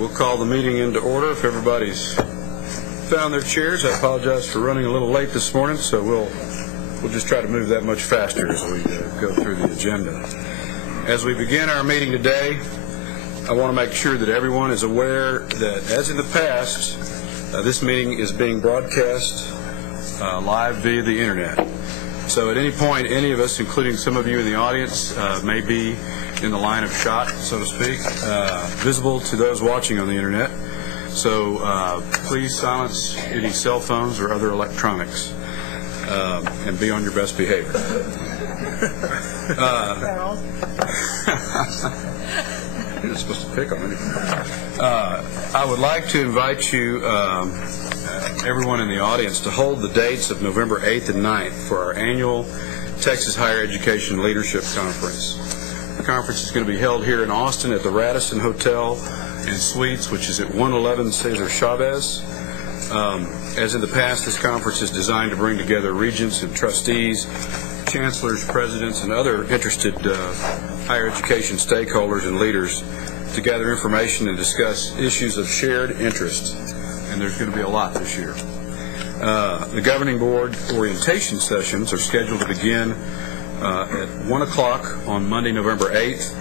We'll call the meeting into order. If everybody's found their chairs, I apologize for running a little late this morning, so we'll just try to move that much faster as we go through the agenda. As we begin our meeting today, I want to make sure that everyone is aware that, as in the past, this meeting is being broadcast live via the Internet. So at any point, any of us, including some of you in the audience, may be in the line of shot, so to speak, visible to those watching on the Internet. So please silence any cell phones or other electronics and be on your best behavior. You're not supposed to pick on anything. I would like to invite you, everyone in the audience, to hold the dates of November 8th and 9th for our annual Texas Higher Education Leadership Conference. The conference is going to be held here in Austin at the Radisson Hotel and Suites, which is at 111 Cesar Chavez. As in the past, this conference is designed to bring together regents and trustees, chancellors, presidents, and other interested higher education stakeholders and leaders to gather information and discuss issues of shared interest. And there's going to be a lot this year. The Governing Board orientation sessions are scheduled to begin at 1 o'clock on Monday, November 8th.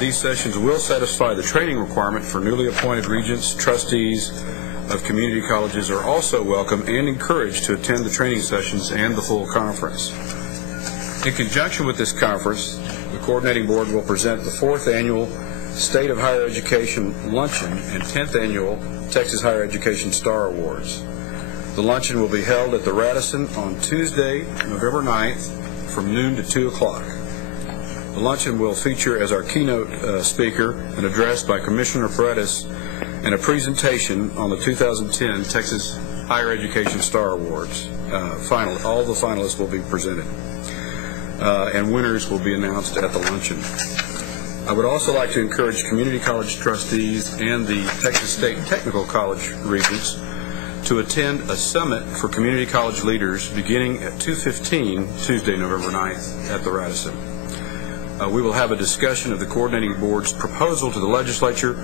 These sessions will satisfy the training requirement for newly appointed regents. Trustees of community colleges are also welcome and encouraged to attend the training sessions and the full conference. In conjunction with this conference, the Coordinating Board will present the 4th Annual State of Higher Education Luncheon and 10th Annual Texas Higher Education Star Awards. The luncheon will be held at the Radisson on Tuesday, November 9th, from noon to 2 o'clock. The luncheon will feature as our keynote speaker an address by Commissioner Paredes and a presentation on the 2010 Texas Higher Education Star Awards. All the finalists will be presented, and winners will be announced at the luncheon. I would also like to encourage community college trustees and the Texas State Technical College regents to attend a summit for community college leaders beginning at 2:15 Tuesday, November 9th at the Radisson. We will have a discussion of the Coordinating Board's proposal to the legislature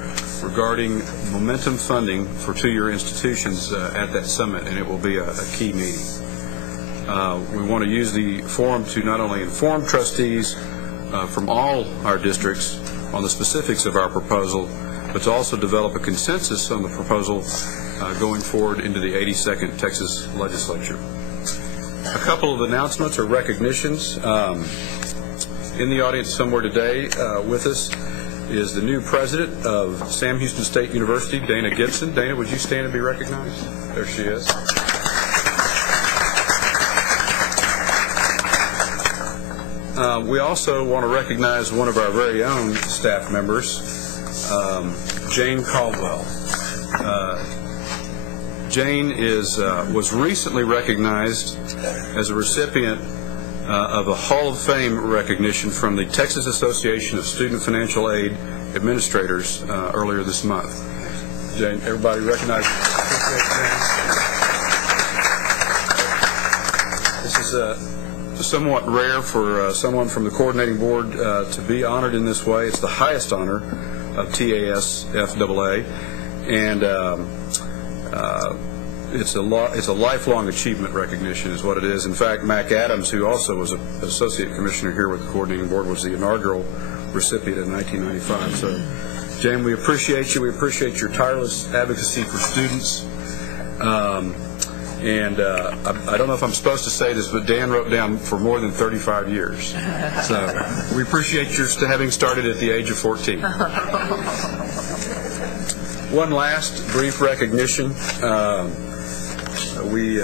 regarding momentum funding for two-year institutions at that summit, and it will be a key meeting. We want to use the forum to not only inform trustees from all our districts on the specifics of our proposal, but to also develop a consensus on the proposal going forward into the 82nd Texas Legislature. A couple of announcements or recognitions. In the audience somewhere today with us is the new president of Sam Houston State University, Dana Gibson. Dana, would you stand and be recognized? There she is. We also want to recognize one of our very own staff members, Jane Caldwell. Jane was recently recognized as a recipient of a Hall of Fame recognition from the Texas Association of Student Financial Aid Administrators earlier this month. Jane, everybody recognize this is somewhat rare for someone from the Coordinating Board to be honored in this way. It's the highest honor of TASFAA, and it's a lifelong achievement recognition is what it is. In fact, Mac Adams, who also was an associate commissioner here with the Coordinating Board, was the inaugural recipient in 1995. So, Jane, we appreciate you. We appreciate your tireless advocacy for students. I don't know if I'm supposed to say this, but Dan wrote down for more than 35 years. So we appreciate your having started at the age of 14. One last brief recognition. We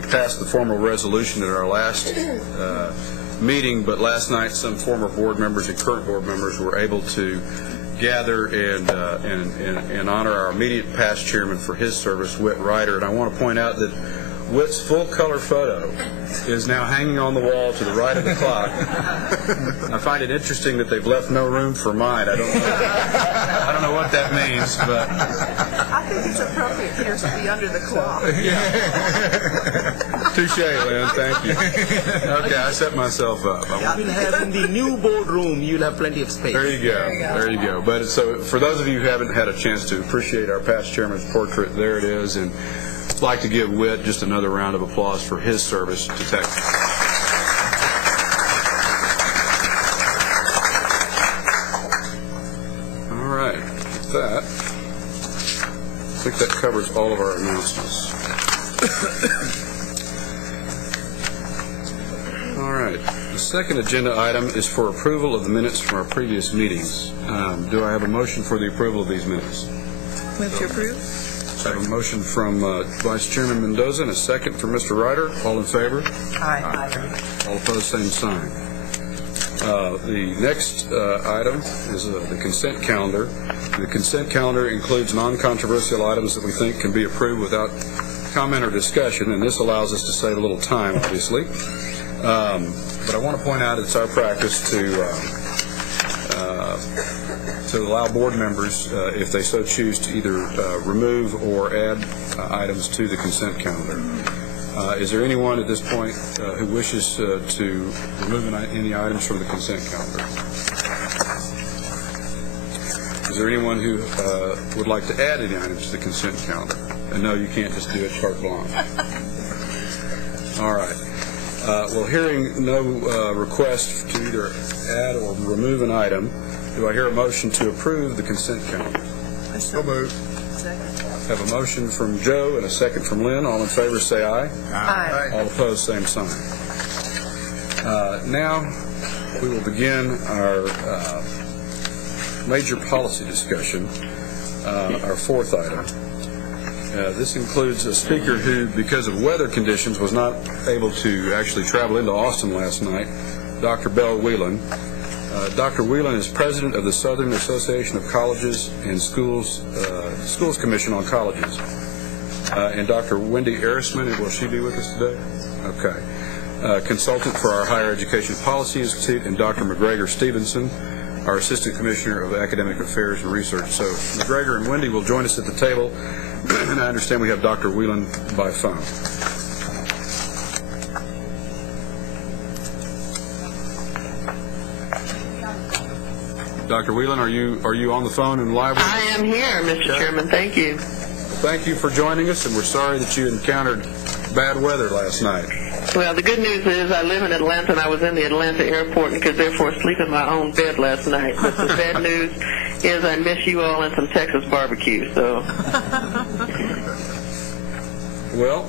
passed the formal resolution at our last meeting, but last night some former board members and current board members were able to gather and honor our immediate past chairman for his service, Whit Ryder. And I want to point out that Whit's full-color photo is now hanging on the wall to the right of the clock. I find it interesting that they've left no room for mine. I don't know what that means, but I think it's appropriate for yours to be under the clock. Touche, Lynn. Thank you. Okay, I set myself up. You will have in the new boardroom. You'll have plenty of space. There you go. There you go. But so, for those of you who haven't had a chance to appreciate our past chairman's portrait, there it is, and I'd like to give Whit just another round of applause for his service to Tech. All right, with that, I think that covers all of our announcements. All right, the second agenda item is for approval of the minutes from our previous meetings. Do I have a motion for the approval of these minutes? Move to approve. I have a motion from Vice Chairman Mendoza and a second from Mr. Ryder. All in favor? Aye. All opposed, same sign. The next item is the consent calendar. The consent calendar includes non-controversial items that we think can be approved without comment or discussion, and this allows us to save a little time, obviously. But I want to point out it's our practice to allow board members, if they so choose, to either remove or add items to the consent calendar. Is there anyone at this point who wishes to remove any items from the consent calendar? Is there anyone who would like to add any items to the consent calendar? And no, you can't just do it carte blanche. All right. Well, hearing no request to either add or remove an item, do I hear a motion to approve the consent calendar? So moved. Second. Have a motion from Joe and a second from Lynn. All in favor say aye. Aye. All opposed, same sign. Now we will begin our major policy discussion, our fourth item. This includes a speaker who, because of weather conditions, was not able to actually travel into Austin last night, Dr. Belle Whelan. Dr. Whelan is president of the Southern Association of Colleges and Schools Commission on Colleges. And Dr. Wendy Erisman, will she be with us today? Okay. Consultant for our Higher Education Policy Institute, and Dr. McGregor Stevenson, our Assistant Commissioner of Academic Affairs and Research. So McGregor and Wendy will join us at the table, and I understand we have Dr. Whelan by phone. Dr. Whelan, are you on the phone and live? I am here, Mr. Chairman. Thank you. Thank you for joining us, and we're sorry that you encountered bad weather last night. Well, the good news is I live in Atlanta, and I was in the Atlanta airport and could therefore sleep in my own bed last night. But the bad news is I miss you all and some Texas barbecue. So. Well,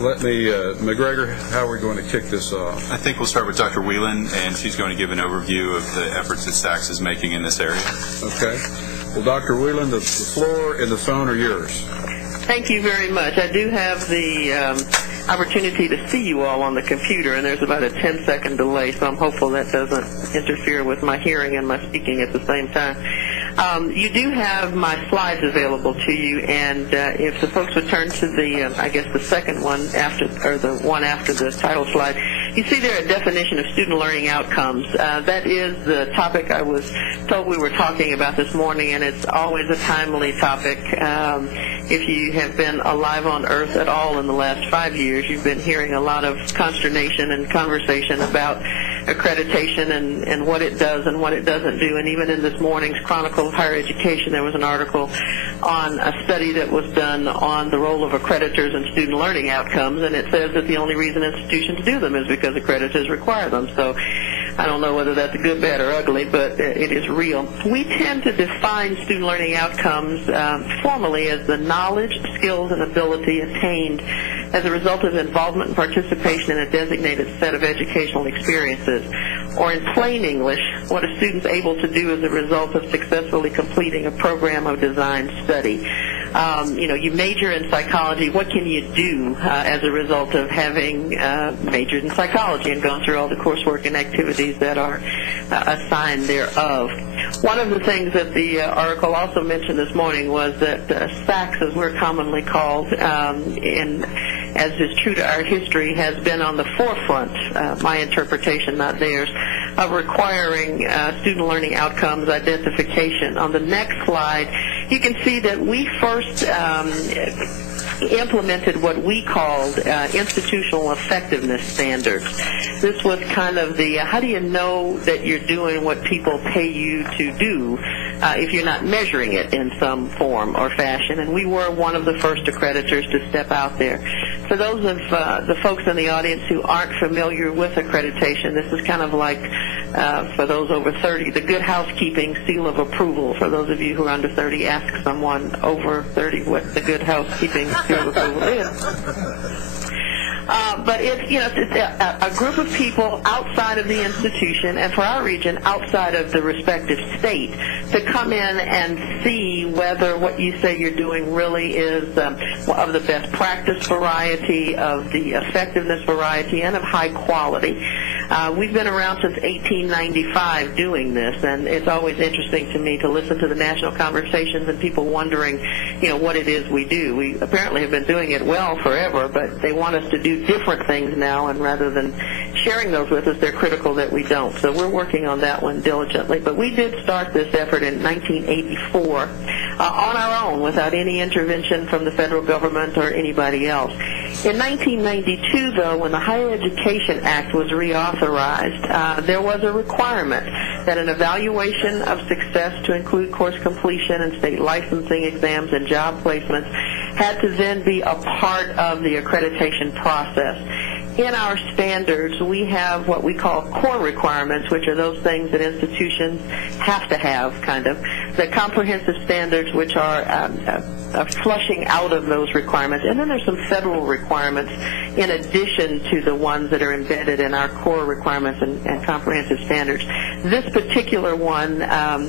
let me, McGregor, how are we going to kick this off? I think we'll start with Dr. Whelan, and she's going to give an overview of the efforts that SACS is making in this area. Okay. Well, Dr. Whelan, the floor and the phone are yours. Thank you very much. I do have the opportunity to see you all on the computer, and there's about a 10-second delay, so I'm hopeful that doesn't interfere with my hearing and my speaking at the same time. You do have my slides available to you, and if the folks would turn to the, I guess the second one after, or the one after the title slide, you see there a definition of student learning outcomes. That is the topic I was told we were talking about this morning, and it's always a timely topic. If you have been alive on Earth at all in the last 5 years, you've been hearing a lot of consternation and conversation about accreditation and what it does and what it doesn't do. And even in this morning's Chronicle of Higher Education, there was an article on a study that was done on the role of accreditors in student learning outcomes, and it says that the only reason institutions do them is because accreditors require them. So I don't know whether that's good, bad, or ugly, but it is real. We tend to define student learning outcomes formally as the knowledge, skills, and ability attained as a result of involvement and participation in a designated set of educational experiences. Or in plain English, what a student's able to do as a result of successfully completing a program of designed study. You major in psychology. What can you do as a result of having majored in psychology and gone through all the coursework and activities that are assigned thereof? One of the things that the article also mentioned this morning was that SACS, as we're commonly called, as is true to our history, has been on the forefront, my interpretation, not theirs, of requiring student learning outcomes identification. On the next slide, you can see that we first implemented what we called institutional effectiveness standards. This was kind of the how do you know that you're doing what people pay you to do if you're not measuring it in some form or fashion, and we were one of the first accreditors to step out there. For those of the folks in the audience who aren't familiar with accreditation, this is kind of like, for those over 30, the Good Housekeeping Seal of Approval. For those of you who are under 30, ask someone over 30 what the Good Housekeeping Seal of Approval is. But it's a group of people outside of the institution, and for our region, outside of the respective state, to come in and see whether what you say you're doing really is of the best practice variety, of the effectiveness variety, and of high quality. We've been around since 1895 doing this, and it's always interesting to me to listen to the national conversations and people wondering, what it is we do. We apparently have been doing it well forever, but they want us to do different things now, and rather than sharing those with us, they're critical that we don't. So we're working on that one diligently. But we did start this effort in 1984 on our own without any intervention from the federal government or anybody else. In 1992, though, when the Higher Education Act was reauthorized, there was a requirement that an evaluation of success to include course completion and state licensing exams and job placements had to then be a part of the accreditation process. In our standards, we have what we call core requirements, which are those things that institutions have to have, kind of. The comprehensive standards, which are flushing out of those requirements. And then there's some federal requirements in addition to the ones that are embedded in our core requirements and comprehensive standards. This particular one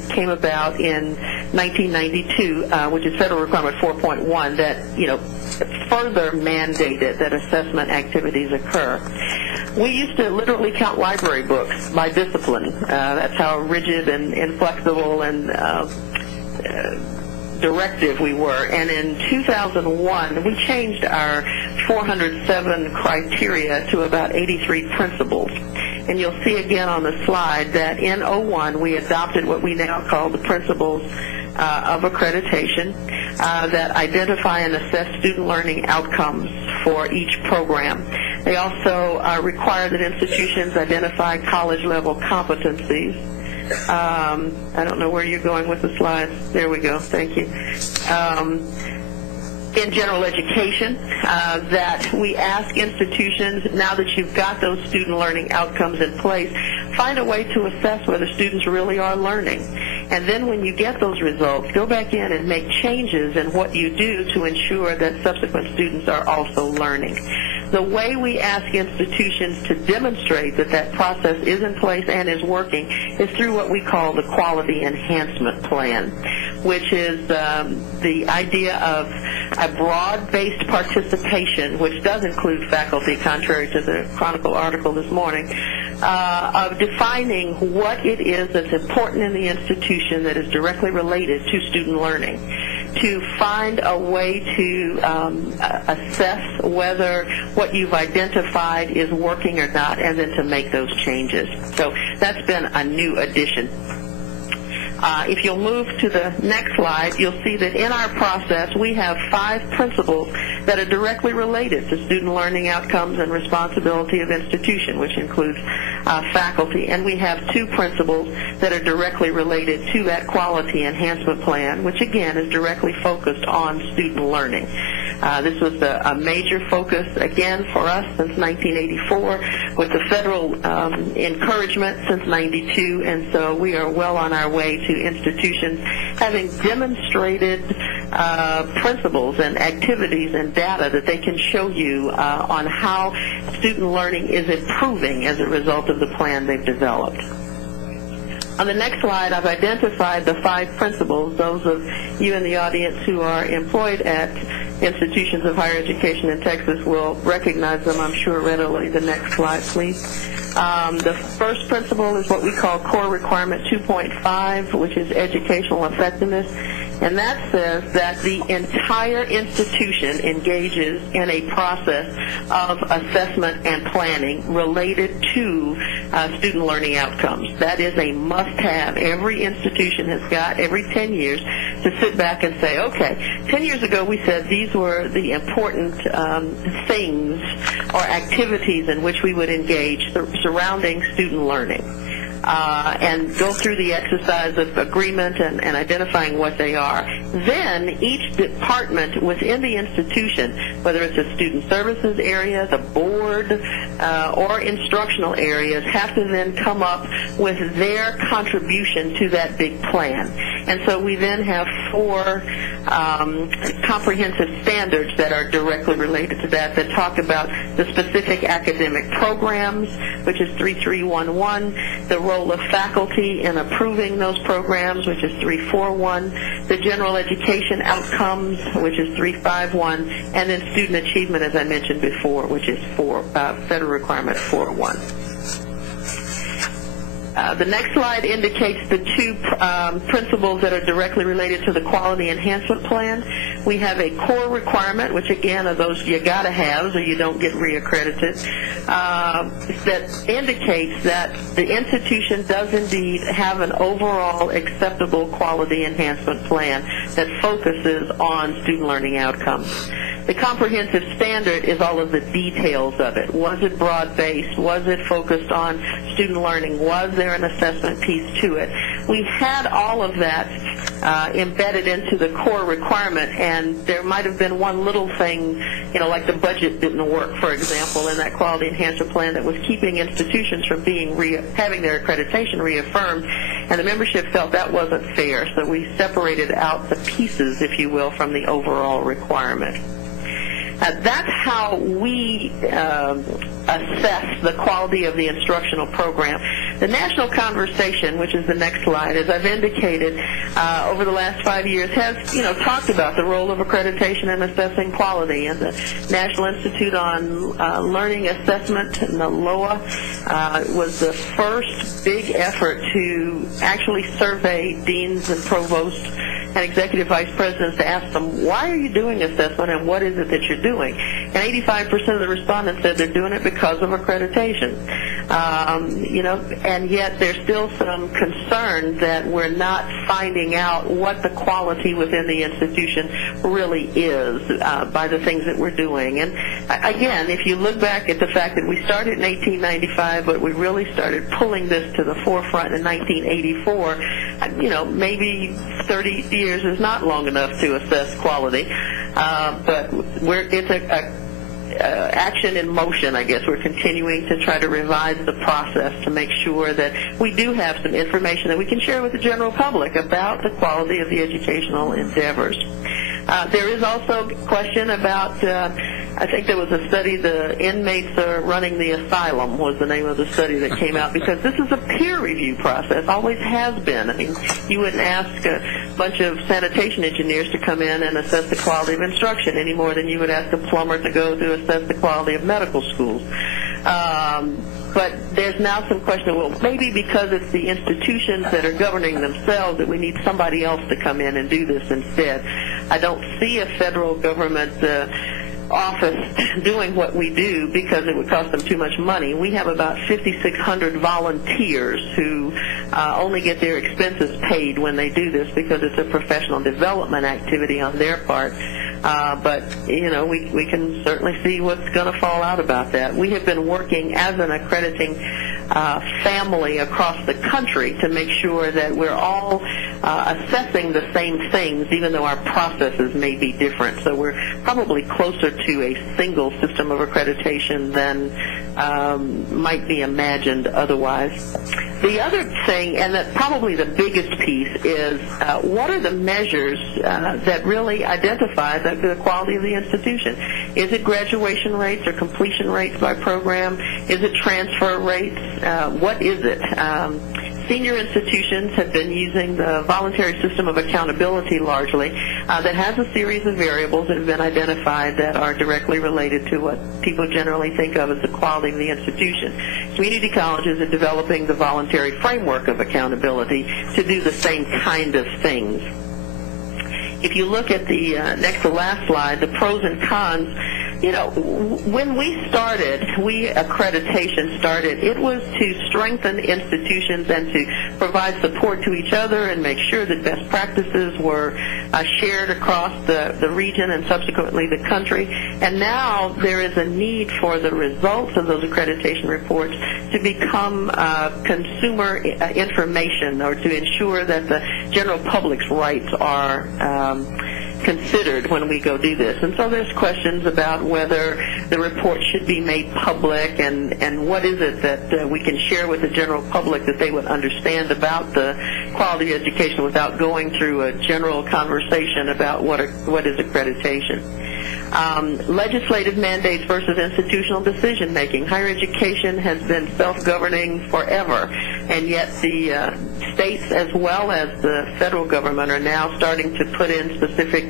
came about in 1992, which is Federal Requirement 4.1, that, further mandated that assessment activities occur. We used to literally count library books by discipline. That's how rigid and inflexible and directive we were. And in 2001, we changed our 407 criteria to about 83 principles. And you'll see again on the slide that in 01, we adopted what we now call the principles of accreditation that identify and assess student learning outcomes for each program. They also require that institutions identify college-level competencies. I don't know where you're going with the slides. There we go. Thank you. In general education, that we ask institutions, now that you've got those student learning outcomes in place, find a way to assess whether students really are learning. And then when you get those results, go back in and make changes in what you do to ensure that subsequent students are also learning. The way we ask institutions to demonstrate that that process is in place and is working is through what we call the Quality Enhancement Plan, which is the idea of a broad-based participation, which does include faculty, contrary to the Chronicle article this morning, of defining what it is that's important in the institution that is directly related to student learning, to find a way to assess whether what you've identified is working or not, and then to make those changes. So that's been a new addition. If you'll move to the next slide, you'll see that in our process we have 5 principles that are directly related to student learning outcomes and responsibility of institution, which includes faculty. And we have 2 principles that are directly related to that quality enhancement plan, which again is directly focused on student learning. This was a major focus, again, for us since 1984, with the federal encouragement since 92, and so we are well on our way to institutions having demonstrated principles and activities and data that they can show you on how student learning is improving as a result of the plan they've developed. On the next slide, I've identified the 5 principles. Those of you in the audience who are employed at institutions of higher education in Texas will recognize them, I'm sure, readily. The next slide, please. The first principle is what we call Core Requirement 2.5, which is educational effectiveness. And that says that the entire institution engages in a process of assessment and planning related to student learning outcomes. That is a must-have. Every institution has got, every 10 years, to sit back and say, okay, 10 years ago we said these were the important things or activities in which we would engage surrounding student learning. And go through the exercise of agreement and identifying what they are. Then each department within the institution, whether it's a student services area, the board, or instructional areas, have to then come up with their contribution to that big plan. And so we then have 4 comprehensive standards that are directly related to that talk about the specific academic programs, which is 3311, the role of faculty in approving those programs, which is 341, the general education outcomes, which is 351, and then student achievement, as I mentioned before, which is Federal Requirement 401. The next slide indicates the 2 principles that are directly related to the Quality Enhancement Plan. We have a core requirement, which again are those you gotta have or you don't get reaccredited, that indicates that the institution does indeed have an overall acceptable quality enhancement plan that focuses on student learning outcomes. The comprehensive standard is all of the details of it. Was it broad-based? Was it focused on student learning? Was there an assessment piece to it? We had all of that embedded into the core requirement, and there might have been one little thing, like the budget didn't work, for example, in that quality enhancement plan that was keeping institutions from having their accreditation reaffirmed, and the membership felt that wasn't fair, so we separated out the pieces, if you will, from the overall requirement. That's how we assess the quality of the instructional program. The national conversation, which is the next slide, as I've indicated, over the last 5 years has, talked about the role of accreditation in assessing quality. And the National Institute on Learning Assessment, NALOA, was the first big effort to actually survey deans and provosts and executive vice presidents to ask them, why are you doing assessment and what is it that you're doing? And 85% of the respondents said they're doing it because of accreditation. And yet there's still some concern that we're not finding out what the quality within the institution really is by the things that we're doing. And again, if you look back at the fact that we started in 1895, but we really started pulling this to the forefront in 1984, maybe 30 years is not long enough to assess quality, but it's action in motion, I guess. We're continuing to try to revise the process to make sure that we do have some information that we can share with the general public about the quality of the educational endeavors. There is also a question about, I think there was a study, the inmates are running the asylum was the name of the study that came out, because this is a peer review process, always has been. I mean, you wouldn't ask a bunch of sanitation engineers to come in and assess the quality of instruction any more than you would ask a plumber to go to assess the quality of medical schools. But there's now some question, well, maybe because it's the institutions that are governing themselves that we need somebody else to come in and do this instead. I don't see a federal government office doing what we do because it would cost them too much money. We have about 5,600 volunteers who only get their expenses paid when they do this because it's a professional development activity on their part. But, we can certainly see what's going to fall out about that. We have been working as an accrediting family across the country to make sure that we're all assessing the same things, even though our processes may be different. So we're probably closer to a single system of accreditation than might be imagined otherwise. The other thing, and that probably the biggest piece, is what are the measures that really identify the quality of the institution? Is it graduation rates or completion rates by program? Is it transfer rates? What is it? senior institutions have been using the voluntary system of accountability largely that has a series of variables that have been identified that are directly related to what people generally think of as the quality of the institution. Community colleges are developing the voluntary framework of accountability to do the same kind of things. If you look at the next to last slide, the pros and cons, you know, when accreditation started, it was to strengthen institutions and to provide support to each other and make sure that best practices were shared across the region and subsequently the country. And now there is a need for the results of those accreditation reports to become consumer information, or to ensure that the general public's rights are considered when we go do this. And so there's questions about whether the report should be made public, and what is it that we can share with the general public that they would understand about the quality of education without going through a general conversation about what is accreditation. Legislative mandates versus institutional decision making. Higher education has been self-governing forever, and yet the states as well as the federal government are now starting to put in specific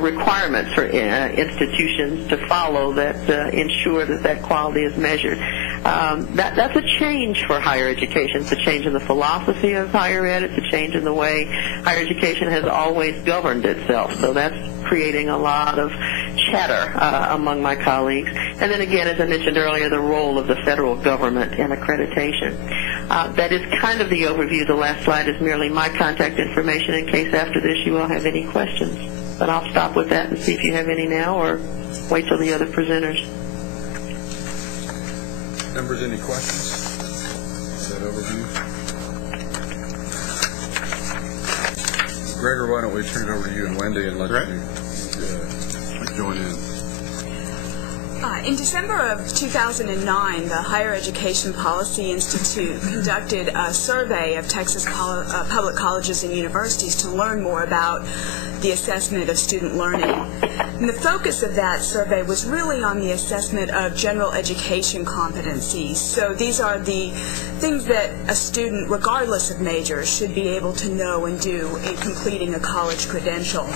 requirements for institutions to follow that ensure that quality is measured. That's a change for higher education. It's a change in the philosophy of higher ed. It's a change in the way higher education has always governed itself. So that's creating a lot of chatter among my colleagues. And then again, as I mentioned earlier, the role of the federal government in accreditation. That is kind of the overview. The last slide is merely my contact information in case after this you all have any questions. But I'll stop with that and see if you have any now, or wait till the other presenters. Members, any questions? That overview? Gregor, why don't we turn it over to you and Wendy and let you join in. In December of 2009, the Higher Education Policy Institute conducted a survey of Texas public colleges and universities to learn more about the assessment of student learning. And the focus of that survey was really on the assessment of general education competencies. So these are the things that a student, regardless of major, should be able to know and do in completing a college credential.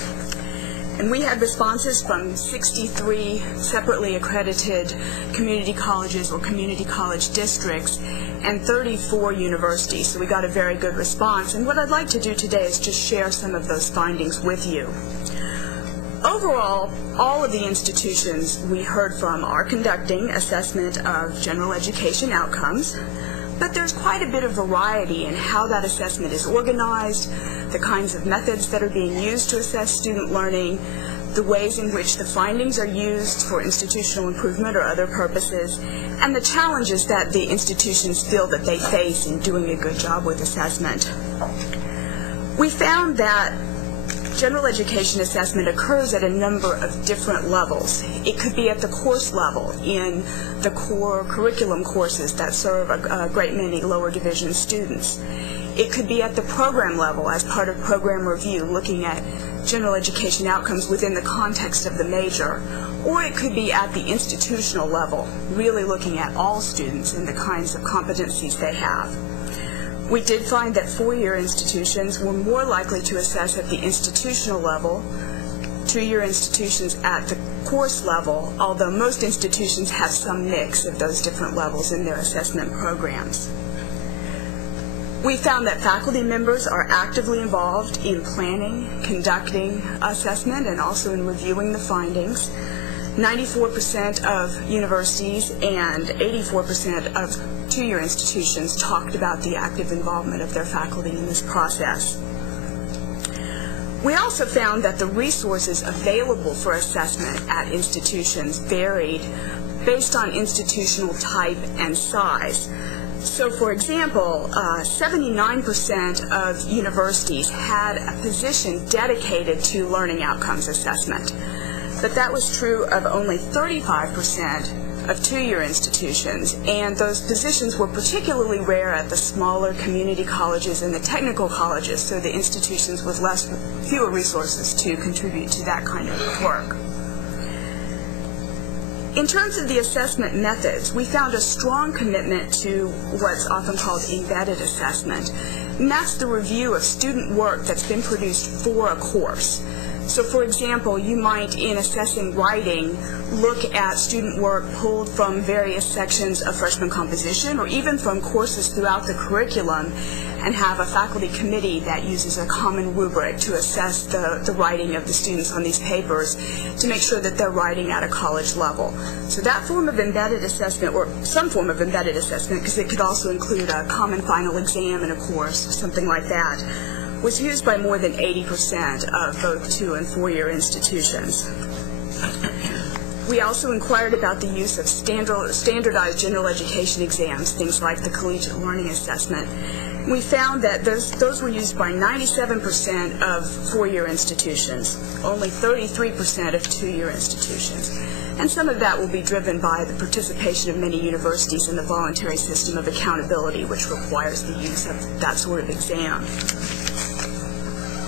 And we had responses from 63 separately accredited community colleges or community college districts and 34 universities. So we got a very good response. And what I'd like to do today is just share some of those findings with you. Overall, all of the institutions we heard from are conducting assessment of general education outcomes. But there's quite a bit of variety in how that assessment is organized, the kinds of methods that are being used to assess student learning, the ways in which the findings are used for institutional improvement or other purposes, and the challenges that the institutions feel that they face in doing a good job with assessment. We found that general education assessment occurs at a number of different levels. It could be at the course level in the core curriculum courses that serve a great many lower division students. It could be at the program level as part of program review, looking at general education outcomes within the context of the major. Or it could be at the institutional level, really looking at all students and the kinds of competencies they have. We did find that four-year institutions were more likely to assess at the institutional level, two-year institutions at the course level, although most institutions have some mix of those different levels in their assessment programs. We found that faculty members are actively involved in planning, conducting assessment, and also in reviewing the findings. 94% of universities and 84% of two-year institutions talked about the active involvement of their faculty in this process. We also found that the resources available for assessment at institutions varied based on institutional type and size. So, for example, 79% of universities had a position dedicated to learning outcomes assessment. But that was true of only 35% of two-year institutions, and those positions were particularly rare at the smaller community colleges and the technical colleges, so the institutions with fewer resources to contribute to that kind of work. In terms of the assessment methods, we found a strong commitment to what's often called embedded assessment, and that's the review of student work that's been produced for a course. So for example, you might, in assessing writing, look at student work pulled from various sections of freshman composition or even from courses throughout the curriculum and have a faculty committee that uses a common rubric to assess the writing of the students on these papers to make sure that they're writing at a college level. So that form of embedded assessment, or some form of embedded assessment, because it could also include a common final exam in a course or something like that, was used by more than 80% of both 2- and 4-year institutions. We also inquired about the use of standardized general education exams, things like the Collegiate Learning Assessment. We found that those were used by 97% of 4-year institutions, only 33% of 2-year institutions. And some of that will be driven by the participation of many universities in the voluntary system of accountability, which requires the use of that sort of exam.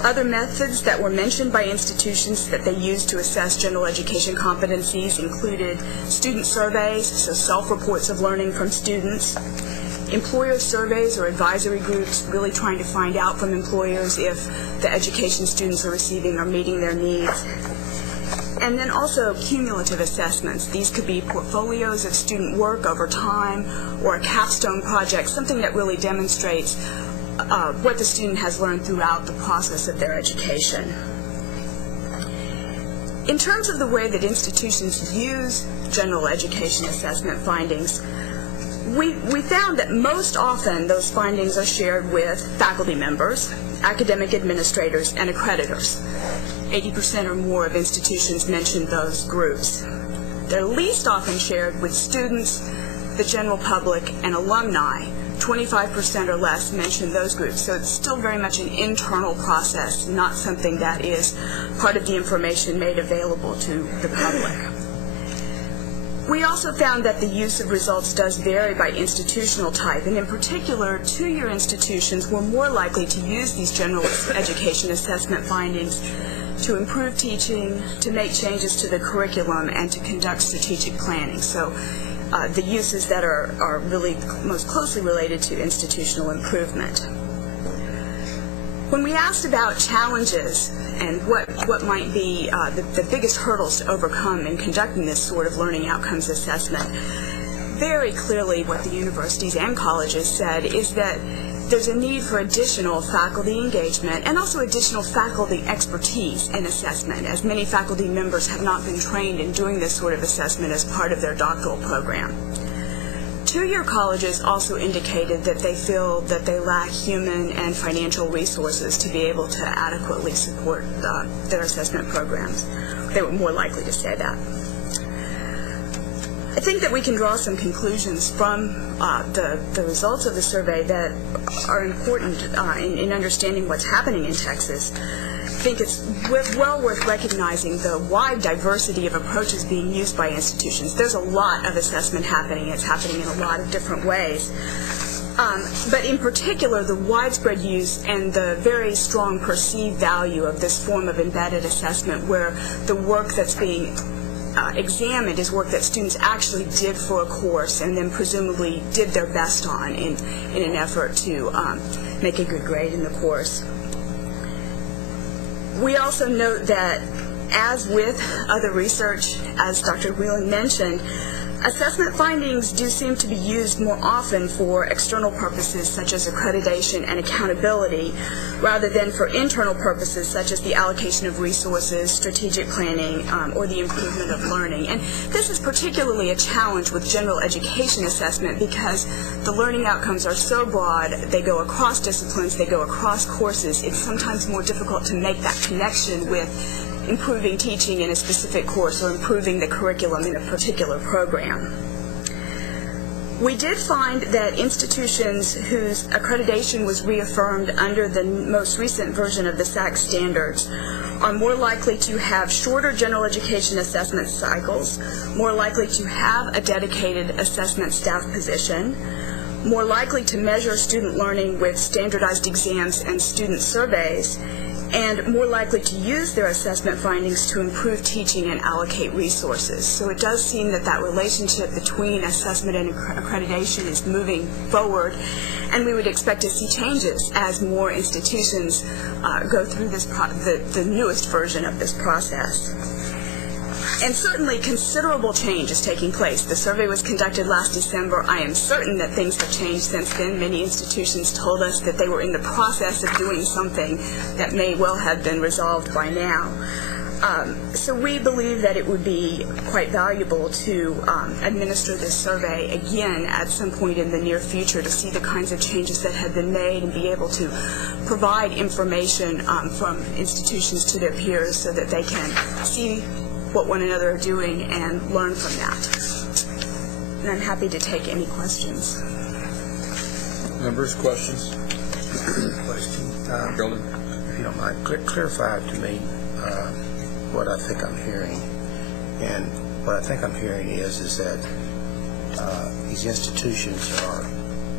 Other methods that were mentioned by institutions that they used to assess general education competencies included student surveys, so self-reports of learning from students, employer surveys or advisory groups, really trying to find out from employers if the education students are receiving are meeting their needs. And then also cumulative assessments. These could be portfolios of student work over time or a capstone project, something that really demonstrates what the student has learned throughout the process of their education. In terms of the way that institutions use general education assessment findings, we found that most often those findings are shared with faculty members, academic administrators, and accreditors. 80% or more of institutions mentioned those groups. They're least often shared with students, the general public, and alumni. 25% or less mention those groups. So it's still very much an internal process, not something that is part of the information made available to the public. We also found that the use of results does vary by institutional type, and in particular, 2-year institutions were more likely to use these general education assessment findings to improve teaching, to make changes to the curriculum, and to conduct strategic planning. So the uses that are really most closely related to institutional improvement. When we asked about challenges and what might be the biggest hurdles to overcome in conducting this sort of learning outcomes assessment, very clearly what the universities and colleges said is that there's a need for additional faculty engagement and also additional faculty expertise in assessment, as many faculty members have not been trained in doing this sort of assessment as part of their doctoral program. 2-year colleges also indicated that they feel that they lack human and financial resources to be able to adequately support their assessment programs. They were more likely to say that. I think that we can draw some conclusions from the results of the survey that are important in understanding what's happening in Texas. I think it's well worth recognizing the wide diversity of approaches being used by institutions. There's a lot of assessment happening. It's happening in a lot of different ways. But in particular, the widespread use and the very strong perceived value of this form of embedded assessment, where the work that's being examined is work that students actually did for a course and then presumably did their best on in an effort to make a good grade in the course. We also note that, as with other research, as Dr. Whelan mentioned, assessment findings do seem to be used more often for external purposes such as accreditation and accountability, rather than for internal purposes such as the allocation of resources, strategic planning, or the improvement of learning. And this is particularly a challenge with general education assessment because the learning outcomes are so broad, they go across disciplines, they go across courses. It's sometimes more difficult to make that connection with improving teaching in a specific course or improving the curriculum in a particular program. We did find that institutions whose accreditation was reaffirmed under the most recent version of the SAC standards are more likely to have shorter general education assessment cycles, more likely to have a dedicated assessment staff position, more likely to measure student learning with standardized exams and student surveys, and more likely to use their assessment findings to improve teaching and allocate resources. So it does seem that that relationship between assessment and accreditation is moving forward, and we would expect to see changes as more institutions go through this the newest version of this process. And certainly considerable change is taking place. The survey was conducted last December. I am certain that things have changed since then. Many institutions told us that they were in the process of doing something that may well have been resolved by now. So we believe that it would be quite valuable to administer this survey again at some point in the near future to see the kinds of changes that have been made and be able to provide information from institutions to their peers so that they can see what one another are doing and learn from that. And I'm happy to take any questions. Members, questions? Question. Golden? If you don't mind, clarify to me what I think I'm hearing. And what I think I'm hearing is that these institutions are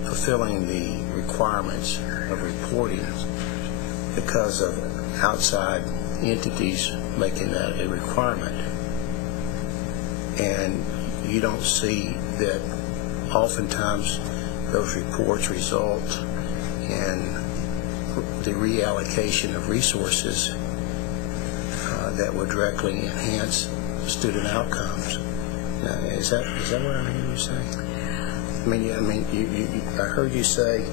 fulfilling the requirements of reporting because of outside entities making that a requirement. And you don't see that oftentimes those reports result in the reallocation of resources that would directly enhance student outcomes. Now, is that what I'm hearing you say? I heard you say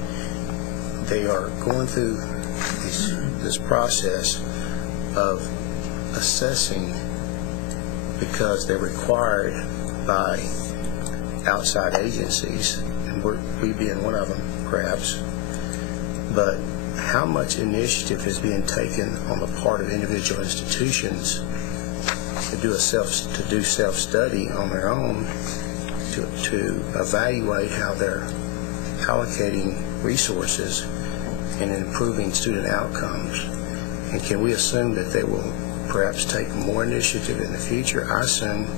they are going through this process of assessing because they're required by outside agencies, and we being one of them, perhaps. But how much initiative is being taken on the part of individual institutions to do self-study on their own to evaluate how they're allocating resources and improving student outcomes? And can we assume that they will perhaps take more initiative in the future? I assume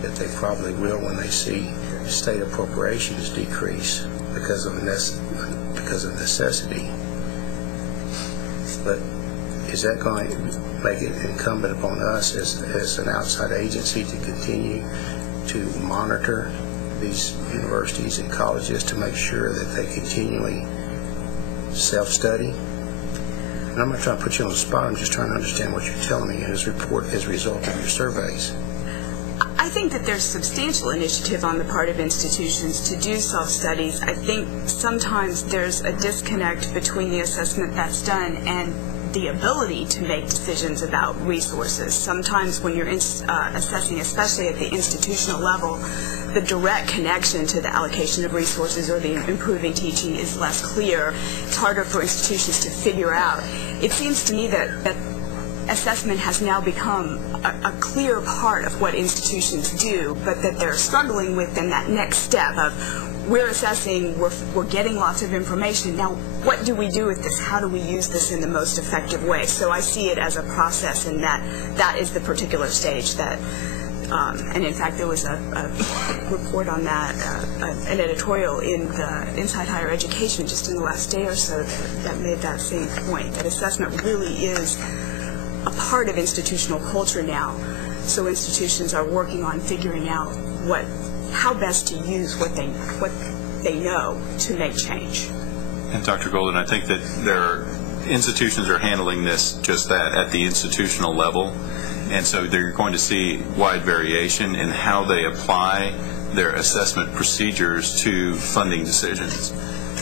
that they probably will when they see state appropriations decrease because of necessity. But is that going to make it incumbent upon us as an outside agency to continue to monitor these universities and colleges to make sure that they continually self-study? And I'm not trying to put you on the spot. I'm just trying to understand what you're telling me in this report as a result of your surveys. I think that there's substantial initiative on the part of institutions to do self-studies. I think sometimes there's a disconnect between the assessment that's done and the ability to make decisions about resources. Sometimes when you're assessing, especially at the institutional level, the direct connection to the allocation of resources or the improving teaching is less clear. It's harder for institutions to figure out. It seems to me that assessment has now become a clear part of what institutions do, but that they're struggling with in that next step of we're assessing, we're getting lots of information. Now, what do we do with this? How do we use this in the most effective way? So I see it as a process, and that is the particular stage that, and in fact, there was a report on that, an editorial in the Inside Higher Education just in the last day or so that made that same point, that assessment really is a part of institutional culture now. So institutions are working on figuring out how best to use what they know to make change. And Dr. Golden, I think that institutions are handling this just that at the institutional level, and so they're going to see wide variation in how they apply their assessment procedures to funding decisions.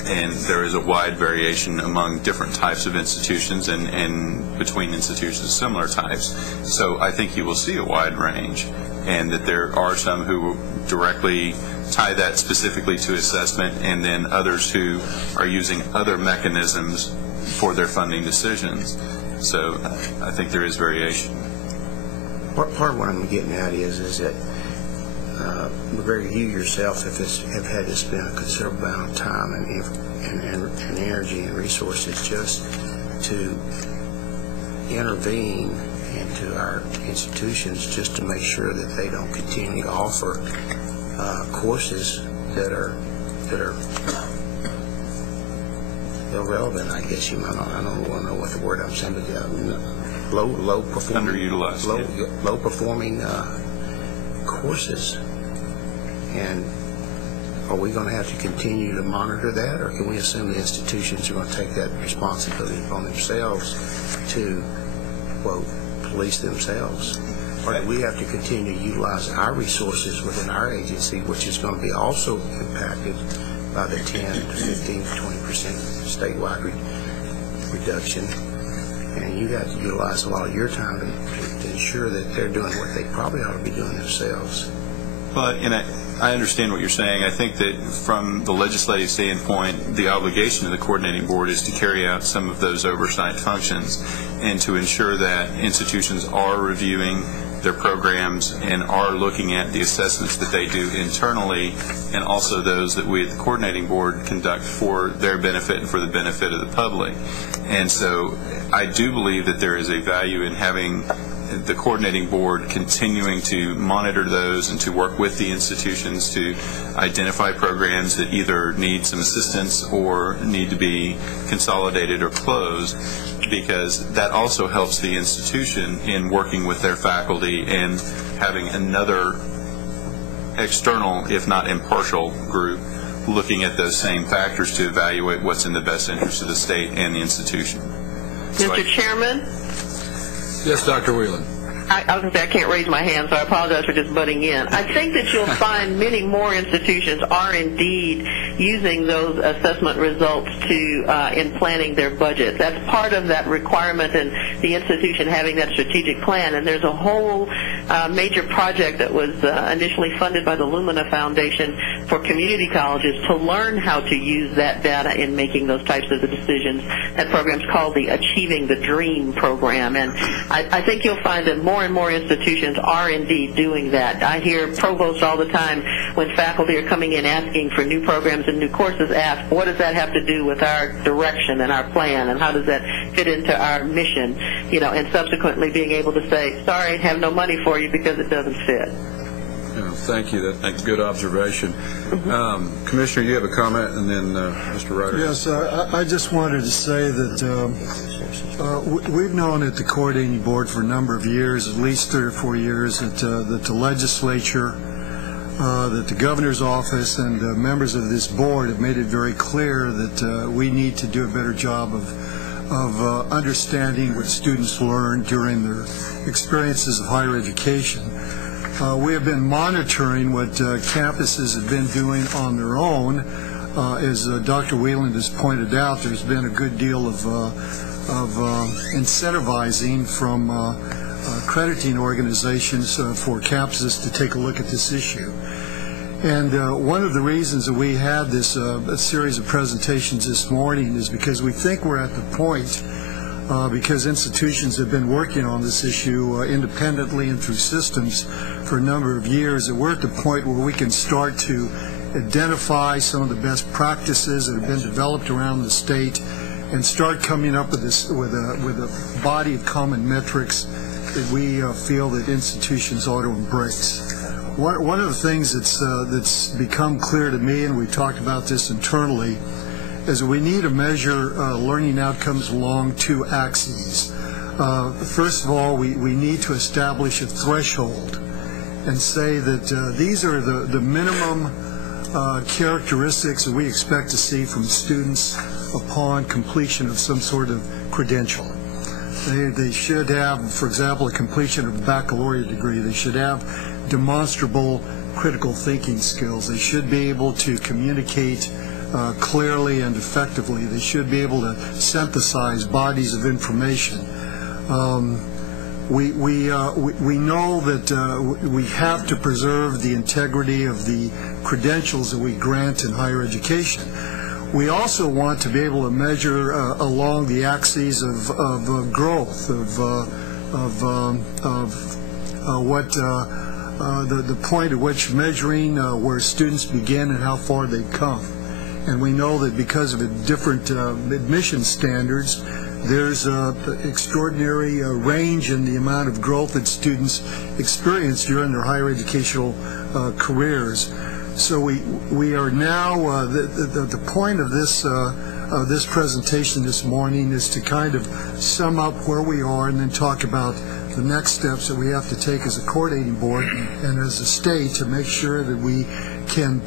And there is a wide variation among different types of institutions and between institutions of similar types. So I think you will see a wide range, and that there are some who directly tie that specifically to assessment, and then others who are using other mechanisms for their funding decisions. So I think there is variation. Part of what I'm getting at is that McGregor, you yourself have had to spend a considerable amount of time and energy and resources just to intervene into our institutions just to make sure that they don't continue to offer courses that irrelevant, I guess you might not. I don't know what the word I'm saying, but low performing, underutilized, low performing courses. And are we going to have to continue to monitor that, or can we assume the institutions are going to take that responsibility upon themselves to, quote, police themselves? Or do we have to continue to utilize our resources within our agency, which is going to be also impacted by the 10 to 15 to 20% statewide reduction? And you have to utilize a lot of your time to ensure that they're doing what they probably ought to be doing themselves. Well, and I understand what you're saying. I think that from the legislative standpoint, the obligation of the coordinating board is to carry out some of those oversight functions and to ensure that institutions are reviewing their programs and are looking at the assessments that they do internally, and also those that we at the coordinating board conduct for their benefit and for the benefit of the public. And so I do believe that there is a value in having the coordinating board continuing to monitor those and to work with the institutions to identify programs that either need some assistance or need to be consolidated or closed, because that also helps the institution in working with their faculty and having another external, if not impartial, group looking at those same factors to evaluate what's in the best interest of the state and the institution. Mr. Chairman? Yes, Dr. Whelan. I was going to say I can't raise my hand, so I apologize for just butting in. I think that you'll find many more institutions are indeed using those assessment results to in planning their budget. That's part of that requirement in the institution having that strategic plan. And there's a whole major project that was initially funded by the Lumina Foundation for community colleges to learn how to use that data in making those types of decisions. That program's called the Achieving the Dream program. And I think you'll find that more and more institutions are indeed doing that. I hear provosts all the time when faculty are coming in asking for new programs and new courses ask, what does that have to do with our direction and our plan, and how does that fit into our mission? You know, and subsequently being able to say, sorry, I have no money for you because it doesn't fit. Yeah, thank you. That's a good observation. Commissioner, you have a comment, and then Mr. Ryder. Yes, I just wanted to say that we've known at the coordinating board for a number of years, at least 3 or 4 years, that the legislature, that the governor's office, and members of this board have made it very clear that we need to do a better job of understanding what students learn during their experiences of higher education. We have been monitoring what campuses have been doing on their own. As Dr. Whelan has pointed out, there's been a good deal of incentivizing from accrediting organizations for campuses to take a look at this issue. And one of the reasons that we had this a series of presentations this morning is because we think we're at the point, because institutions have been working on this issue independently and through systems for a number of years, that we're at the point where we can start to identify some of the best practices that have been developed around the state and start coming up with this with a body of common metrics that we feel that institutions ought to embrace. One of the things that's become clear to me, and we've talked about this internally, is that we need to measure learning outcomes along 2 axes. First of all, we need to establish a threshold and say that these are the minimum characteristics that we expect to see from students upon completion of some sort of credential. They should have, for example, a completion of a baccalaureate degree. They should have demonstrable critical thinking skills. They should be able to communicate clearly and effectively. They should be able to synthesize bodies of information. We know that we have to preserve the integrity of the credentials that we grant in higher education. We also want to be able to measure along the axes of growth, what the point at which measuring where students begin and how far they've come. And we know that because of different admission standards, there's an extraordinary range in the amount of growth that students experience during their higher educational careers. So we are now, the point of this of this presentation this morning is to kind of sum up where we are and then talk about the next steps that we have to take as a coordinating board and as a state to make sure that we can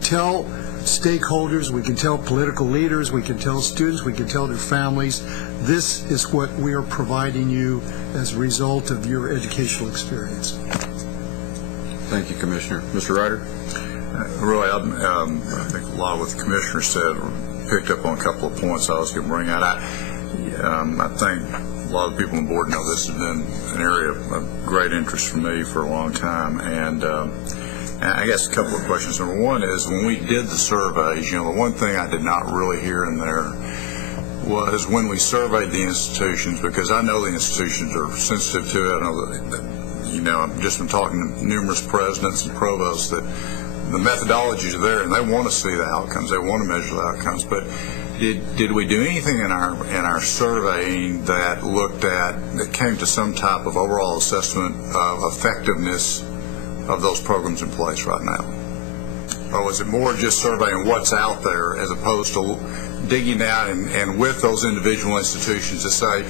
tell stakeholders, we can tell political leaders, we can tell students, we can tell their families, this is what we are providing you as a result of your educational experience. Thank you, Commissioner. Mr. Ryder? Really, I think a lot of what the Commissioner said picked up on a couple of points I was going to bring out. I think a lot of people on the board know this has been an area of great interest for me for a long time, and I guess a couple of questions. Number one is, when we did the surveys, the one thing I did not really hear in there was when we surveyed the institutions, because I know the institutions are sensitive to it. I know that, I've just been talking to numerous presidents and provosts that the methodologies are there and they want to see the outcomes, they want to measure the outcomes, but did we do anything in our surveying that came to some type of overall assessment of effectiveness of those programs in place right now? Or was it more just surveying what's out there as opposed to digging out and with those individual institutions to say,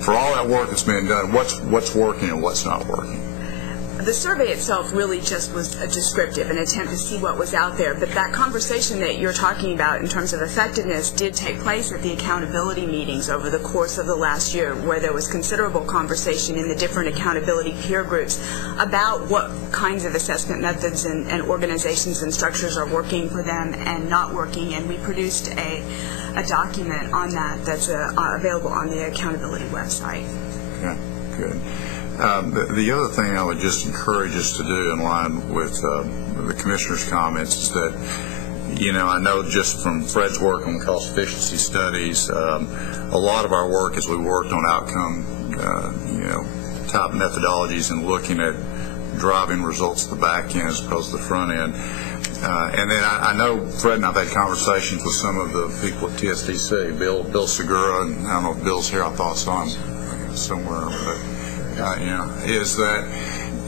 for all that work that's being done, what's working and what's not working? The survey itself really just was a descriptive, an attempt to see what was out there, but that conversation that you're talking about in terms of effectiveness did take place at the accountability meetings over the course of the last year, where there was considerable conversation in the different accountability peer groups about what kinds of assessment methods and organizations and structures are working for them and not working, and we produced a document on that that's available on the accountability website. Okay, good. The other thing I would just encourage us to do, in line with the Commissioner's comments, is that, I know just from Fred's work on cost efficiency studies, a lot of our work as we worked on outcome, type methodologies and looking at driving results at the back end as opposed to the front end. And then I know Fred and I've had conversations with some of the people at TSDC, Bill Segura, and I don't know if Bill's here, I thought I saw him somewhere, but is that,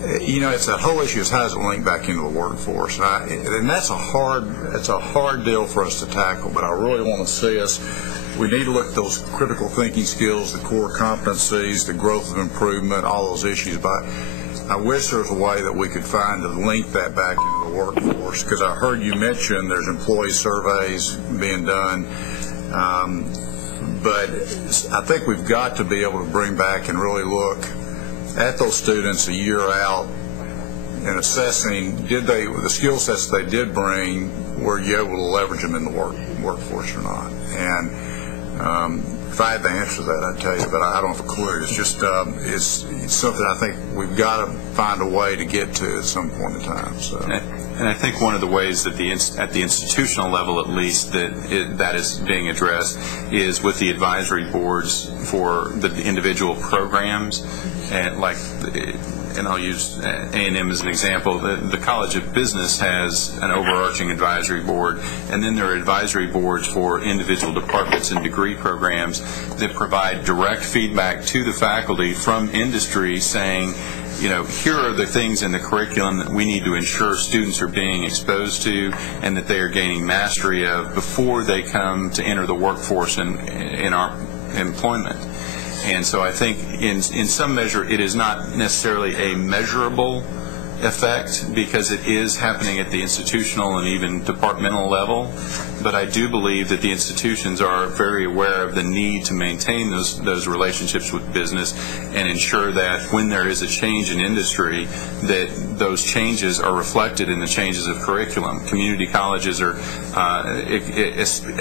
it's that whole issue is how does it link back into the workforce? And that's a hard deal for us to tackle, but I really want to see us, we need to look at those critical thinking skills, the core competencies, the growth of improvement, all those issues, but I wish there was a way that we could find to link that back into the workforce, because I heard you mention there's employee surveys being done, but I think we've got to be able to bring back and really look at those students a year out and assessing, the skill sets they did bring, were you able to leverage them in the workforce or not? And if I had the answer to that, I'd tell you, but I don't have a clue. It's just it's something I think we've got to find a way to get to at some point in time. So. And I think one of the ways that at the institutional level, at least, that is being addressed is with the advisory boards for the individual programs, and I'll use A&M as an example. The College of Business has an overarching advisory board, and then there are advisory boards for individual departments and degree programs that provide direct feedback to the faculty from industry saying, here are the things in the curriculum that we need to ensure students are being exposed to and that they are gaining mastery of before they come to enter the workforce in our employment. And so I think in some measure it is not necessarily a measurable effect because it is happening at the institutional and even departmental level, but I do believe that the institutions are very aware of the need to maintain those relationships with business and ensure that when there is a change in industry that those changes are reflected in the changes of curriculum. Community colleges are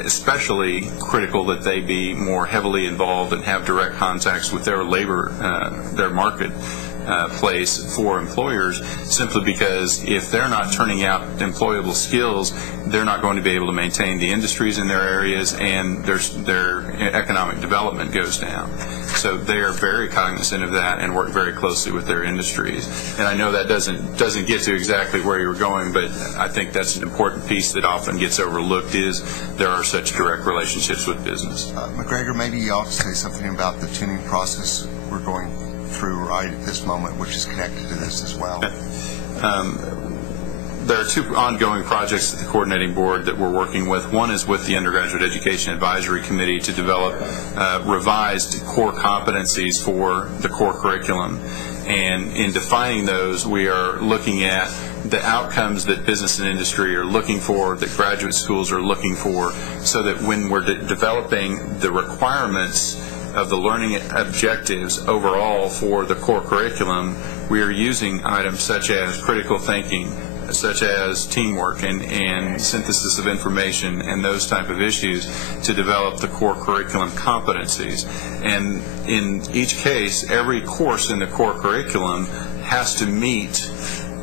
especially critical that they be more heavily involved and have direct contacts with their labor, their market place for employers, simply because if they're not turning out employable skills, they're not going to be able to maintain the industries in their areas, and their economic development goes down. So they are very cognizant of that and work very closely with their industries. And I know that doesn't get to exactly where you're going, but I think that's an important piece that often gets overlooked is there are such direct relationships with business. McGregor, maybe you ought to say something about the tuning process we're going through right at this moment, which is connected to this as well. there are two ongoing projects at the coordinating board that we're working with. One is with the Undergraduate Education Advisory Committee to develop revised core competencies for the core curriculum. And in defining those, we are looking at the outcomes that business and industry are looking for, that graduate schools are looking for, so that when we're developing the requirements of the learning objectives overall for the core curriculum, we are using items such as critical thinking, such as teamwork and synthesis of information and those type of issues to develop the core curriculum competencies. And in each case, every course in the core curriculum has to meet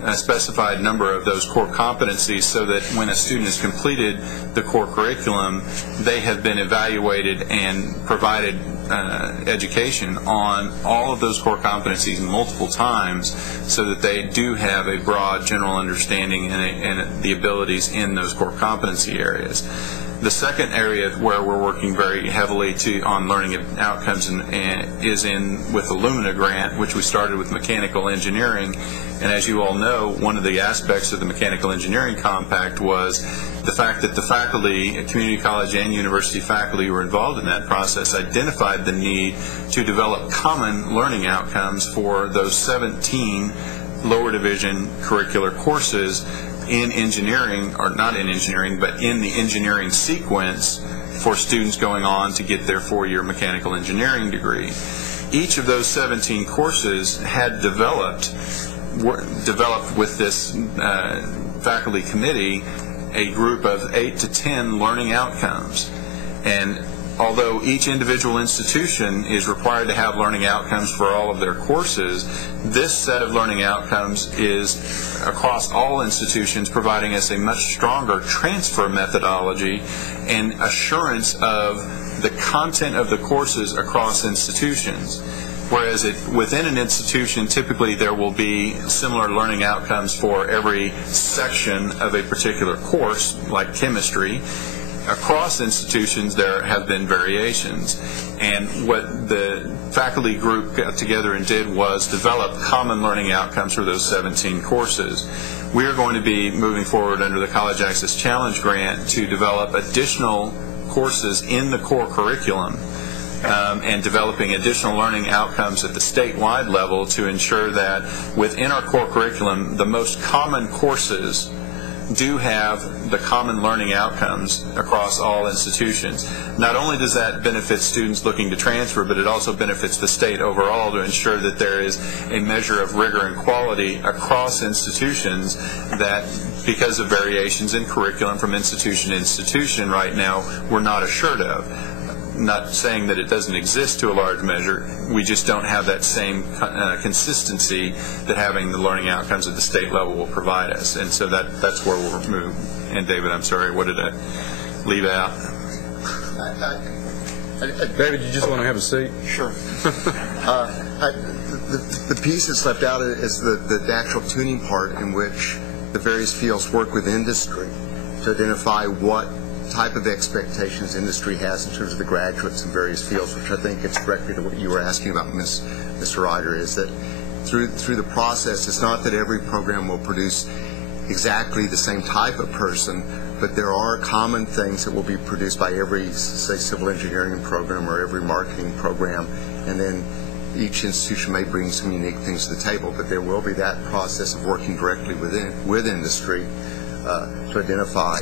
a specified number of those core competencies so that when a student has completed the core curriculum, they have been evaluated and provided education on all of those core competencies multiple times so that they do have a broad general understanding and the abilities in those core competency areas. The second area where we're working very heavily on learning outcomes is with the Lumina grant, which we started with mechanical engineering. And as you all know, one of the aspects of the mechanical engineering compact was the fact that the faculty, community college and university faculty who were involved in that process, identified the need to develop common learning outcomes for those 17 lower division curricular courses in engineering, or not in engineering, but in the engineering sequence for students going on to get their 4-year mechanical engineering degree. Each of those 17 courses had developed with this faculty committee a group of 8 to 10 learning outcomes. And although each individual institution is required to have learning outcomes for all of their courses, this set of learning outcomes is across all institutions, providing us a much stronger transfer methodology and assurance of the content of the courses across institutions. Whereas within an institution, typically there will be similar learning outcomes for every section of a particular course, like chemistry. Across institutions, there have been variations. And what the faculty group got together and did was develop common learning outcomes for those 17 courses. We are going to be moving forward under the College Access Challenge Grant to develop additional courses in the core curriculum and developing additional learning outcomes at the statewide level to ensure that within our core curriculum, the most common courses do have the common learning outcomes across all institutions. Not only does that benefit students looking to transfer, but it also benefits the state overall to ensure that there is a measure of rigor and quality across institutions that, because of variations in curriculum from institution to institution right now, we're not assured of. Not saying that it doesn't exist to a large measure, we just don't have that same consistency that having the learning outcomes at the state level will provide us. And so that's where we'll move. And David, I'm sorry, what did I leave out? David, you just want to have a seat? Sure. The piece that's left out is the actual tuning part in which the various fields work with industry to identify what type of expectations industry has in terms of the graduates in various fields, which I think it's directly to what you were asking about, Mr. Ryder, is that through the process, it's not that every program will produce exactly the same type of person, but there are common things that will be produced by every, say, civil engineering program or every marketing program, and then each institution may bring some unique things to the table, but there will be that process of working directly with industry to identify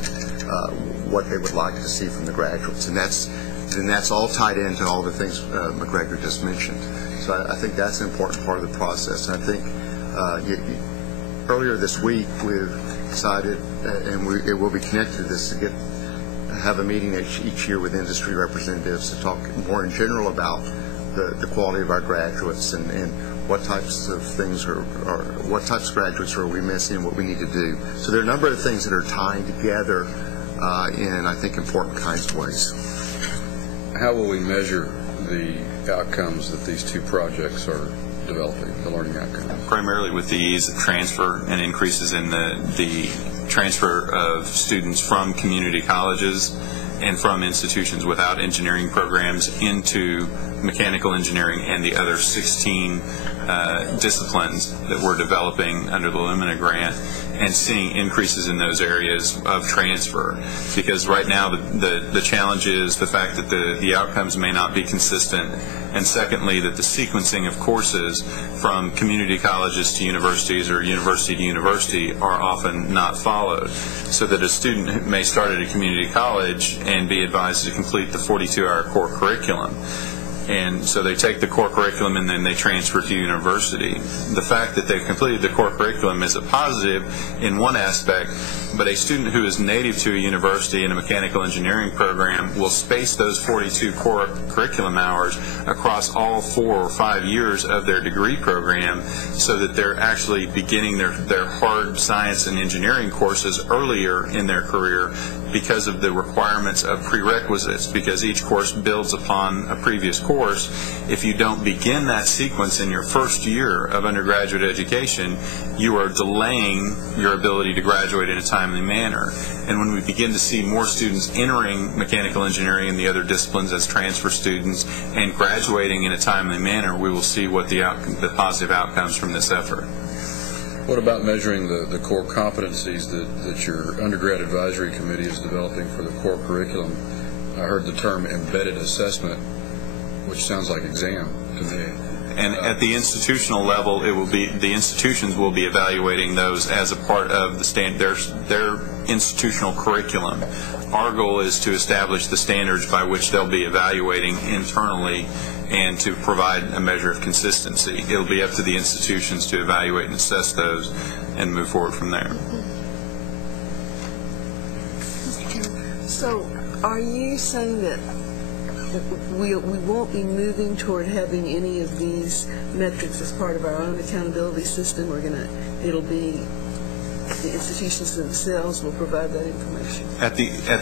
what they would like to see from the graduates, and that's all tied into all the things McGregor just mentioned. So I think that's an important part of the process. And I think earlier this week we've decided, and it will be connected to this, to have a meeting each year with industry representatives to talk more in general about the quality of our graduates and what types of things what types of graduates are we missing and what we need to do. So there are a number of things that are tying together in, I think, important kinds of ways. How will we measure the outcomes that these two projects are developing, the learning outcomes? Primarily with the ease of transfer and increases in the transfer of students from community colleges and from institutions without engineering programs into mechanical engineering and the other 16 disciplines that we're developing under the Lumina grant. and seeing increases in those areas of transfer. Because right now the challenge is the fact that the outcomes may not be consistent, and secondly, that the sequencing of courses from community colleges to universities or university to university are often not followed. So that a student may start at a community college and be advised to complete the 42-hour core curriculum. And so they take the core curriculum and then they transfer to university. The fact that they've completed the core curriculum is a positive in one aspect, but a student who is native to a university in a mechanical engineering program will space those 42 core curriculum hours across all 4 or 5 years of their degree program, so that they're actually beginning their hard science and engineering courses earlier in their career because of the requirements of prerequisites, because each course builds upon a previous course. If you don't begin that sequence in your first year of undergraduate education, you are delaying your ability to graduate in a timely manner. And when we begin to see more students entering mechanical engineering and the other disciplines as transfer students and graduating in a timely manner, we will see what the positive outcomes from this effort. What about measuring the core competencies that your undergrad advisory committee is developing for the core curriculum? I heard the term embedded assessment, which sounds like exam to me. And at the institutional level, the institutions will be evaluating those as a part of their institutional curriculum. Our goal is to establish the standards by which they'll be evaluating internally and to provide a measure of consistency. It'll be up to the institutions to evaluate and assess those and move forward from there. So, are you saying that we won't be moving toward having any of these metrics as part of our own accountability system? It'll be the institutions themselves will provide that information? At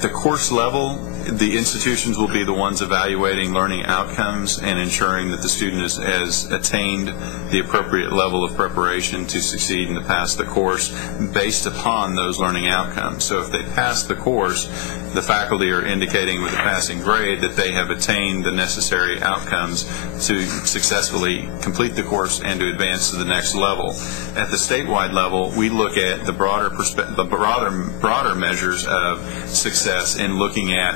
the course level, the institutions will be the ones evaluating learning outcomes and ensuring that the student has attained the appropriate level of preparation to succeed and to pass the course based upon those learning outcomes. So if they pass the course, the faculty are indicating with a passing grade that they have attained the necessary outcomes to successfully complete the course and to advance to the next level. At the statewide level, we look at the broader measures of success in looking at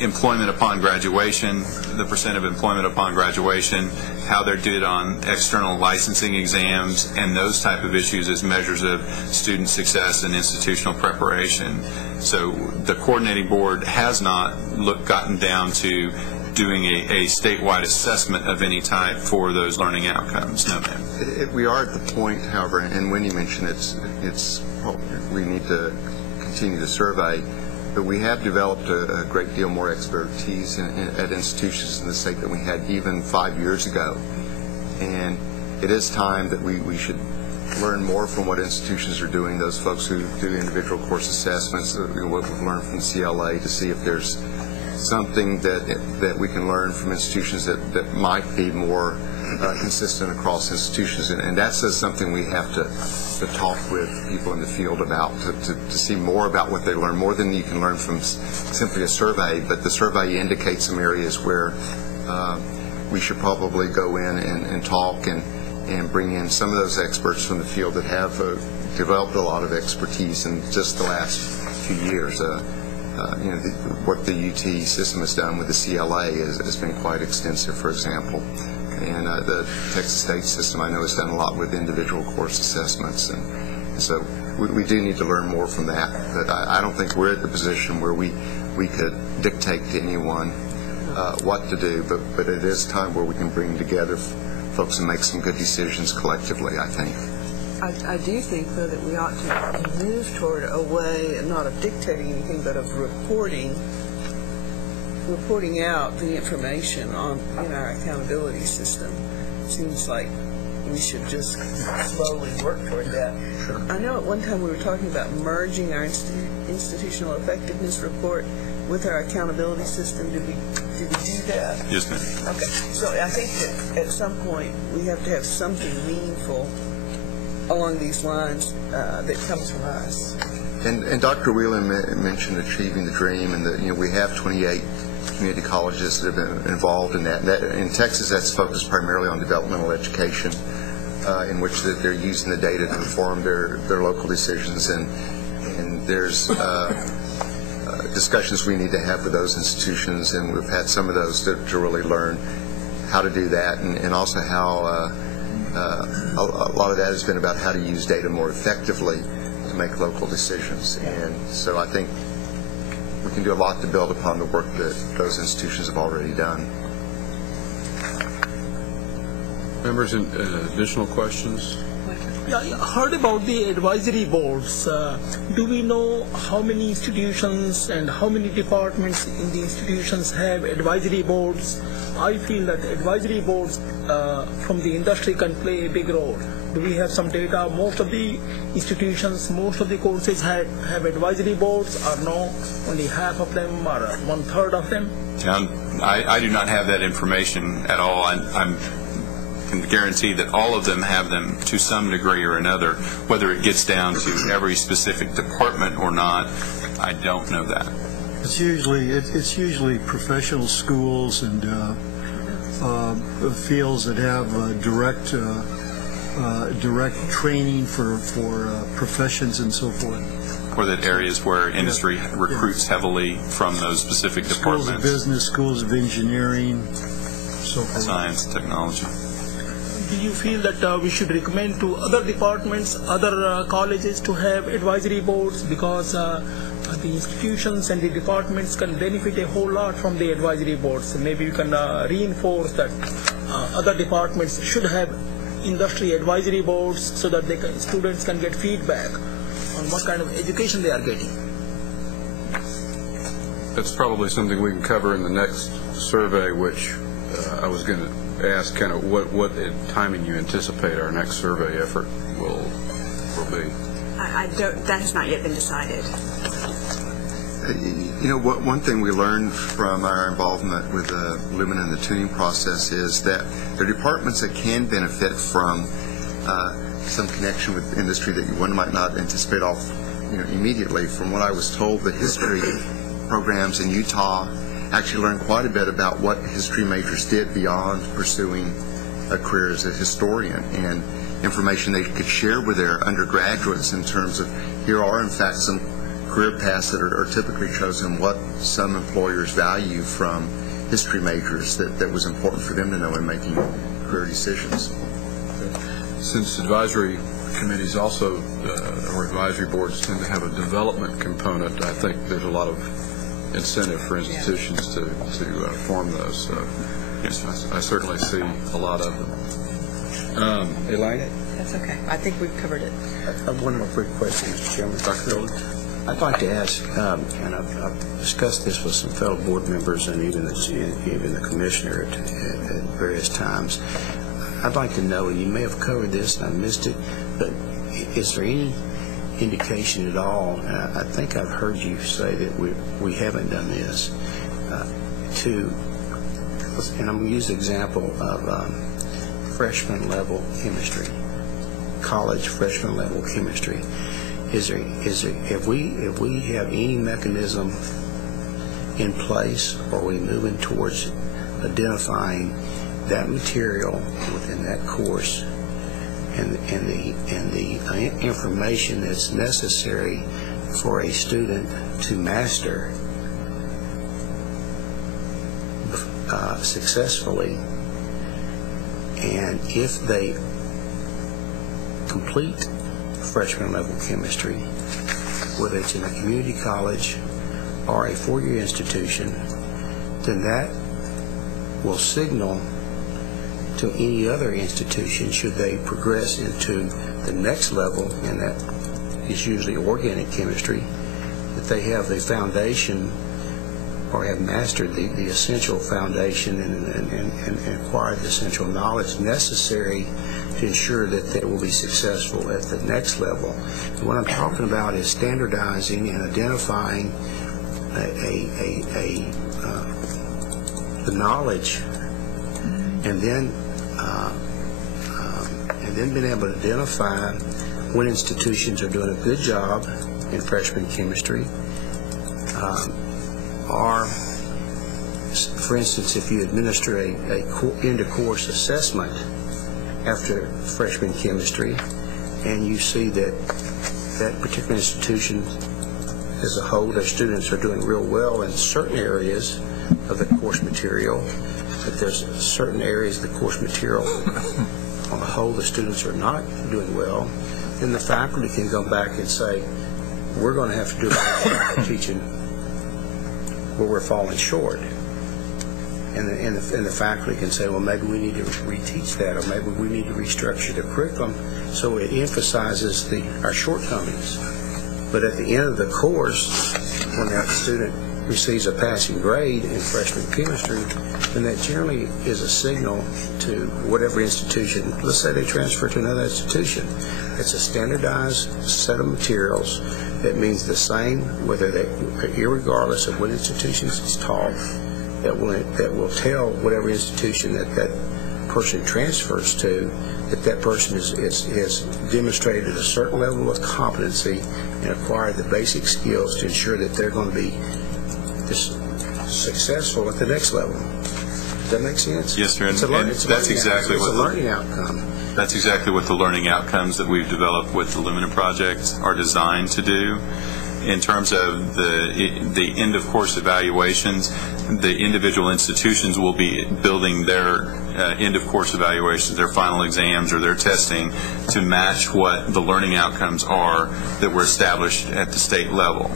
employment upon graduation, the percent of employment upon graduation, how they're did on external licensing exams, and those type of issues as measures of student success and institutional preparation. So the coordinating board has not gotten down to doing a statewide assessment of any type for those learning outcomes. No, ma'am. We are at the point, however, and when you mentioned we need to continue to survey, but we have developed a great deal more expertise at institutions in the state than we had even 5 years ago. And it is time that we should learn more from what institutions are doing, those folks who do individual course assessments, what we've learned from CLA, to see if there's something that we can learn from institutions that might be more consistent across institutions. And that's something we have to talk with people in the field about, to see more about what they learn, more than you can learn from simply a survey. But the survey indicates some areas where we should probably go in and talk and bring in some of those experts from the field that have developed a lot of expertise in just the last few years. What the UT system has done with the CLA has been quite extensive, for example. And the Texas State system, I know, has done a lot with individual course assessments. And so we do need to learn more from that. But I don't think we're at the position where we could dictate to anyone what to do. But it is time where we can bring together folks and make some good decisions collectively, I think. I do think, though, that we ought to move toward a way, not of dictating anything, but of reporting out the information in our accountability system. Seems like we should just slowly work toward that. Sure. I know at one time we were talking about merging our institutional effectiveness report with our accountability system. Did we do that? Yes, ma'am. Okay. So I think that at some point we have to have something meaningful along these lines that comes from us. And Dr. Whelan mentioned achieving the dream, and that we have 28 community colleges that have been involved in that. In Texas, that's focused primarily on developmental education. in which that they're using the data to inform their local decisions, and there's discussions we need to have with those institutions, and we've had some of those to really learn how to do that, and also how a lot of that has been about how to use data more effectively to make local decisions. And so I think we can do a lot to build upon the work that those institutions have already done. Members, additional questions? Yeah, I heard about the advisory boards. Do we know how many institutions and how many departments in the institutions have advisory boards? I feel that advisory boards from the industry can play a big role. Do we have some data? Most of the institutions, most of the courses have advisory boards, or no, only half of them or 1/3 of them? I do not have that information at all. I can guarantee that all of them have them to some degree or another. Whether it gets down to every specific department or not, I don't know that. It's usually professional schools and fields that have direct training for professions and so forth. Or that areas where industry recruits heavily from those specific departments. Schools of business, schools of engineering, so forth. Science, technology. Do you feel that we should recommend to other departments, other colleges to have advisory boards, because the institutions and the departments can benefit a whole lot from the advisory boards? Maybe you can reinforce that other departments should have industry advisory boards so that students can get feedback on what kind of education they are getting. That's probably something we can cover in the next survey, which I was going to ask kind of what timing you anticipate our next survey effort will be. That has not yet been decided. You know, one thing we learned from our involvement with Lumina and the tuning process is that there are departments that can benefit from some connection with industry that one might not anticipate immediately. From what I was told, the history programs in Utah actually learned quite a bit about what history majors did beyond pursuing a career as a historian, and information they could share with their undergraduates in terms of, here are in fact some career paths that are typically chosen, what some employers value from history majors that was important for them to know in making career decisions. Since advisory committees also, or advisory boards tend to have a development component, I think there's a lot of incentive for institutions to form those. So yes, I certainly see a lot of them. Elaine? That's okay. I think we've covered it. I have one more quick question, Mr. Chairman. Dr. Dillon? I'd like to ask, and I've discussed this with some fellow board members and even the commissioner at various times. I'd like to know, and you may have covered this and I missed it, but is there any indication at all, and I think I've heard you say that we haven't done this, and I'm going to use the example of freshman level chemistry, college freshman level chemistry. If we have any mechanism in place, or are we moving towards identifying that material within that course and the information that's necessary for a student to master successfully, and if they complete freshman level chemistry, whether it's in a community college or a four-year institution, then that will signal to any other institution, should they progress into the next level, and that is usually organic chemistry, that they have the foundation or have mastered the essential foundation and acquired the essential knowledge necessary to ensure that they will be successful at the next level. And what I'm talking about is standardizing and identifying the knowledge, and then being able to identify when institutions are doing a good job in freshman chemistry, or, for instance, if you administer a end-of-course assessment after freshman chemistry, and you see that that particular institution as a whole, their students are doing real well in certain areas of the course material, but there's certain areas of the course material on the whole the students are not doing well, then the faculty can go back and say, we're going to have to do a teaching where we're falling short. And the faculty can say, well, maybe we need to reteach that, or maybe we need to restructure the curriculum so it emphasizes our shortcomings. But at the end of the course, when that student receives a passing grade in freshman chemistry, then that generally is a signal to whatever institution. Let's say they transfer to another institution. It's a standardized set of materials that means the same, irregardless of what institutions it's taught, that will tell whatever institution that person transfers to that person has demonstrated a certain level of competency and acquired the basic skills to ensure that they're going to be successful at the next level. Does that make sense? Yes, sir. It's a learning outcome. That's exactly what the learning outcomes that we've developed with the Lumina project are designed to do. In terms of the end-of-course evaluations, the individual institutions will be building their end-of-course evaluations, their final exams or their testing, to match what the learning outcomes are that were established at the state level.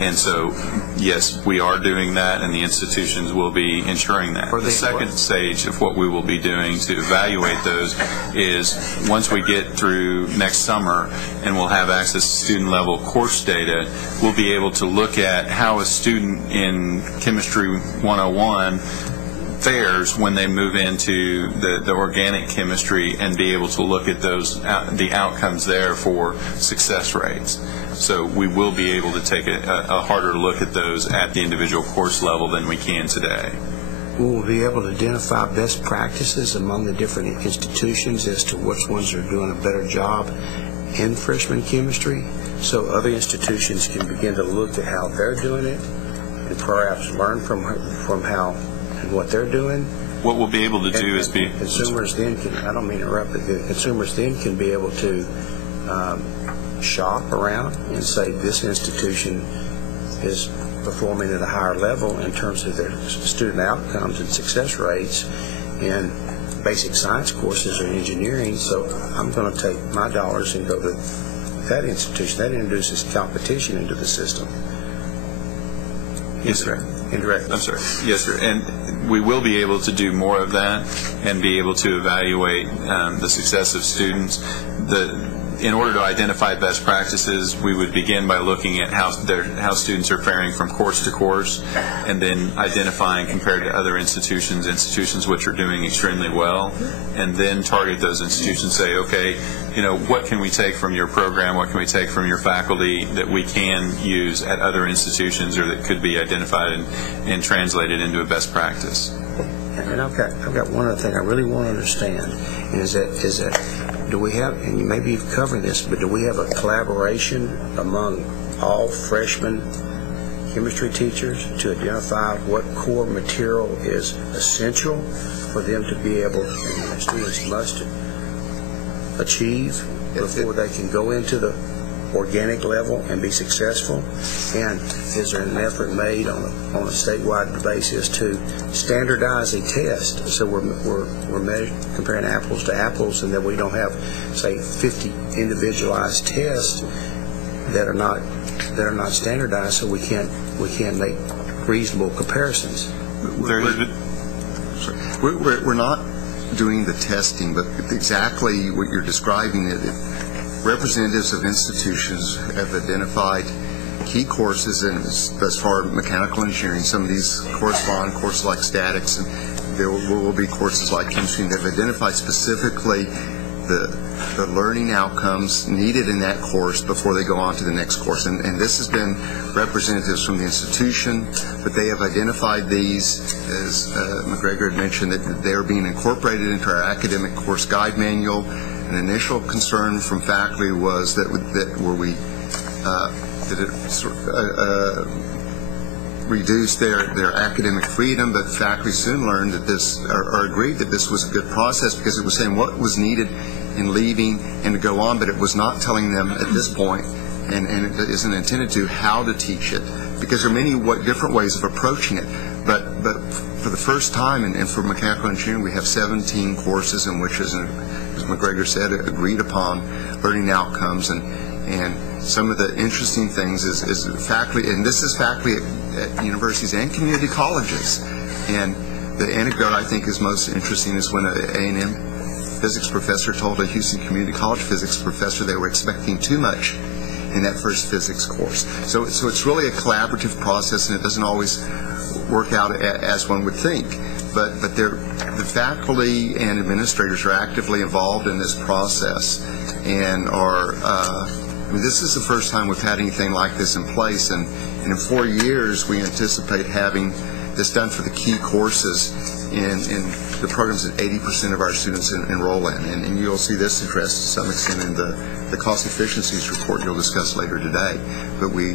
And so, yes, we are doing that, and the institutions will be ensuring that. The second stage of what we will be doing to evaluate those is once we get through next summer and we'll have access to student-level course data, we'll be able to look at how a student in Chemistry 101 fares when they move into the organic chemistry and be able to look at the outcomes there for success rates. So we will be able to take a harder look at those at the individual course level than we can today. We'll be able to identify best practices among the different institutions as to which ones are doing a better job in freshman chemistry, so other institutions can begin to look at how they're doing it and perhaps learn from how and what they're doing. What we'll be able to do is be... Consumers then can, I don't mean to interrupt, but the consumers then can be able to shop around and say this institution is performing at a higher level in terms of their student outcomes and success rates and basic science courses or engineering, so I'm going to take my dollars and go to that institution. That introduces competition into the system. Yes, sir. Indirectly. I'm sorry. Yes, sir. And we will be able to do more of that and be able to evaluate the success of students. In order to identify best practices, we would begin by looking at how students are faring from course to course, and then identifying compared to other institutions which are doing extremely well, and then target those institutions. Say, okay, what can we take from your program? What can we take from your faculty that we can use at other institutions, or that could be identified and translated into a best practice? And I've got one other thing I really want to understand is that do we have, and maybe you've covered this, but do we have a collaboration among all freshman chemistry teachers to identify what core material is essential for them to be able, and the students must achieve before they can go into the organic level and be successful? And is there an effort made on a statewide basis to standardize a test so we're comparing apples to apples, and that we don't have, say, 50 individualized tests that are not standardized, so we can't make reasonable comparisons? We're not doing the testing, but exactly what you're describing. Representatives of institutions have identified key courses, and thus far mechanical engineering. Some of these correspond courses like statics, and there will be courses like chemistry, and they've identified specifically the learning outcomes needed in that course before they go on to the next course. And this has been representatives from the institution, but they have identified these, as McGregor had mentioned, that they're being incorporated into our academic course guide manual. An initial concern from faculty was reduce their academic freedom, but faculty soon learned that or agreed that this was a good process because it was saying what was needed in leaving and to go on, but it was not telling them at this point, and it isn't intended to, how to teach it, because there are many different ways of approaching it. But for the first time, and for mechanical engineering, we have 17 courses in which, as McGregor said, agreed upon learning outcomes, and some of the interesting things is faculty, and this is faculty at universities and community colleges. And the anecdote I think is most interesting is when an A&M physics professor told a Houston Community College physics professor they were expecting too much in that first physics course. So it's really a collaborative process, and it doesn't always work out as one would think. But the faculty and administrators are actively involved in this process, and are. This is the first time we've had anything like this in place, and in 4 years we anticipate having this done for the key courses in the programs that 80% of our students enroll in. And you'll see this addressed to some extent in the cost efficiencies report you'll discuss later today. But we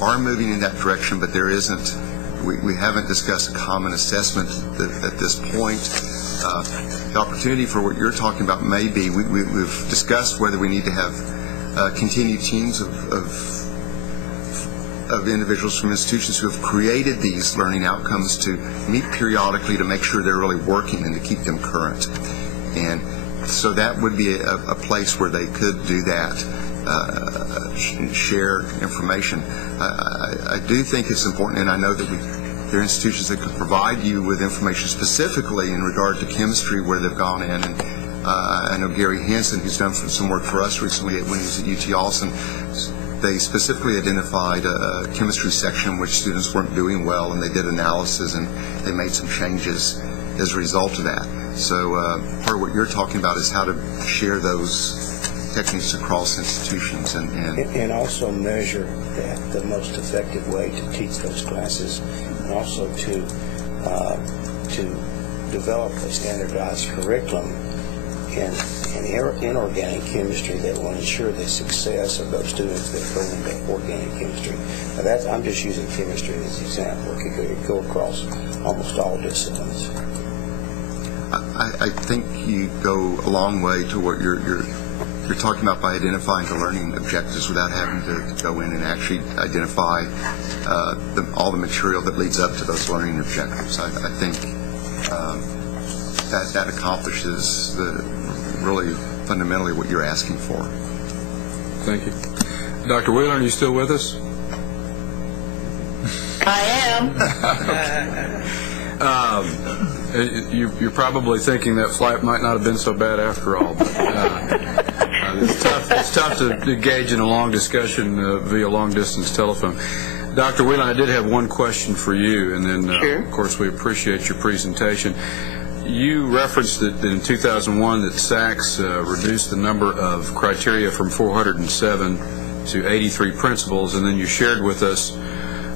are moving in that direction, but there isn't, we haven't discussed a common assessment at this point. The opportunity for what you're talking about may be, we've discussed whether we need to have continued teams of individuals from institutions who have created these learning outcomes to meet periodically to make sure they're really working and to keep them current. And so that would be a place where they could do that, share information. I do think it's important, and I know that there are institutions that could provide you with information specifically in regard to chemistry where they've gone in. And I know Gary Hansen, who's done some work for us recently when he was at UT Austin, they specifically identified a chemistry section in which students weren't doing well, and they did analysis and they made some changes as a result of that. So part of what you're talking about is how to share those techniques across institutions and also measure that the most effective way to teach those classes, and also to develop a standardized curriculum in inorganic chemistry that will ensure the success of those students that go into organic chemistry. Now I'm just using chemistry as an example. It could go across almost all disciplines. I think you go a long way to what you're talking about by identifying the learning objectives without having to go in and actually identify all the material that leads up to those learning objectives. I think that accomplishes really fundamentally what you're asking for. Thank you. Dr. Wheeler, are you still with us? I am. You're probably thinking that flight might not have been so bad after all. But, it's tough to engage in a long discussion via long-distance telephone. Dr. Wheeler, I did have one question for you, and then, sure. Of course, we appreciate your presentation. You referenced that in 2001 that SACS reduced the number of criteria from 407 to 83 principles, and then you shared with us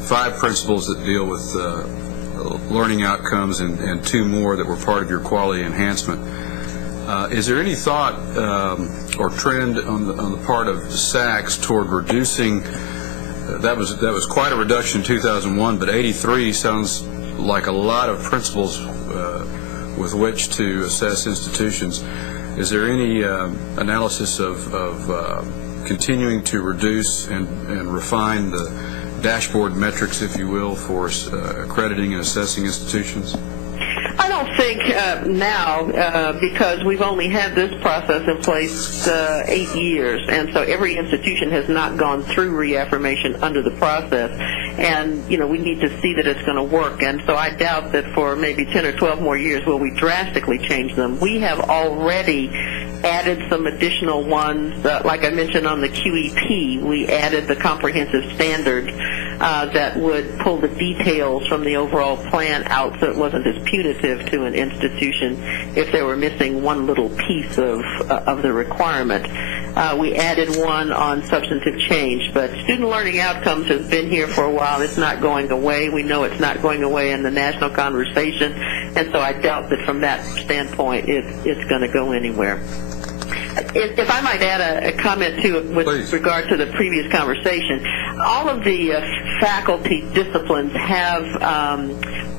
5 principles that deal with learning outcomes and 2 more that were part of your quality enhancement. Is there any thought or trend on the part of SACS toward reducing? That was quite a reduction in 2001, but 83 sounds like a lot of principles with which to assess institutions. Is there any analysis of continuing to reduce and refine the dashboard metrics, if you will, for accrediting and assessing institutions? I don't think now, because we've only had this process in place 8 years, and so every institution has not gone through reaffirmation under the process, and we need to see that it's going to work. And so I doubt that for maybe 10 or 12 more years will we drastically change them. We have already added some additional ones, like I mentioned on the QEP. We added the comprehensive standard that would pull the details from the overall plan out, so it wasn't as punitive to an institution if they were missing one little piece of the requirement. We added one on substantive change, but student learning outcomes has been here for a while. It's not going away. We know it's not going away in the national conversation, and so I doubt that from that standpoint it's going to go anywhere. If I might add a comment to it with Please. regard to the previous conversation, all of the faculty disciplines have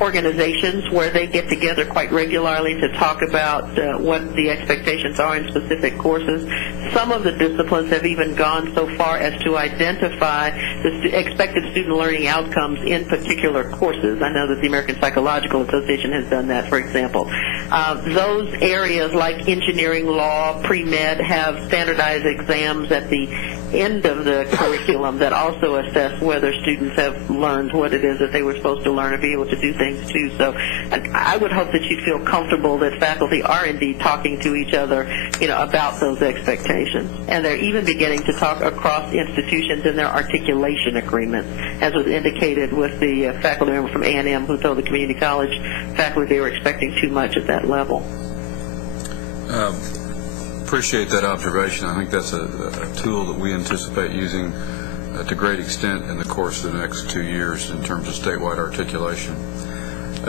organizations where they get together quite regularly to talk about what the expectations are in specific courses. Some of the disciplines have even gone so far as to identify the expected student learning outcomes in particular courses. I know that the American Psychological Association has done that, for example. Those areas like engineering, law, pre-med have standardized exams at the end of the curriculum that also assess whether students have learned what it is that they were supposed to learn and be able to do things too. So I would hope that you feel comfortable that faculty are indeed talking to each other, about those expectations. And they're even beginning to talk across institutions in their articulation agreements, as was indicated with the faculty member from A&M who told the community college faculty they were expecting too much at that level. Appreciate that observation. I think that's a tool that we anticipate using to great extent in the course of the next 2 years in terms of statewide articulation.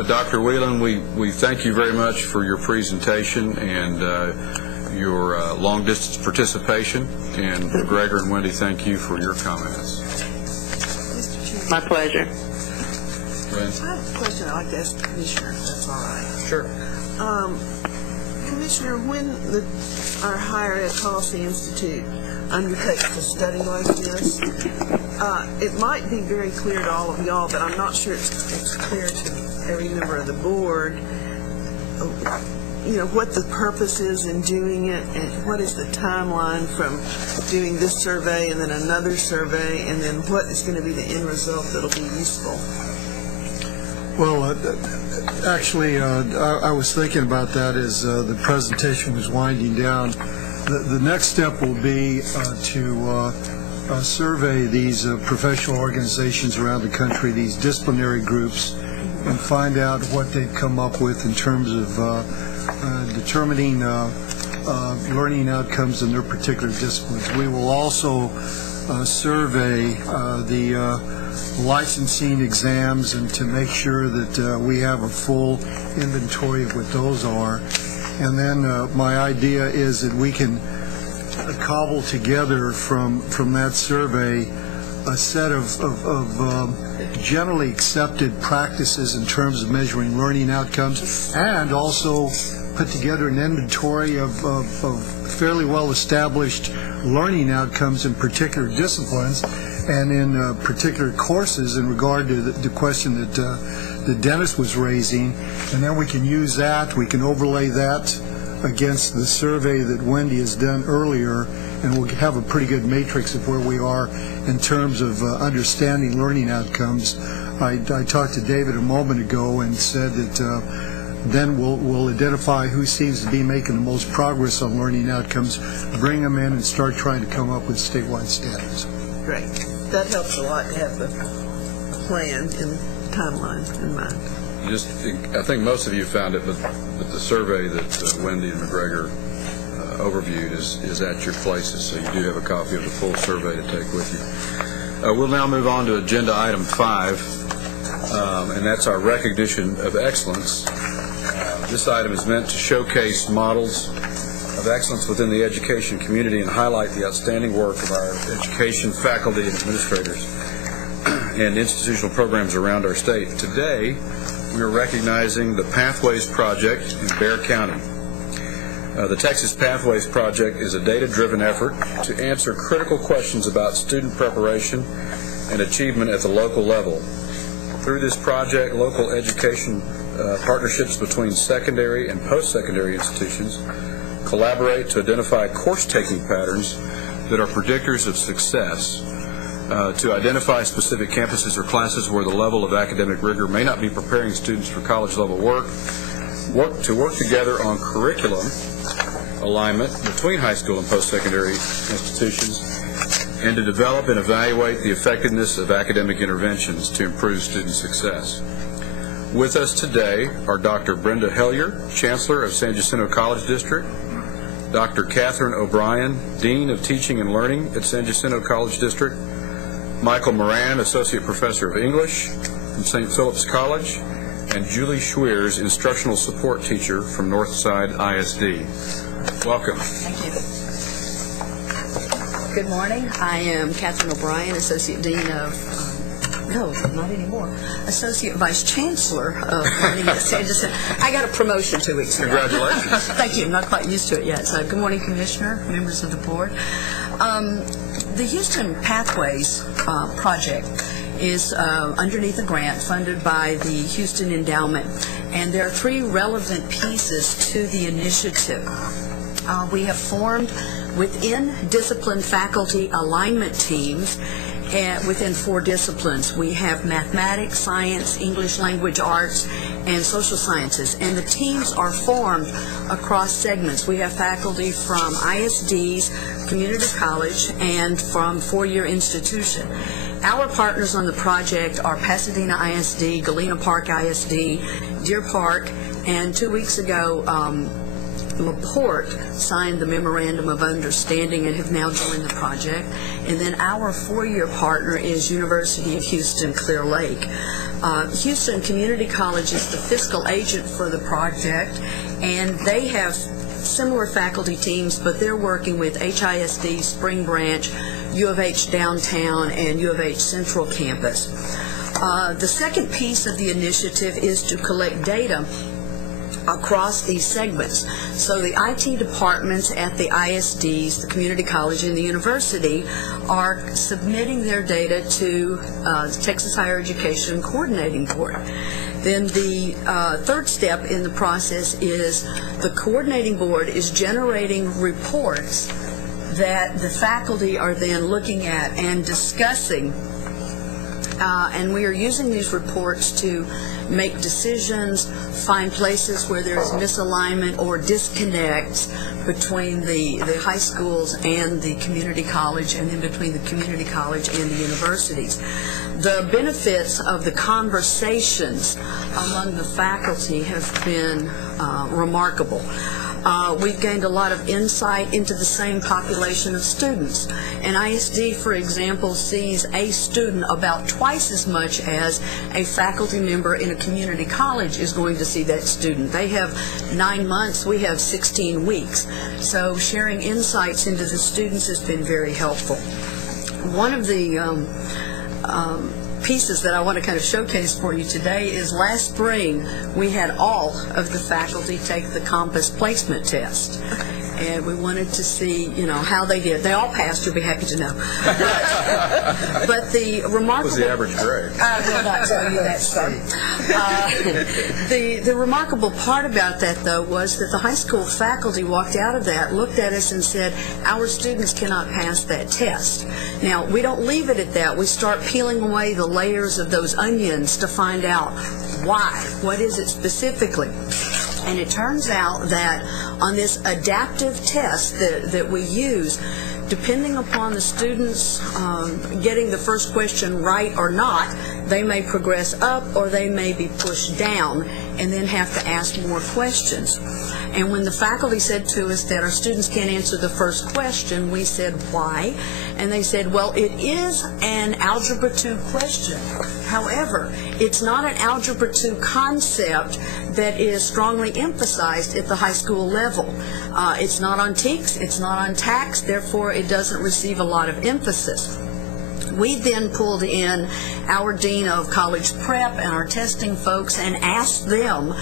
Dr. Whelan, we thank you very much for your presentation and your long-distance participation. And McGregor and Wendy, thank you for your comments. My pleasure. Lynn? I have a question I'd like to ask the Commissioner, if that's all right. Sure. Commissioner, when our Higher Ed Policy Institute undertakes a study like this, it might be very clear to all of y'all, but I'm not sure it's clear to every member of the board, what the purpose is in doing it, and what is the timeline from doing this survey and then another survey, and then what is going to be the end result that'll be useful. Well, actually, I was thinking about that as the presentation was winding down. The next step will be to survey these professional organizations around the country, these disciplinary groups, and find out what they've come up with in terms of determining learning outcomes in their particular disciplines. We will also survey the licensing exams and to make sure that we have a full inventory of what those are. And then my idea is that we can cobble together from that survey a set of generally accepted practices in terms of measuring learning outcomes, and also put together an inventory of fairly well-established learning outcomes in particular disciplines and in particular courses in regard to the question that Dennis was raising. And then we can use that, we can overlay that against the survey that Wendy has done earlier, and we'll have a pretty good matrix of where we are in terms of understanding learning outcomes. I talked to David a moment ago and said that then we'll identify who seems to be making the most progress on learning outcomes, bring them in, and start trying to come up with statewide standards. Great. That helps a lot to have the plan and timeline in mind. I think most of you found it, but the survey that Wendy and McGregor overviewed is at your places, so you do have a copy of the full survey to take with you. We'll now move on to agenda item 5, and that's our recognition of excellence. This item is meant to showcase models of excellence within the education community and highlight the outstanding work of our education faculty and administrators and institutional programs around our state. Today, we are recognizing the Pathways Project in Bexar County. The Texas Pathways Project is a data-driven effort to answer critical questions about student preparation and achievement at the local level. Through this project, local education partnerships between secondary and post-secondary institutions collaborate to identify course-taking patterns that are predictors of success, to identify specific campuses or classes where the level of academic rigor may not be preparing students for college-level work, to work together on curriculum alignment between high school and post-secondary institutions, and to develop and evaluate the effectiveness of academic interventions to improve student success. With us today are Dr. Brenda Hellier, Chancellor of San Jacinto College District, Dr. Catherine O'Brien, Dean of Teaching and Learning at San Jacinto College District, Michael Moran, Associate Professor of English from St. Philip's College, and Julie Schweers, Instructional Support Teacher from Northside ISD. Welcome. Thank you. Good morning. I am Catherine O'Brien, Associate Dean of, no, not anymore, Associate Vice Chancellor of Sanderson. I got a promotion 2 weeks ago. Congratulations. Thank you. I'm not quite used to it yet. So good morning, Commissioner, members of the board. The Houston Pathways project is underneath a grant funded by the Houston Endowment, and there are 3 relevant pieces to the initiative. We have formed within discipline faculty alignment teams within 4 disciplines. We have mathematics, science, English language arts, and social sciences, and the teams are formed across segments. We have faculty from ISDs, community college, and from 4-year institution. Our partners on the project are Pasadena ISD, Galena Park ISD, Deer Park, and 2 weeks ago, LaPorte signed the Memorandum of Understanding and have now joined the project. And then our 4-year partner is University of Houston Clear Lake. Houston Community College is the fiscal agent for the project, and they have similar faculty teams, but they're working with HISD, Spring Branch, U of H Downtown, and U of H Central Campus. The second piece of the initiative is to collect data across these segments. So the IT departments at the ISDs, the community college, and the university are submitting their data to the Texas Higher Education Coordinating Board. Then the third step in the process is the coordinating board is generating reports that the faculty are then looking at and discussing, and we are using these reports to make decisions, find places where there is misalignment or disconnects between the high schools and the community college, and then between the community college and the universities. The benefits of the conversations among the faculty have been remarkable. We've gained a lot of insight into the same population of students. An ISD, for example, sees a student about twice as much as a faculty member in a community college is going to see that student. They have 9 months, we have 16 weeks. So sharing insights into the students has been very helpful. One of the pieces that I want to kind of showcase for you today is last spring we had all of the faculty take the Compass placement test, and we wanted to see, you know, how they did. They all passed, you'll be happy to know. But the remarkable... What was the average grade? I will not tell you that, sir. The remarkable part about that, though, was that the high school faculty walked out of that, looked at us and said, our students cannot pass that test. Now, we don't leave it at that. We start peeling away the layers of those onions to find out why. What is it specifically? And it turns out that on this adaptive test that we use, depending upon the students getting the first question right or not, they may progress up or they may be pushed down and then have to ask more questions. And when the faculty said to us that our students can't answer the first question, we said, why? And they said, well, it is an Algebra 2 question. However, it's not an Algebra 2 concept that is strongly emphasized at the high school level. It's not on TEKS, it's not on TAKS, therefore it doesn't receive a lot of emphasis. We then pulled in our Dean of College Prep and our testing folks and asked them,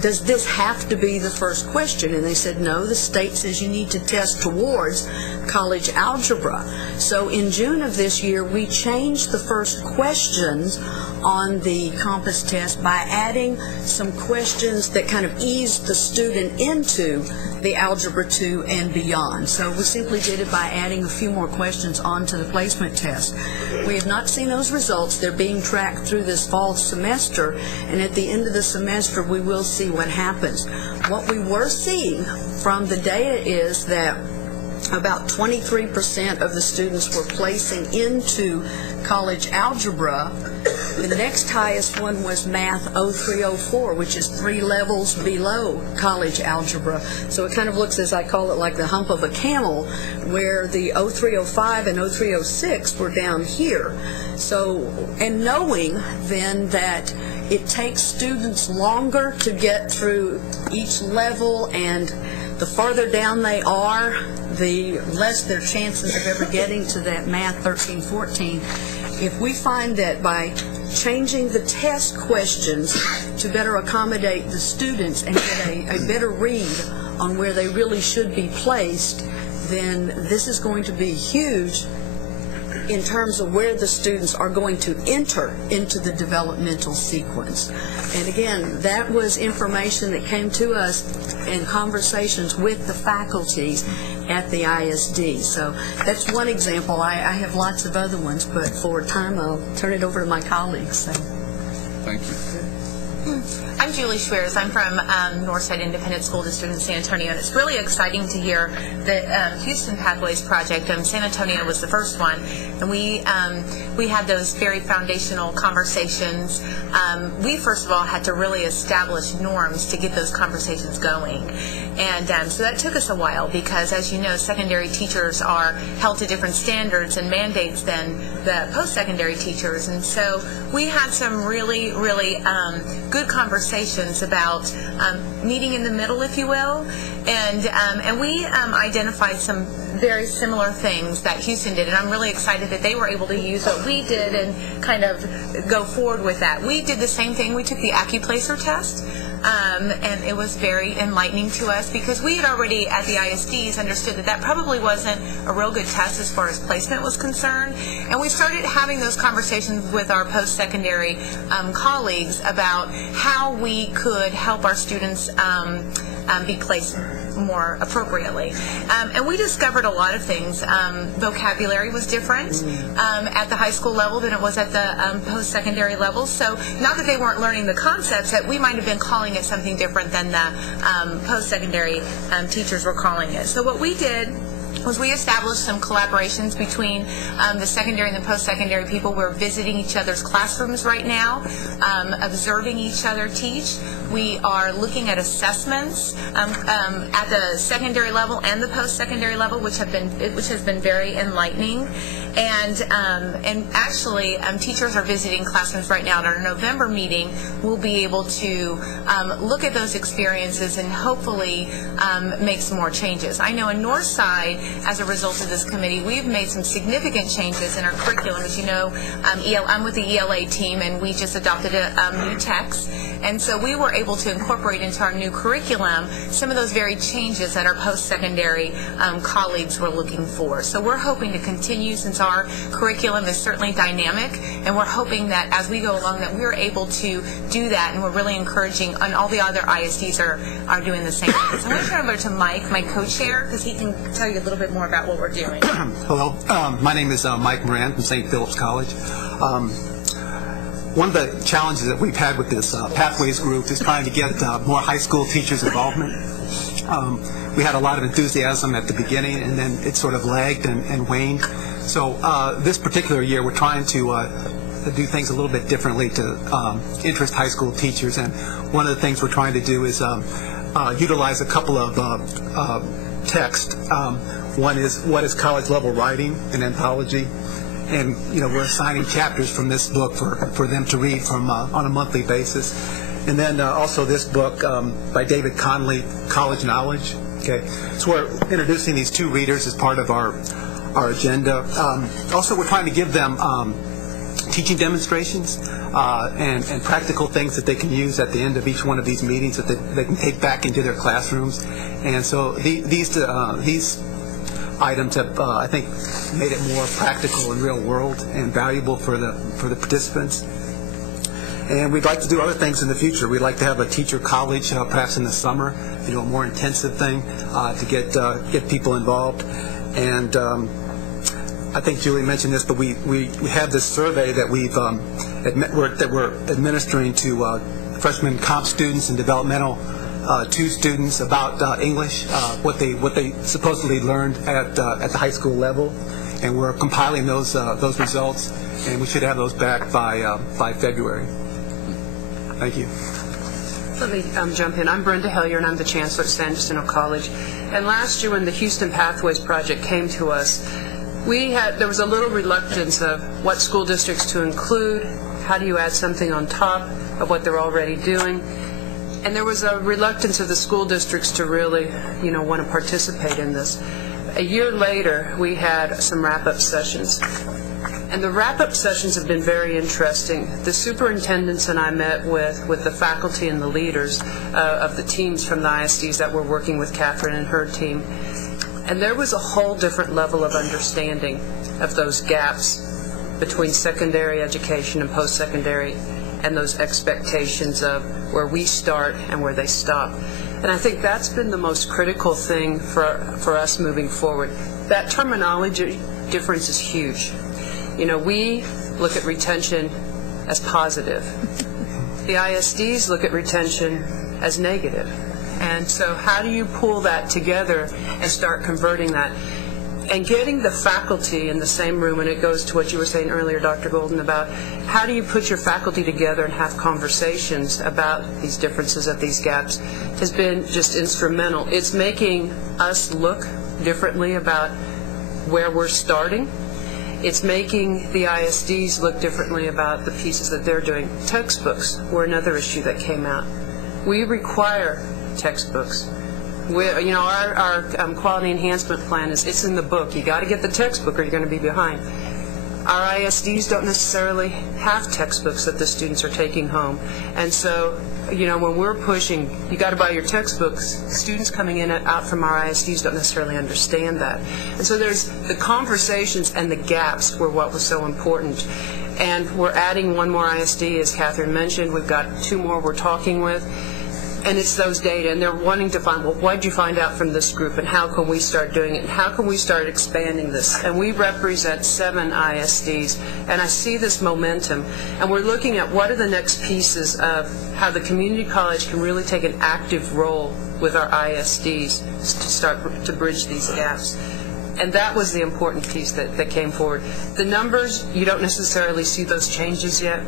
does this have to be the first question? And they said, no, the state says you need to test towards college algebra. So in June of this year, we changed the first questions on the Compass test by adding some questions that kind of eased the student into the Algebra 2 and beyond. So we simply did it by adding a few more questions onto the placement test. We have not seen those results. They're being tracked through this fall semester, and at the end of the semester we will see what happens. What we were seeing from the data is that about 23% of the students were placing into college algebra. The next highest one was Math 0304, which is 3 levels below college algebra. So it kind of looks, as I call it, like the hump of a camel, where the 0305 and 0306 were down here. So, and knowing then that it takes students longer to get through each level, and the farther down they are, the less their chances of ever getting to that math 13, 14. If we find that by changing the test questions to better accommodate the students and get a better read on where they really should be placed, then this is going to be huge in terms of where the students are going to enter into the developmental sequence. And again, that was information that came to us in conversations with the faculties at the ISD. So that's one example. I have lots of other ones, but for time I'll turn it over to my colleagues. So. Thank you. I'm Julie Schweers. I'm from Northside Independent School District in San Antonio, and it's really exciting to hear the Houston Pathways Project. San Antonio was the first one, and we had those very foundational conversations. We first of all had to really establish norms to get those conversations going, and so that took us a while because, as you know, secondary teachers are held to different standards and mandates than the post-secondary teachers, and so we had some really good conversations about meeting in the middle, if you will, and we identified some very similar things that Houston did, and I'm really excited that they were able to use what we did and kind of go forward with that. We did the same thing. We took the AccuPlacer test, and it was very enlightening to us because we had already at the ISDs understood that probably wasn't a real good test as far as placement was concerned, and we started having those conversations with our post-secondary colleagues about how we could help our students be placed more appropriately. And we discovered a lot of things. Vocabulary was different at the high school level than it was at the post-secondary level. So not that they weren't learning the concepts, that we might have been calling it something different than the post-secondary teachers were calling it. So what we did was we established some collaborations between the secondary and the post-secondary people. We're visiting each other's classrooms right now, observing each other teach. We are looking at assessments at the secondary level and the post-secondary level, which has been very enlightening. And actually, teachers are visiting classrooms right now. At our November meeting, we'll be able to look at those experiences and hopefully make some more changes. I know in Northside, as a result of this committee, we've made some significant changes in our curriculum. As you know, I'm with the ELA team, and we just adopted a new text. And so we were able to incorporate into our new curriculum some of those very changes that our post-secondary colleagues were looking for. So we're hoping to continue, since our curriculum is certainly dynamic, and we're hoping that as we go along that we're able to do that, and we're really encouraging, and all the other ISDs are doing the same thing. So I'm going to turn it over to Mike, my co-chair, because he can tell you a little bit more about what we're doing. Hello, my name is Mike Moran from St. Philip's College. One of the challenges that we've had with this Pathways group is trying to get more high school teachers' involvement. We had a lot of enthusiasm at the beginning, and then it sort of lagged and waned. So this particular year, we're trying to do things a little bit differently to interest high school teachers. And one of the things we're trying to do is utilize a couple of texts. One is what is college level writing, an anthology. And we're assigning chapters from this book for them to read from on a monthly basis. And then also this book by David Conley, College Knowledge. Okay, so we're introducing these two readers as part of our agenda. Also, we're trying to give them teaching demonstrations and practical things that they can use at the end of each one of these meetings that they can take back into their classrooms. And so these items have, I think, made it more practical and real world and valuable for the participants. And we'd like to do other things in the future. We'd like to have a teacher college, perhaps in the summer, a more intensive thing to get people involved. And I think Julie mentioned this, but we have this survey that we're administering to freshman comp students and developmental 2 students about English, what they supposedly learned at the high school level, and we're compiling those results, and we should have those back by February. Thank you. Let me jump in. I'm Brenda Hellier, and I'm the Chancellor at San Jacinto College. And last year, when the Houston Pathways Project came to us, there was a little reluctance of what school districts to include. How do you add something on top of what they're already doing? And there was a reluctance of the school districts to really, want to participate in this. A year later, we had some wrap-up sessions. And the wrap-up sessions have been very interesting. The superintendents and I met with the faculty and the leaders of the teams from the ISDs that were working with Catherine and her team. And there was a whole different level of understanding of those gaps between secondary education and post-secondary, and those expectations of where we start and where they stop. And I think that's been the most critical thing for us moving forward. That terminology difference is huge. You know, we look at retention as positive. The ISDs look at retention as negative. And so how do you pull that together and start converting that? And getting the faculty in the same room, and it goes to what you were saying earlier, Dr. Golden, about how do you put your faculty together and have conversations about these differences of these gaps, has been just instrumental. It's making us look differently about where we're starting. It's making the ISDs look differently about the pieces that they're doing. Textbooks were another issue that came out. We require textbooks. Our quality enhancement plan it's in the book. You got to get the textbook or you're going to be behind. Our ISDs don't necessarily have textbooks that the students are taking home. And so, when we're pushing, you got to buy your textbooks, students coming in out from our ISDs don't necessarily understand that. And so there's the conversations and the gaps were what was so important. And we're adding one more ISD, as Catherine mentioned. We've got 2 more we're talking with. And it's those data, and they're wanting to find, well, what did you find out from this group, and how can we start doing it, and how can we start expanding this? And we represent 7 ISDs, and I see this momentum, and we're looking at what are the next pieces of how the community college can really take an active role with our ISDs to start to bridge these gaps. And that was the important piece that came forward. The numbers, you don't necessarily see those changes yet,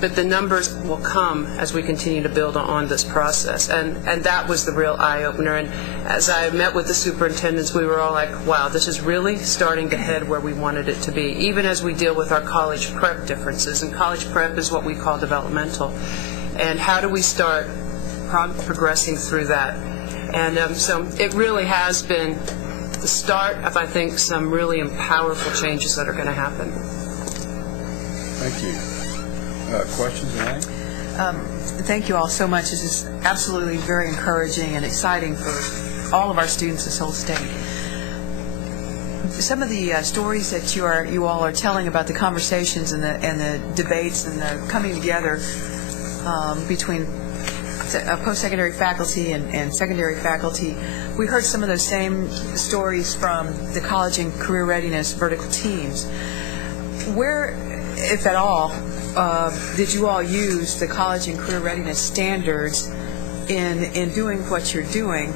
but the numbers will come as we continue to build on this process. And that was the real eye-opener. And as I met with the superintendents, we were all like, wow, this is really starting to head where we wanted it to be, even as we deal with our college prep differences. And college prep is what we call developmental. And how do we start progressing through that? And so it really has been the start of, I think, some really powerful changes that are going to happen. Thank you. Questions, Elaine? Thank you all so much. This is absolutely very encouraging and exciting for all of our students this whole state. Some of the stories that you all are telling about the conversations and the debates and the coming together between post-secondary faculty and secondary faculty, we heard some of those same stories from the college and career readiness vertical teams. Where, if at all, did you all use the college and career readiness standards in doing what you're doing,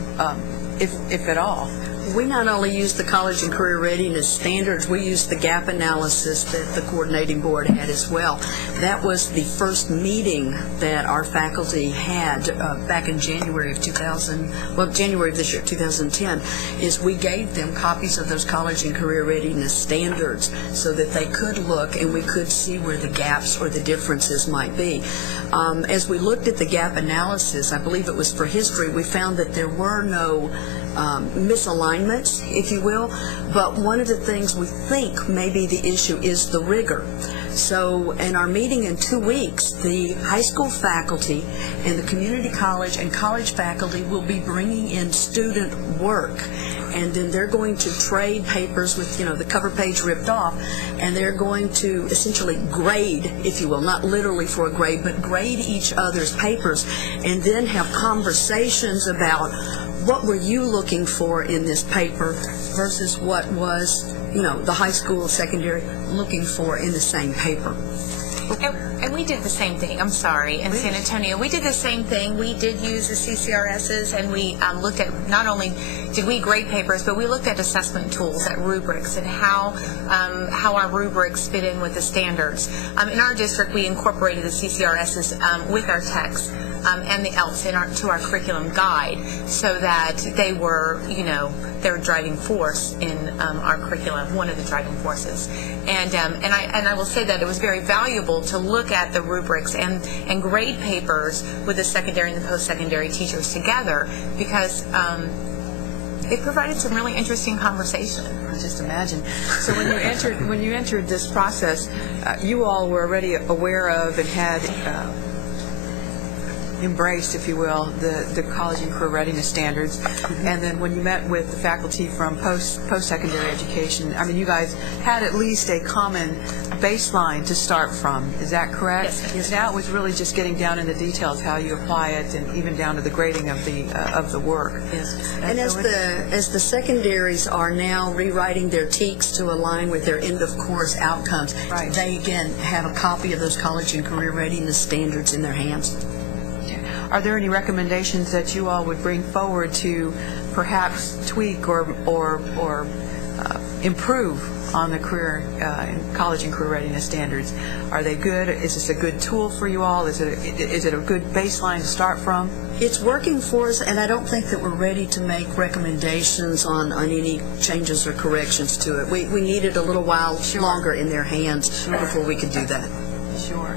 if at all? We not only used the college and career readiness standards, we used the gap analysis that the coordinating board had as well. That was the first meeting that our faculty had back in January of January of this year, 2010, is we gave them copies of those college and career readiness standards so that they could look and we could see where the gaps or the differences might be. As we looked at the gap analysis, I believe it was for history, we found that there were no misalignments, if you will, but one of the things we think may be the issue is the rigor. So in our meeting in 2 weeks, the high school faculty and the community college and college faculty will be bringing in student work, and then they're going to trade papers with, the cover page ripped off, and they're going to essentially grade, if you will, not literally for a grade, but grade each other's papers, and then have conversations about what were you looking for in this paper versus what was, the high school, secondary looking for in the same paper. And we did the same thing, in San Antonio. We did the same thing. We did use the CCRSs, and we looked at, not only did we grade papers, but we looked at assessment tools, at rubrics, and how our rubrics fit in with the standards. In our district, we incorporated the CCRSs with our texts and the ELTs to our curriculum guide, so that they were, their driving force in our curriculum, one of the driving forces. And I will say that it was very valuable to look at the rubrics and grade papers with the secondary and the post-secondary teachers together, because it provided some really interesting conversation. Just imagine. So when you entered this process, you all were already aware of and had embraced, if you will, the college and career readiness standards. And then when you met with the faculty from post-secondary education, I mean, you guys had at least a common baseline to start from. Is that correct? Yes. Now it was really just getting down into details, how you apply it, and even down to the grading of the work. Yes. And as the secondaries are now rewriting their TEKs to align with their end of course outcomes, right, they again have a copy of those college and career readiness standards in their hands. Are there any recommendations that you all would bring forward to perhaps tweak or improve on the college and career readiness standards? Are they good? Is this a good tool for you all? Is it a good baseline to start from? It's working for us, and I don't think that we're ready to make recommendations on any changes or corrections to it. We needed a little while longer in their hands before we could do that. Sure.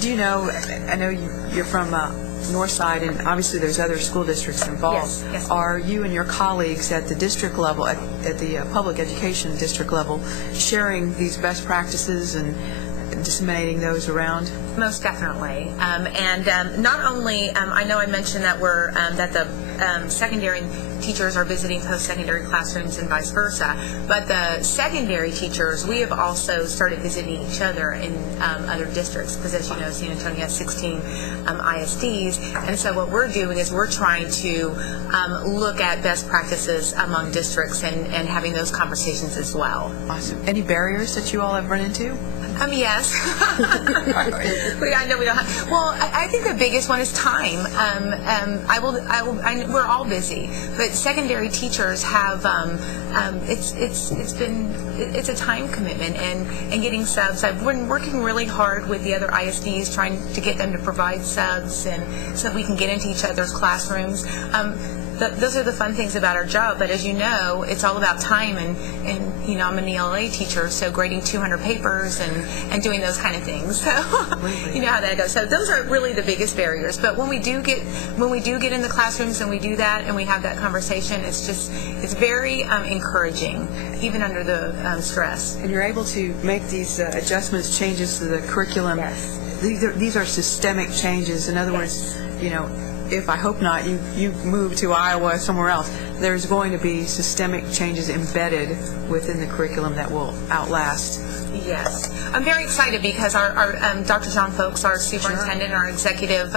Do you know, I know you're from Northside, and obviously there's other school districts involved. Yes. Are you and your colleagues at the district level, at the public education district level, sharing these best practices and disseminating those around? Most definitely. And not only, I know I mentioned that that the secondary teachers are visiting post-secondary classrooms and vice versa, but the secondary teachers, we have also started visiting each other in other districts, because as you know, San Antonio has 16 ISDs, and so what we're doing is we're trying to look at best practices among districts and having those conversations as well. Awesome. Any barriers that you all have run into? Yes. I know we don't have. Well, I think the biggest one is time. We're all busy, but secondary teachers have. It's a time commitment, and getting subs. I've been working really hard with the other ISDs, trying to get them to provide subs, and so we can get into each other's classrooms. Those are the fun things about our job, but as you know, it's all about time, and you know, I'm an ELA teacher, so grading 200 papers and doing those kind of things. So you know how that goes. So those are really the biggest barriers. But when we do get in the classrooms and we do that and we have that conversation, it's very encouraging, even under the stress. And you're able to make these adjustments, changes to the curriculum. Yes. These are systemic changes. In other words, you know, if I hope not, you move to Iowa or somewhere else, there's going to be systemic changes embedded within the curriculum that will outlast. Yes. I'm very excited because our Dr. John Folks, our superintendent, our executive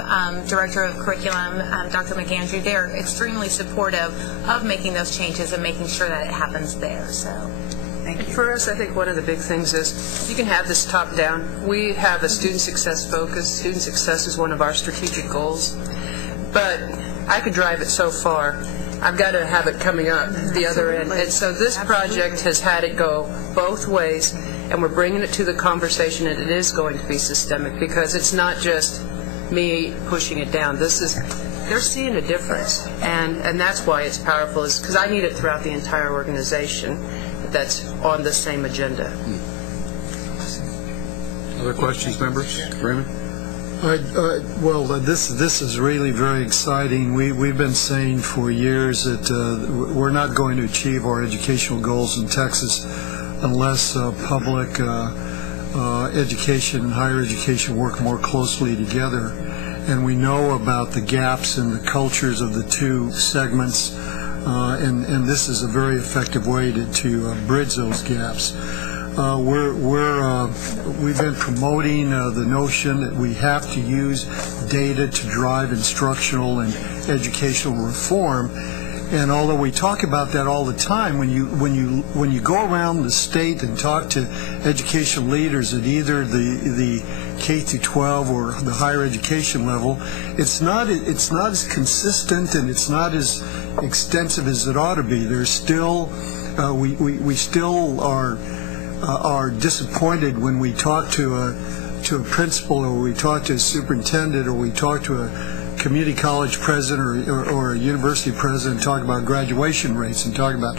director of curriculum, Dr. McAndrew, they're extremely supportive of making those changes and making sure that it happens there. So. Thank you. For us, I think one of the big things is you can have this top-down. We have a student success focus. Student success is one of our strategic goals. But I could drive it so far. I've got to have it coming up the other end. And so this project has had it go both ways, and we're bringing it to the conversation, and it is going to be systemic, because it's not just me pushing it down. They're seeing a difference, and that's why it's powerful, is because I need it throughout the entire organization that's on the same agenda. Other questions, members? Raymond? Well, this is really very exciting. We've been saying for years that we're not going to achieve our educational goals in Texas unless public education and higher education work more closely together. And we know about the gaps in the cultures of the two segments, and this is a very effective way to bridge those gaps. We've been promoting the notion that we have to use data to drive instructional and educational reform. And although we talk about that all the time, when you go around the state and talk to educational leaders at either the K through 12 or the higher education level, it's not as consistent and it's not as extensive as it ought to be. There's still we still are disappointed when we talk to a principal, or we talk to a superintendent, or we talk to a community college president or a university president, talk about graduation rates and talk about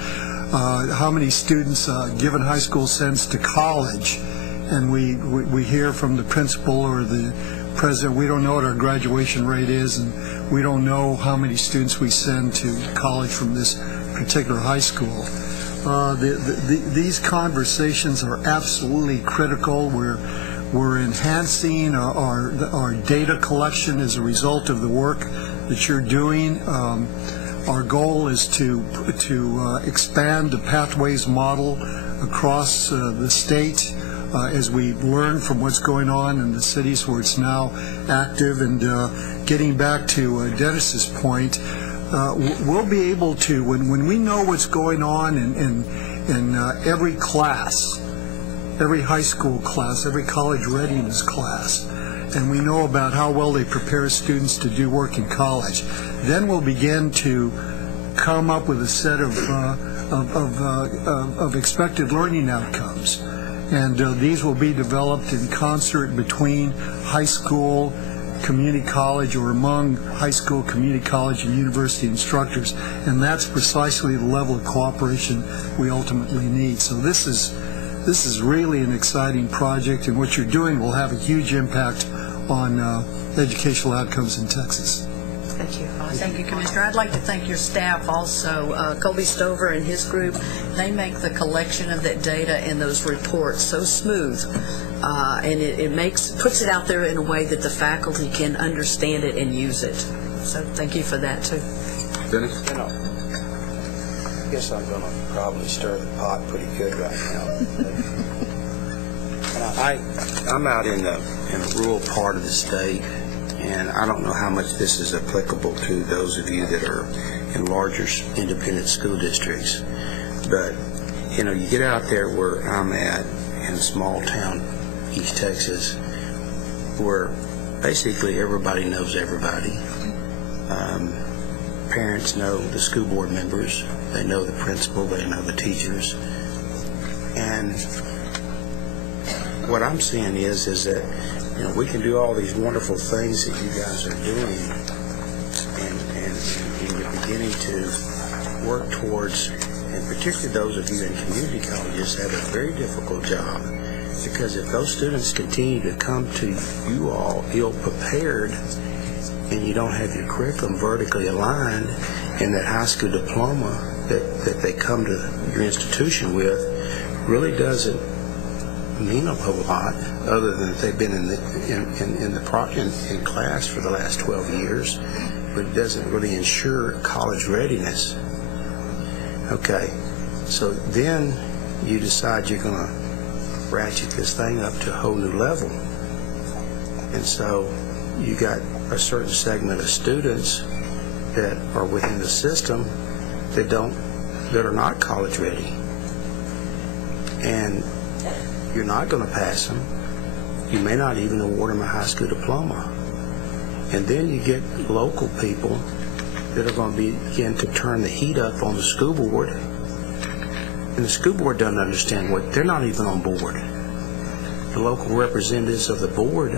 how many students given high school sends to college, and we hear from the principal or the President, we don't know what our graduation rate is, and we don't know how many students we send to college from this particular high school. These conversations are absolutely critical. We're enhancing our data collection as a result of the work that you're doing. Our goal is to expand the Pathways model across the state as we learn from what's going on in the cities where it's now active. And getting back to Dennis's point, we'll be able to, when we know what's going on in every class, every high school class, every college readiness class, and we know about how well they prepare students to do work in college, then we'll begin to come up with a set of expected learning outcomes. And these will be developed in concert between high school, community college, or among high school, community college, and university instructors. And that's precisely the level of cooperation we ultimately need. So this is really an exciting project, and what you're doing will have a huge impact on educational outcomes in Texas. Thank you. Thank you, Commissioner. I'd like to thank your staff also. Colby Stover and his group, they make the collection of that data and those reports so smooth, and it puts it out there in a way that the faculty can understand it and use it. So thank you for that, too. Dennis? I guess I'm going to probably stir the pot pretty good right now. I'm out in a rural part of the state, and I don't know how much this is applicable to those of you that are in larger independent school districts. But, you get out there where I'm at in small town East Texas, where basically everybody knows everybody. Parents know the school board members. They know the principal. They know the teachers. And what I'm seeing is that we can do all these wonderful things that you guys are doing, and you're beginning to work towards, and particularly those of you in community colleges have a very difficult job, because if those students continue to come to you all ill-prepared, and you don't have your curriculum vertically aligned, and that high school diploma that they come to your institution with really doesn't mean a whole lot, other than that they've been in class for the last 12 years, but it doesn't really ensure college readiness. Okay, so then you decide you're going to ratchet this thing up to a whole new level, and so you got a certain segment of students that are within the system that are not college ready, and you're not going to pass them. You may not even award them a high school diploma. And then you get local people that are going to begin to turn the heat up on the school board. And the school board doesn't understand they're not even on board. The local representatives of the board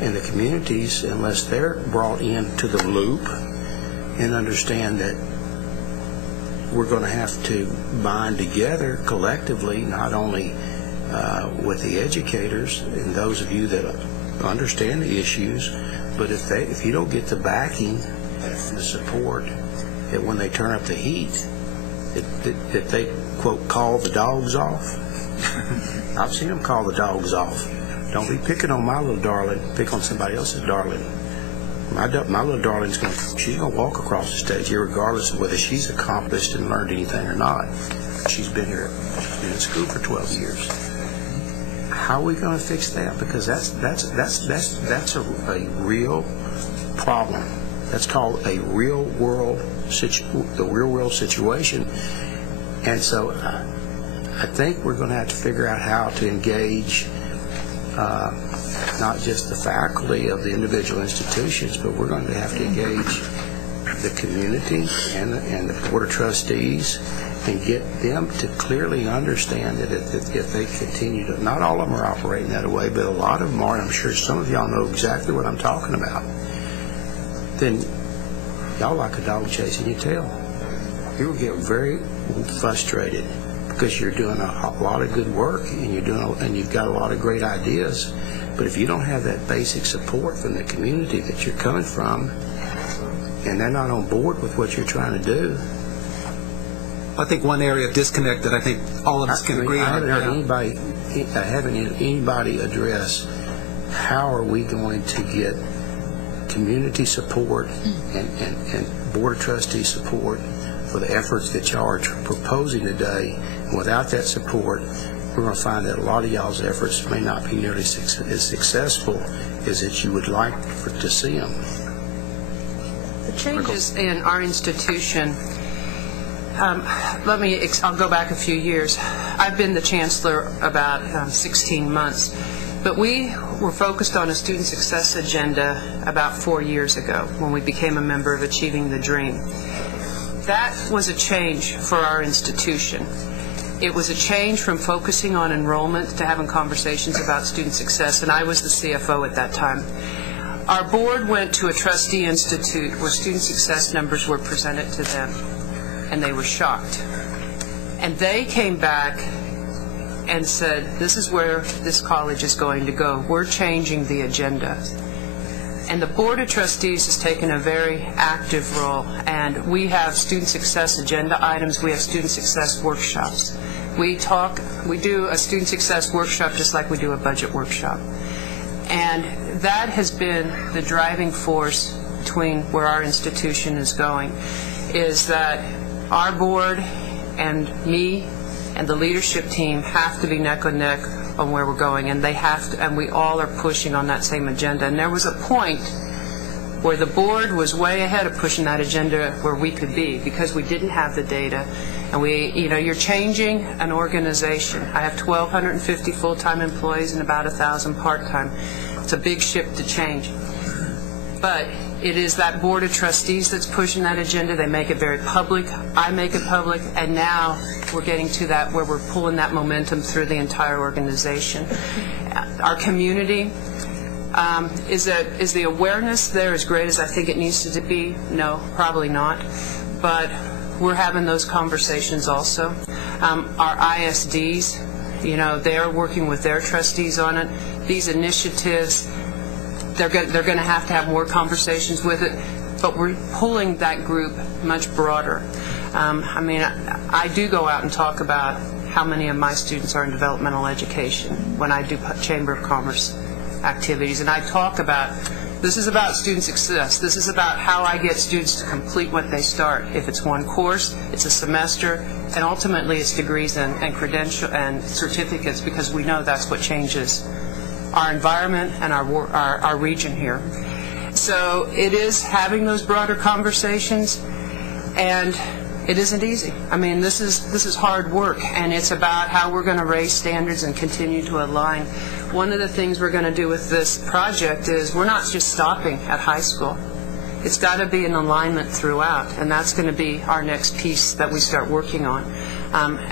and the communities, unless they're brought into the loop and understand that we're going to have to bind together collectively, not only with the educators and those of you that understand the issues, but if you don't get the backing and the support, that when they turn up the heat, that they, quote, call the dogs off. I've seen them call the dogs off. Don't be picking on my little darling, pick on somebody else's darling. My little darling's she's going to walk across the stage here regardless of whether she's accomplished and learned anything or not. She's been in school for 12 years. How are we going to fix that? Because that's a real problem. That's called the real world situation. And so I think we're going to have to figure out how to engage not just the faculty of the individual institutions, but we're going to have to engage the community and the board of trustees and get them to clearly understand that if they continue to, not all of them are operating that way, but a lot of them are, and I'm sure some of y'all know exactly what I'm talking about, then y'all like a dog chasing your tail. You will get very frustrated because you're doing a lot of good work and you've got a lot of great ideas. But if you don't have that basic support from the community that you're coming from, and they're not on board with what you're trying to do. I think one area of disconnect that I think all of us can agree on. I haven't heard anybody address how are we going to get community support and Board of Trustees support for the efforts that y'all are proposing today. And without that support, we're going to find that a lot of y'all's efforts may not be nearly as successful as that you would like to see them. The changes in our institution, I'll go back a few years. I've been the chancellor about 16 months, but we were focused on a student success agenda about 4 years ago when we became a member of Achieving the Dream. That was a change for our institution. It was a change from focusing on enrollment to having conversations about student success, and I was the CFO at that time. Our board went to a trustee institute where student success numbers were presented to them, and they were shocked. And they came back and said, this is where this college is going to go. We're changing the agenda. And the Board of Trustees has taken a very active role, and we have student success agenda items. We have student success workshops. We do a student success workshop just like we do a budget workshop. And that has been the driving force between where our institution is going, is that our board and me and the leadership team have to be neck and neck on where we're going, and they have to, and we all are pushing on that same agenda. And there was a point where the board was way ahead of pushing that agenda where we could be, because we didn't have the data. And you're changing an organization. I have 1,250 full-time employees and about 1,000 part-time. It's a big ship to change. But it is that Board of Trustees that's pushing that agenda. They make it very public. I make it public. And now we're getting to that where we're pulling that momentum through the entire organization. Our community, is the awareness there as great as I think it needs to be? No, probably not. But we're having those conversations also. Our ISDs, they're working with their trustees on it. These initiatives, they're going to have more conversations with it, but we're pulling that group much broader. I do go out and talk about how many of my students are in developmental education when I do Chamber of Commerce activities, and I talk about, this is about student success. This is about how I get students to complete what they start. If it's one course, it's a semester, and ultimately it's degrees and credential and certificates, because we know that's what changes our environment and our region here. So it is having those broader conversations, and it isn't easy. This is hard work, and it's about how we're going to raise standards and continue to align. One of the things we're going to do with this project is we're not just stopping at high school. It's got to be an alignment throughout, and that's going to be our next piece that we start working on.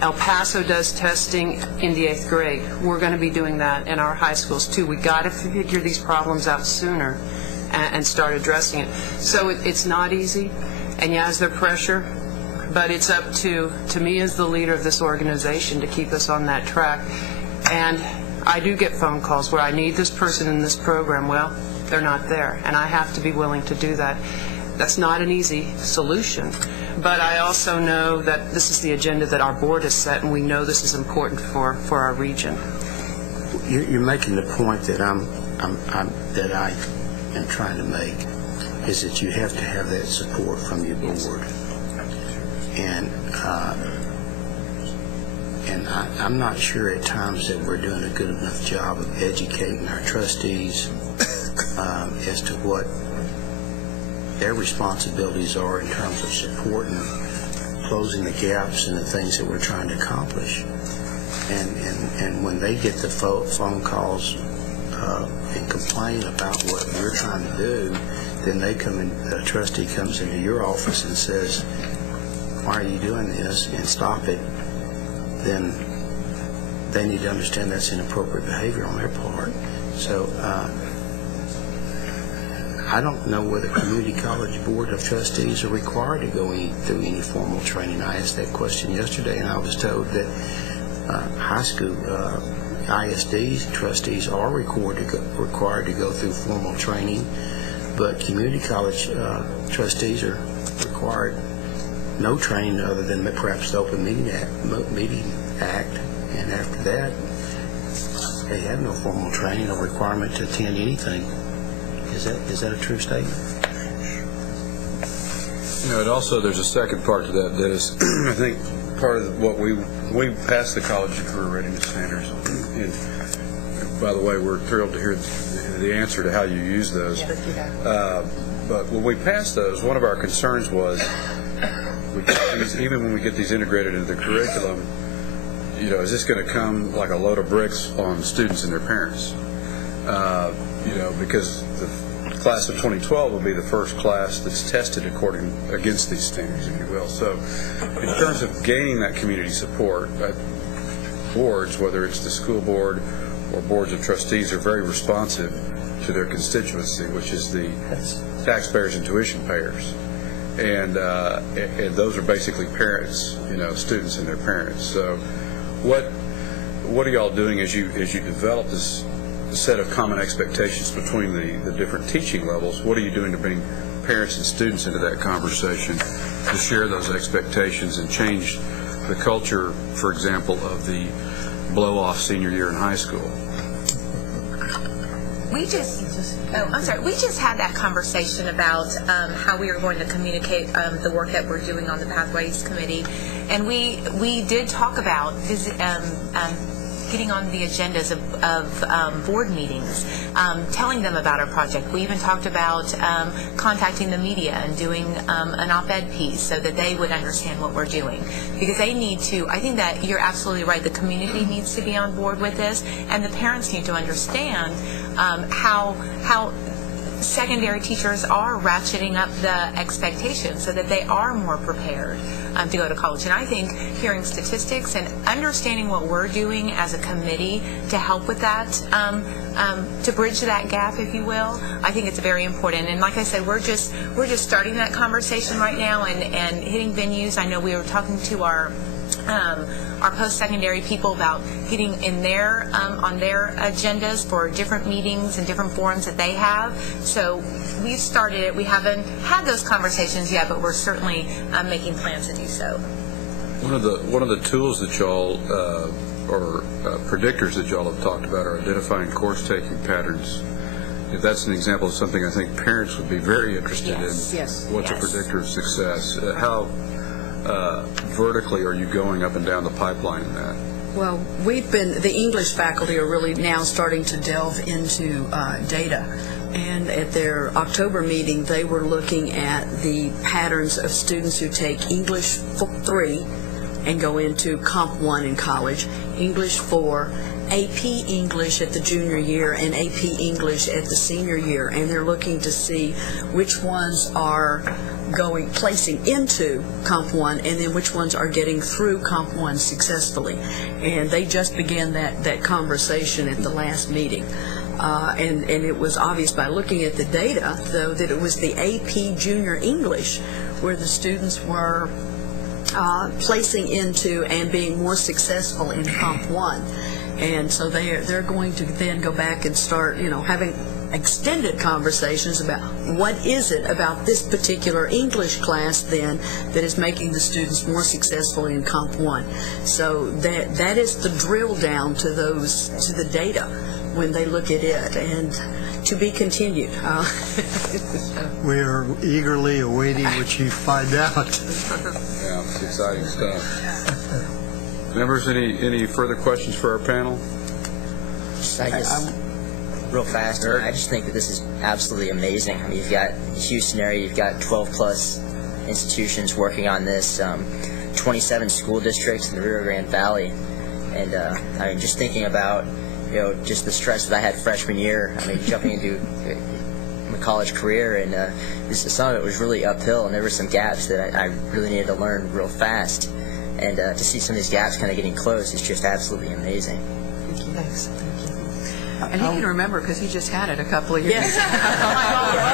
El Paso does testing in the 8th grade. We're going to be doing that in our high schools too. We got to figure these problems out sooner and start addressing it. So it's not easy, and yeah, is there pressure? But it's up to me as the leader of this organization to keep us on that track. And I do get phone calls where I need this person in this program. Well, they're not there, and I have to be willing to do that. That's not an easy solution, but I also know that this is the agenda that our board has set, and we know this is important for our region. You're making the point that I am trying to make, is that you have to have that support from your board. And I'm not sure at times that we're doing a good enough job of educating our trustees as to what their responsibilities are in terms of supporting, closing the gaps and the things that we're trying to accomplish. And when they get the phone calls and complain about what we're trying to do, then a trustee comes into your office and says, why are you doing this, and stop it, then they need to understand that's inappropriate behavior on their part. So I don't know whether community college board of trustees are required to go through any formal training. I asked that question yesterday, and I was told that high school ISDs trustees are required to go through formal training, but community college trustees are required no training other than perhaps the Open Meeting Act, and after that, they have no formal training or requirement to attend anything. Is that a true statement? There's a second part to that is, I think, part of what we passed the college and career readiness standards. And by the way, we're thrilled to hear the answer to how you use those. But when we passed those, one of our concerns was, even when we get these integrated into the curriculum, is this going to come like a load of bricks on students and their parents? Because the class of 2012 will be the first class that's tested against these standards, if you will. So in terms of gaining that community support, boards, whether it's the school board or boards of trustees, are very responsive to their constituency, which is the taxpayers and tuition payers. And those are basically parents, students and their parents. So what are y'all doing as you develop this set of common expectations between the different teaching levels? What are you doing to bring parents and students into that conversation to share those expectations and change the culture, for example, of the blow-off senior year in high school? We just had that conversation about how we are going to communicate the work that we're doing on the Pathways Committee, and we did talk about getting on the agendas of board meetings, telling them about our project. We even talked about contacting the media and doing an op-ed piece so that they would understand what we're doing. Because they need to, I think that you're absolutely right, the community needs to be on board with this, and the parents need to understand how secondary teachers are ratcheting up the expectations so that they are more prepared to go to college. And I think hearing statistics and understanding what we're doing as a committee to help with that, to bridge that gap, if you will, I think it's very important. And like I said, we're just starting that conversation right now and hitting venues. I know we were talking to our post-secondary people about getting in on their agendas for different meetings and different forums that they have. So we've started it. We haven't had those conversations yet, but we're certainly making plans to do so. One of the tools that y'all or predictors that y'all have talked about are identifying course-taking patterns. If that's an example of something I think parents would be very interested in. What's a predictor of success? How vertically are you going up and down the pipeline in that? Well, the English faculty are really now starting to delve into data. And at their October meeting, they were looking at the patterns of students who take English 3 and go into Comp 1 in college, English 4, AP English at the junior year, and AP English at the senior year. And they're looking to see which ones are placing into Comp 1 and then which ones are getting through Comp 1 successfully. And they just began that conversation at the last meeting. And it was obvious by looking at the data, though, that it was the AP Junior English where the students were placing into and being more successful in Comp 1. And so they're going to then go back and start, having extended conversations about what is it about this particular English class then that is making the students more successful in Comp 1. So that is the drill down to the data when they look at it, and to be continued. We are eagerly awaiting what you find out. Yeah, it's exciting stuff. Members, any further questions for our panel? Real fast, I just think that this is absolutely amazing. I mean, you've got the Houston area, you've got 12-plus institutions working on this, 27 school districts in the Rio Grande Valley, and I mean, just thinking about just the stress that I had freshman year. I mean, jumping into my college career, and some of it was really uphill, and there were some gaps that I really needed to learn real fast, and to see some of these gaps kind of getting closed is just absolutely amazing. Thank you. Thanks. Thank you. And he can remember because he just had it a couple of years ago.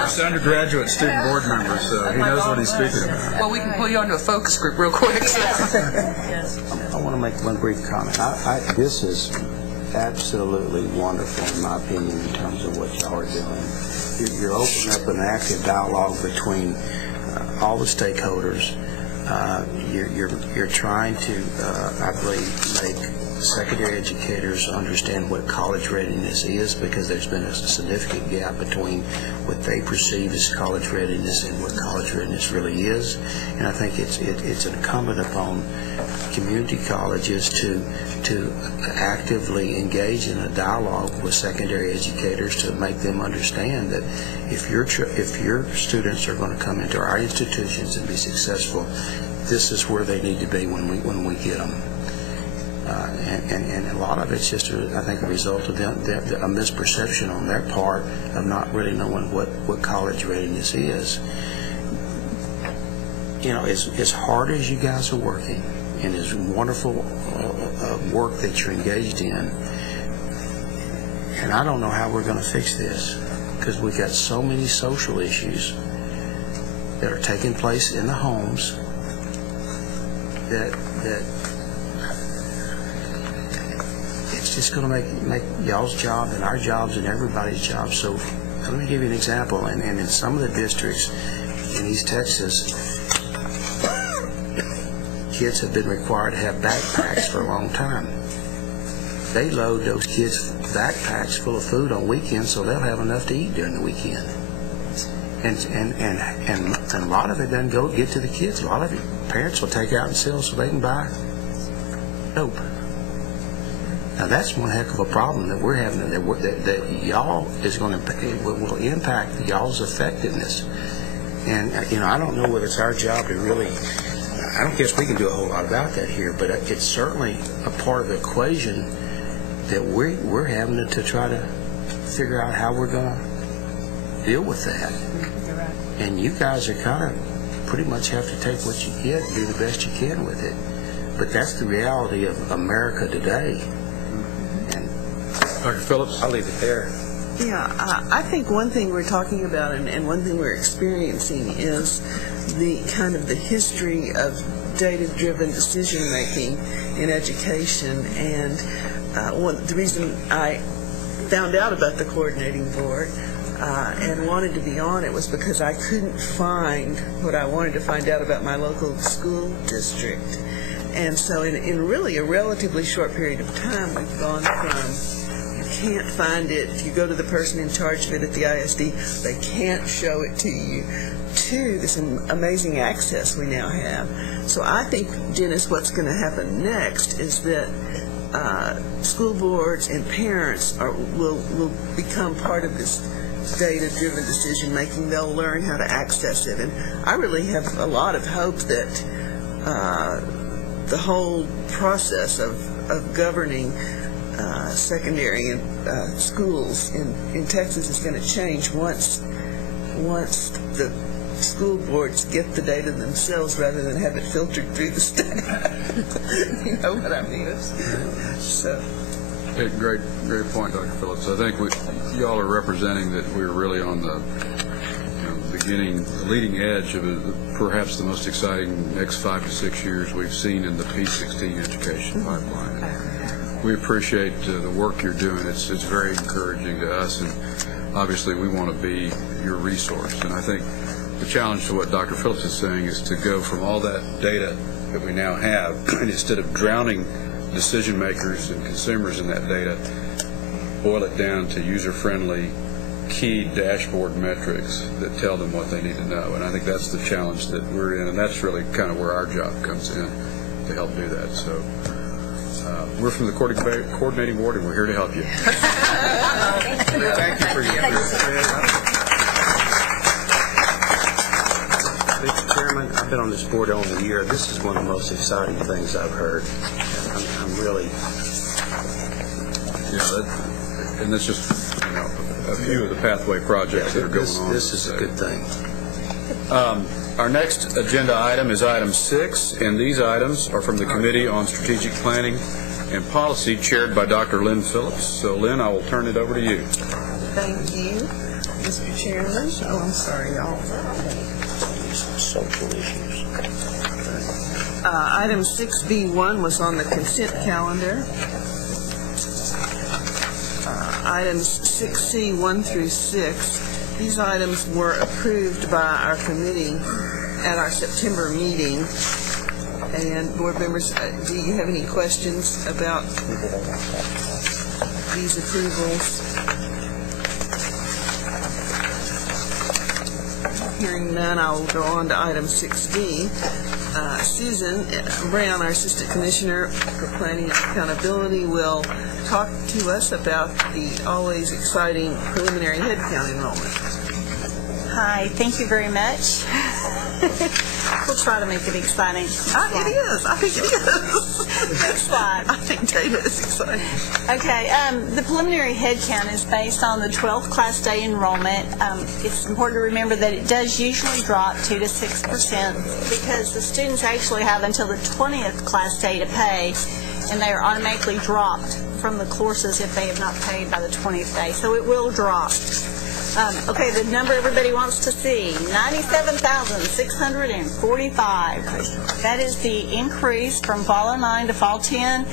He's an undergraduate student board member, so he knows what he's speaking about. Well, we can pull you onto a focus group real quick. I want to make one brief comment. This is absolutely wonderful, in my opinion, in terms of what y'all are doing. You're opening up an active dialogue between all the stakeholders. You're trying to, I believe, make secondary educators understand what college readiness is, because there's been a significant gap between what they perceive as college readiness and what college readiness really is. And I think it's incumbent upon community colleges to actively engage in a dialogue with secondary educators to make them understand that if your students are going to come into our institutions and be successful, this is where they need to be when we get them. And a lot of it's just, I think, a result of a misperception on their part of not really knowing what college readiness is. You know, as hard as you guys are working, and as wonderful work that you're engaged in, and I don't know how we're going to fix this, because we've got so many social issues that are taking place in the homes that it's just going to make y'all's job and our jobs and everybody's job. So let me give you an example. And in some of the districts in East Texas, kids have been required to have backpacks for a long time. They load those kids' backpacks full of food on weekends so they'll have enough to eat during the weekend. And a lot of it doesn't get to the kids. A lot of it parents will take out and sell so they can buy dope. Now that's one heck of a problem that we're having, that y'all is going to will impact y'all's effectiveness. And I don't know whether it's our job to really. I don't guess we can do a whole lot about that here, but it's certainly a part of the equation that we're having to try to figure out how we're going to deal with that. You're right. And you guys are kind of pretty much have to take what you get and do the best you can with it. But that's the reality of America today. And Dr. Phillips? I'll leave it there. Yeah, I think one thing we're talking about and one thing we're experiencing is the kind of the history of data-driven decision-making in education. And the reason I found out about the coordinating board and wanted to be on it was because I couldn't find what I wanted to find out about my local school district. And so in really a relatively short period of time, we've gone from can't find it, if you go to the person in charge of it at the ISD, they can't show it to you, to this amazing access we now have. So I think, Dennis, what's going to happen next is that school boards and parents will become part of this data-driven decision-making. They'll learn how to access it. And I really have a lot of hope that the whole process of governing secondary and schools in Texas is going to change once the school boards get the data themselves rather than have it filtered through the staff. You know what I mean? So. Hey, great point, Dr. Phillips. I think y'all are representing that we're really on the leading edge of perhaps the most exciting next 5 to 6 years we've seen in the P16 education pipeline. We appreciate the work you're doing. It's very encouraging to us, and obviously we want to be your resource. And I think the challenge to what Dr. Phillips is saying is to go from all that data that we now have, and instead of drowning decision makers and consumers in that data, boil it down to user-friendly, key dashboard metrics that tell them what they need to know. And I think that's the challenge that we're in, and that's really kind of where our job comes in to help do that. So we're from the coordinating board, and we're here to help you. Thank you for your interest. Mr. Chairman, I've been on this board only a year. This is one of the most exciting things I've heard. I'm really... Yeah, and that's just a few of the pathway projects that are going on. This is a good thing. Our next agenda item is item 6, and these items are from the Committee on Strategic Planning, and Policy, chaired by Dr. Lynn Phillips. So, Lynn, I will turn it over to you. Thank you, Mr. Chairman. Oh, I'm sorry, y'all. Social issues. Item 6B1 was on the consent calendar. Items 6C 1 through 6. These items were approved by our committee at our September meeting. And board members, do you have any questions about these approvals? Hearing none, I will go on to item 6D. Susan Brown, our Assistant Commissioner for Planning and Accountability, will talk to us about the always exciting preliminary headcount enrollment. Hi, thank you very much. We'll try to make it exciting. It is. I think it is. Next slide. I think data is exciting. Okay, the preliminary headcount is based on the 12th class day enrollment. It's important to remember that it does usually drop 2 to 6% because the students actually have until the 20th class day to pay, and they are automatically dropped from the courses if they have not paid by the 20th day. So it will drop. Okay, the number everybody wants to see, 97,645. That is the increase from Fall 09 to Fall 10,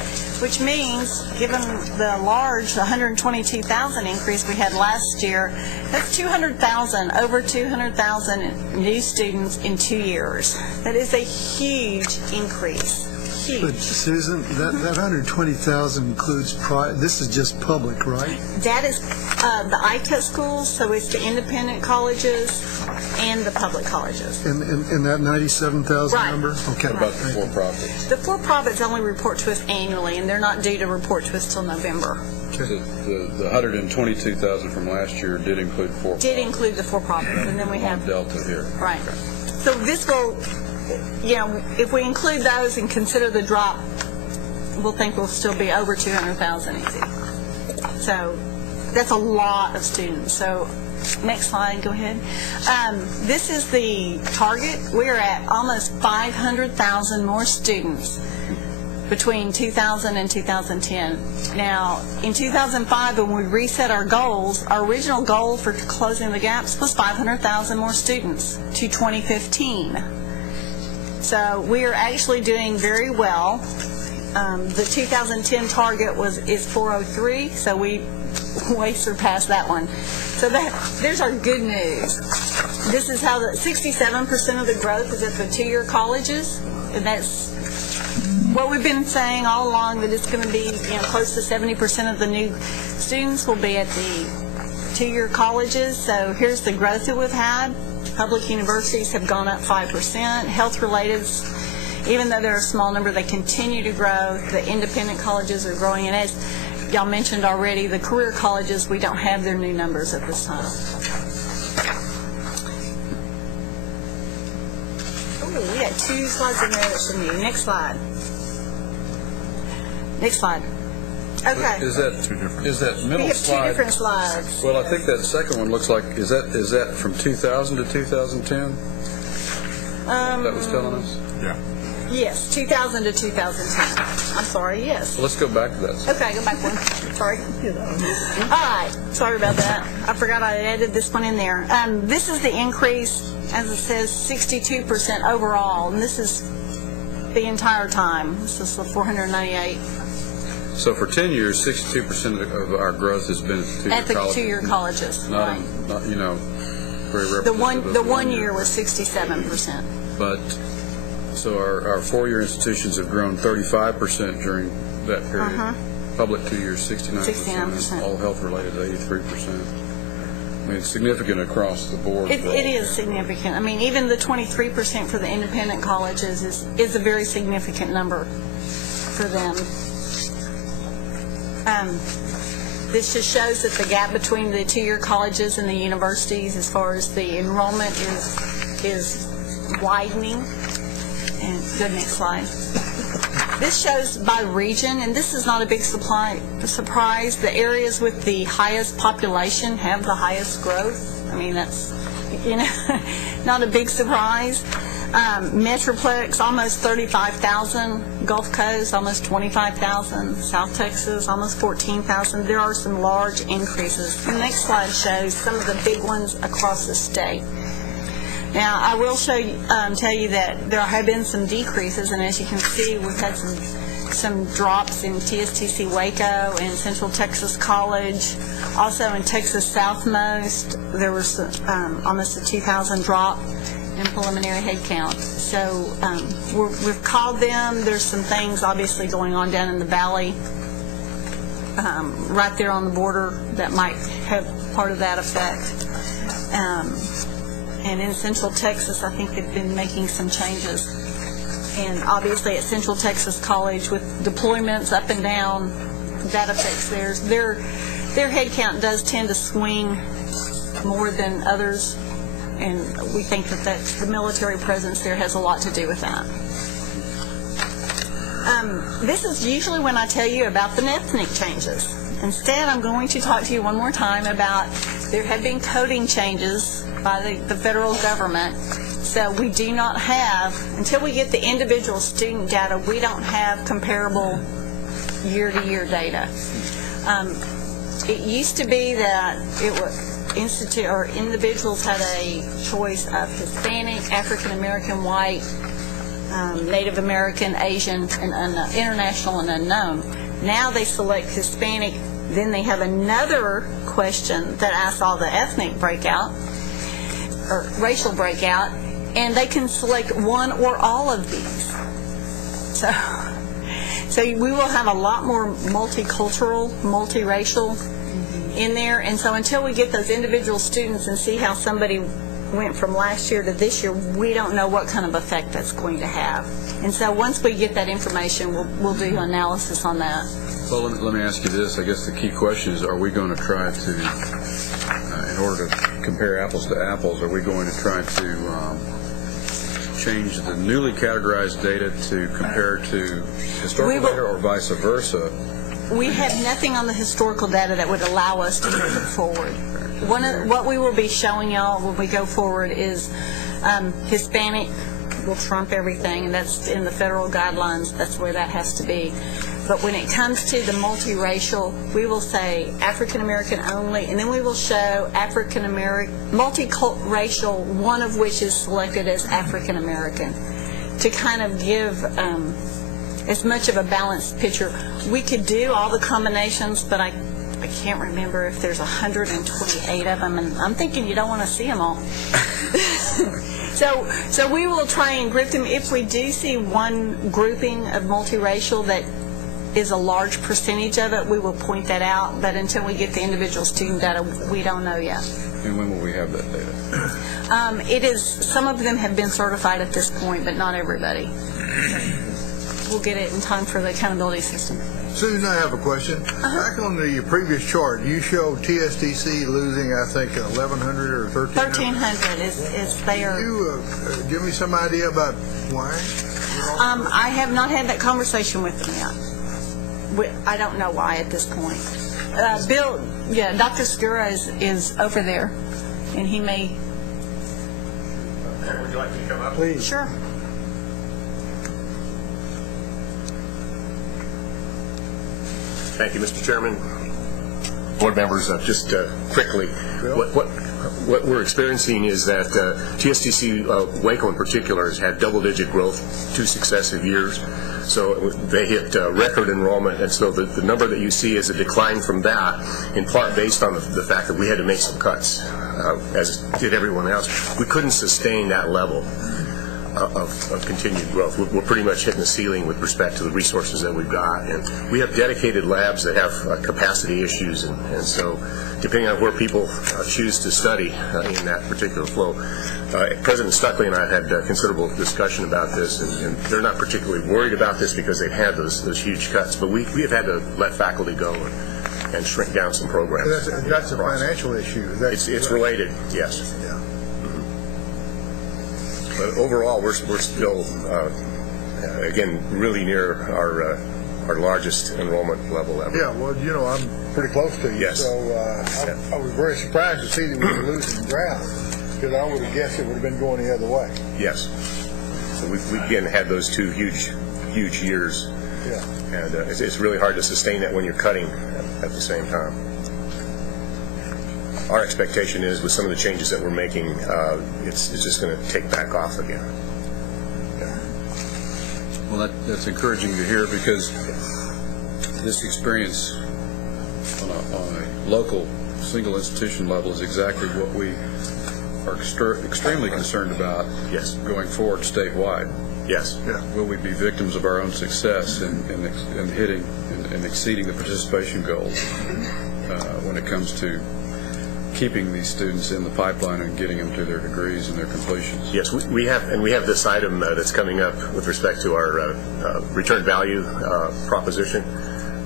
which means, given the large 122,000 increase we had last year, that's 200,000, over 200,000 new students in 2 years. That is a huge increase. But Susan, that 120,000 includes this is just public, right? That is the ICA schools, so it's the independent colleges and the public colleges. And that 97,000 number? Okay. What about the for-profits? The for-profits only report to us annually, and they're not due to report to us till November. Okay. The 122,000 from last year did include for-profits. Did include the for-profits, and then we have Delta here. Right. So this will, if we include those and consider the drop, we'll think we'll still be over 200,000 easy. So that's a lot of students. So next slide, go ahead. This is the target. We're at almost 500,000 more students between 2000 and 2010. Now, in 2005, when we reset our goals, our original goal for closing the gaps was 500,000 more students to 2015. So we are actually doing very well. The 2010 target is 403, so we way surpassed that one. So there's our good news. This is how 67% of the growth is at the two-year colleges, and that's what we've been saying all along, that it's going to be close to 70% of the new students will be at the two-year colleges. So here's the growth that we've had. Public universities have gone up 5%. Health-related, even though they're a small number, they continue to grow. The independent colleges are growing. And as y'all mentioned already, the career colleges, we don't have their new numbers at this time. Oh, we got 2 slides in there that's new. Next slide. Next slide. Okay. Is that middle we have slide? 2 different slides. Well, I think that second one looks like, is that from 2000 to 2010? That was telling us? Yeah. Yes, 2000 to 2010. I'm sorry, yes. Well, let's go back to that. Okay, go back one. Sorry. All right, sorry about that. I forgot I added this one in there. This is the increase, as it says, 62% overall, and this is the entire time. This is the 498. So for 10 years, 62% of our growth has been at the two-year colleges. Not, right. Very representative. The one year was 67%. But so our 4-year institutions have grown 35% during that period. Public 2 years, 69%. All health-related, 83%. I mean, it's significant across the board. It is significant. I mean, even the 23% for the independent colleges is a very significant number for them. This just shows that the gap between the two-year colleges and the universities as far as the enrollment is widening. And go to the next slide. This shows by region, and this is not a big surprise. The areas with the highest population have the highest growth. I mean, that's not a big surprise. Metroplex, almost 35,000. Gulf Coast, almost 25,000. South Texas, almost 14,000. There are some large increases. The next slide shows some of the big ones across the state. Now, I will tell you that there have been some decreases, and as you can see, we've had some drops in TSTC Waco and Central Texas College. Also in Texas Southmost, there was almost a 2,000 drop in preliminary head count. So we've called them. There's some things obviously going on down in the valley, right there on the border, that might have part of that effect. And in Central Texas, I think they've been making some changes. And obviously at Central Texas College, with deployments up and down, that affects theirs. Their head count does tend to swing more than others, and we think that the military presence there has a lot to do with that. This is usually when I tell you about the ethnic changes. Instead, I'm going to talk to you one more time about there have been coding changes by the federal government. So we do not have, until we get the individual student data, we don't have comparable year-to-year data. It used to be that it was individuals had a choice of Hispanic, African American, white, Native American, Asian, and international and unknown. Now they select Hispanic. Then they have another question that asks all the ethnic breakout or racial breakout, and they can select one or all of these. So we will have a lot more multicultural, multiracial in there. And so until we get those individual students and see how somebody went from last year to this year, we don't know what kind of effect that's going to have. And so once we get that information, we'll do analysis on that. Well, let me ask you this. I guess the key question is, are we going to try to, in order to compare apples to apples, are we going to try to change the newly categorized data to compare to historical data, or vice versa? We have nothing on the historical data that would allow us to move it forward. What we will be showing y'all when we go forward is Hispanic will trump everything, and that's in the federal guidelines. That's where that has to be. But when it comes to the multiracial, we will say African American only, and then we will show African American, multiracial, one of which is selected as African American, to kind of give as much of a balanced picture. We could do all the combinations, but I can't remember if there's 128 of them, and I'm thinking you don't want to see them all. So we will try and group them. If we do see one grouping of multiracial that is a large percentage of it, we will point that out, but until we get the individual student data, we don't know yet. And when will we have that data? It is, some of them have been certified at this point, but not everybody. We'll get it in time for the accountability system. Susan, I have a question. Back on the previous chart, you showed TSTC losing, I think, 1,100 or 1,300. 1,300 is there. Can you give me some idea about why? I have not had that conversation with them yet. I don't know why at this point. Dr. Skura is over there, and he may. Would you like me to come up? Please. Sure. Thank you, Mr. Chairman. Board members, just quickly, what we're experiencing is that TSTC Waco in particular has had double-digit growth 2 successive years. So they hit record enrollment, and so the number that you see is a decline from that, in part based on the fact that we had to make some cuts, as did everyone else. We couldn't sustain that level of continued growth. We're pretty much hitting the ceiling with respect to the resources that we've got, and we have dedicated labs that have capacity issues, and so depending on where people choose to study in that particular flow. President Stuckley and I have had considerable discussion about this, and they're not particularly worried about this because they've had those huge cuts, but we have had to let faculty go and shrink down some programs. That's a financial issue. It's related, yes. Yeah. But overall, we're still, again, really near our largest enrollment level ever. Yeah, well, you know, I'm pretty close to you, yes. So I was very surprised to see that we were losing ground, because I would have guessed it would have been going the other way. Yes. So we again had those 2 huge years, and it's really hard to sustain that when you're cutting at the same time. Our expectation is, with some of the changes that we're making, it's just going to take back off again. Well, that's encouraging to hear, because this experience on a local single institution level is exactly what we are extremely concerned about. Yes. Going forward statewide. Yes. Will we be victims of our own success in hitting and exceeding the participation goals when it comes to keeping these students in the pipeline and getting them to their degrees and their completions? Yes, we have this item that's coming up with respect to our return value proposition,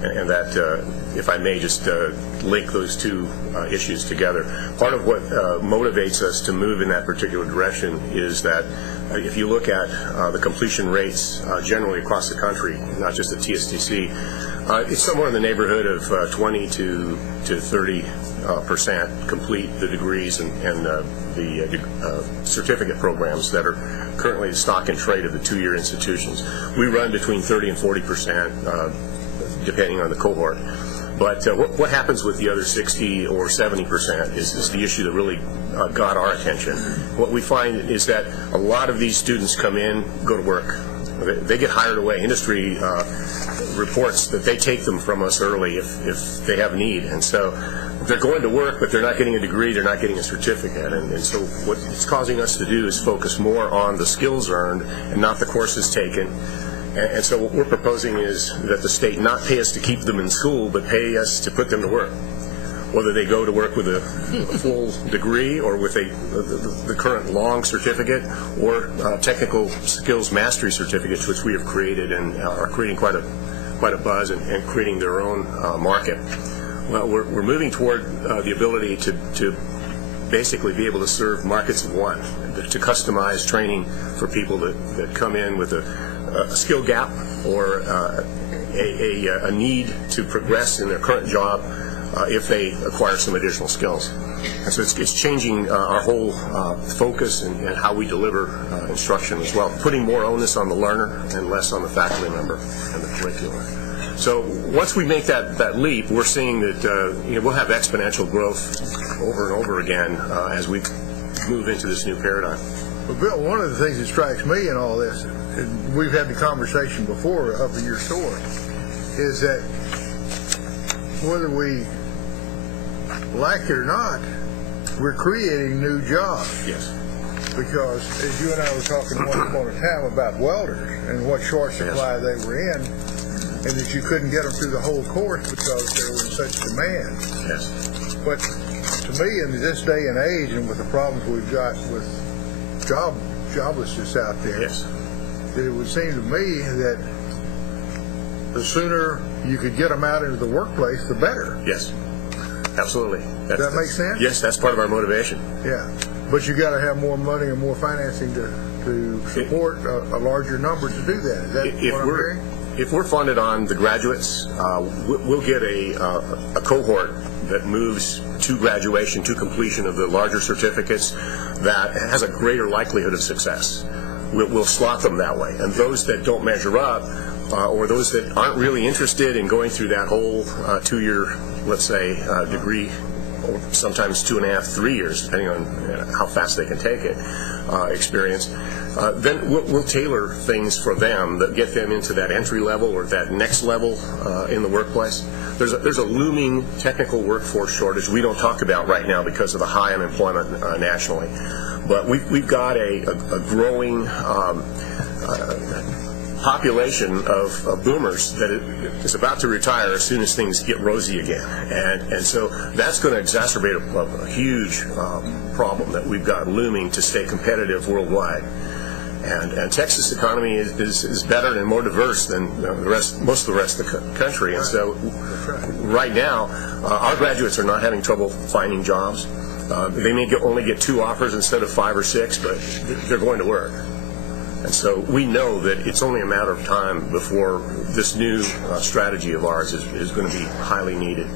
and that, if I may just link those 2 issues together. Part of what motivates us to move in that particular direction is that if you look at the completion rates generally across the country, not just at TSTC, it's somewhere in the neighborhood of 20 to 30% complete the degrees and the certificate programs that are currently the stock and trade of the 2-year institutions. We run between 30 and 40%, depending on the cohort. But what happens with the other 60 or 70% is the issue that really got our attention. What we find is that a lot of these students come in, go to work. They get hired away. Industry reports that they take them from us early if they have need. And so they're going to work, but they're not getting a degree, they're not getting a certificate. And so what it's causing us to do is focus more on the skills earned and not the courses taken. And so what we're proposing is that the state not pay us to keep them in school, but pay us to put them to work. Whether they go to work with a full degree or with the current long certificate, or technical skills mastery certificates, which we have created and are creating quite a buzz and creating their own market. Well, we're moving toward the ability to basically be able to serve markets of one, to customize training for people that come in with a skill gap or a need to progress in their current job if they acquire some additional skills. And so it's changing our whole focus and how we deliver instruction as well, putting more onus on the learner and less on the faculty member and the curriculum. So once we make that leap, we're seeing that we'll have exponential growth over and over again as we move into this new paradigm. Well, Bill, one of the things that strikes me in all this, and we've had the conversation before up at your store, is that whether we like it or not, we're creating new jobs. Yes. Because as you and I were talking once upon a time about welders and what short supply they were in, and that you couldn't get them through the whole course because they were in such demand. Yes. But to me, in this day and age, and with the problems we've got with joblessness out there, it would seem to me that the sooner you could get them out into the workplace, the better. Yes, absolutely. Does that make sense? Yes, that's part of our motivation. Yeah, but you got to have more money and more financing to support a larger number to do that. Is that what I'm hearing? If we're funded on the graduates, we'll get a cohort that moves to graduation, to completion of the larger certificates, that has a greater likelihood of success. We'll slot them that way. And those that don't measure up, or those that aren't really interested in going through that whole 2-year, let's say, degree, or sometimes 2.5, 3 years, depending on how fast they can take it, experience, then we'll tailor things for them that get them into that entry level or that next level in the workplace. There's a looming technical workforce shortage we don't talk about right now because of the high unemployment nationally. But we've got a growing population of boomers that is about to retire as soon as things get rosy again. And so that's going to exacerbate a huge problem that we've got looming to stay competitive worldwide. And Texas economy is better and more diverse than most of the rest of the country. And so right now, our graduates are not having trouble finding jobs. They may only get 2 offers instead of 5 or 6, but they're going to work. And so we know that it's only a matter of time before this new strategy of ours is going to be highly needed.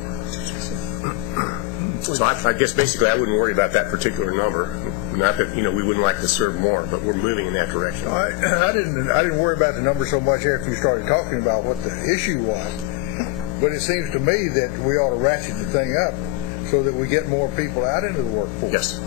So I guess basically I wouldn't worry about that particular number. Not that, we wouldn't like to serve more, but we're moving in that direction. I didn't worry about the number so much after you started talking about what the issue was. But it seems to me that we ought to ratchet the thing up so that we get more people out into the workforce. Yes.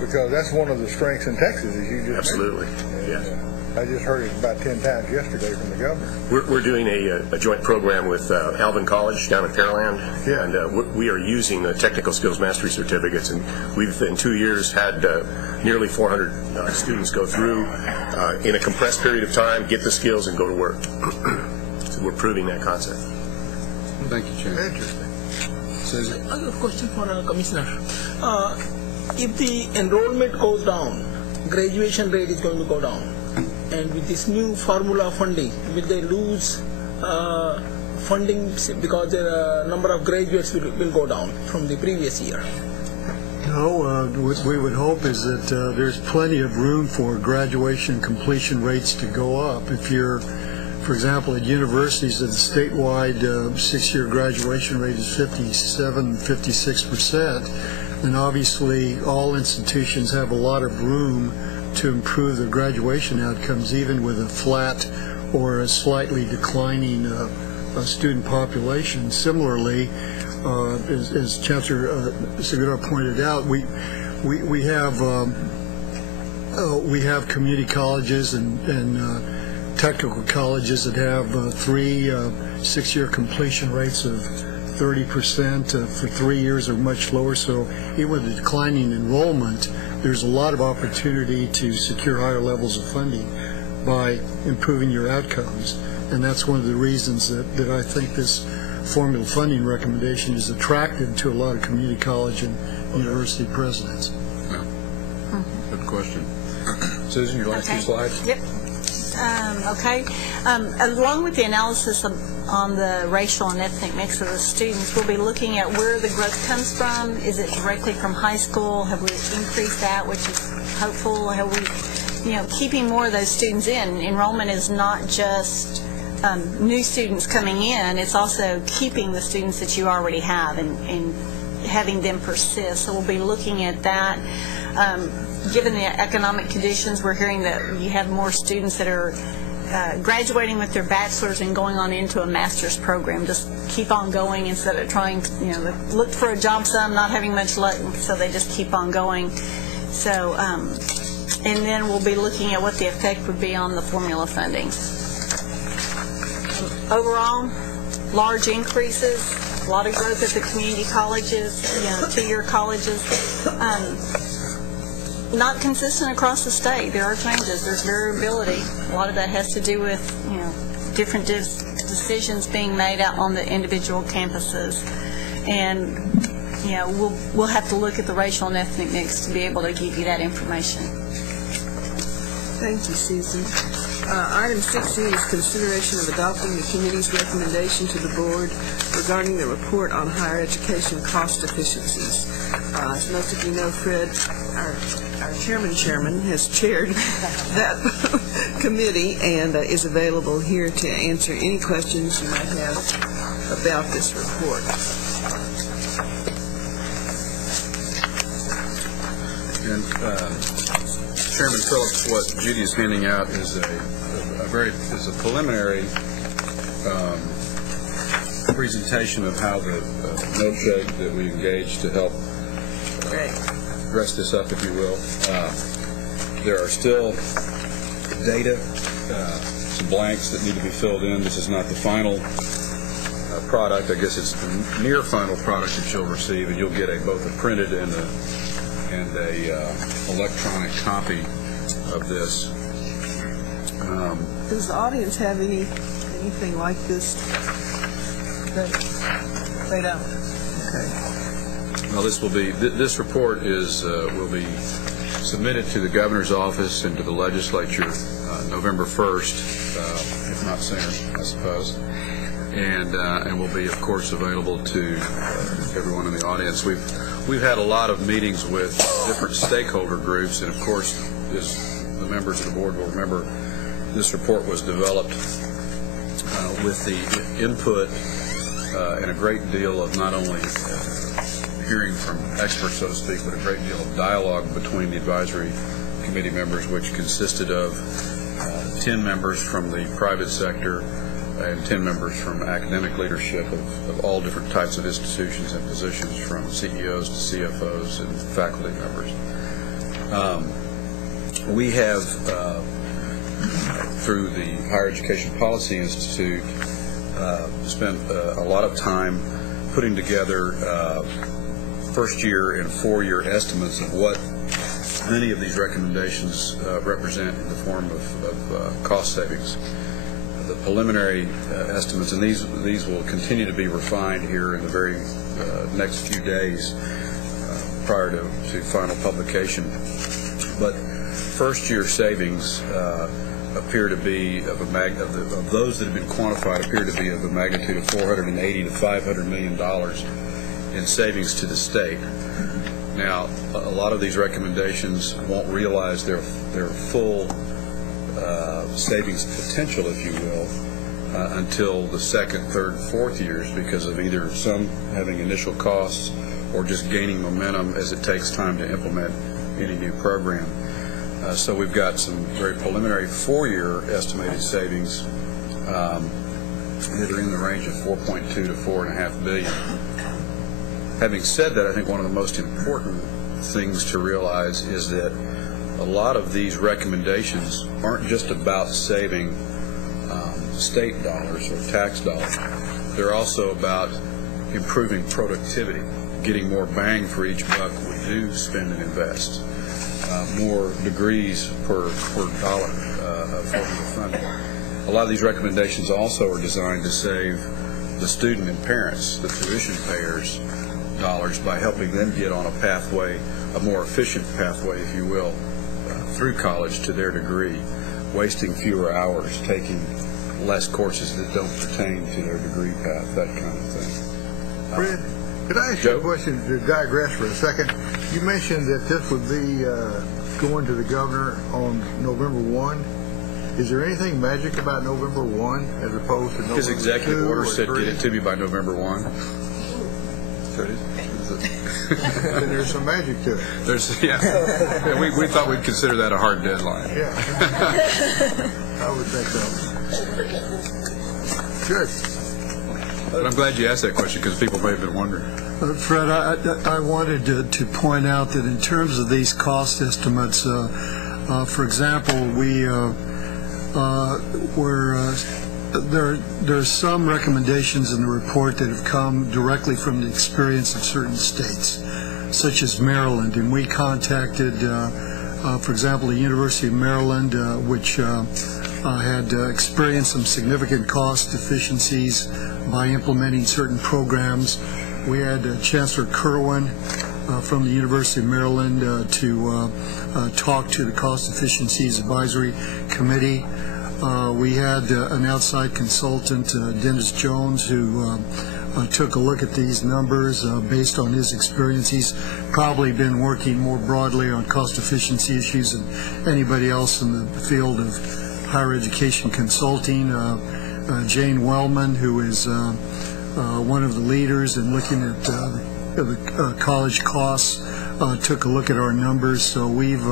Because that's one of the strengths in Texas, as you just Absolutely. mentioned. Yes. I just heard it about 10 times yesterday from the governor. We're doing a joint program with Alvin College down at Pearland, and we are using the technical skills mastery certificates, and we've in 2 years had nearly 400 students go through in a compressed period of time, get the skills, and go to work. So we're proving that concept. Thank you, Chairman. Interesting. Susan? I have a question for Commissioner. If the enrollment goes down, graduation rate is going to go down. And with this new formula funding, will they lose funding because the number of graduates will go down from the previous year? No, what we would hope is that there's plenty of room for graduation completion rates to go up. If you're, for example, at universities, the statewide 6-year graduation rate is 56%, then obviously all institutions have a lot of room to improve the graduation outcomes, even with a flat or a slightly declining student population. Similarly, as Chancellor Segura pointed out, we have community colleges and technical colleges that have 3 6-year completion rates of 30% for 3 years or much lower. So even with the declining enrollment, there's a lot of opportunity to secure higher levels of funding by improving your outcomes. And that's one of the reasons that I think this formula funding recommendation is attractive to a lot of community college and university presidents. Yeah. Good question. Susan, your last 2 slides? Yep. Okay. Along with the analysis on the racial and ethnic mix of the students, we'll be looking at where the growth comes from. Is it directly from high school? Have we increased that, which is hopeful? Have we, keeping more of those students in? Enrollment is not just new students coming in, it's also keeping the students that you already have and having them persist. So we'll be looking at that. Given the economic conditions, we're hearing that you have more students that are graduating with their bachelor's and going on into a master's program. Just keep on going instead of trying to, look for a job some, not having much luck, so they just keep on going. So, and then we'll be looking at what the effect would be on the formula funding. Overall, large increases, a lot of growth at the community colleges, 2-year colleges. Not consistent across the state. There are changes. There's variability. A lot of that has to do with, different decisions being made out on the individual campuses. And, we'll have to look at the racial and ethnic mix to be able to give you that information. Thank you, Susan. Item 16 is consideration of adopting the committee's recommendation to the board regarding the report on higher education cost efficiencies. As most of you know, Fred, our chairman has chaired that committee and is available here to answer any questions you might have about this report. And Chairman Phillips, what Judy is handing out is a preliminary presentation of how the milkshake that we engaged to help dress this up, if you will. There are still data, some blanks that need to be filled in. This is not the final product. I guess it's the near final product that you'll receive, and you'll get both a printed and a electronic copy of this. Does the audience have anything like this? They don't. Okay. Well, this report will be submitted to the governor's office and to the legislature November 1st, if not sooner, I suppose, and will be, of course, available to everyone in the audience. We've had a lot of meetings with different stakeholder groups, and of course, as the members of the board will remember, this report was developed with the input and a great deal of not only hearing from experts, so to speak, but a great deal of dialogue between the advisory committee members, which consisted of 10 members from the private sector and 10 members from academic leadership of all different types of institutions and positions, from CEOs to CFOs and faculty members. We have, through the Higher Education Policy Institute, spent a lot of time putting together first-year and four-year estimates of what many of these recommendations represent in the form of cost savings. The preliminary estimates, and these will continue to be refined here in the very next few days prior to final publication. But first-year savings appear to be of those that have been quantified appear to be of a magnitude of $480 to $500 million in savings to the state. Now, a lot of these recommendations won't realize their full savings potential, if you will, until the second, third, fourth years, because of either some having initial costs or just gaining momentum as it takes time to implement any new program. So we've got some very preliminary four-year estimated savings that are in the range of $4.2 to $4.5 billion. Having said that, I think one of the most important things to realize is that a lot of these recommendations aren't just about saving state dollars or tax dollars. They're also about improving productivity, getting more bang for each buck we do spend and invest, more degrees per dollar of formula funding. A lot of these recommendations also are designed to save the student and parents, the tuition payers, dollars by helping them get on a pathway, a more efficient pathway, if you will, through college to their degree, wasting fewer hours, taking less courses that don't pertain to their degree path, that kind of thing. Fred, could I ask you a question to digress for a second? You mentioned that this would be going to the governor on November 1. Is there anything magic about November 1 as opposed to November 2 His executive order said 3? get it to me by November 1. So it is. And there's some magic to it. Yeah, we thought we'd consider that a hard deadline. Yeah. I would think so. Good. But I'm glad you asked that question because people may have been wondering. Fred, I wanted to point out that in terms of these cost estimates, for example, there are some recommendations in the report that have come directly from the experience of certain states, such as Maryland, and we contacted, for example, the University of Maryland, which had experienced some significant cost efficiencies by implementing certain programs. We had Chancellor Kerwin from the University of Maryland to talk to the Cost Efficiencies Advisory Committee. We had an outside consultant, Dennis Jones, who took a look at these numbers based on his experience. He's probably been working more broadly on cost efficiency issues than anybody else in the field of higher education consulting. Jane Wellman, who is one of the leaders in looking at the college costs, took a look at our numbers. So we've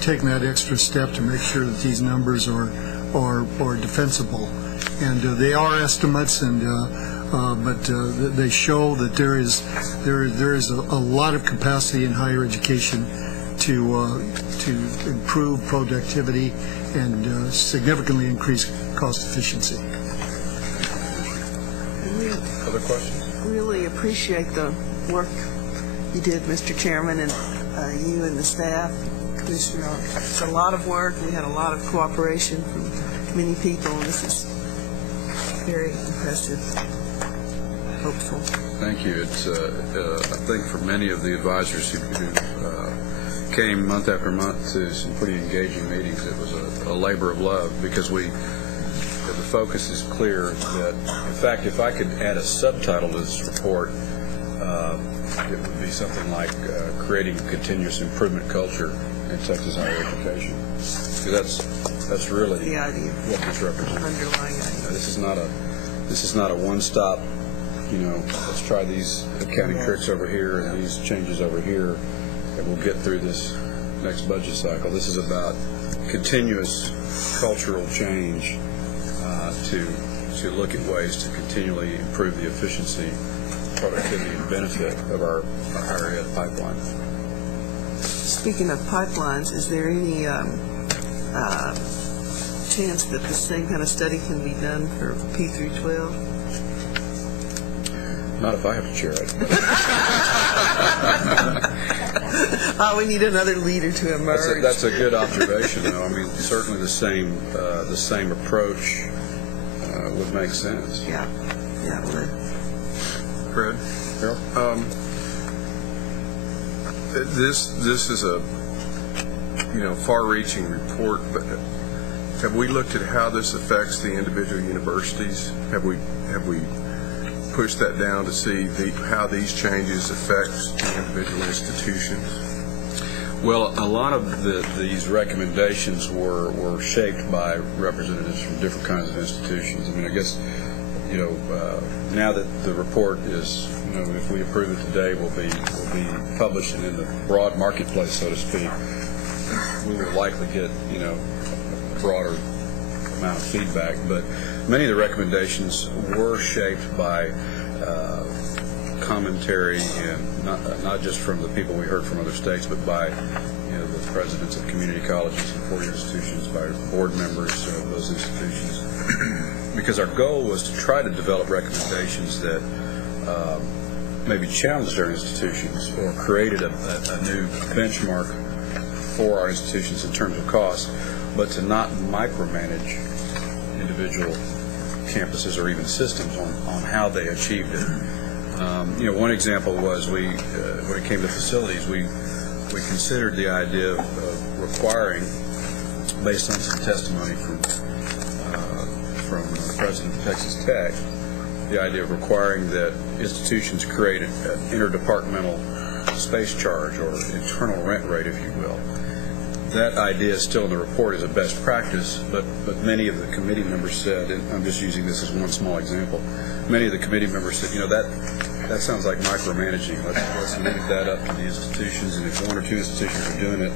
taken that extra step to make sure that these numbers are defensible, and they are estimates, and but they show that there is a lot of capacity in higher education to improve productivity and significantly increase cost efficiency. Other questions? Really appreciate the work you did, Mr. Chairman, and you and the staff. Commissioner, it's a lot of work. We had a lot of cooperation from many people. This is very impressive, hopeful. Thank you. It's I think for many of the advisors who came month after month to some pretty engaging meetings, it was a labor of love, because the focus is clear that, in fact, if I could add a subtitle to this report, it would be something like creating a continuous improvement culture in Texas higher education. Because that's really the idea, what this represents. Underlying idea. This is not a one-stop, let's try these accounting tricks over here and these changes over here, and we'll get through this next budget cycle. This is about continuous cultural change to look at ways to continually improve the efficiency, productivity, and benefit of our higher ed pipeline. Speaking of pipelines, is there any chance that the same kind of study can be done for P through 12? Not if I have to chair it. We need another leader to emerge. That's a good observation, though. I mean, certainly the same approach would make sense. Yeah, it would. Fred? Harold? This is a far-reaching report, but have we looked at how this affects the individual universities? Have we pushed that down to see how these changes affect the individual institutions? Well, a lot of these recommendations were shaped by representatives from different kinds of institutions. I mean, I guess, now that the report is, if we approve it today, will be published and in the broad marketplace, so to speak, we will likely get, a broader amount of feedback. But many of the recommendations were shaped by commentary, and not just from the people we heard from other states, but by the presidents of community colleges and four-year institutions, by board members of those institutions. Because our goal was to try to develop recommendations that maybe challenged our institutions or created a new benchmark for our institutions in terms of cost, but to not micromanage individual campuses or even systems on how they achieved it. One example was when it came to facilities, we considered the idea of requiring, based on some testimony from the president of Texas Tech, the idea of requiring that institutions create an interdepartmental space charge or internal rent rate, if you will. That idea is still in the report as a best practice, but many of the committee members said, and I'm just using this as one small example, many of the committee members said, that sounds like micromanaging. Let's leave that up to the institutions, and if one or two institutions are doing it,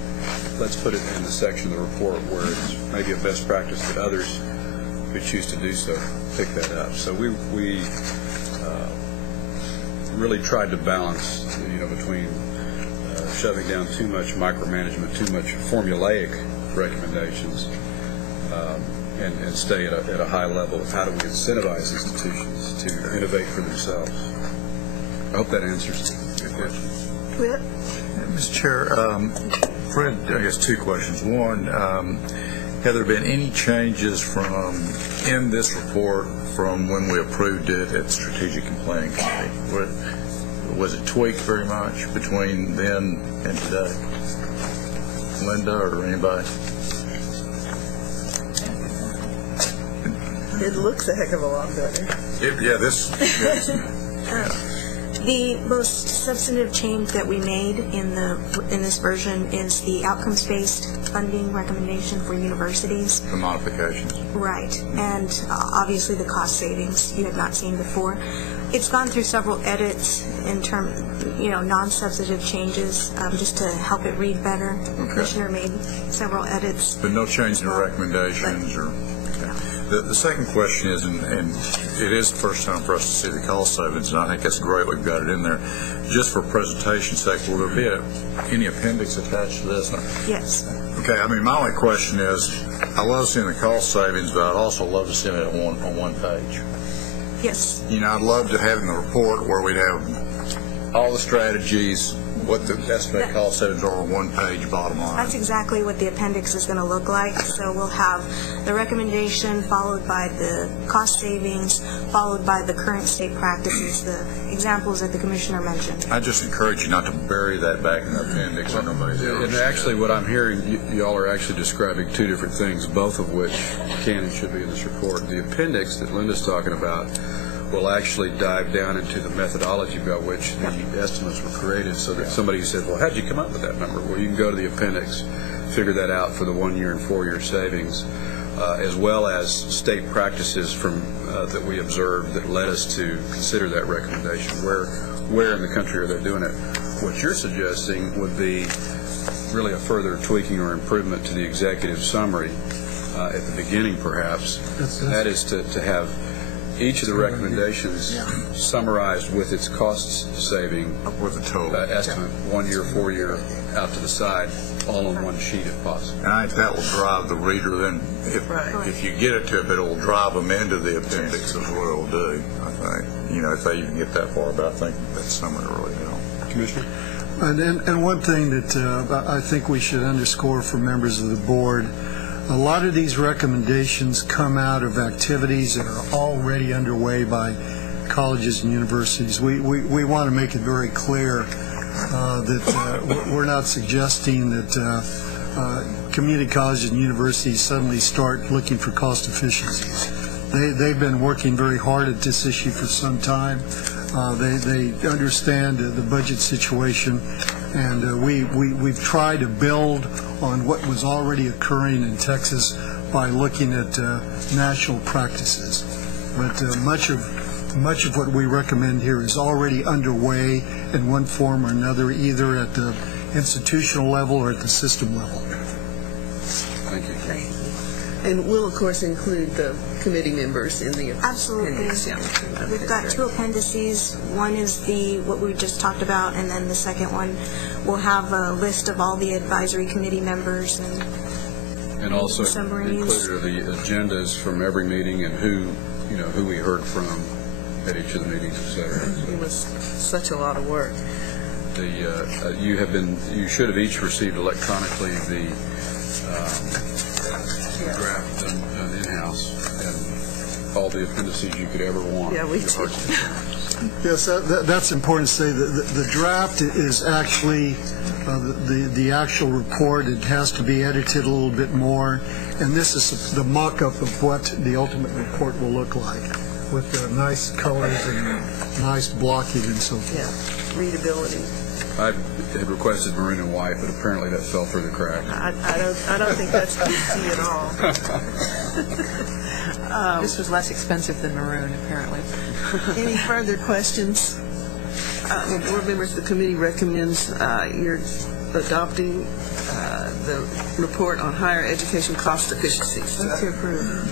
let's put it in the section of the report where it's maybe a best practice that others who choose to do so pick that up. So we really tried to balance, between shoving down too much micromanagement, too much formulaic recommendations, and stay at a high level of how do we incentivize institutions to innovate for themselves. I hope that answers your question. Mr. Chair, Fred, I guess two questions. One, have there been any changes in this report from when we approved it at Strategic and Planning Committee? Was it tweaked very much between then and today? Linda or anybody? It looks a heck of a lot better. The most substantive change that we made in this version is the outcomes-based funding recommendation for universities. The modifications. Right, and obviously the cost savings you had not seen before. It's gone through several edits in non-substantive changes, just to help it read better. The commissioner made several edits. But no change in the recommendations or... The second question is, and it is the first time for us to see the cost savings, and I think that's great we've got it in there. Just for presentation's sake, will there be any appendix attached to this? Yes. Okay, my only question is, I love seeing the cost savings, but I'd also love to see it on one page. Yes. I'd love to have in the report where we'd have all the strategies, what the estimated cost savings are on one page, bottom line. That's exactly what the appendix is going to look like. So we'll have the recommendation followed by the cost savings, followed by the current state practices, the examples that the commissioner mentioned. I just encourage you not to bury that back in the appendix. And actually what I'm hearing, you all are actually describing two different things, both of which can and should be in this report. The appendix that Linda's talking about will actually dive down into the methodology by which the estimates were created, so that somebody said, well, how'd you come up with that number? Well, you can go to the appendix, figure that out for the 1-year and 4-year savings, as well as state practices from that we observed that led us to consider that recommendation. Where in the country are they doing it? What you're suggesting would be really a further tweaking or improvement to the executive summary at the beginning, perhaps. That is to have each of the recommendations summarized with its cost saving with a total estimate, 1 year, 4 year, out to the side, all on one sheet if possible. And I think that will drive the reader then, if you get it to them, it will drive them into the appendix is what it will do, I think. You know, if they even get that far, but I think that's something that really helps. Commissioner? And one thing that I think we should underscore for members of the board, a lot of these recommendations come out of activities that are already underway by colleges and universities. We want to make it very clear that we're not suggesting that community colleges and universities suddenly start looking for cost efficiencies. They've been working very hard at this issue for some time. They understand the budget situation, and we've tried to build on what was already occurring in Texas by looking at national practices. But much of what we recommend here is already underway in one form or another, either at the institutional level or at the system level. Thank you. And we'll, of course, include the committee members in the appendix. Absolutely. We've got 2 appendices. One is what we just talked about, and then the second one will have a list of all the advisory committee members and also summaries. Included are the agendas from every meeting and who we heard from at each of the meetings, etc. It was such a lot of work. You should have each received electronically the draft done in-house and all the appendices you could ever want. Yeah, we did. Yes, that's important to say. The draft is actually the actual report. It has to be edited a little bit more, and this is the mock-up of what the ultimate report will look like, with nice colors and nice blocking and so forth. Yeah, readability. I had requested maroon and white, but apparently that fell through the cracks. I don't think that's PC at all. This was less expensive than maroon, apparently. Any further questions? Board members, the committee recommends you're adopting the report on higher education cost efficiencies. Move to approve.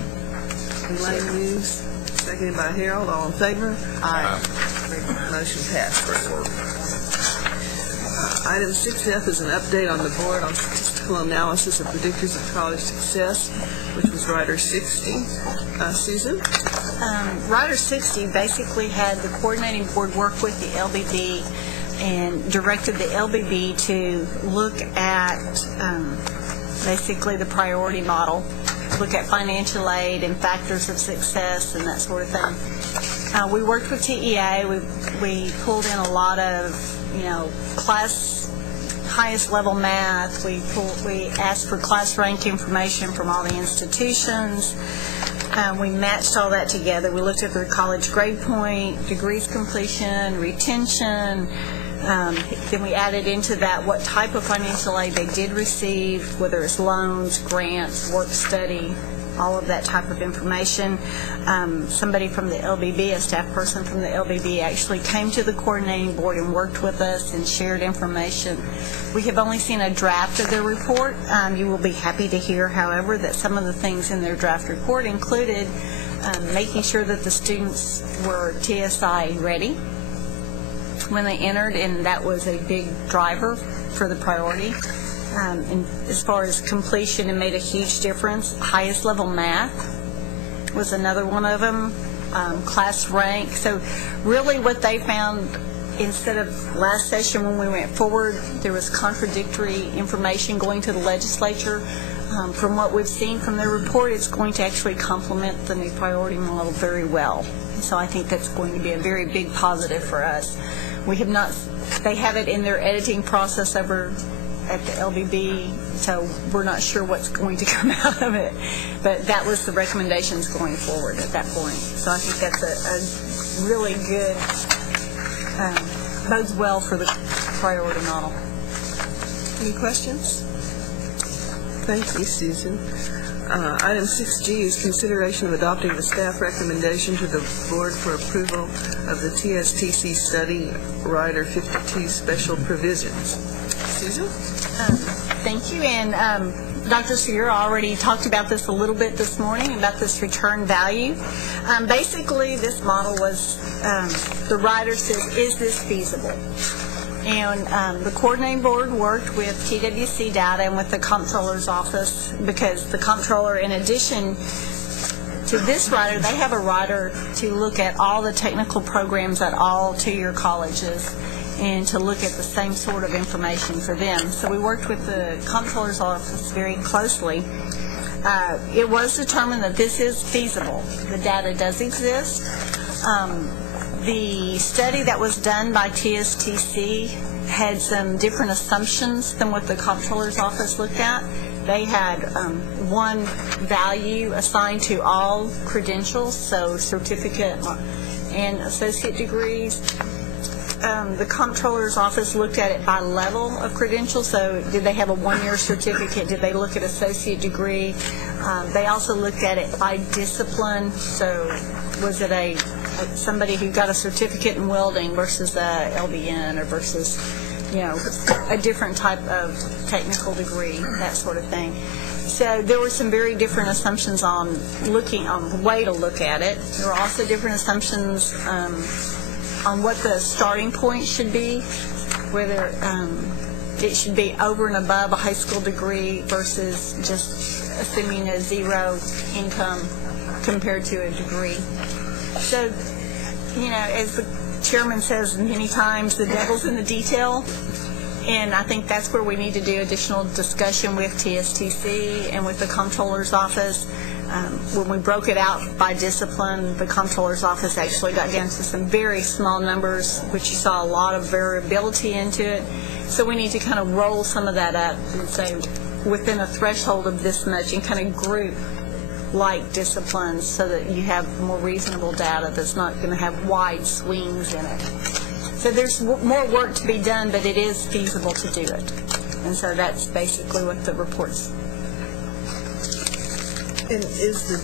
Elaine moves, seconded by Harold. All in favor? Aye. Motion passed. Item 6F is an update on the board on statistical analysis of predictors of college success, which was Rider 60. Susan? Rider 60 basically had the coordinating board work with the LBB and directed the LBB to look at basically the priority model, look at financial aid and factors of success and that sort of thing. We worked with TEA. We pulled in a lot of highest level math. We asked for class rank information from all the institutions. We matched all that together. We looked at their college grade point, degrees completion, retention. Then we added into that what type of financial aid they did receive, whether it's loans, grants, work study, all of that type of information. Somebody from the LBB, a staff person from the LBB, actually came to the coordinating board and worked with us and shared information. We have only seen a draft of their report. You will be happy to hear, however, that some of the things in their draft report included making sure that the students were TSI ready when they entered, and that was a big driver for the priority. And as far as completion, it made a huge difference. Highest level math was another one of them. Class rank. So really what they found, instead of last session when we went forward, there was contradictory information going to the legislature. From what we've seen from their report, it's going to actually complement the new priority model very well. So I think that's going to be a very big positive for us. They have it in their editing process over at the LBB, so we're not sure what's going to come out of it. But that was the recommendations going forward at that point. So I think that's a really good, bodes well for the priority model. Any questions? Thank you, Susan. Item 6G is consideration of adopting the staff recommendation to the board for approval of the TSTC study Rider 52 special provisions. Susan? Thank you. And Dr. Segura already talked about this a little bit this morning, about this return value. Basically, this model was, the rider says, is this feasible? And the coordinating board worked with TWC data and with the comptroller's office, because the comptroller, in addition to this rider, they have a rider to look at all the technical programs at all two-year colleges and to look at the same sort of information for them. So we worked with the comptroller's office very closely. It was determined that this is feasible. The data does exist. The study that was done by TSTC had some different assumptions than what the comptroller's office looked at. They had one value assigned to all credentials, so certificate and associate degrees. The comptroller's office looked at it by level of credentials, so did they have a one-year certificate? Did they look at associate degree? They also looked at it by discipline, so was it somebody who got a certificate in welding versus a LBN, or versus, a different type of technical degree, that sort of thing. So there were some very different assumptions on the way to look at it. There were also different assumptions on what the starting point should be, whether it should be over and above a high school degree versus just assuming a zero income compared to a degree. So, as the chairman says many times, the devil's in the detail, and I think that's where we need to do additional discussion with TSTC and with the comptroller's office. When we broke it out by discipline, the comptroller's office actually got down to some very small numbers, which you saw a lot of variability into it. So we need to kind of roll some of that up and say within a threshold of this much, and kind of group like disciplines so that you have more reasonable data that's not going to have wide swings in it. So there's more work to be done, but it is feasible to do it. And so that's basically what the report's. And is the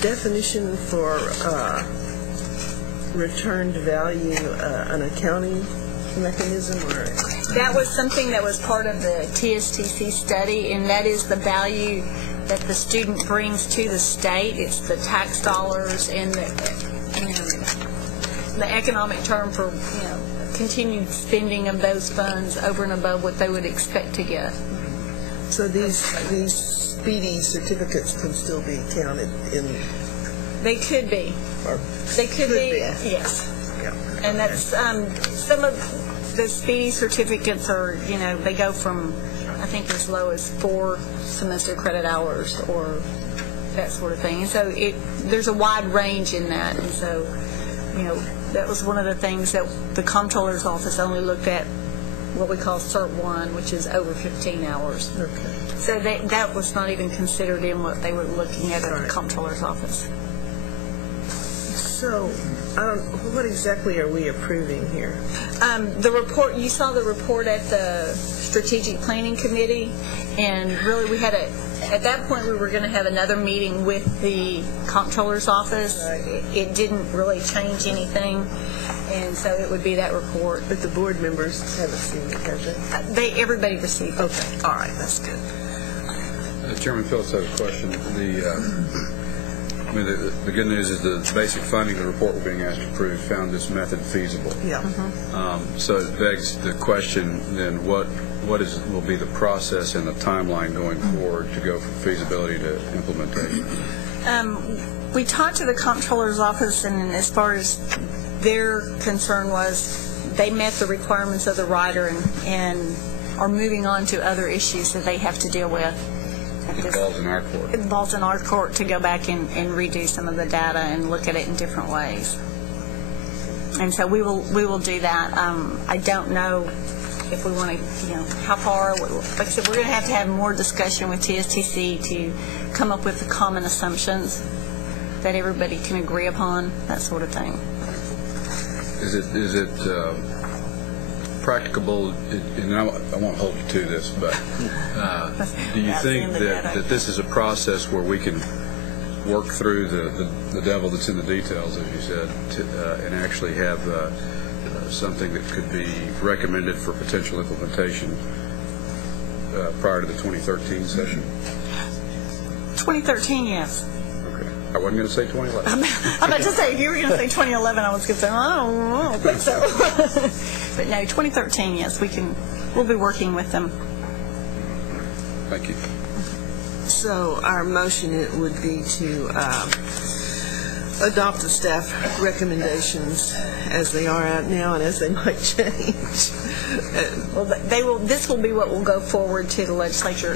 definition for returned value an accounting mechanism, or? That was something that was part of the TSTC study, and that is the value that the student brings to the state. It's the tax dollars and the economic term for continued spending of those funds over and above what they would expect to get. So these speedy certificates can still be counted in? They could be. They could be, yes. Yeah. And that's some of the speedy certificates are, they go from, I think, as low as 4 semester credit hours or that sort of thing. And so there's a wide range in that. And so, that was one of the things that the comptroller's office only looked at, what we call Cert 1, which is over 15 hours. Okay. So that was not even considered in what they were looking at the comptroller's office. So, what exactly are we approving here? The report, you saw the report at the Strategic Planning Committee, and really we had at that point we were going to have another meeting with the comptroller's office. It didn't really change anything, and so it would be that report. But the board members haven't seen it, have they? Everybody received it. Okay, all right, that's good. Chairman Phillips has a question. The good news is the basic funding, the report we're being asked to approve, found this method feasible. Yeah. So it begs the question then, what will be the process and the timeline going forward to go from feasibility to implementation? We talked to the comptroller's office, and as far as their concern was, they met the requirements of the rider and are moving on to other issues that they have to deal with. It involves in our court. It involves in our court to go back and redo some of the data and look at it in different ways. And so we will do that. I don't know if we want to, how far. Like I said, we're going to have more discussion with TSTC to come up with the common assumptions that everybody can agree upon, that sort of thing. Is it practicable, and I won't hold you to this, but do you think that this is a process where we can work through the devil that's in the details, as you said, and actually have something that could be recommended for potential implementation prior to the 2013 session? 2013, yes. Okay. I wasn't going to say 2011. I'm about to say, if you were going to say 2011, I was going to say, I don't think so. But no, 2013, yes, we'll be working with them. Thank you. So our motion would be to adopt the staff recommendations as they are out now and as they might change. Well, this will be what will go forward to the legislature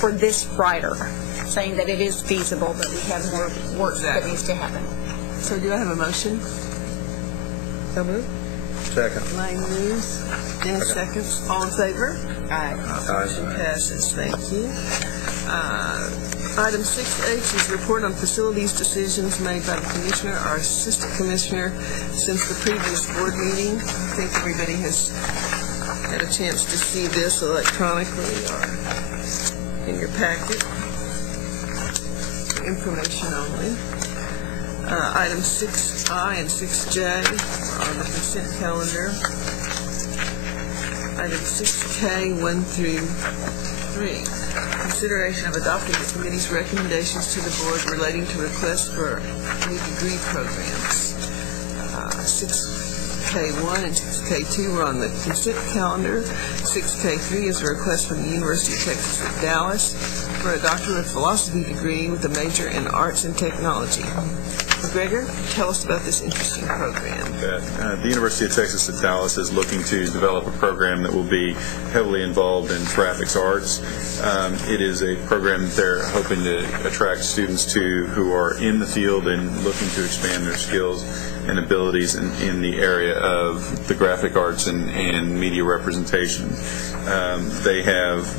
for this Friday, saying that it is feasible, but we have more work that needs to happen. So do I have a motion? So moved. Second. Lang moves. Dennis seconds. All in favor? Aye. Motion passes. Thank you. Item 6H is report on facilities decisions made by the commissioner, our assistant commissioner, since the previous board meeting. I think everybody has had a chance to see this electronically or in your packet. Information only. Items 6I and 6J are on the consent calendar. Item 6K, 1 through 3. Consideration of adopting the committee's recommendations to the board relating to requests for new degree programs. 6K1 and 6K2 were on the consent calendar. 6K3 is a request from the University of Texas at Dallas for a Doctor of Philosophy degree with a major in Arts and Technology. McGregor, tell us about this interesting program. The University of Texas at Dallas is looking to develop a program that will be heavily involved in graphics arts. It is a program that they're hoping to attract students to who are in the field and looking to expand their skills and abilities in the area of the graphic arts and media representation. They have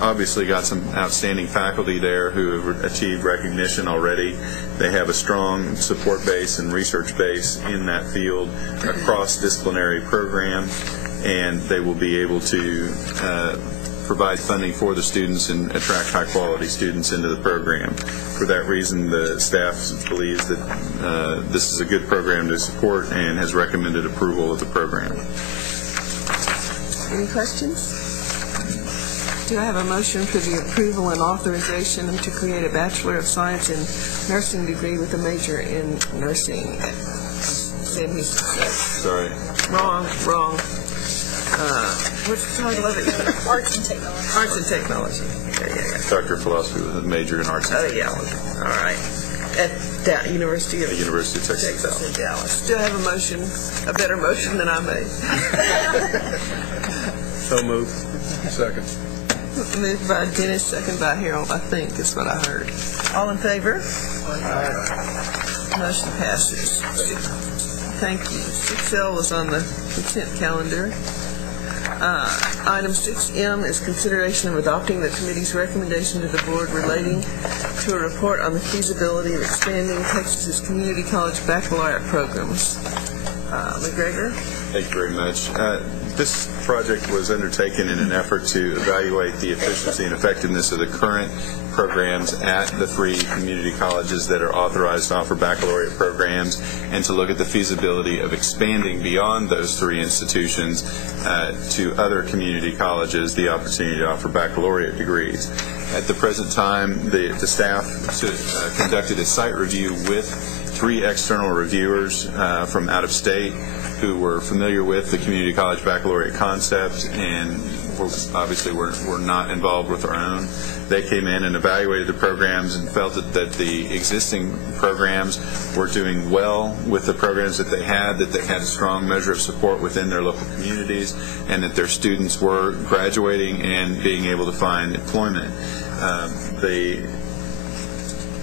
obviously got some outstanding faculty there who have achieved recognition already. They have a strong support base and research base in that field, a cross-disciplinary program, and they will be able to provide funding for the students and attract high-quality students into the program. For that reason, the staff believes that this is a good program to support and has recommended approval of the program. Any questions? Do I have a motion for the approval and authorization to create a Bachelor of Science in Nursing degree with a major in nursing? Sorry. Wrong. What's the title of it? Arts and Technology. Arts and Technology. Yeah. Doctor of Philosophy with a major in Arts and Technology. All right. At the University of Texas in Dallas. Do I have a motion, a better motion than I made? So moved. Second. Moved by Dennis, second by Harold, I think is what I heard. All in favor? Motion passes. Thank you. 6L was on the consent calendar. Item 6M is consideration of adopting the committee's recommendation to the board relating to a report on the feasibility of expanding Texas's community college baccalaureate programs. McGregor? Thank you very much. This project was undertaken in an effort to evaluate the efficiency and effectiveness of the current programs at the 3 community colleges that are authorized to offer baccalaureate programs, and to look at the feasibility of expanding beyond those 3 institutions to other community colleges the opportunity to offer baccalaureate degrees. At the present time, the staff conducted a site review with 3 external reviewers from out of state who were familiar with the community college baccalaureate concept, and obviously we're not involved with our own. They came in and evaluated the programs and felt that the existing programs were doing well with the programs that they had a strong measure of support within their local communities, and that their students were graduating and being able to find employment.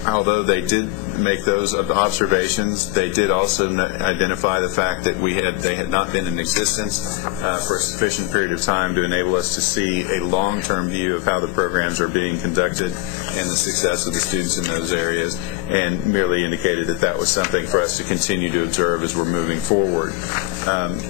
Although they did make those observations. They did also identify the fact that they had not been in existence for a sufficient period of time to enable us to see a long-term view of how the programs are being conducted and the success of the students in those areas, and merely indicated that that was something for us to continue to observe as we're moving forward.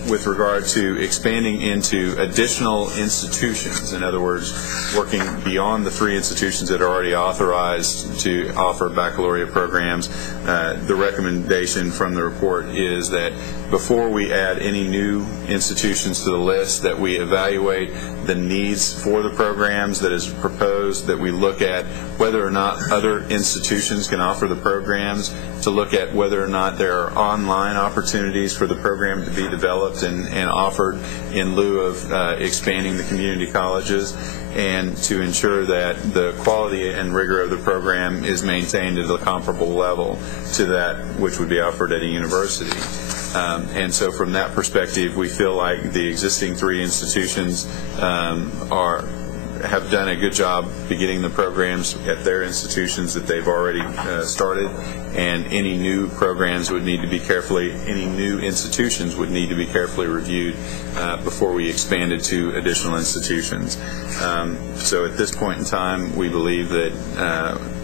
With regard to expanding into additional institutions, in other words, working beyond the 3 institutions that are already authorized to offer baccalaureate programs, the recommendation from the report is that before we add any new institutions to the list, that we evaluate the needs for the programs that is proposed, that we look at whether or not other institutions can offer the programs, to look at whether or not there are online opportunities for the program to be developed and offered in lieu of expanding the community colleges, and to ensure that the quality and rigor of the program is maintained at a comparable level to that which would be offered at a university. And so from that perspective, we feel like the existing 3 institutions have done a good job beginning the programs at their institutions that they've already started, and any new programs would need to be any new institutions would need to be carefully reviewed before we expanded to additional institutions. So at this point in time, we believe that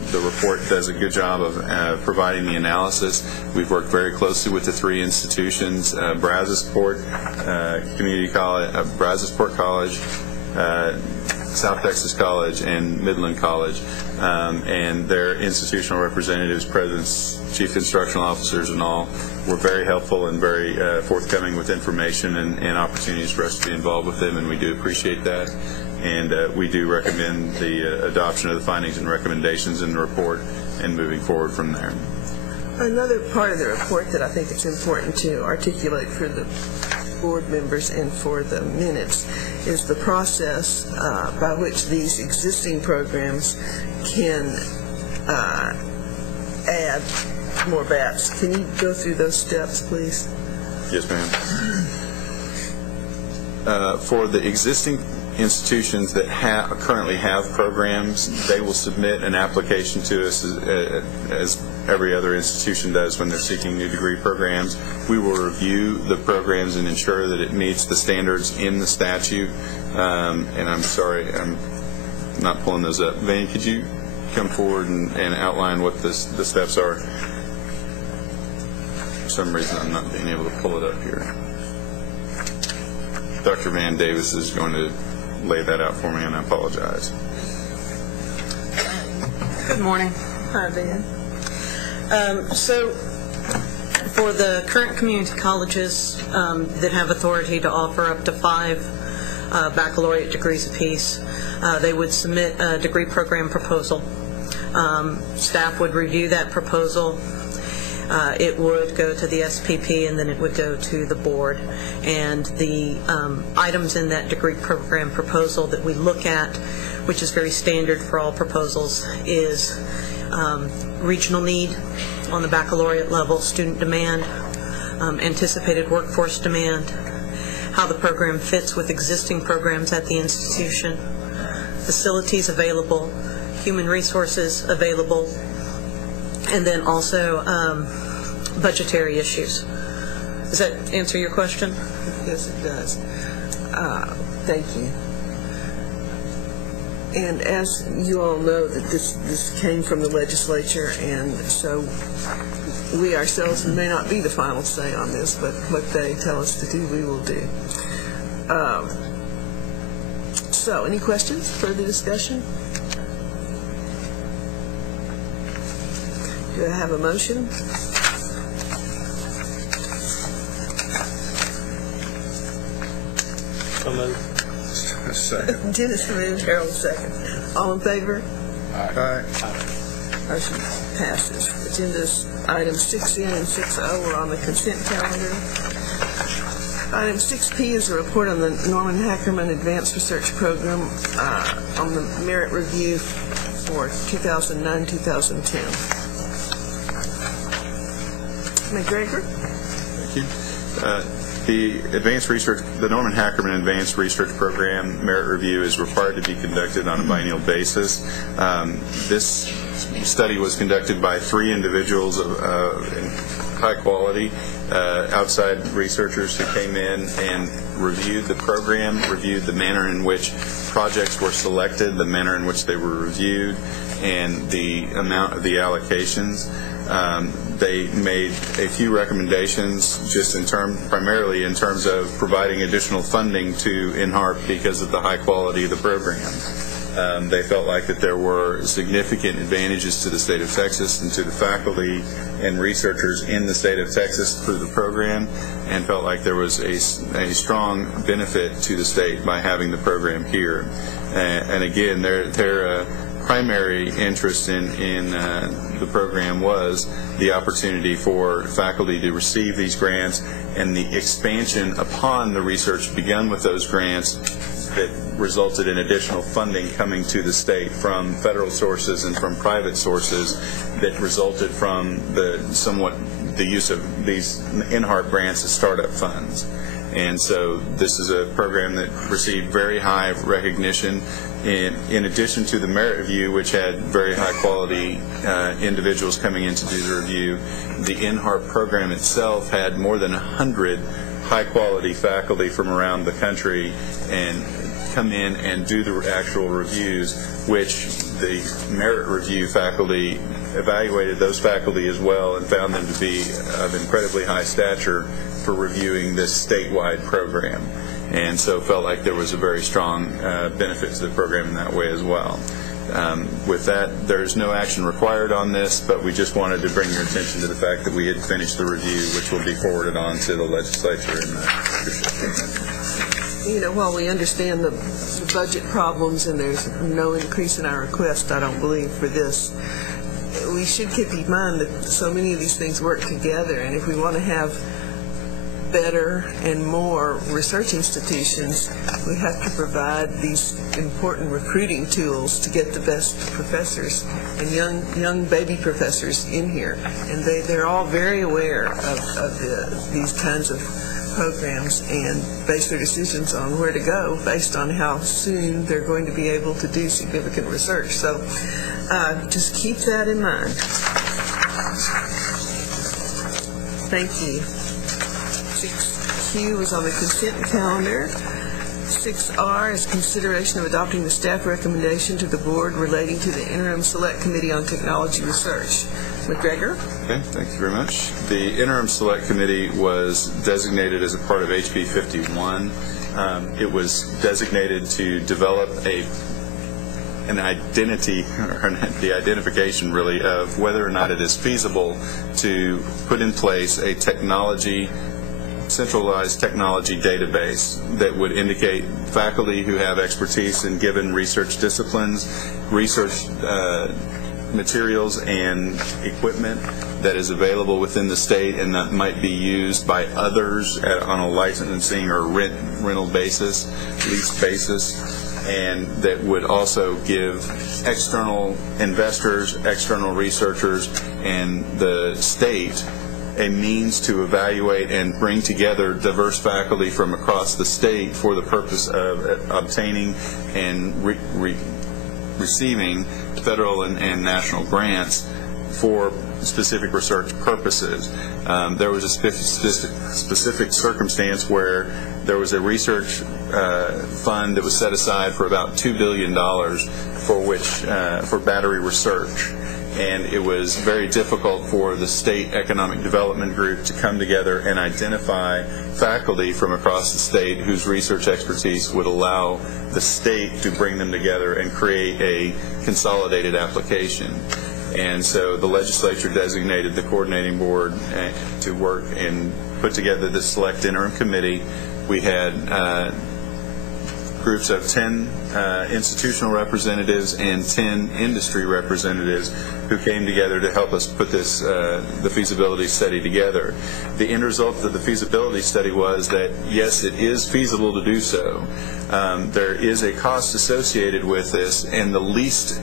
the report does a good job of providing the analysis. We've worked very closely with the 3 institutions, Brazosport Community College, Brazosport College, South Texas College, and Midland College, and their institutional representatives, presidents, chief instructional officers, and all were very helpful and very forthcoming with information and opportunities for us to be involved with them, and we do appreciate that. And we do recommend the adoption of the findings and recommendations in the report and moving forward from there. Another part of the report that I think it's important to articulate for the board members and for the minutes is the process by which these existing programs can add more BATs. Can you go through those steps, please? Yes, ma'am. For the existing institutions that currently have programs, they will submit an application to us as every other institution does when they're seeking new degree programs. We will review the programs and ensure that it meets the standards in the statute. And I'm sorry, I'm not pulling those up. Vane, could you come forward and outline what the steps are? For some reason, I'm not being able to pull it up here. Dr. Van Davis is going to lay that out for me, and I apologize. Good morning. Hi, Van. So for the current community colleges that have authority to offer up to 5 baccalaureate degrees apiece, they would submit a degree program proposal. Staff would review that proposal. It would go to the SPP, and then it would go to the board. And the items in that degree program proposal that we look at, which is very standard for all proposals, is regional need on the baccalaureate level, student demand, anticipated workforce demand, how the program fits with existing programs at the institution, facilities available, human resources available, and then also budgetary issues. Does that answer your question? Yes, it does. Thank you. And as you all know, that this came from the legislature, and so we ourselves may not be the final say on this, but what they tell us to do, we will do. So, any questions? Further discussion? Do I have a motion? So moved. Second. Dennis moved, Harold second. All in favor? Aye. Motion passes. Agenda's items 6N and 6O are on the consent calendar. Item 6P is a report on the Norman Hackerman Advanced Research Program on the merit review for 2009-2010. McGregor? Thank you. The advanced research, the Norman Hackerman Advanced Research Program merit review is required to be conducted on a biennial basis. This study was conducted by 3 individuals of high quality outside researchers who came in and reviewed the program, reviewed the manner in which projects were selected, the manner in which they were reviewed, and the amount of the allocations. They made a few recommendations just primarily in terms of providing additional funding to NHARP because of the high quality of the program. They felt like that there were significant advantages to the state of Texas and to the faculty and researchers in the state of Texas through the program, and felt like there was a strong benefit to the state by having the program here. And again, their primary interest in the program was the opportunity for faculty to receive these grants and the expansion upon the research begun with those grants that resulted in additional funding coming to the state from federal sources and from private sources that resulted from the use of these NHARP grants as startup funds. And so this is a program that received very high recognition. In addition to the merit review, which had very high quality individuals coming in to do the review, the NHARP program itself had more than 100 high quality faculty from around the country and come in and do the actual reviews, which the merit review faculty evaluated those faculty as well and found them to be of incredibly high stature for reviewing this statewide program, and so felt like there was a very strong benefit to the program in that way as well. With that, there's no action required on this, but we just wanted to bring your attention to the fact that we had finished the review, which will be forwarded on to the legislature and the leadership. You know, while we understand the budget problems and there's no increase in our request, I don't believe, for this, we should keep in mind that so many of these things work together, and if we want to have better and more research institutions, we have to provide these important recruiting tools to get the best professors and young baby professors in here. And they're all very aware of these kinds of programs and base their decisions on where to go based on how soon they're going to be able to do significant research. So just keep that in mind. Thank you. 6Q is on the consent calendar. 6R is consideration of adopting the staff recommendation to the board relating to the Interim Select Committee on Technology Research. McGregor? Okay, thank you very much. The Interim Select Committee was designated as a part of HB 51. It was designated to develop an identity, or the identification really, of whether or not it is feasible to put in place a centralized technology database that would indicate faculty who have expertise in given research disciplines, research materials and equipment that is available within the state and that might be used by others on a licensing or rental basis, lease basis, and that would also give external investors, external researchers, and the state a means to evaluate and bring together diverse faculty from across the state for the purpose of obtaining and receiving federal and national grants for specific research purposes. There was a specific circumstance where there was a research fund that was set aside for about $2 billion for battery research. And it was very difficult for the State Economic Development Group to come together and identify faculty from across the state whose research expertise would allow the state to bring them together and create a consolidated application. And so the legislature designated the coordinating board to work and put together this select interim committee. We had groups of 10 institutional representatives and 10 industry representatives who came together to help us put this the feasibility study together. The end result of the feasibility study was that yes, it is feasible to do so. There is a cost associated with this, and the least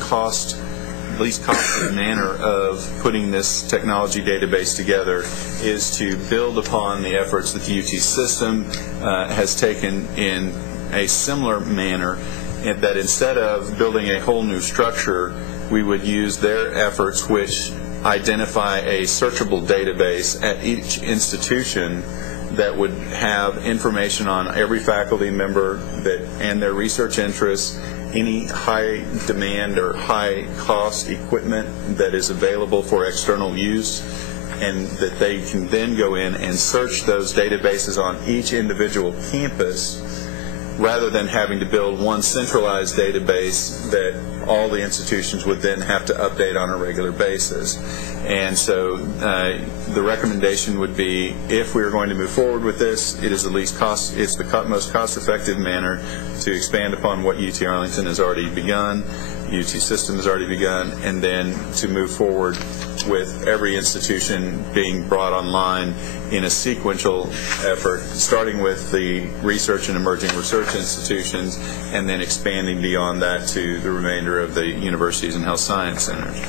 cost least costly manner of putting this technology database together is to build upon the efforts that the UT system has taken in a similar manner, and that instead of building a whole new structure, we would use their efforts, which identify a searchable database at each institution that would have information on every faculty member and their research interests, any high demand or high cost equipment that is available for external use, and that they can then go in and search those databases on each individual campus rather than having to build one centralized database that all the institutions would then have to update on a regular basis. And so the recommendation would be, if we are going to move forward with this, it's the most cost-effective manner to expand upon what UT Arlington has already begun, UT System has already begun, and then to move forward with every institution being brought online in a sequential effort, starting with the research and emerging research institutions, and then expanding beyond that to the remainder of the universities and health science centers.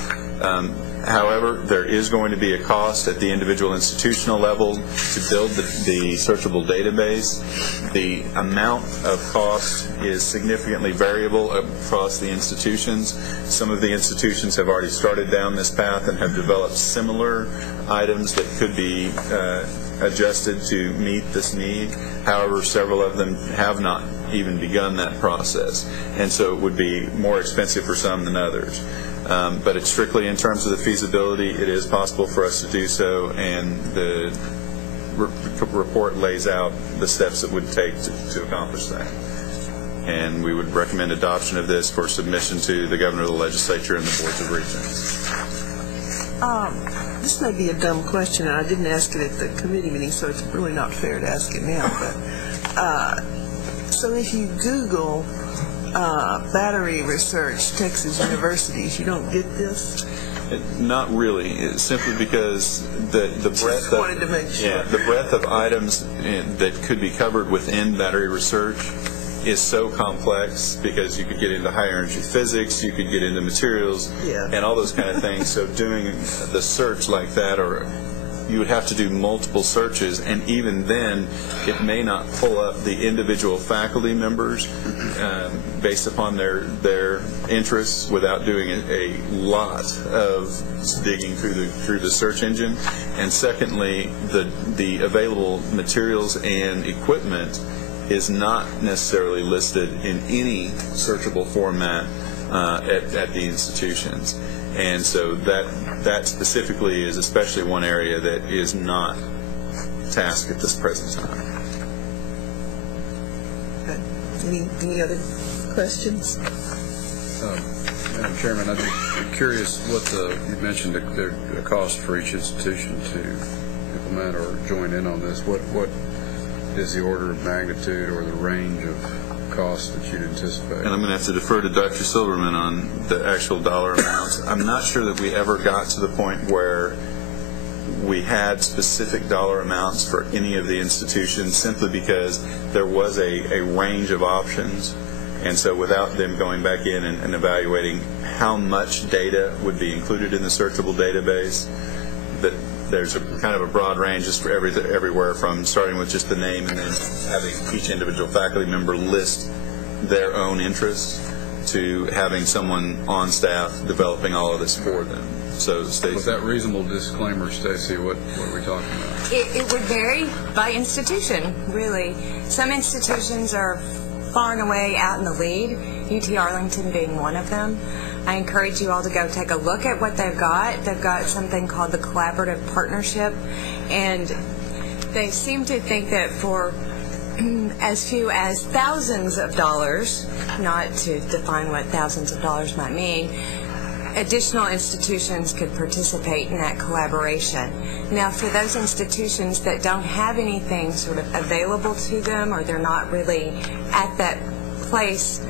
However, there is going to be a cost at the individual institutional level to build the searchable database. The amount of cost is significantly variable across the institutions. Some of the institutions have already started down this path and have developed similar items that could be adjusted to meet this need. However, several of them have not even begun that process, and so it would be more expensive for some than others. But it's strictly in terms of the feasibility. It is possible for us to do so, and the report lays out the steps it would take to accomplish that. And we would recommend adoption of this for submission to the governor, the legislature, and the boards of regents. This may be a dumb question, and I didn't ask it at the committee meeting, so it's really not fair to ask it now. But so if you Google battery research, Texas universities, you don't get this? Not really. It's simply because the breadth of wanted to make sure. the breadth of items that could be covered within battery research is so complex, because you could get into high energy physics, you could get into materials, and all those kind of things. So doing the search like that, or you would have to do multiple searches, and even then it may not pull up the individual faculty members based upon their interests without doing a lot of digging through the search engine. And secondly, the available materials and equipment is not necessarily listed in any searchable format at the institutions. And so that specifically is especially one area that is not tasked at this present time. Any other questions? Madam Chairman, I'd be curious what you mentioned the cost for each institution to implement or join in on this. What is the order of magnitude or the range of costs that you'd anticipate? And I'm going to have to defer to Dr. Silverman on the actual dollar amounts. I'm not sure that we ever got to the point where we had specific dollar amounts for any of the institutions, simply because there was a range of options. And so without them going back in and evaluating how much data would be included in the searchable database, that there's a kind of a broad range just for everywhere from starting with just the name and then having each individual faculty member list their own interests to having someone on staff developing all of this for them. So, Stacey. With that reasonable disclaimer, Stacey, what are we talking about? It would vary by institution, really. Some institutions are far and away out in the lead, UT Arlington being one of them. I encourage you all to go take a look at what they've got. They've got something called the Collaborative Partnership, and they seem to think that for as few as thousands of dollars, not to define what thousands of dollars might mean, additional institutions could participate in that collaboration. Now, for those institutions that don't have anything sort of available to them, or they're not really at that place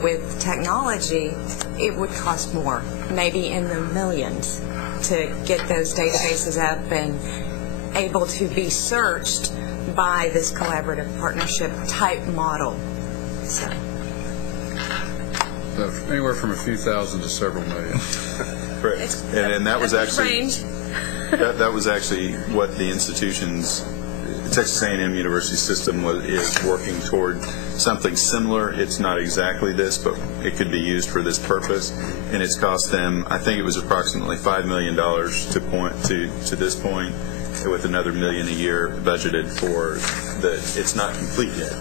with technology, it would cost more, maybe in the millions, to get those databases up and able to be searched by this collaborative partnership type model. So. Anywhere from a few thousand to several million. Correct. And that was actually range. that was actually what the institutions, Texas A&M University system is working toward something similar. It's not exactly this, but it could be used for this purpose. And it's cost them, I think it was approximately $5 million to this point, with another $1 million a year budgeted for the. It's not complete yet,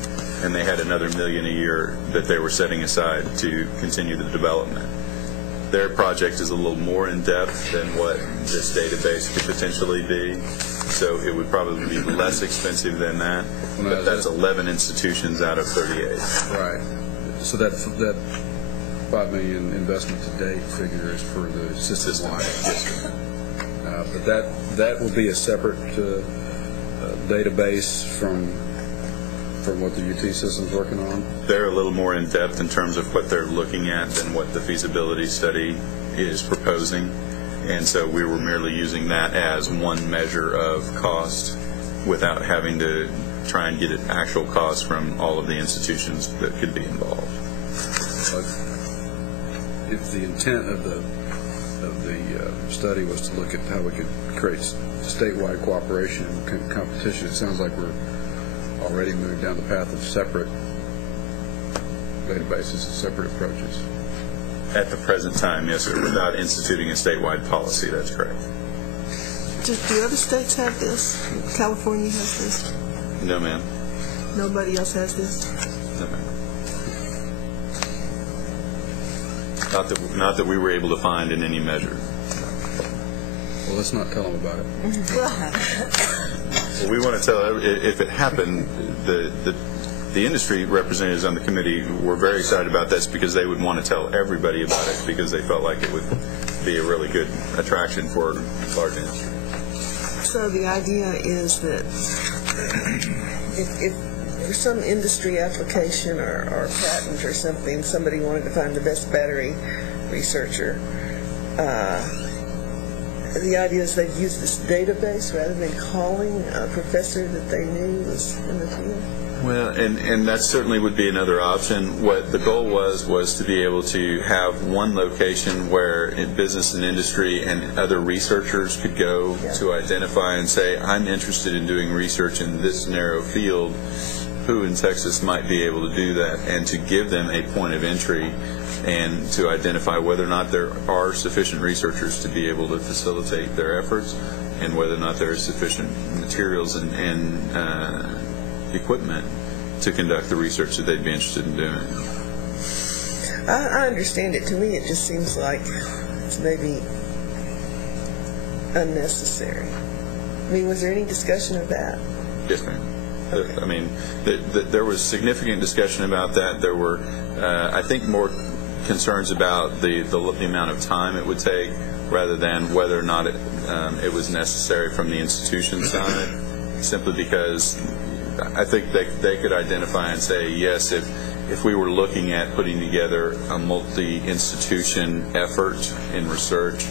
and they had another $1 million a year that they were setting aside to continue the development. Their project is a little more in depth than what this database could potentially be, so it would probably be less expensive than that. But that's 11 institutions out of 38. Right. So that $5 million investment to date figure is for the system-wide. Yes. But that will be a separate database from what the UT system's working on? They're a little more in depth in terms of what they're looking at than what the feasibility study is proposing. And so we were merely using that as one measure of cost without having to try and get an actual cost from all of the institutions that could be involved. If the intent of the study was to look at how we could create statewide cooperation and competition, it sounds like we're already moved down the path of separate databases and separate approaches. At the present time, yes, sir, without instituting a statewide policy, that's correct. Do other states have this? California has this? No, ma'am. Nobody else has this? No, ma'am. Not that we were able to find in any measure. Well, let's not tell them about it. Well, we want to tell, if it happened, the industry representatives on the committee were very excited about this because they would want to tell everybody about it because they felt like it would be a really good attraction for large industry. So the idea is that if for some industry application or patent or something, somebody wanted to find the best battery researcher, the idea is they'd use this database rather than calling a professor that they knew was in the field? Well, and that certainly would be another option. What the goal was to be able to have one location where business and industry and other researchers could go to identify and say, I'm interested in doing research in this narrow field. Who in Texas might be able to do that, and to give them a point of entry and to identify whether or not there are sufficient researchers to be able to facilitate their efforts and whether or not there are sufficient materials and equipment to conduct the research that they'd be interested in doing. I understand it. To me, it just seems like it's maybe unnecessary. I mean, was there any discussion of that? Yes, ma'am. Okay. I mean, there was significant discussion about that. There were, I think, more concerns about the amount of time it would take rather than whether or not it was necessary from the institution side, simply because I think they could identify and say, yes, if we were looking at putting together a multi-institution effort in research,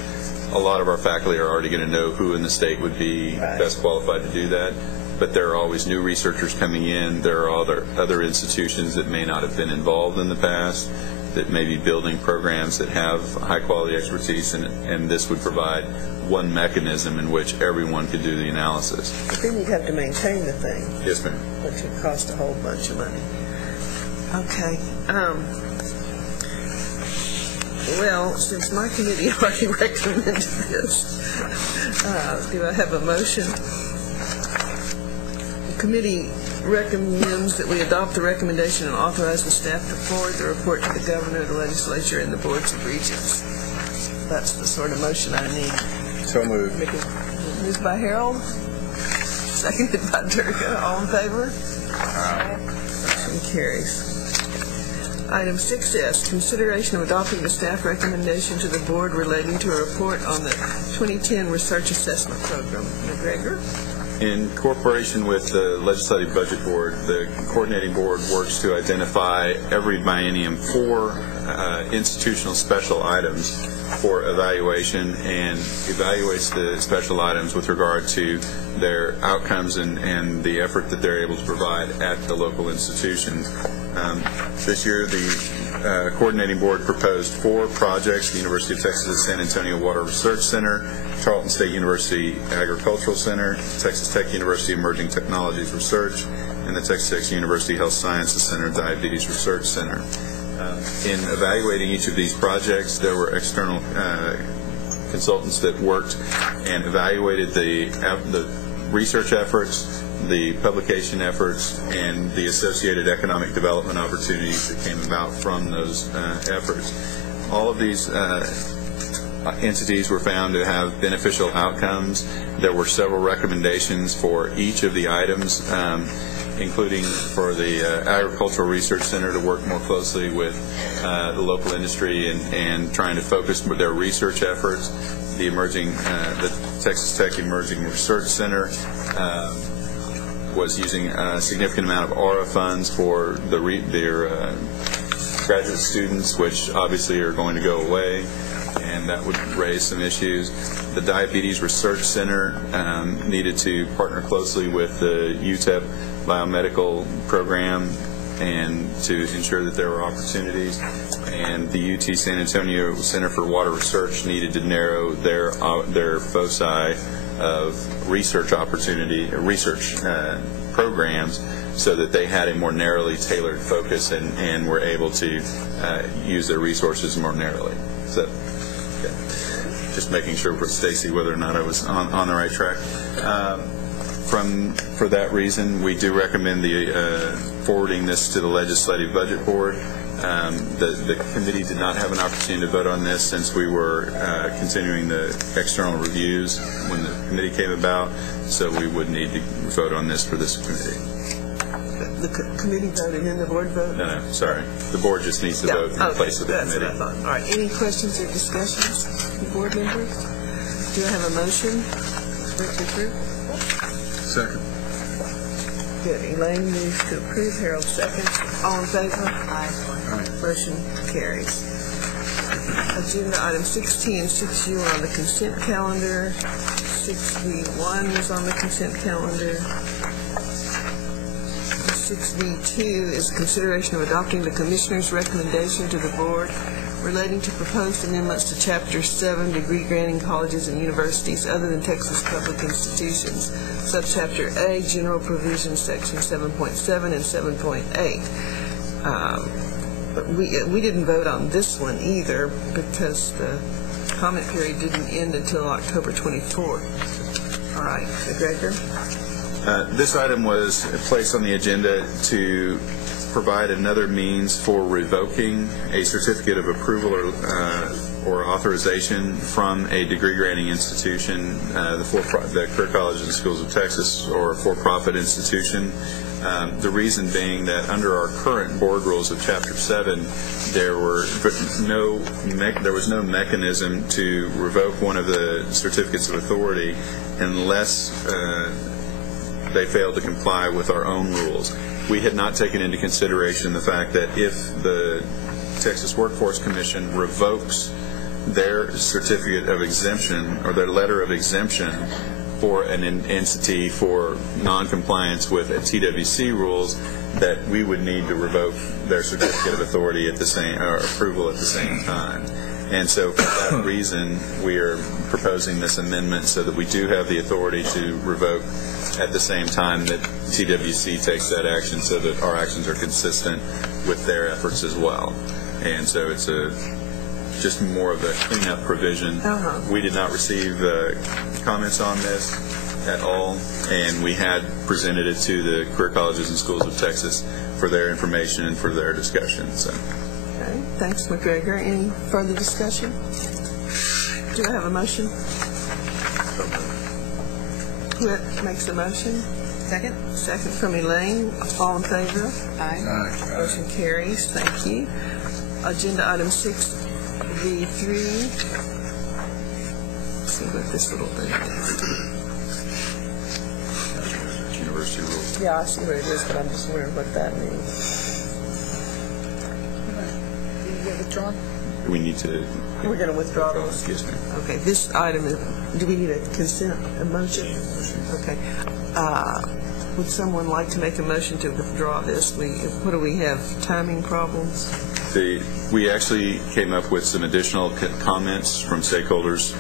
a lot of our faculty are already going to know who in the state would be best qualified to do that. But there are always new researchers coming in. There are other institutions that may not have been involved in the past that may be building programs that have high-quality expertise, and this would provide one mechanism in which everyone could do the analysis. But then you'd have to maintain the thing. Yes, ma'am. Which would cost a whole bunch of money. Okay. Well, since my committee already recommended this, do I have a motion? The committee recommends that we adopt the recommendation and authorize the staff to forward the report to the governor, the legislature, and the boards of regents. That's the sort of motion I need. So moved. Moved by Harold, seconded by Durga. All in favor? Aye. Motion carries. Item 6S, consideration of adopting the staff recommendation to the board relating to a report on the 2010 Research Assessment Program. McGregor? In cooperation with the Legislative Budget Board, the coordinating board works to identify every biennium 4 institutional special items for evaluation and evaluates the special items with regard to their outcomes and the effort that they're able to provide at the local institutions. This year, the coordinating board proposed 4 projects: the University of Texas at San Antonio Water Research Center, Tarleton State University Agricultural Center, Texas Tech University Emerging Technologies Research, and the Texas Tech University Health Sciences Center Diabetes Research Center. In evaluating each of these projects, there were external consultants that worked and evaluated the research efforts, the publication efforts, and the associated economic development opportunities that came about from those efforts. All of these entities were found to have beneficial outcomes. There were several recommendations for each of the items, including for the Agricultural Research Center to work more closely with the local industry and trying to focus their research efforts. The Texas Tech Emerging Research Center was using a significant amount of ARA funds for their graduate students, which obviously are going to go away, and that would raise some issues. The Diabetes Research Center needed to partner closely with the UTEP biomedical program and to ensure that there were opportunities. And the UT San Antonio Center for Water Research needed to narrow their foci of research programs so that they had a more narrowly tailored focus and were able to use their resources more narrowly. So, okay. Just making sure for Stacy whether or not I was on the right track. For that reason, we do recommend forwarding this to the Legislative Budget Board. The committee did not have an opportunity to vote on this since we were continuing the external reviews when the committee came about, so we would need to vote on this for this committee. The committee voted and the board voted? No, sorry. The board just needs to vote in place of the committee. That's what I thought. All right. Any questions or discussions from board members? Do I have a motion to approve? Second. Good. Elaine moves to approve. Harold seconds. All in favor? Aye. Motion carries. Agenda item 6T and 6U are on the consent calendar. 6V1 is on the consent calendar. 6V2 is consideration of adopting the Commissioner's recommendation to the Board relating to proposed amendments to Chapter 7, degree granting colleges and universities other than Texas public institutions, Subchapter A, General Provisions, Section 7.7 and 7.8. But we didn't vote on this one either because the comment period didn't end until October 24th. All right, McGregor. This item was placed on the agenda to provide another means for revoking a certificate of approval or authorization from a degree-granting institution, the Career Colleges and Schools of Texas, or a for-profit institution. The reason being that under our current board rules of Chapter 7, there was no mechanism to revoke one of the certificates of authority unless they failed to comply with our own rules. We had not taken into consideration the fact that if the Texas Workforce Commission revokes their certificate of exemption or their letter of exemption for an entity for noncompliance with TWC rules, that we would need to revoke their certificate of authority at the same or approval at the same time. And so for that reason, we are proposing this amendment so that we do have the authority to revoke at the same time that TWC takes that action, so that our actions are consistent with their efforts as well. And so it's just more of a cleanup provision. We did not receive comments on this at all, and we had presented it to the Career Colleges and Schools of Texas for their information and for their discussion. So. Okay, thanks, McGregor. Any further discussion? Do I have a motion? Who makes the motion? Second. Second from Elaine. All in favor? Aye. Aye. Motion carries. Thank you. Agenda item 6V3. Let's see what this little thing is. University rules. Yeah, I see what it is, but I'm just wondering what that means. Did you get withdrawn? We need to... We're going to withdraw those? Yes, ma'am. Okay, this item is... Do we need a consent, a motion? Okay. Would someone like to make a motion to withdraw this? What do we have, timing problems? We actually came up with some additional comments from stakeholders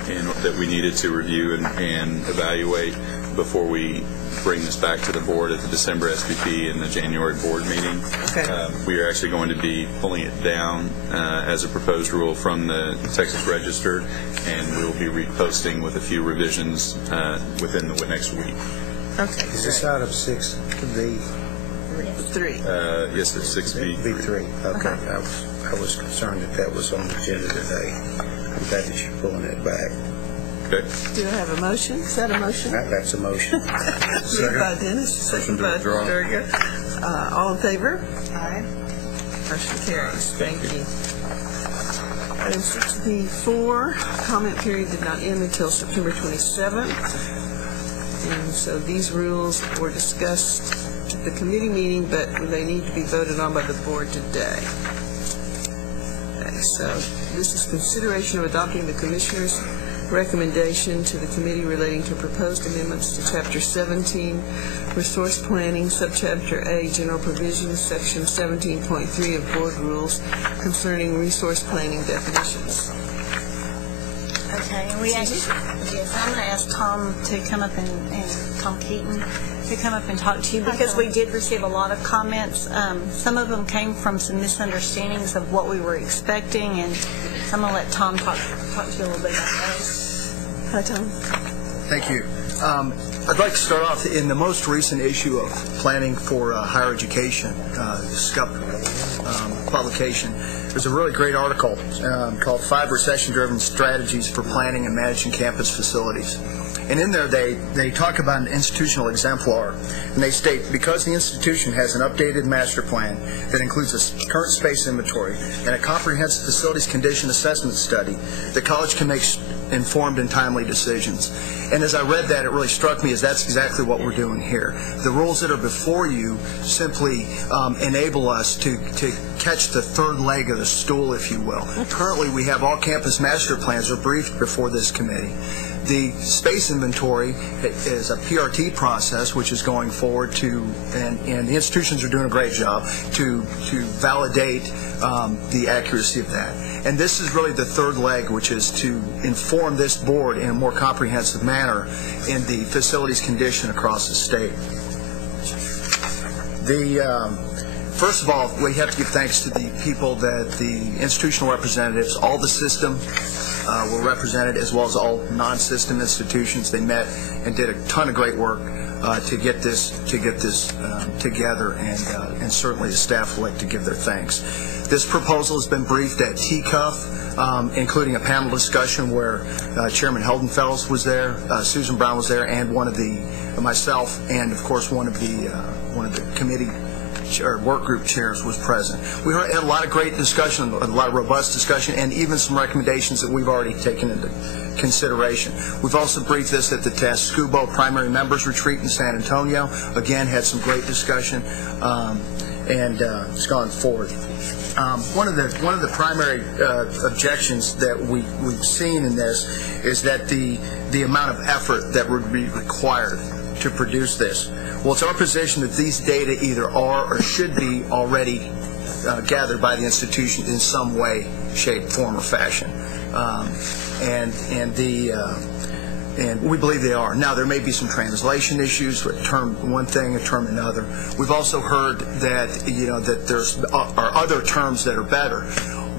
that we needed to review and evaluate before we bring this back to the board at the December SPP and the January board meeting. Okay. We are actually going to be pulling it down as a proposed rule from the Texas Register, and we will be reposting with a few revisions within the next week. Okay. Is this out of 6B? 3. Yes, it's 6B. B3. Okay. I was concerned that was on the agenda today. I'm glad that you're pulling it back. Okay. Do I have a motion? Is that a motion? That's a motion. Moved by Dennis, second by Durga. All in favor? Aye. Motion carries. Thank you. Item 6B4, comment period did not end until September 27th. And so these rules were discussed at the committee meeting, but they need to be voted on by the board today. Okay, so this is consideration of adopting the Commissioner's recommendation to the committee relating to proposed amendments to Chapter 17, Resource Planning, Subchapter A, General Provisions, Section 17.3 of Board Rules concerning resource planning definitions. Okay, and we actually, yes, I'm going to ask Tom to come up and Tom Keaton to come up and talk to you, because we did receive a lot of comments. Some of them came from some misunderstandings of what we were expecting, and so I'm going to let Tom talk to you a little bit about those. Hi, Tom. Thank you. I'd like to start off in the most recent issue of Planning for Higher Education, the SCUP publication. There's a really great article called 5 Recession-Driven Strategies for Planning and Managing Campus Facilities. And in there, they talk about an institutional exemplar. And they state, because the institution has an updated master plan that includes a current space inventory and a comprehensive facilities condition assessment study, the college can make informed and timely decisions. And as I read that, it really struck me as that's exactly what we're doing here. The rules that are before you simply enable us to catch the third leg of the stool, if you will. Currently, we have all campus master plans are briefed before this committee. The space inventory is a PRT process, which is going forward to, and the institutions are doing a great job, to validate the accuracy of that. And this is really the third leg, which is to inform this board in a more comprehensive manner in the facilities condition across the state. First of all, we have to give thanks to the people that the institutional representatives, all the system were represented, as well as all non-system institutions. They met and did a ton of great work to get this together, and certainly the staff would like to give their thanks. This proposal has been briefed at TCUF, including a panel discussion where Chairman Heldenfels was there, Susan Brown was there, and myself, and of course one of the committee work group chairs was present. We had a lot of great discussion, a lot of robust discussion, and even some recommendations that we've already taken into consideration. We've also briefed this at the THECB Primary Members Retreat in San Antonio. Again, had some great discussion, and it's gone forward. One of the primary objections that we've seen in this is that the amount of effort that would be required to produce this. Well, it's our position that these data either are or should be already gathered by the institution in some way, shape, form, or fashion, and we believe they are. Now, there may be some translation issues, a term one thing, a term another. We've also heard that that are other terms that are better.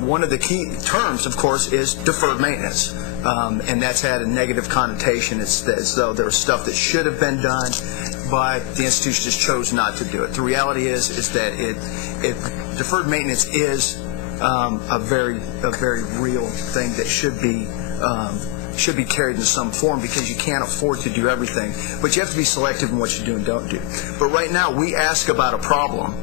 One of the key terms, of course, is deferred maintenance, and that's had a negative connotation. It's as though there was stuff that should have been done, but the institution just chose not to do it. The reality is that deferred maintenance is a very real thing that should be carried in some form, because you can't afford to do everything, but you have to be selective in what you do and don't do. But right now, we ask about a problem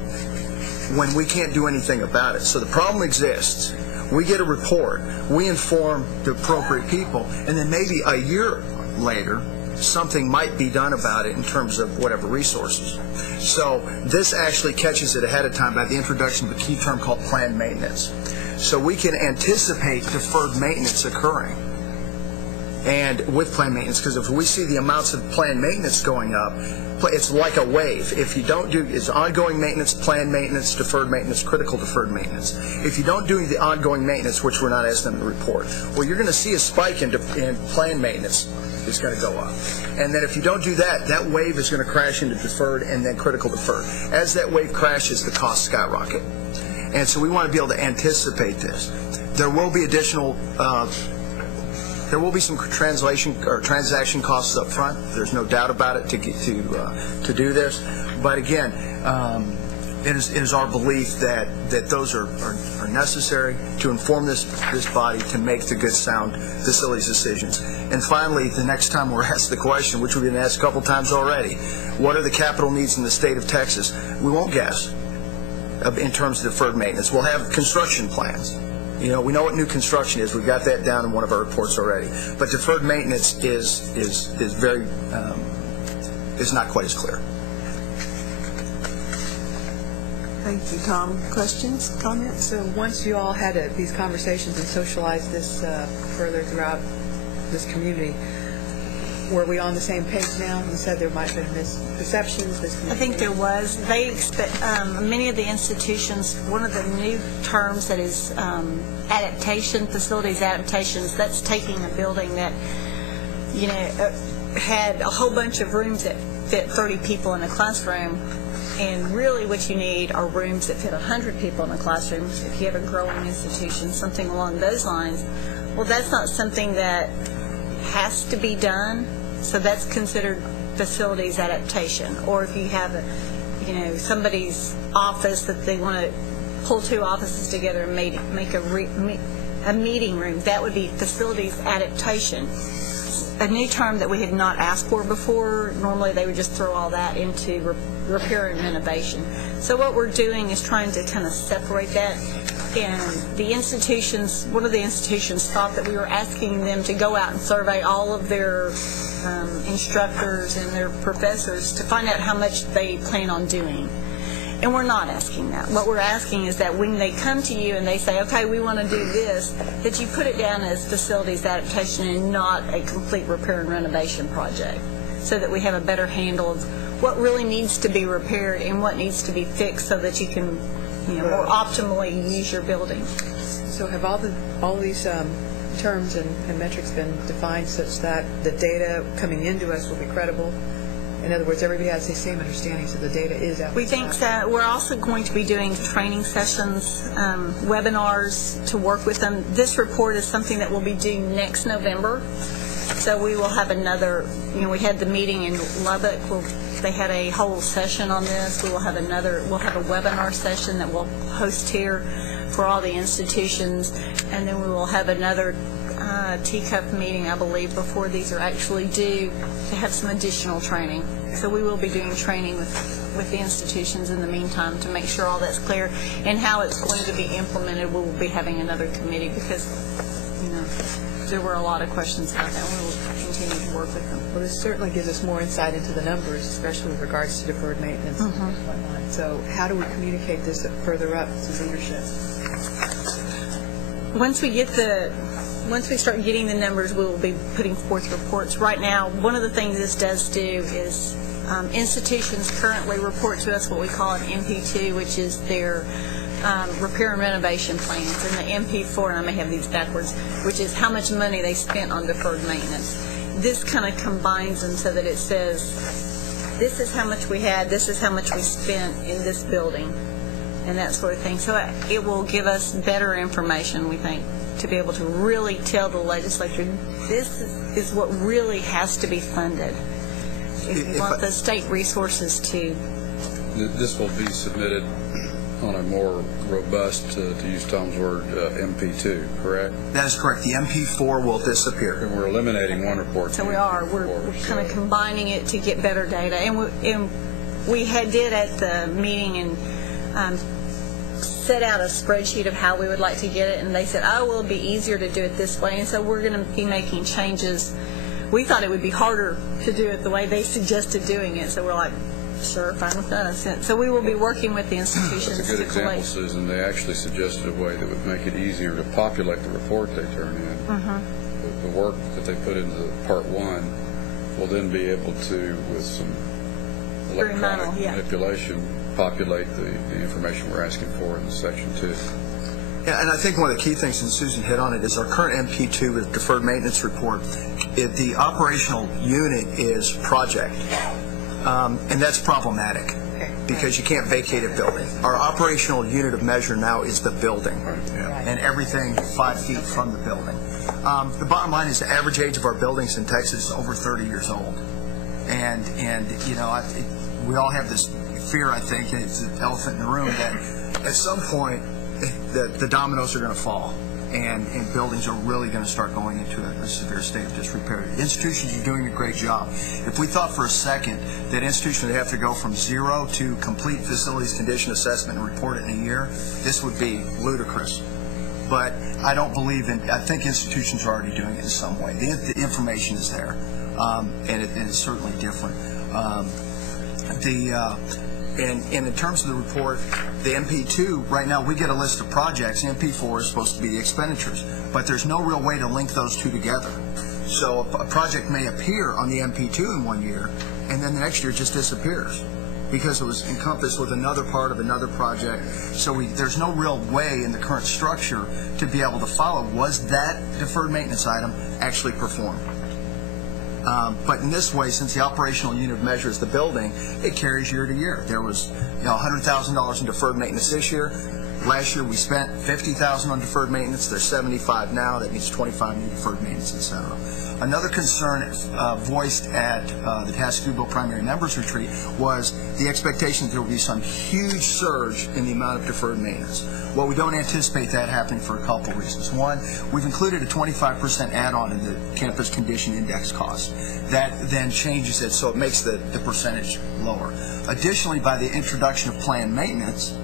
when we can't do anything about it. So the problem exists. We get a report. We inform the appropriate people, and then maybe a year later, something might be done about it in terms of whatever resources. So this actually catches it ahead of time by the introduction of a key term called planned maintenance. So we can anticipate deferred maintenance occurring and with planned maintenance, because if we see the amounts of planned maintenance going up, it's like a wave. If you don't do, it's ongoing maintenance, planned maintenance, deferred maintenance, critical deferred maintenance. If you don't do the ongoing maintenance, which we're not asking them to report, well, you're going to see a spike in planned maintenance. It's going to go up. And then if you don't do that, that wave is going to crash into deferred and then critical deferred. As that wave crashes, the costs skyrocket. And so we want to be able to anticipate this. There will be additional there will be some translation or transaction costs up front. There's no doubt about it to do this. But again, it is our belief that those are necessary to inform this body to make the good, sound facilities decisions. And finally, the next time we're asked the question, which we've been asked a couple times already, what are the capital needs in the state of Texas? We won't guess in terms of deferred maintenance. We'll have construction plans. You know, we know what new construction is. We've got that down in one of our reports already. But deferred maintenance is very is not quite as clear. Thank you, Tom. Questions, comments? So once you all had these conversations and socialized this further throughout this community, were we on the same page now? You said there might have been misperceptions. I think there was. They expect many of the institutions. One of the new terms that is adaptation, facilities adaptations. That's taking a building that, you know, had a whole bunch of rooms that fit 30 people in a classroom, and really what you need are rooms that fit 100 people in a classroom. If you have a growing institution, something along those lines. Well, that's not something that has to be done. So that's considered facilities adaptation. Or if you have somebody's office that they want to pull two offices together and make a meeting room, that would be facilities adaptation. A new term that we had not asked for before. Normally they would just throw all that into repair and renovation. So what we're doing is trying to kind of separate that. And the institutions, one of the institutions thought that we were asking them to go out and survey all of their instructors and their professors to find out how much they plan on doing. And we're not asking that. What we're asking is that when they come to you and they say, okay, we want to do this, that you put it down as facilities adaptation and not a complete repair and renovation project, so that we have a better handle of what really needs to be repaired and what needs to be fixed so that you can more optimally use your building. So have all these terms and metrics been defined such that the data coming into us will be credible? In other words, everybody has the same understanding, so the data is out. We think that we're also going to be doing training sessions, webinars to work with them. This report is something that we'll be doing next November. So we will have another, we had the meeting in Lubbock. They had a whole session on this. We'll have a webinar session that we'll host here for all the institutions, and then we will have another TCUP meeting, I believe, before these are actually due, to have some additional training. So we will be doing training with the institutions in the meantime to make sure all that's clear, and how it's going to be implemented. We will be having another committee because there were a lot of questions about that. We will continue to work with them. Well, this certainly gives us more insight into the numbers, especially with regards to deferred maintenance and whatnot. So how do we communicate this further up to leadership? Once we start getting the numbers, we will be putting forth reports. Right now, one of the things this does do is institutions currently report to us what we call an MP2, which is their repair and renovation plans, and the MP4, and I may have these backwards, which is how much money they spent on deferred maintenance. This kind of combines them so that it says, this is how much we had, this is how much we spent in this building, and that sort of thing. So it will give us better information, we think, to be able to really tell the legislature, this is what really has to be funded. If you want the state resources to... This will be submitted on a more robust, to use Tom's word, MP2, correct? That is correct. The MP4 will disappear. And we're eliminating one report. So we are. We're kind of combining it to get better data. And we did at the meeting and set out a spreadsheet of how we would like to get it, and they said, oh, well, it'll be easier to do it this way. And so we're going to be making changes. We thought it would be harder to do it the way they suggested doing it. So we're like, sure, fine with us. So we will be working with the institutions. That's a good example, Susan. They actually suggested a way that would make it easier to populate the report they turn in. work that they put into Part 1, we'll then be able to, with some electronic manipulation, populate the information we're asking for in Section 2. Yeah, and I think one of the key things, and Susan hit on it, is our current MP2 with deferred maintenance report. The operational unit is project, and that's problematic because you can't vacate a building. Our operational unit of measure now is the building, and everything 5 feet from the building. The bottom line is the average age of our buildings in Texas is over 30 years old, and you know, we all have this fear, I think, and it's an elephant in the room, that at some point the dominoes are going to fall, and buildings are really going to start going into a severe state of disrepair. Institutions are doing a great job. If we thought for a second that institutions would have to go from 0 to complete facilities condition assessment and report it in a year, this would be ludicrous. But I don't believe I think institutions are already doing it in some way. The information is there, and it's certainly different. And in terms of the report, the MP2, right now we get a list of projects. MP4 is supposed to be the expenditures, but there's no real way to link those two together. So a project may appear on the MP2 in 1 year, and then the next year just disappears because it was encompassed with another part of another project. So there's no real way in the current structure to be able to follow, was that deferred maintenance item actually performed? But in this way, since the operational unit of measure is the building, it carries year to year. There was $100,000 in deferred maintenance this year. Last year we spent $50,000 on deferred maintenance. There's $75 now. That means $25 in deferred maintenance, etc. Another concern voiced at the THECB primary members retreat was the expectation that there would be some huge surge in the amount of deferred maintenance. Well, we don't anticipate that happening for a couple reasons. One, we've included a 25% add-on in the campus condition index cost. That then changes it so it makes the percentage lower. Additionally, by the introduction of planned maintenance,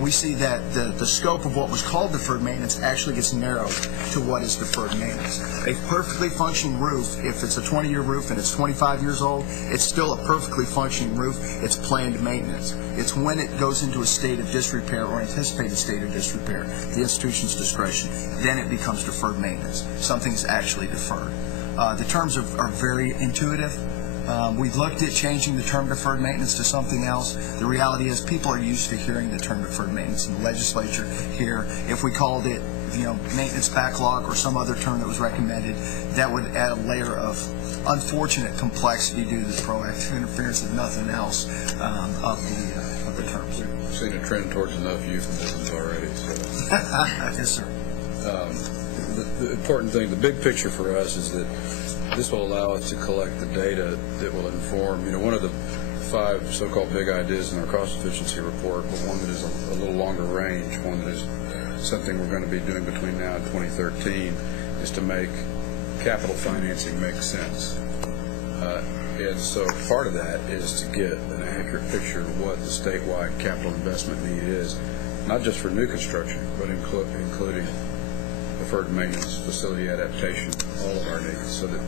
we see that the scope of what was called deferred maintenance actually gets narrowed to what is deferred maintenance. A perfectly functioning roof, if it's a 20-year roof and it's 25 years old, it's still a perfectly functioning roof. It's planned maintenance. It's when it goes into a state of disrepair or anticipated state of disrepair, the institution's discretion, then it becomes deferred maintenance. Something's actually deferred. The terms are very intuitive. We've looked at changing the term deferred maintenance to something else. The reality is people are used to hearing the term deferred maintenance in the legislature here. If we called it, maintenance backlog or some other term that was recommended, that would add a layer of unfortunate complexity due to the proactive interference, if nothing else, of the terms. We've seen a trend towards enough euphemisms already. So. Yes, sir. The important thing, the big picture for us is that this will allow us to collect the data that will inform, one of the 5 so-called big ideas in our cost efficiency report, but one that is a little longer range, one that is something we're going to be doing between now and 2013, is to make capital financing make sense. And so part of that is to get an accurate picture of what the statewide capital investment need is, not just for new construction, but including deferred maintenance, facility adaptation, all of our needs, so that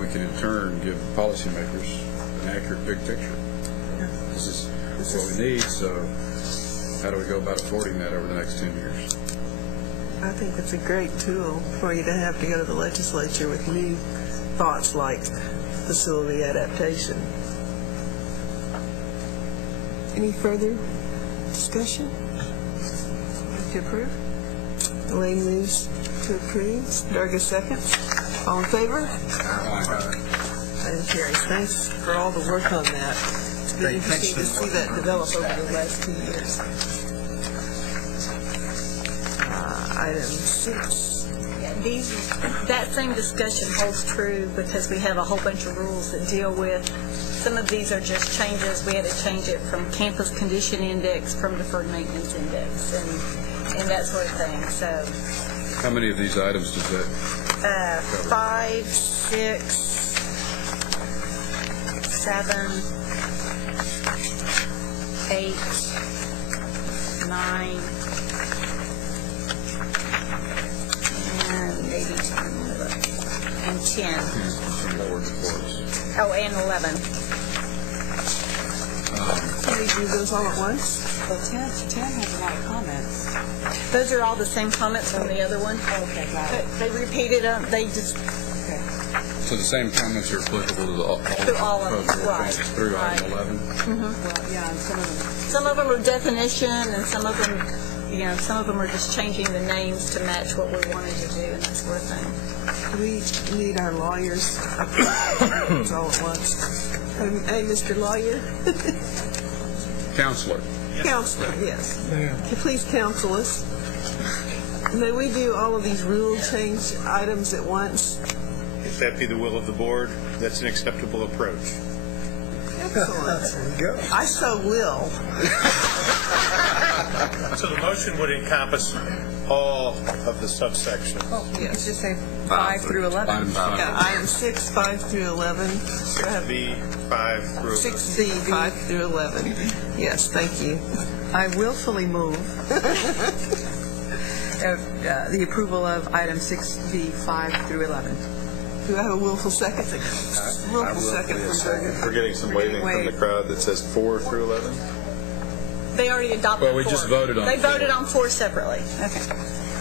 we can in turn give policymakers an accurate big picture. This is what we need, so how do we go about affording that over the next 10 years? I think it's a great tool for you to have to go to the legislature with new thoughts like facility adaptation. Any further discussion? To approve? Elaine moves to approve. Durga seconds. All in favor? Item carries. Thanks for all the work on that. It's been interesting to see that develop over the last 2 years. Item 6. That same discussion holds true because we have a whole bunch of rules that deal with. Some of these are just changes. We had to change it from campus condition index from deferred maintenance index and that sort of thing. So. How many of these items does that cover? 5, 6, 7, 8, 9, and maybe 10, and 10. Oh, and 11. Can we do those all at once? Well, 10 has a lot of comments. Those are all the same comments from the other one. Okay, got it. They repeated them. They just So the same comments are applicable to all of them, right. Through item 11? Well, yeah, and some of them are definition, and some of them, some of them are just changing the names to match what we wanted to do and that sort of thing. We need our lawyers all at once. Hey, Mr. Lawyer. Counselor. Counselor, yes. Please counsel us. May we do all of these rule change items at once? If that be the will of the board, that's an acceptable approach. Excellent. I so will. So the motion would encompass all of the subsections. Oh, yes. Just say 5 through 11. Item 6, 5 through 11. 6B, 5 through 11. 6C, 5 through 11. Yes, thank you. I willfully move the approval of item 6B, 5 through 11. Do I have a willful second? Willful second from Berger. We're getting some waving from the crowd that says 4 through 11. They already adopted 4. Well, we just voted on 4. They voted on 4 separately. Okay.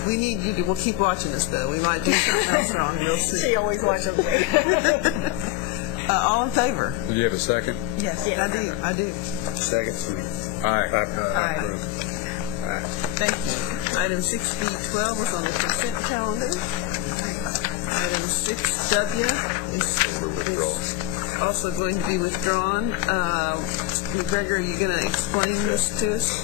We need you to, we'll keep watching us, though. We might do something else wrong. We'll see. She always watches me. All in favor? Did you have a second? Yes, I do. Second for me. Aye. Aye. Thank you. Item 6B12 is on the consent calendar. Item 6W is also going to be withdrawn. McGregor, are you going to explain this to us?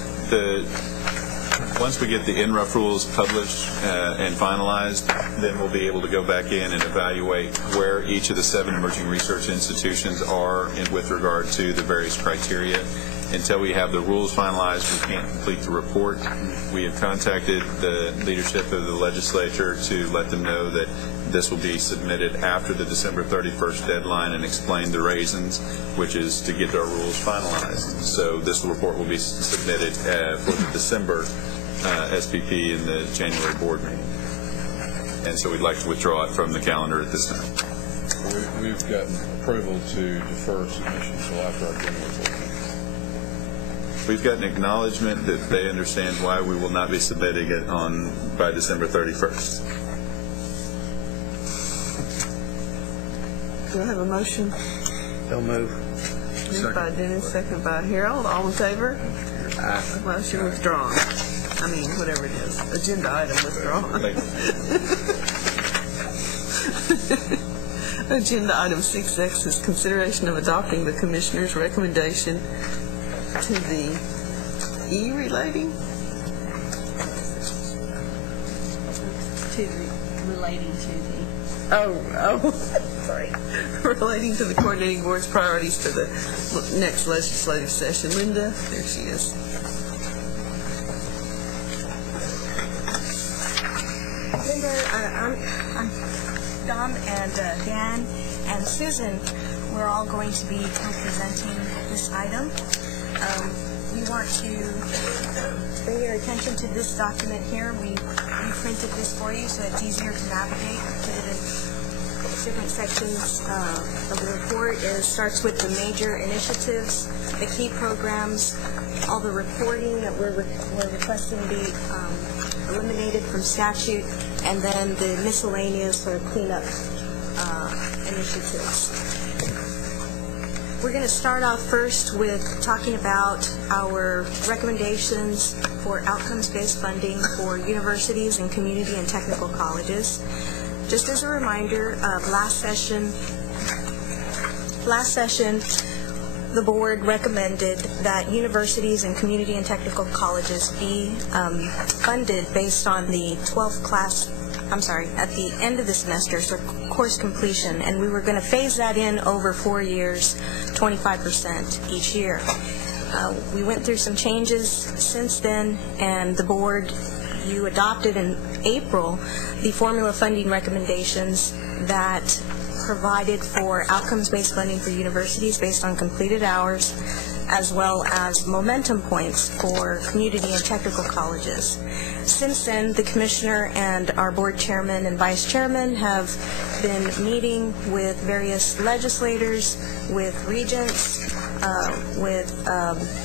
Once we get the NRUF rules published and finalized, then we'll be able to go back in and evaluate where each of the 7 emerging research institutions are with regard to the various criteria. Until we have the rules finalized, we can't complete the report. We have contacted the leadership of the legislature to let them know that this will be submitted after the December 31st deadline and explain the reasons, which is to get our rules finalized. So this report will be submitted for the December SPP in the January board meeting. And so we'd like to withdraw it from the calendar at this time. We've gotten approval to defer submission until after our January board meeting. We've gotten acknowledgement that they understand why we will not be submitting it by December 31st. Do I have a motion? Don't move. Moved by Dennis, second by Harold. All in favor? Aye. Motion withdrawn. I mean, whatever it is. Agenda item withdrawn. Agenda item 6X is consideration of adopting the Commissioner's recommendation to the relating to the coordinating board's priorities to the next legislative session. Linda, there she is. Linda, I'm Dom and Dan and Susan. We're all going to be co-presenting this item. We want to bring your attention to this document here. We printed this for you so it's easier to navigate. Put it in different sections of the report. It starts with the major initiatives, the key programs, all the reporting that we're requesting be eliminated from statute, and then the miscellaneous sort of cleanup initiatives. We're going to start off first with talking about our recommendations for outcomes-based funding for universities and community and technical colleges. Just as a reminder, last session, the board recommended that universities and community and technical colleges be funded based on the 12th class, at the end of the semester, so course completion, and we were going to phase that in over 4 years, 25% each year. We went through some changes since then, and the board, you adopted in April the formula funding recommendations that provided for outcomes-based funding for universities based on completed hours, as well as momentum points for community and technical colleges. Since then, the Commissioner and our board chairman and vice chairman have been meeting with various legislators, with regents, with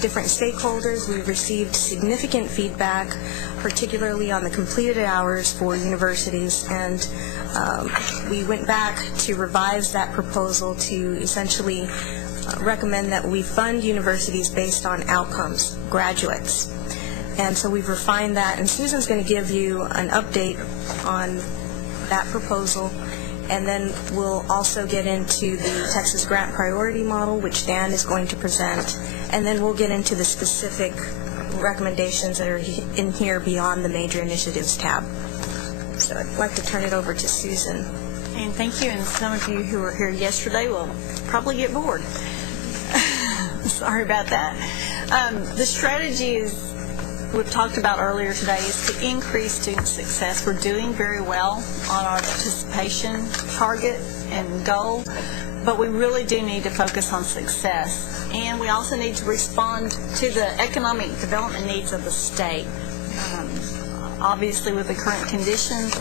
different stakeholders. We've received significant feedback, particularly on the completed hours for universities, and we went back to revise that proposal to essentially recommend that we fund universities based on outcomes, graduates. And so we've refined that, and Susan's going to give you an update on that proposal, and then we'll also get into the Texas Grant Priority Model, which Dan is going to present, and then we'll get into the specific recommendations that are in here beyond the Major Initiatives tab. So I'd like to turn it over to Susan. And thank you, and some of you who were here yesterday will probably get bored. Sorry about that. The strategy is, we've talked about earlier today, is to increase student success. We're doing very well on our participation target and goal, but we really do need to focus on success. And we also need to respond to the economic development needs of the state. Obviously, with the current conditions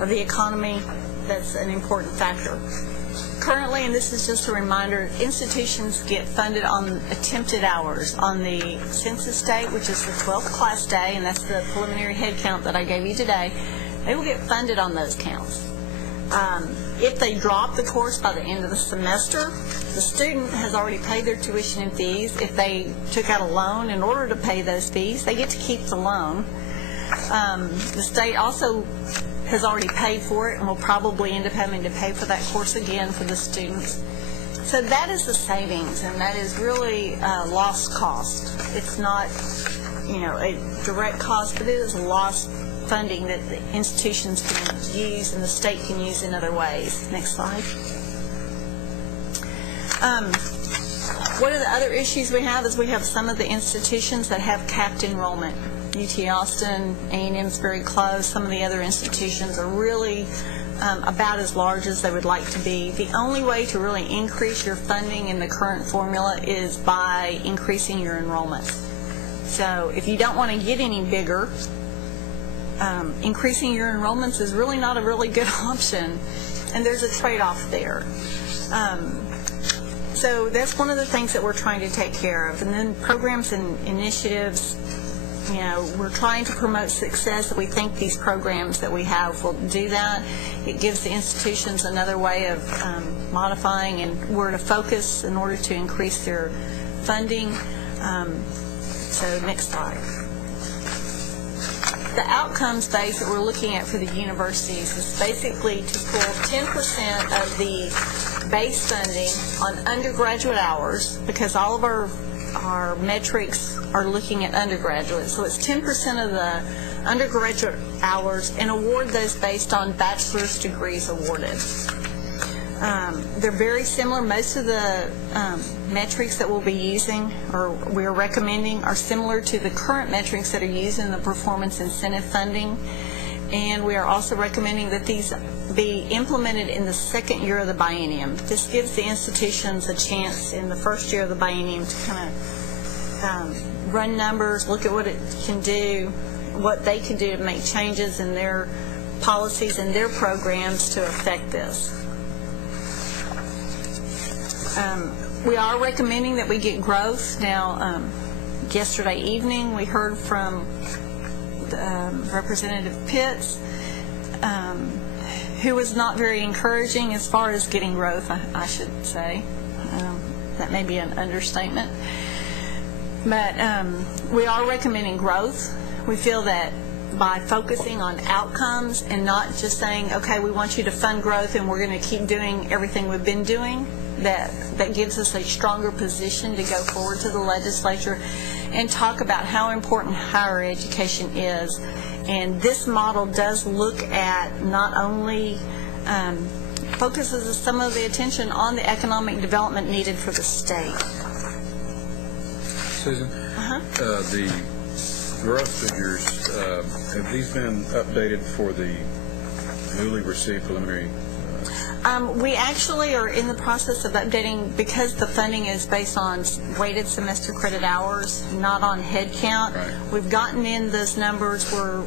of the economy, that's an important factor. Currently, and this is just a reminder, institutions get funded on attempted hours on the census date, which is the 12th class day, and that's the preliminary head count that I gave you today. They will get funded on those counts. If they drop the course by the end of the semester, the student has already paid their tuition and fees. If they took out a loan in order to pay those fees, they get to keep the loan. The state also has already paid for it and will probably end up having to pay for that course again for the students. So that is the savings, and that is really lost cost. It's not, a direct cost, but it is lost funding that the institutions can use and the state can use in other ways. Next slide. One of the other issues we have is we have some of the institutions that have capped enrollment. UT Austin, A&M's very close. Some of the other institutions are really about as large as they would like to be. The only way to really increase your funding in the current formula is by increasing your enrollment. So if you don't want to get any bigger, increasing your enrollments is really not a really good option, and there's a trade-off there. So that's one of the things that we're trying to take care of. And then programs and initiatives, we're trying to promote success. We think these programs that we have will do that. It gives the institutions another way of modifying and where to focus in order to increase their funding. So next slide. The outcomes base that we're looking at for the universities is basically to pull 10% of the base funding on undergraduate hours, because all of our metrics are looking at undergraduates. So it's 10% of the undergraduate hours and award those based on bachelor's degrees awarded. They're very similar. Most of the metrics that we'll be using or we're recommending are similar to the current metrics that are used in the performance incentive funding. And we are also recommending that these be implemented in the second year of the biennium. This gives the institutions a chance in the first year of the biennium to kind of run numbers, look at what it can do, what they can do to make changes in their policies and their programs to affect this. We are recommending that we get growth. Now, yesterday evening we heard from Representative Pitts, who was not very encouraging as far as getting growth, I should say. That may be an understatement. But we are recommending growth. We feel that by focusing on outcomes and not just saying, okay, we want you to fund growth and we're going to keep doing everything we've been doing, that gives us a stronger position to go forward to the legislature and talk about how important higher education is. And this model does look at not only focuses some of the attention on the economic development needed for the state. Susan, the growth figures, have these been updated for the newly received preliminary? We actually are in the process of updating, because the funding is based on weighted semester credit hours, not on head count. Right. We've gotten in those numbers. We're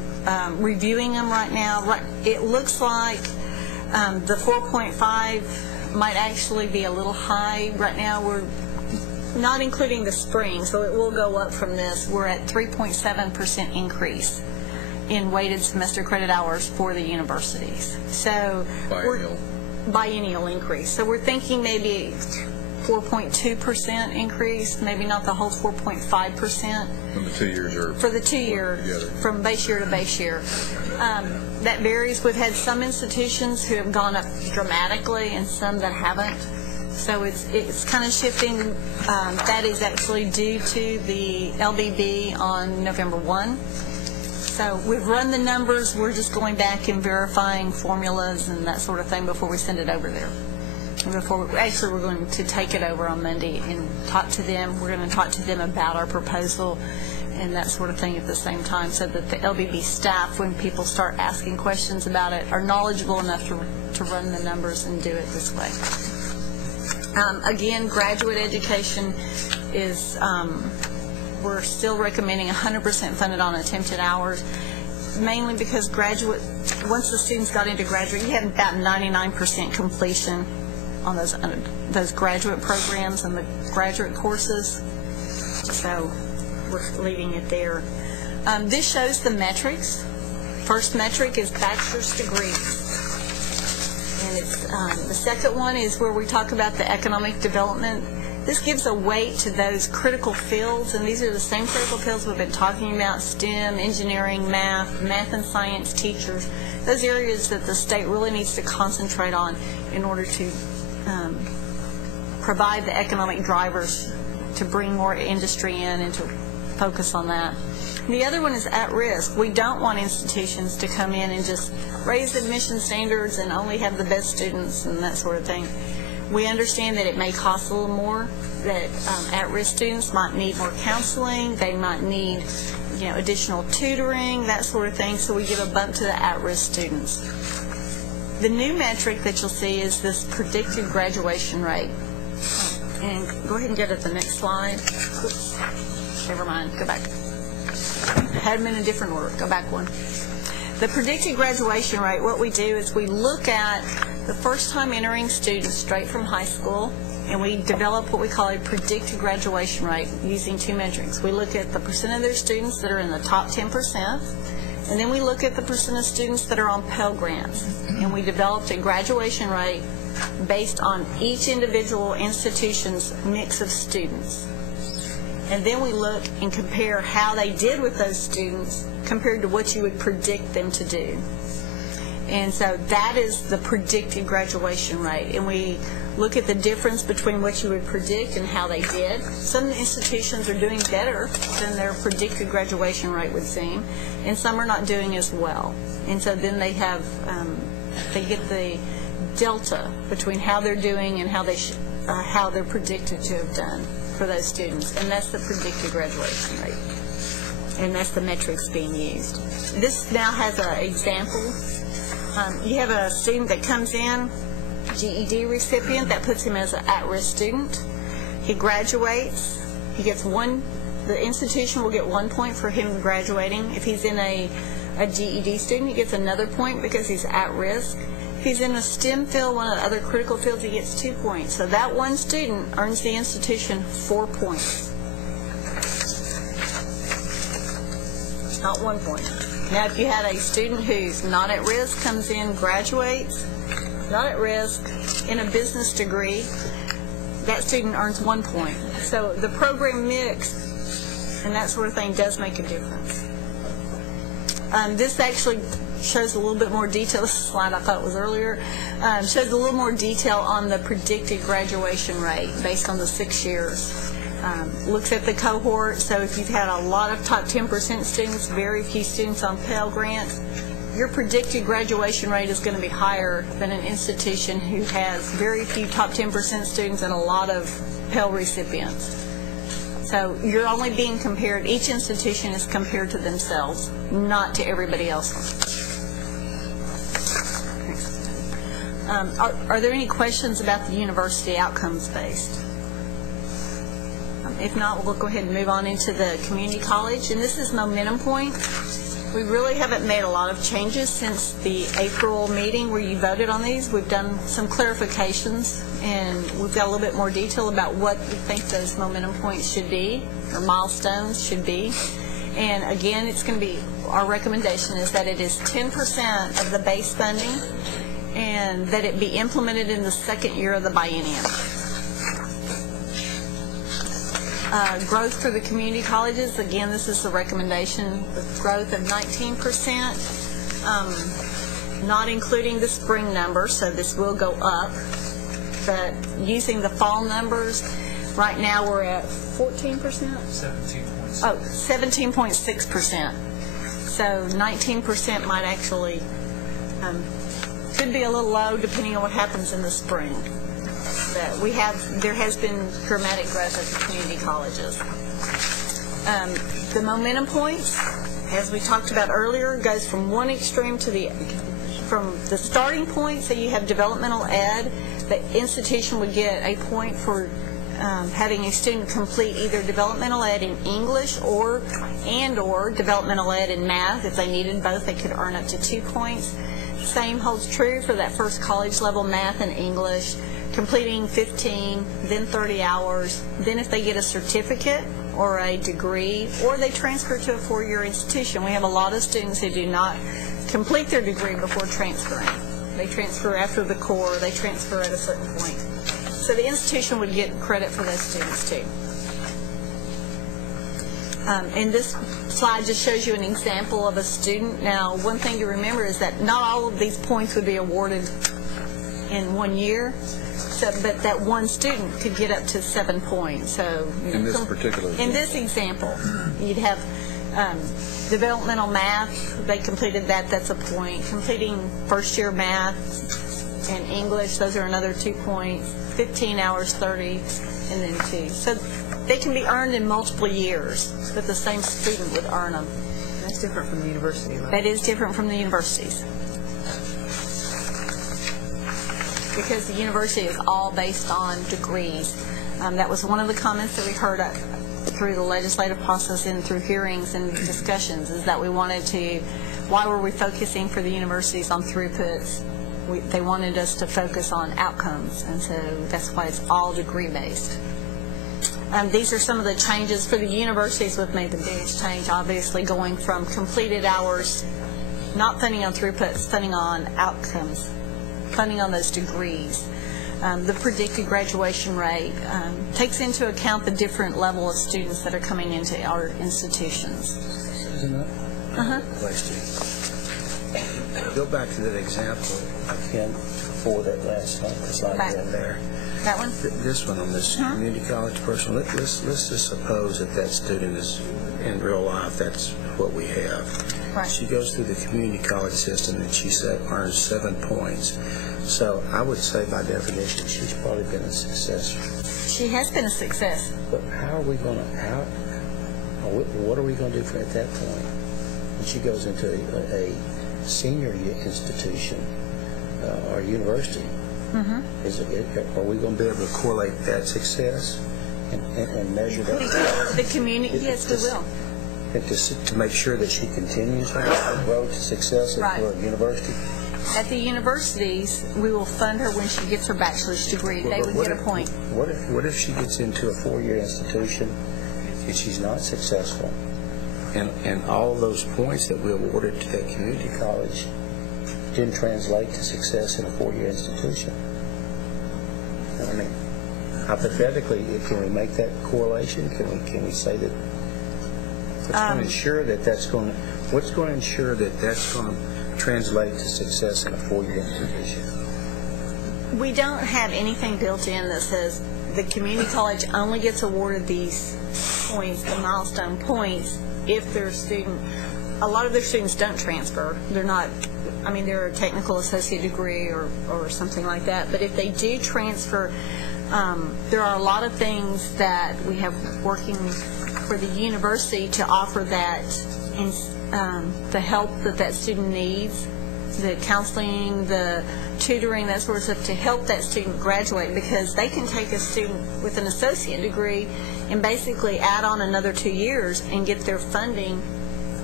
reviewing them right now. It looks like the 4.5 might actually be a little high right now. not including the spring, so it will go up from this. We're at 3.7% increase in weighted semester credit hours for the universities. So biennial increase. So we're thinking maybe 4.2% increase, maybe not the whole 4.5%. From the 2 years or for the 2 year, from base year to base year. That varies. We've had some institutions who have gone up dramatically and some that haven't. So it's kind of shifting. That is actually due to the LBB on November 1. So we've run the numbers. We're just going back and verifying formulas and that sort of thing before we send it over there. Actually, we're going to take it over on Monday and talk to them. We're going to talk to them about our proposal and that sort of thing at the same time, so that the LBB staff, when people start asking questions about it, are knowledgeable enough to run the numbers and do it this way. Again, graduate education is, we're still recommending 100% funded on attempted hours, mainly because once the students got into graduate, you had about 99% completion on those graduate programs and the graduate courses. So we're leaving it there. This shows the metrics. First metric is bachelor's degree. And the second one is where we talk about the economic development. This gives a weight to those critical fields, and these are the same critical fields we've been talking about: STEM, engineering, math and science teachers. Those areas that the state really needs to concentrate on in order to provide the economic drivers to bring more industry in and to focus on that. The other one is at risk. We don't want institutions to come in and just raise admission standards and only have the best students and that sort of thing. We understand that it may cost a little more, that at-risk students might need more counseling, they might need additional tutoring, that sort of thing, so we give a bump to the at-risk students. The new metric that you'll see is this predicted graduation rate. And go ahead and get it the next slide. Oops. Never mind, go back. I had them in a different order. Go back one. The predicted graduation rate, what we do is we look at the first time entering students straight from high school, and we develop what we call a predicted graduation rate using two metrics. We look at the percent of their students that are in the top 10%, and then we look at the percent of students that are on Pell Grants. And we developed a graduation rate based on each individual institution's mix of students. And then we look and compare how they did with those students compared to what you would predict them to do. And so that is the predicted graduation rate. And we look at the difference between what you would predict and how they did. Some institutions are doing better than their predicted graduation rate would seem, and some are not doing as well. And so then they have, they get the delta between how they're doing and how they're predicted to have done for those students, and that's the predicted graduation rate, and that's the metrics being used. This now has an example. You have a student that comes in, GED recipient, that puts him as an at-risk student. He graduates, he gets the institution will get 1 point for him graduating. If he's in a GED student, he gets another point because he's at risk. If he's in a STEM field, one of the other critical fields, he gets 2 points. So that one student earns the institution 4 points. Not 1 point. Now, if you had a student who's not at risk, comes in, graduates, not at risk, in a business degree, that student earns 1 point. So the program mix and that sort of thing does make a difference. This actually shows a little bit more detail. This slide I thought was earlier. Shows a little more detail on the predicted graduation rate based on the 6 years. Looks at the cohort. So if you've had a lot of top 10% students, very few students on Pell Grants, your predicted graduation rate is going to be higher than an institution who has very few top 10% students and a lot of Pell recipients. So you're only being compared, each institution is compared to themselves, not to everybody else. Are there any questions about the university outcomes based? If not, we'll go ahead and move on into the community college. And this is Momentum Point. We really haven't made a lot of changes since the April meeting where you voted on these. We've done some clarifications, and we've got a little bit more detail about what we think those momentum points should be, or milestones should be. And again, it's going to be, our recommendation is that it is 10% of the base funding, and that it be implemented in the second year of the biennium. Growth for the community colleges, again, this is the recommendation, with growth of 19%, not including the spring number, so this will go up. But using the fall numbers, right now we're at 14%? 17.6%. Oh, 17.6%. So 19% might actually, could be a little low depending on what happens in the spring. But there has been dramatic growth at the community colleges. The momentum points, as we talked about earlier, goes from one extreme to from the starting point. So you have developmental ed. The institution would get a point for having a student complete either developmental ed in English or developmental ed in math. If they needed both, they could earn up to 2 points. Same holds true for that first college level math and English, completing 15, then 30 hours. Then if they get a certificate or a degree, or they transfer to a four-year institution. We have a lot of students who do not complete their degree before transferring. They transfer after the core, they transfer at a certain point. So the institution would get credit for those students too. And this slide just shows you an example of a student. Now, one thing to remember is that not all of these points would be awarded in 1 year, but that one student could get up to 7 points. So in this particular example. In this example, you'd have developmental math, they completed that, that's a point. Completing first year math and English, those are another 2 points. 15 hours, 30, and then 2. So they can be earned in multiple years, but the same student would earn them. That's different from the university level. That is different from the universities. Because the university is all based on degrees. That was one of the comments that we heard through the legislative process and through hearings and discussions, is that we wanted to, why were we focusing for the universities on throughputs? They wanted us to focus on outcomes, and so that's why it's all degree-based. These are some of the changes for the universities. We've made the biggest change, obviously, going from completed hours, not funding on throughputs, funding on outcomes, funding on those degrees. The predicted graduation rate takes into account the different level of students that are coming into our institutions. Susan, I have a question. Go back to that example again for that last slide in there. That one? This one on this community college person. Let's just suppose that student is in real life. That's what we have. Right. She goes through the community college system and she earns 7 points. So I would say by definition she's probably been a success. She has been a success. But how are we going to? What are we going to do for at that point when she goes into a senior institution or university? Are we going to be able to correlate that success and measure that? The community, yes, we will. And to make sure that she continues on the road to success at her university? At the universities, we will fund her when she gets her bachelor's degree. They would get a point. What if she gets into a four-year institution and she's not successful? And all of those points that we awarded to that community college didn't translate to success in a four-year institution. I mean, hypothetically, can we make that correlation? Can we say that? What's going to ensure that that's going to translate to success in a four-year institution? We don't have anything built in that says the community college only gets awarded these points, the milestone points, if their student. A lot of their students don't transfer. They're not. I mean, they're a technical associate degree or something like that. But if they do transfer, there are a lot of things that we have working for the university to offer that the help that student needs, the counseling, the tutoring, that sort of stuff, to help that student graduate, because they can take a student with an associate degree and basically add on another 2 years and get their funding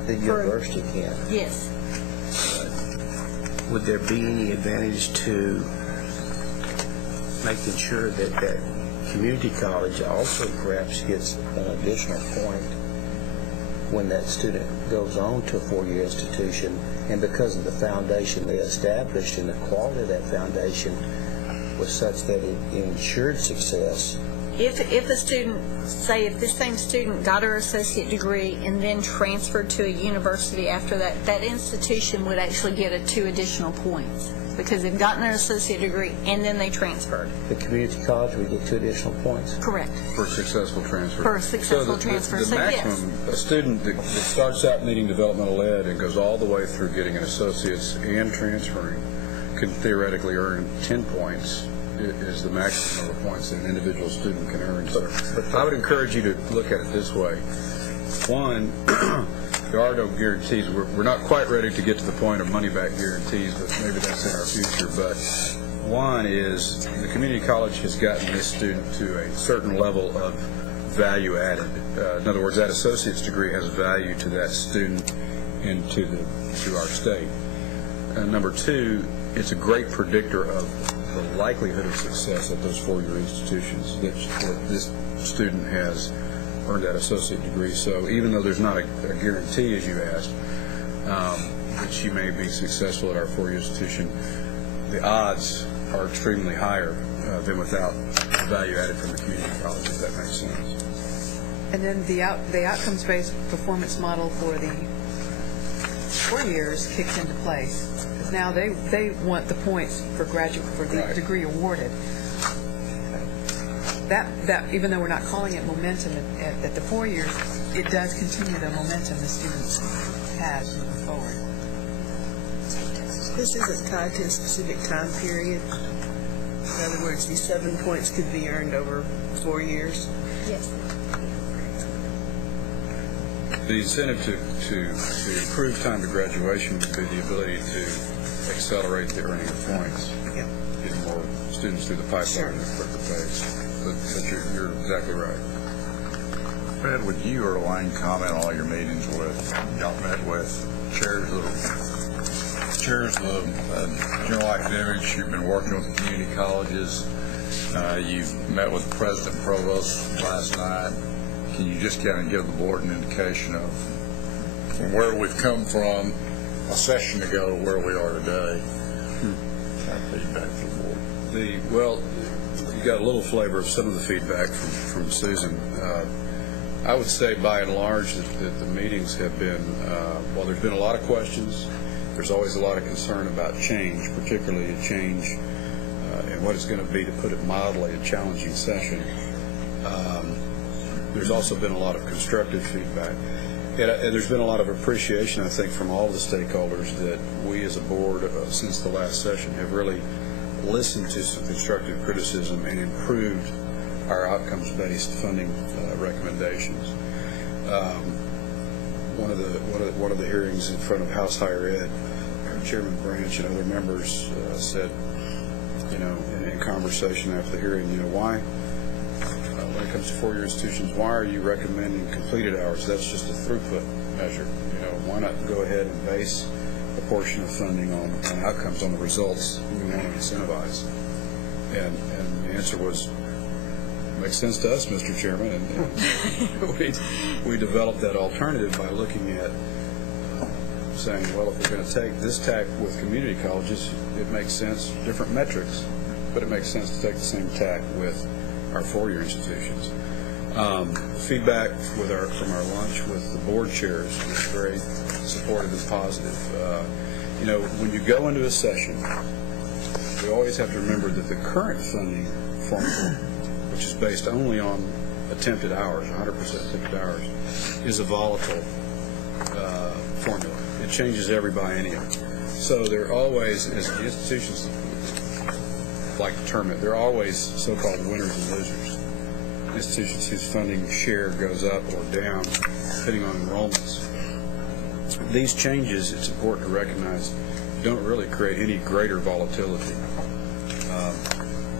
The university can. Yes. Would there be any advantage to making sure that that community college also perhaps gets an additional point when that student goes on to a four-year institution, and because of the foundation they established and the quality of that foundation was such that it ensured success? If a student, say if this same student got her associate degree and then transferred to a university after that, that institution would actually get 2 additional points because they've gotten their associate degree and then they transferred. The community college would get 2 additional points? Correct. For a successful transfer. For a successful transfer. The maximum, a student that starts out needing developmental ed and goes all the way through getting an associate's and transferring can theoretically earn 10 points. Is the maximum of the points that an individual student can earn. So I would encourage you to look at it this way. One, there are no guarantees. We're not quite ready to get to the point of money-back guarantees, but maybe that's in our future. But one is the community college has gotten this student to a certain level of value added. In other words, that associate's degree has value to that student and to our state. Number two, it's a great predictor of the likelihood of success at those four-year institutions that this student has earned that associate degree. So even though there's not a guarantee, as you asked, that she may be successful at our four-year institution, the odds are extremely higher than without the value added from the community college, if that makes sense. And then the outcomes-based performance model for the 4 years kicks into place. Because now they want the points for the degree awarded. That even though we're not calling it momentum at the 4 years, it does continue the momentum the students have moving forward. This isn't tied to a specific time period. In other words, these 7 points could be earned over 4 years. Yes. The incentive to improve time to graduation would be the ability to accelerate the earning of points. Yeah. Get more students through the pipeline at a quicker pace. But you're exactly right. Fred, would you or Elaine comment on all your meetings y'all met with chairs of the general academics? You've been working with community colleges. You've met with the president and provost last night. Can you just kind of give the board an indication of from where we've come from a session ago to where we are today? Kind of feedback to the board. Well, you got a little flavor of some of the feedback from Susan. I would say by and large that the meetings have been, while there's been a lot of questions, there's always a lot of concern about change, particularly a change and what it's going to be, to put it mildly, a challenging session. There's also been a lot of constructive feedback. And there's been a lot of appreciation, I think, from all the stakeholders that we as a board, since the last session, have really listened to some constructive criticism and improved our outcomes-based funding recommendations. One of the hearings in front of House Higher Ed, Chairman Branch and other members said, in conversation after the hearing, why, when it comes to four-year institutions, why are you recommending completed hours? That's just a throughput measure. Why not go ahead and base a portion of funding on outcomes, on the results we want to incentivize? And the answer was, makes sense to us, Mr. Chairman. And we developed that alternative by looking at saying, well, if we're going to take this tack with community colleges, it makes sense, different metrics, but it makes sense to take the same tack with our four-year institutions. Feedback from our lunch with the board chairs was very supportive and positive. When you go into a session, we always have to remember that the current funding formula, which is based only on attempted hours, 100% attempted hours, is a volatile formula. It changes every biennium. So there are always, as the institutions like to term it, there are always so-called winners and losers. Institutions whose funding share goes up or down depending on enrollments. These changes, it's important to recognize, don't really create any greater volatility.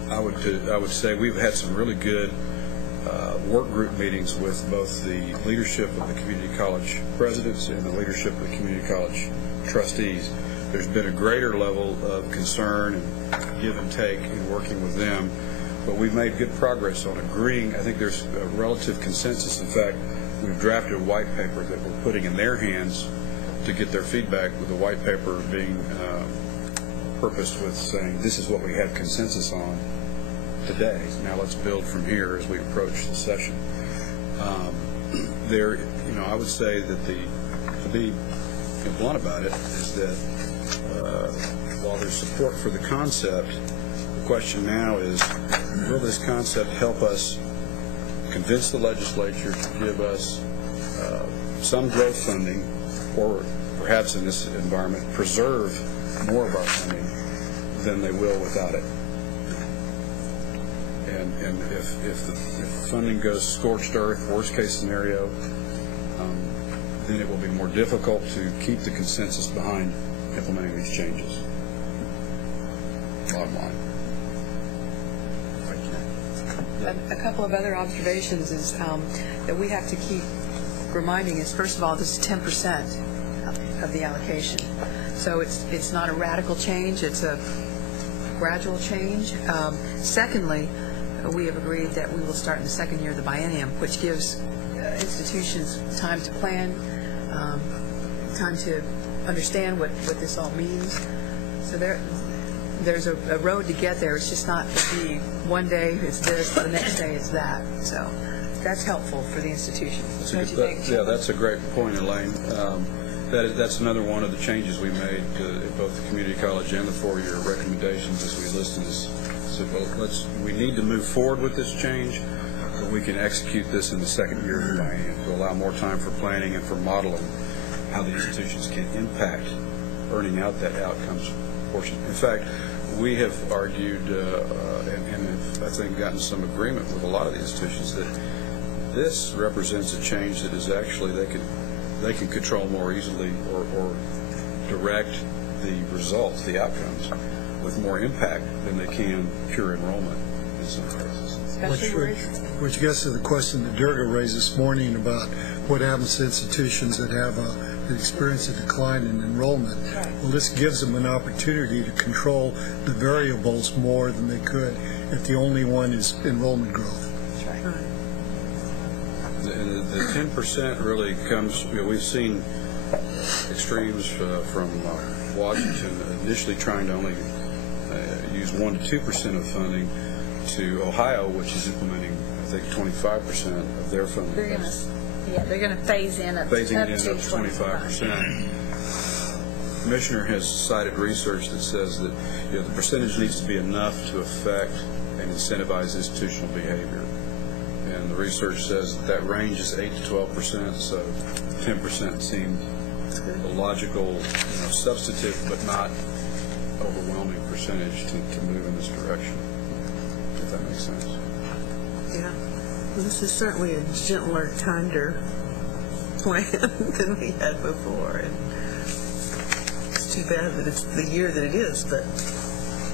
I would say we've had some really good work group meetings with both the leadership of the community college presidents and the leadership of the community college trustees. There's been a greater level of concern and give and take in working with them, but we've made good progress on agreeing. I think there's a relative consensus. In fact, we've drafted a white paper that we're putting in their hands to get their feedback, with the white paper being purposed with saying this is what we have consensus on today. Now let's build from here as we approach the session. I would say that to be blunt about it, is that while there's support for the concept, the question now is, will this concept help us convince the legislature to give us some growth funding, or perhaps in this environment preserve more of our funding than they will without it? And if the funding goes scorched earth, worst case scenario, then it will be more difficult to keep the consensus behind implementing these changes. Bottom line. A couple of other observations is that we have to keep reminding is, first of all, this is 10% of the allocation. So it's not a radical change, it's a gradual change. Secondly, we have agreed that we will start in the second year of the biennium, which gives institutions time to plan, time to understand what this all means. So there's a road to get there. It's just not to be one day it's this, the next day it's that. So that's helpful for the institution. That's a great point, Elaine. That's another one of the changes we made at both the community college and the four-year recommendations as we listed this. So we need to move forward with this change, but we can execute this in the second year of the biennium to allow more time for planning and for modeling how the institutions can impact earning out that outcomes portion. In fact, we have argued and have, I think, gotten some agreement with a lot of the institutions that this represents a change that is actually they can control more easily or direct the results, the outcomes, with more impact than they can pure enrollment in some cases. Which gets to the question that Durga raised this morning about what happens to institutions that have experience a decline in enrollment. Well, this gives them an opportunity to control the variables more than they could if the only one is enrollment growth. That's right. The 10% really comes, we've seen extremes from Washington initially trying to only use 1 to 2% of funding, to Ohio, which is implementing, I think, 25% of their funding. They're going to phase in up to 25%. Commissioner has cited research that says that the percentage needs to be enough to affect and incentivize institutional behavior. And the research says that range is 8 to 12%, so 10% seemed a logical, substantive but not overwhelming percentage to move in this direction, if that makes sense. Yeah. Well, this is certainly a gentler, kinder plan than we had before. And it's too bad that it's the year that it is, but...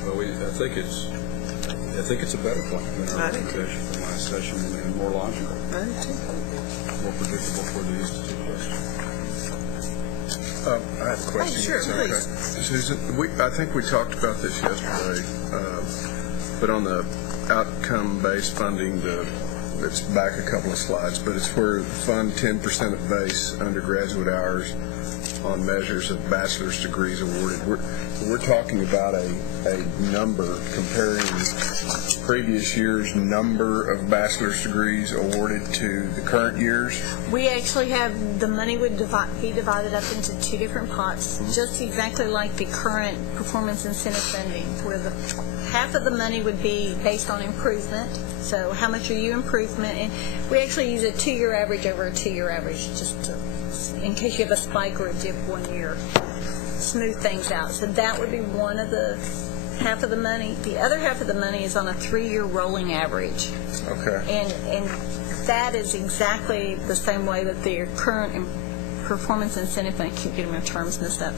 Well, I think it's a better plan than our recommendation from last session, and more logical. I do too. More predictable for the institutions. I have a question. Sure, please. Susan, I think we talked about this yesterday, but on the outcome-based funding, it's back a couple of slides, but it's where fund 10% of base undergraduate hours on measures of bachelor's degrees awarded. We're talking about a number comparing previous year's number of bachelor's degrees awarded to the current year's. We actually have the money would be divided up into two different pots, just exactly like the current performance incentive funding, where the half of the money would be based on improvement. So how much are you improvement? And we actually use a 2-year average over a 2-year average, just to, in case you have a spike or a dip one year, smooth things out. So that would be one of the half of the money. The other half of the money is on a 3-year rolling average. Okay. And that is exactly the same way that their current performance incentive, and I keep getting my terms messed up,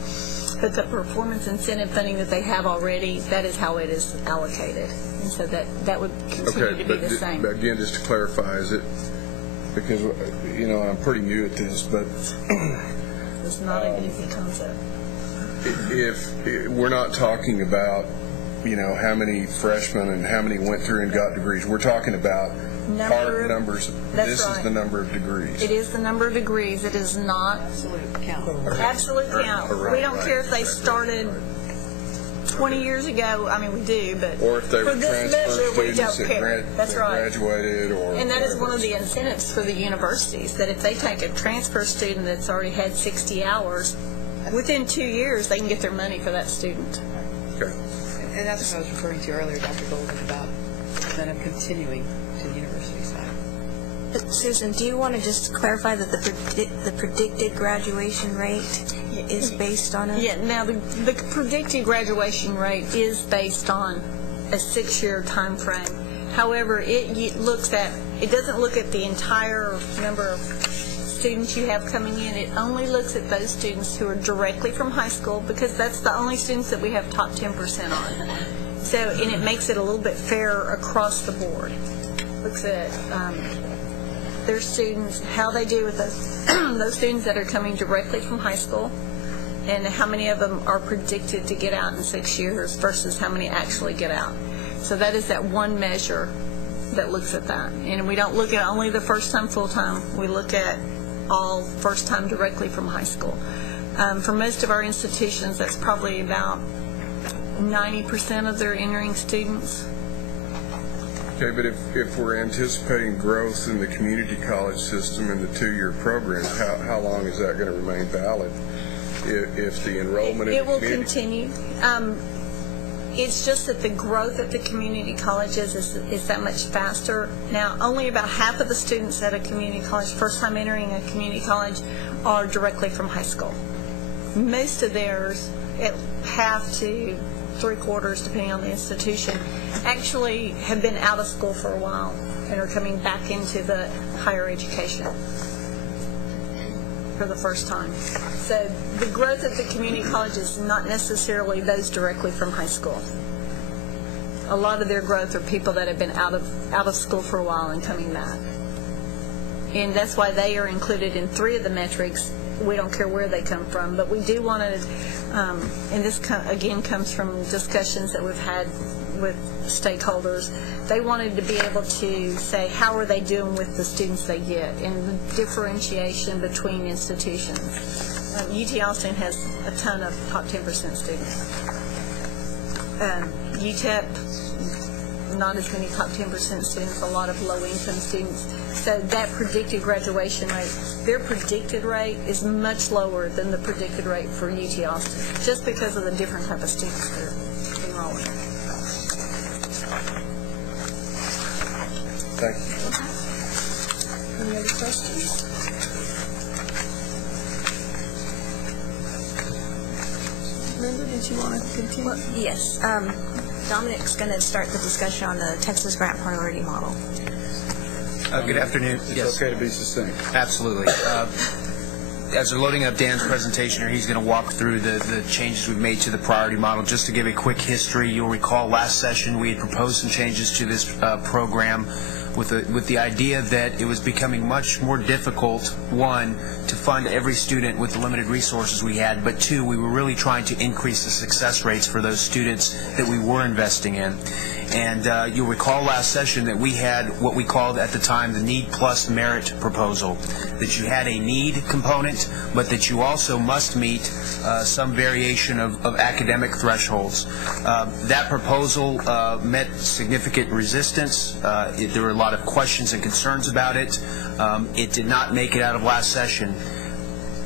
But the performance incentive funding that they have already, that is how it is allocated. And so that would continue to be the same. But again, just to clarify, is it, because, I'm pretty new at this, but It's not an easy concept. if we're not talking about, how many freshmen and how many went through and got degrees, we're talking about hard numbers. This is the number of degrees. It is the number of degrees. It is not absolute count. Absolute count. We don't care if they started 20 years ago. I mean, we do, but or if they were for this transfer measure, we don't students care. That's right. Graduated, or and that is one of the incentives for the universities, that if they take a transfer student that's already had 60 hours, within 2 years they can get their money for that student. Okay. And that's what I was referring to earlier, Dr. Golden, about kind of continuing to the university side. Susan, do you want to just clarify that the predicted graduation rate is based on it? Yeah, now the predicted graduation rate is based on a 6-year time frame. However, it doesn't look at the entire number of students you have coming in. It only looks at those students who are directly from high school, because that's the only students that we have top 10% on. So, and it makes it a little bit fairer across the board. Looks at their students, how they do with those students that are coming directly from high school, and how many of them are predicted to get out in 6 years versus how many actually get out. So that is that one measure that looks at that. And we don't look at only the first time full-time. We look at all first time directly from high school. For most of our institutions, that's probably about 90% of their entering students. Okay, but if we're anticipating growth in the community college system in the 2-year program, how long is that going to remain valid? If the enrollment in the will community... continue. It's just that the growth at the community colleges is that much faster. Now, only about half of the students at a community college, first time entering a community college, are directly from high school. Most of theirs, half to 3/4, depending on the institution, actually have been out of school for a while and are coming back into the higher education for the first time. So the growth at the community college is not necessarily those directly from high school. A lot of their growth are people that have been out of school for a while and coming back. And that's why they are included in 3 of the metrics. We don't care where they come from, but we do want to, and this again comes from discussions that we've had with stakeholders. They wanted to be able to say how are they doing with the students they get, and the differentiation between institutions. UT Austin has a ton of top 10% students. UTEP, not as many top 10% students, a lot of low-income students. So that predicted graduation rate, their predicted rate is much lower than the predicted rate for UT Austin, just because of the different type of students they're enrolling. Thank you. Any other questions? Linda, did you want to continue? Well, yes. Dominic's going to start the discussion on the Texas Grant Priority Model. Good afternoon. It's okay to be succinct. Absolutely. As we're loading up Dan's presentation here, he's going to walk through the changes we've made to the priority model. Just to give a quick history, you'll recall last session we had proposed some changes to this program with the idea that it was becoming much more difficult, one, to fund every student with the limited resources we had, but two, we were really trying to increase the success rates for those students that we were investing in. And you'll recall last session that we had what we called at the time the need plus merit proposal, that you had a need component, but that you also must meet some variation of academic thresholds. That proposal met significant resistance. There were a lot of questions and concerns about it. It did not make it out of last session.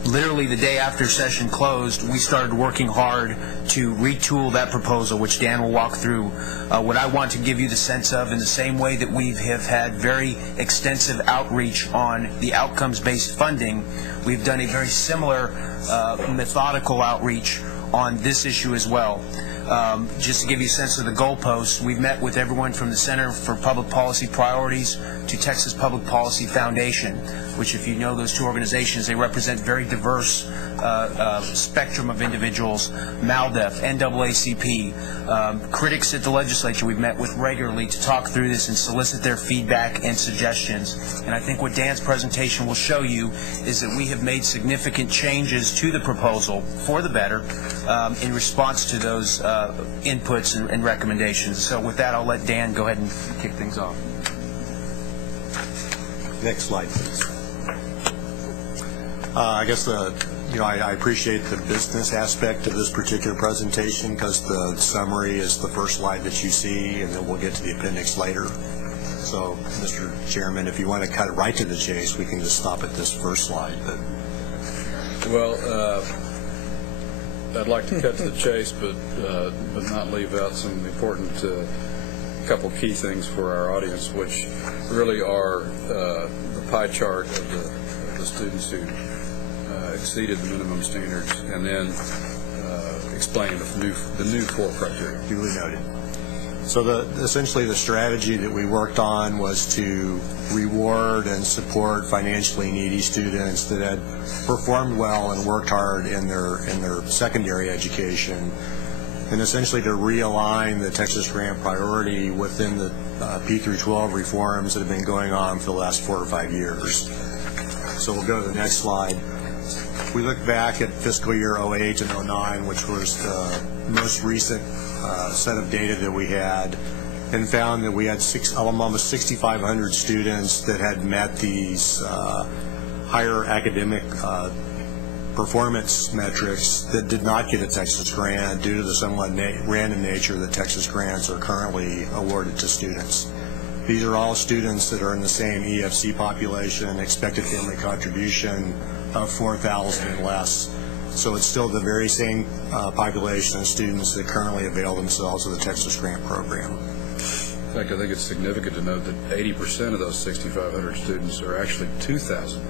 Literally the day after session closed, we started working hard to retool that proposal, which Dan will walk through. What I want to give you the sense of, in the same way that we have had very extensive outreach on the outcomes-based funding, we've done a very similar methodical outreach on this issue as well. Just to give you a sense of the goalposts, we've met with everyone from the Center for Public Policy Priorities to Texas Public Policy Foundation, which, if you know those two organizations, they represent very diverse spectrum of individuals, MALDEF, NAACP, critics at the legislature we've met with regularly to talk through this and solicit their feedback and suggestions. And I think what Dan's presentation will show you is that we have made significant changes to the proposal for the better in response to those inputs and recommendations. So with that, I'll let Dan go ahead and kick things off. Next slide, please. I guess I appreciate the business aspect of this particular presentation because the summary is the first slide that you see, and then we'll get to the appendix later. So, Mr. Chairman, if you want to cut it right to the chase, we can just stop at this first slide. Well, I'd like to cut to the chase, but not leave out some important couple key things for our audience, which really are the pie chart of the students who exceeded the minimum standards, and then explain the new 4 criteria. Duly noted. So essentially the strategy that we worked on was to reward and support financially needy students that had performed well and worked hard in their secondary education, and essentially to realign the Texas Grant priority within the P through 12 reforms that have been going on for the last 4 or 5 years. So we'll go to the next slide. We look back at fiscal year 08 and 09, which was the most recent set of data that we had, and found that we had almost 6,500 students that had met these higher academic performance metrics that did not get a Texas grant due to the somewhat random nature that Texas grants are currently awarded to students. These are all students that are in the same EFC population, expected family contribution of 4,000 and less. So it's still the very same population of students that currently avail themselves of the Texas Grant Program. In fact, I think it's significant to note that 80% of those 6,500 students are actually 2,000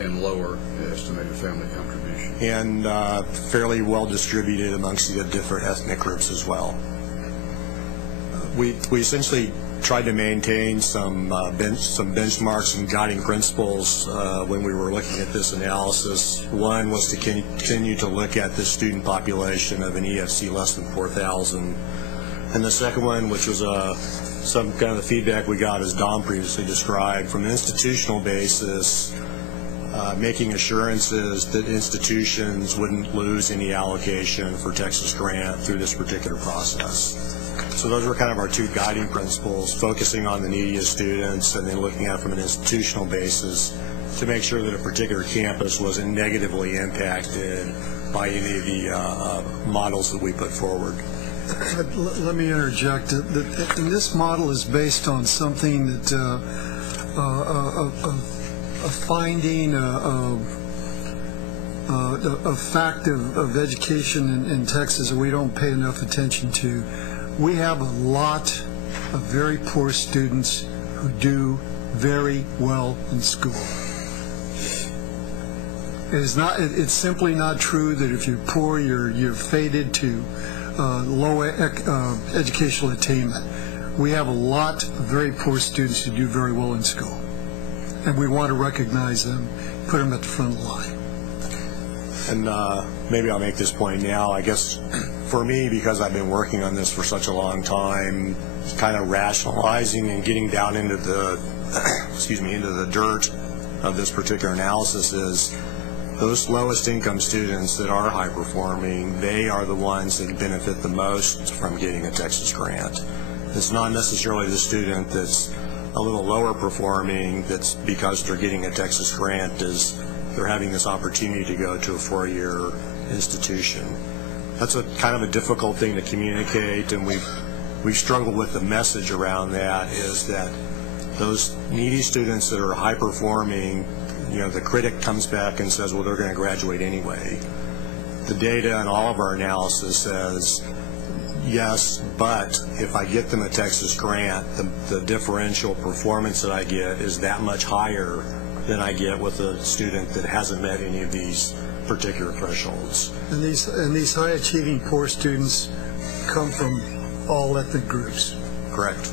and lower estimated family contribution. And fairly well distributed amongst the different ethnic groups as well. We essentially tried to maintain some benchmarks and guiding principles when we were looking at this analysis. One was to continue to look at the student population of an EFC less than 4,000. And the second one, which was some kind of the feedback we got, as Don previously described, from an institutional basis, making assurances that institutions wouldn't lose any allocation for Texas Grant through this particular process. So those were kind of our 2 guiding principles, focusing on the neediest students and then looking at it from an institutional basis to make sure that a particular campus wasn't negatively impacted by any of the models that we put forward. Let me interject. And this model is based on something that a finding, a fact of education in Texas that we don't pay enough attention to. We have a lot of very poor students who do very well in school. It's simply not true that if you're poor, you're fated to low educational attainment. We have a lot of very poor students who do very well in school, and we want to recognize them, put them at the front of the line. And maybe I'll make this point now. I guess for me, because I've been working on this for such a long time, kind of rationalizing and getting down into the into the dirt of this particular analysis is those lowest income students that are high performing, they are the ones that benefit the most from getting a Texas grant. It's not necessarily the student that's a little lower performing that's because they're getting a Texas grant is they're having this opportunity to go to a 4-year institution. That's a kind of a difficult thing to communicate, and we've struggled with the message around that, is that those needy students that are high performing, the critic comes back and says, well, they're going to graduate anyway. The data and all of our analysis says, yes, but if I get them a Texas grant, the differential performance that I get is that much higher than I get with a student that hasn't met any of these particular thresholds. And these high achieving poor students come from all ethnic groups. Correct.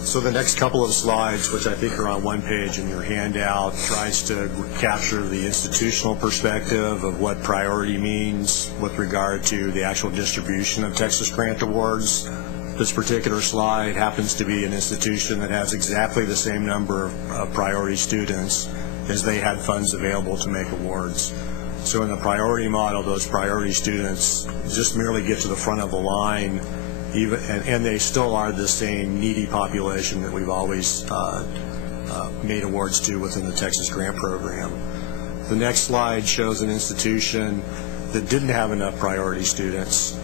So the next couple of slides, which I think are on one page in your handout, tries to capture the institutional perspective of what priority means with regard to the actual distribution of Texas Grant Awards. This particular slide happens to be an institution that has exactly the same number of priority students as they had funds available to make awards. So in the priority model, those priority students just merely get to the front of the line, and they still are the same needy population that we've always made awards to within the Texas Grant Program. The next slide shows an institution that didn't have enough priority students.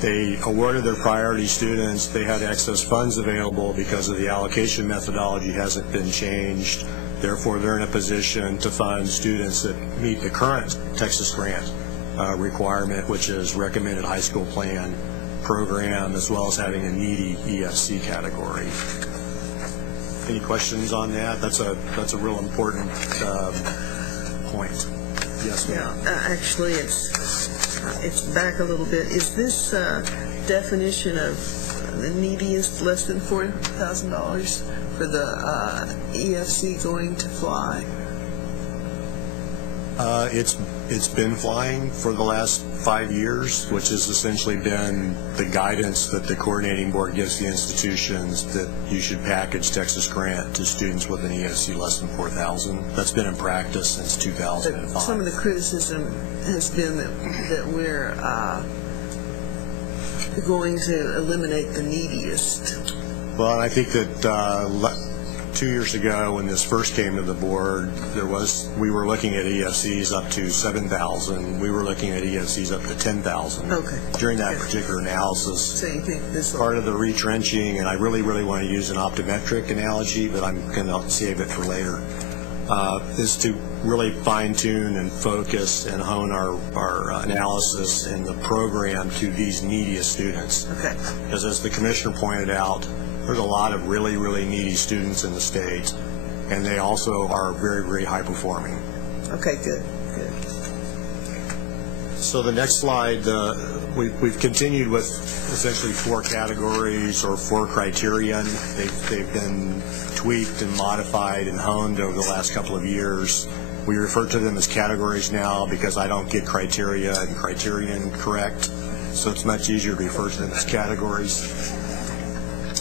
They awarded their priority students. They had excess funds available because of the allocation methodology hasn't been changed. Therefore, they're in a position to fund students that meet the current Texas Grant requirement, which is recommended high school plan program, as well as having a needy EFC category. Any questions on that? That's a real important point. Yes, ma'am. Yeah, actually, it's back a little bit. Is this definition of the neediest less than $4,000 for the EFC going to fly? It's been flying for the last 5 years, which has essentially been the guidance that the coordinating board gives the institutions that you should package Texas Grant to students with an EFC less than 4,000. That's been in practice since 2005. But some of the criticism has been that we're going to eliminate the neediest. Well, I think that 2 years ago, when this first came to the board, we were looking at EFCs up to 7,000. We were looking at EFCs up to 10,000. Okay. During that particular analysis, so you think this part of the retrenching, and I really want to use an optometric analogy, but I'm going to save it for later, is to really fine-tune and focus and hone our analysis and the program to these neediest students. Okay. Because as the commissioner pointed out, there's a lot of really needy students in the state, and they also are very high performing. Okay, good. So the next slide, we've continued with essentially 4 categories or 4 criterion. They've been tweaked and modified and honed over the last couple of years. We refer to them as categories now because I don't get criteria and criterion correct, so it's much easier to refer to them as categories.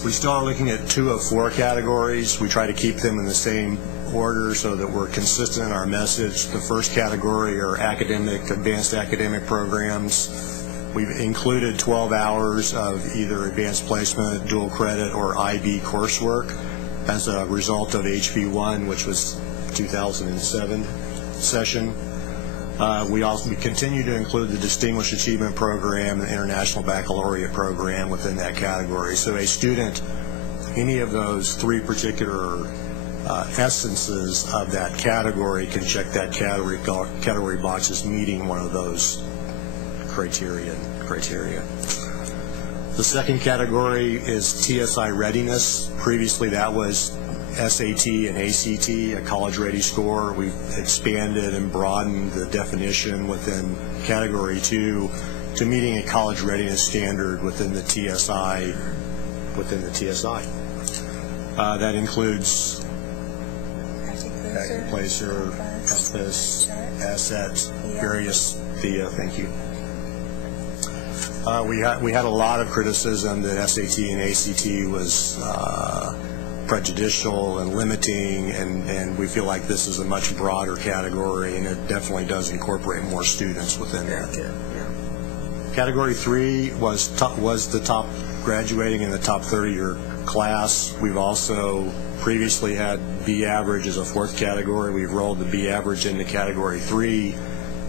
We still are looking at 2 of 4 categories. We try to keep them in the same order so that we're consistent in our message. The first category are advanced academic programs. We've included 12 hours of either advanced placement, dual credit, or IB coursework as a result of HB1, which was 2007 session. We continue to include the Distinguished Achievement Program and the International Baccalaureate Program within that category. So a student, any of those 3 particular essences of that category can check that category box as meeting one of those criteria. The second category is TSI readiness. Previously that was SAT and ACT, a college-ready score. We've expanded and broadened the definition within Category 2 to meeting a college readiness standard within the TSI. That includes Active Placer, FS, assets, various THEA. Thank you. We had a lot of criticism that SAT and ACT was prejudicial and limiting, and we feel like this is a much broader category, and it definitely does incorporate more students within that. Category 3 was the top graduating in the top 30 of your class. We've also previously had B average as a 4th category. We've rolled the B average into Category 3.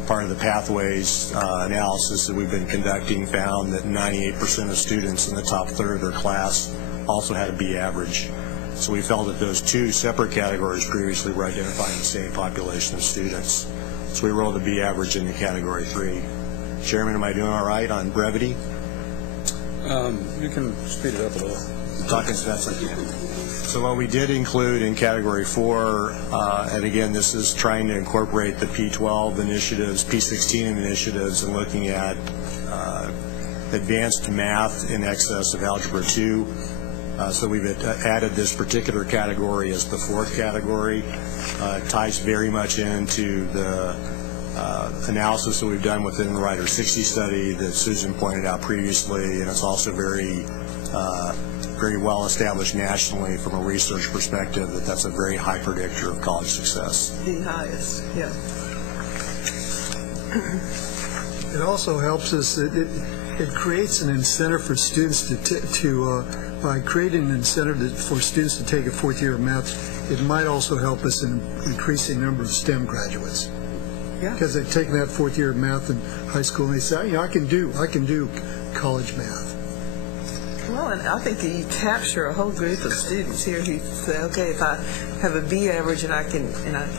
Part of the pathways analysis that we've been conducting found that 98% of students in the top third of their class also had a B average. So we felt that those 2 separate categories previously were identifying the same population of students. So we rolled the B average into Category 3. Chairman, am I doing all right on brevity? You can speed it up a little. Talking as fast as I can. So what we did include in Category 4, and again, this is trying to incorporate the P12 initiatives, P16 initiatives, and looking at advanced math in excess of Algebra 2. So we've added this particular category as the fourth category. It ties very much into the analysis that we've done within the Rider 60 study that Susan pointed out previously, and it's also very well established nationally from a research perspective that that's a very high predictor of college success. The highest, yeah. It also helps us, it creates an incentive for students by creating an incentive for students to take a fourth year of math, it might also help us in increasing the number of STEM graduates. Yeah. Because they've taken that fourth year of math in high school and they say, I can do college math. Well, and I think you capture a whole group of students here who say, okay, if I have a B average and I can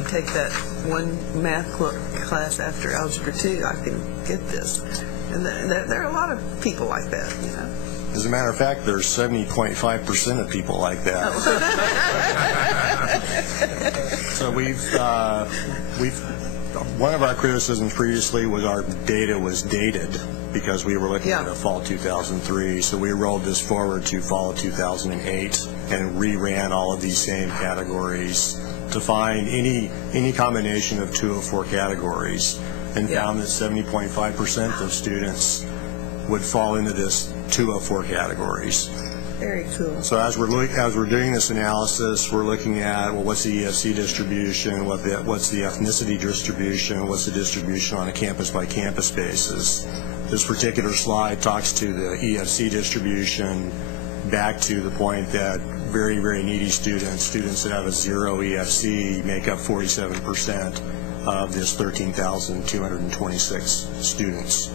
take that one math class after Algebra 2, I can get this. And there are a lot of people like that, you know. As a matter of fact, there's 70.5% of people like that. So one of our criticisms previously was our data was dated because we were looking at a fall 2003. So we rolled this forward to fall of 2008 and reran all of these same categories to find any combination of 2 of 4 categories, and found that 70.5% of students would fall into this 2 of 4 categories. Very cool. So as we're doing this analysis, we're looking at, well, what's the EFC distribution, what's the ethnicity distribution, what's the distribution on a campus-by-campus basis. This particular slide talks to the EFC distribution back to the point that very, very needy students that have a 0 EFC, make up 47% of this 13,226 students.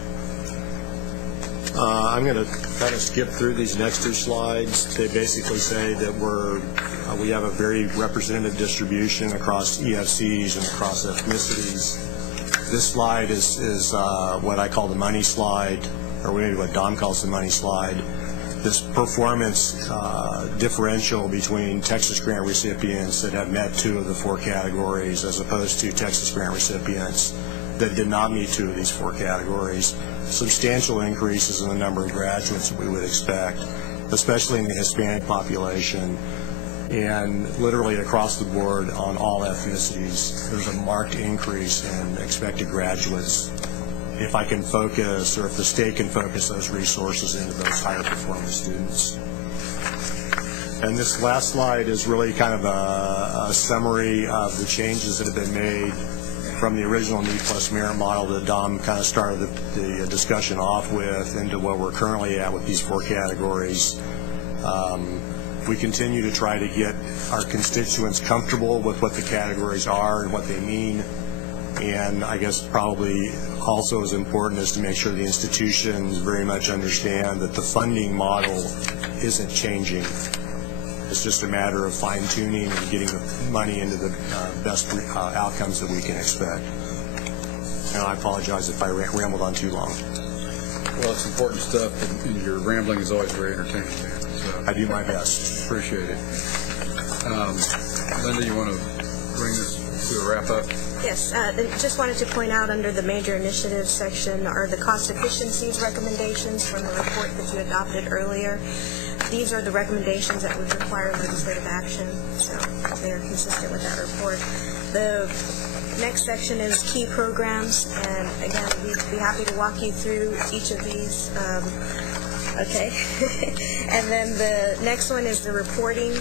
I'm going to kind of skip through these next 2 slides. They basically say that we have a very representative distribution across EFCs and across ethnicities. This slide is what I call the money slide, or maybe what Dom calls the money slide. This performance differential between Texas grant recipients that have met 2 of the 4 categories as opposed to Texas grant recipients that did not meet 2 of these 4 categories. Substantial increases in the number of graduates that we would expect, especially in the Hispanic population, and literally across the board on all ethnicities. There's a marked increase in expected graduates if I can focus, or if the state can focus those resources into those higher performing students. And this last slide is really kind of a summary of the changes that have been made from the original need plus merit model that Dom kind of started the discussion off with into what we're currently at with these 4 categories. We continue to try to get our constituents comfortable with what the categories are and what they mean. And I guess probably also as important is to make sure the institutions very much understand that the funding model isn't changing. It's just a matter of fine-tuning and getting the money into the best outcomes that we can expect. And I apologize if I rambled on too long. Well, it's important stuff, and your rambling is always very entertaining, Dan. So I do my best. Appreciate it. Linda, you want to bring this to a wrap-up? Yes, just wanted to point out under the major initiatives section are the cost efficiencies recommendations from the report that you adopted earlier. These are the recommendations that would require legislative action, so they are consistent with that report. The next section is key programs, and again, we'd be happy to walk you through each of these. Okay. And then the next one is the reporting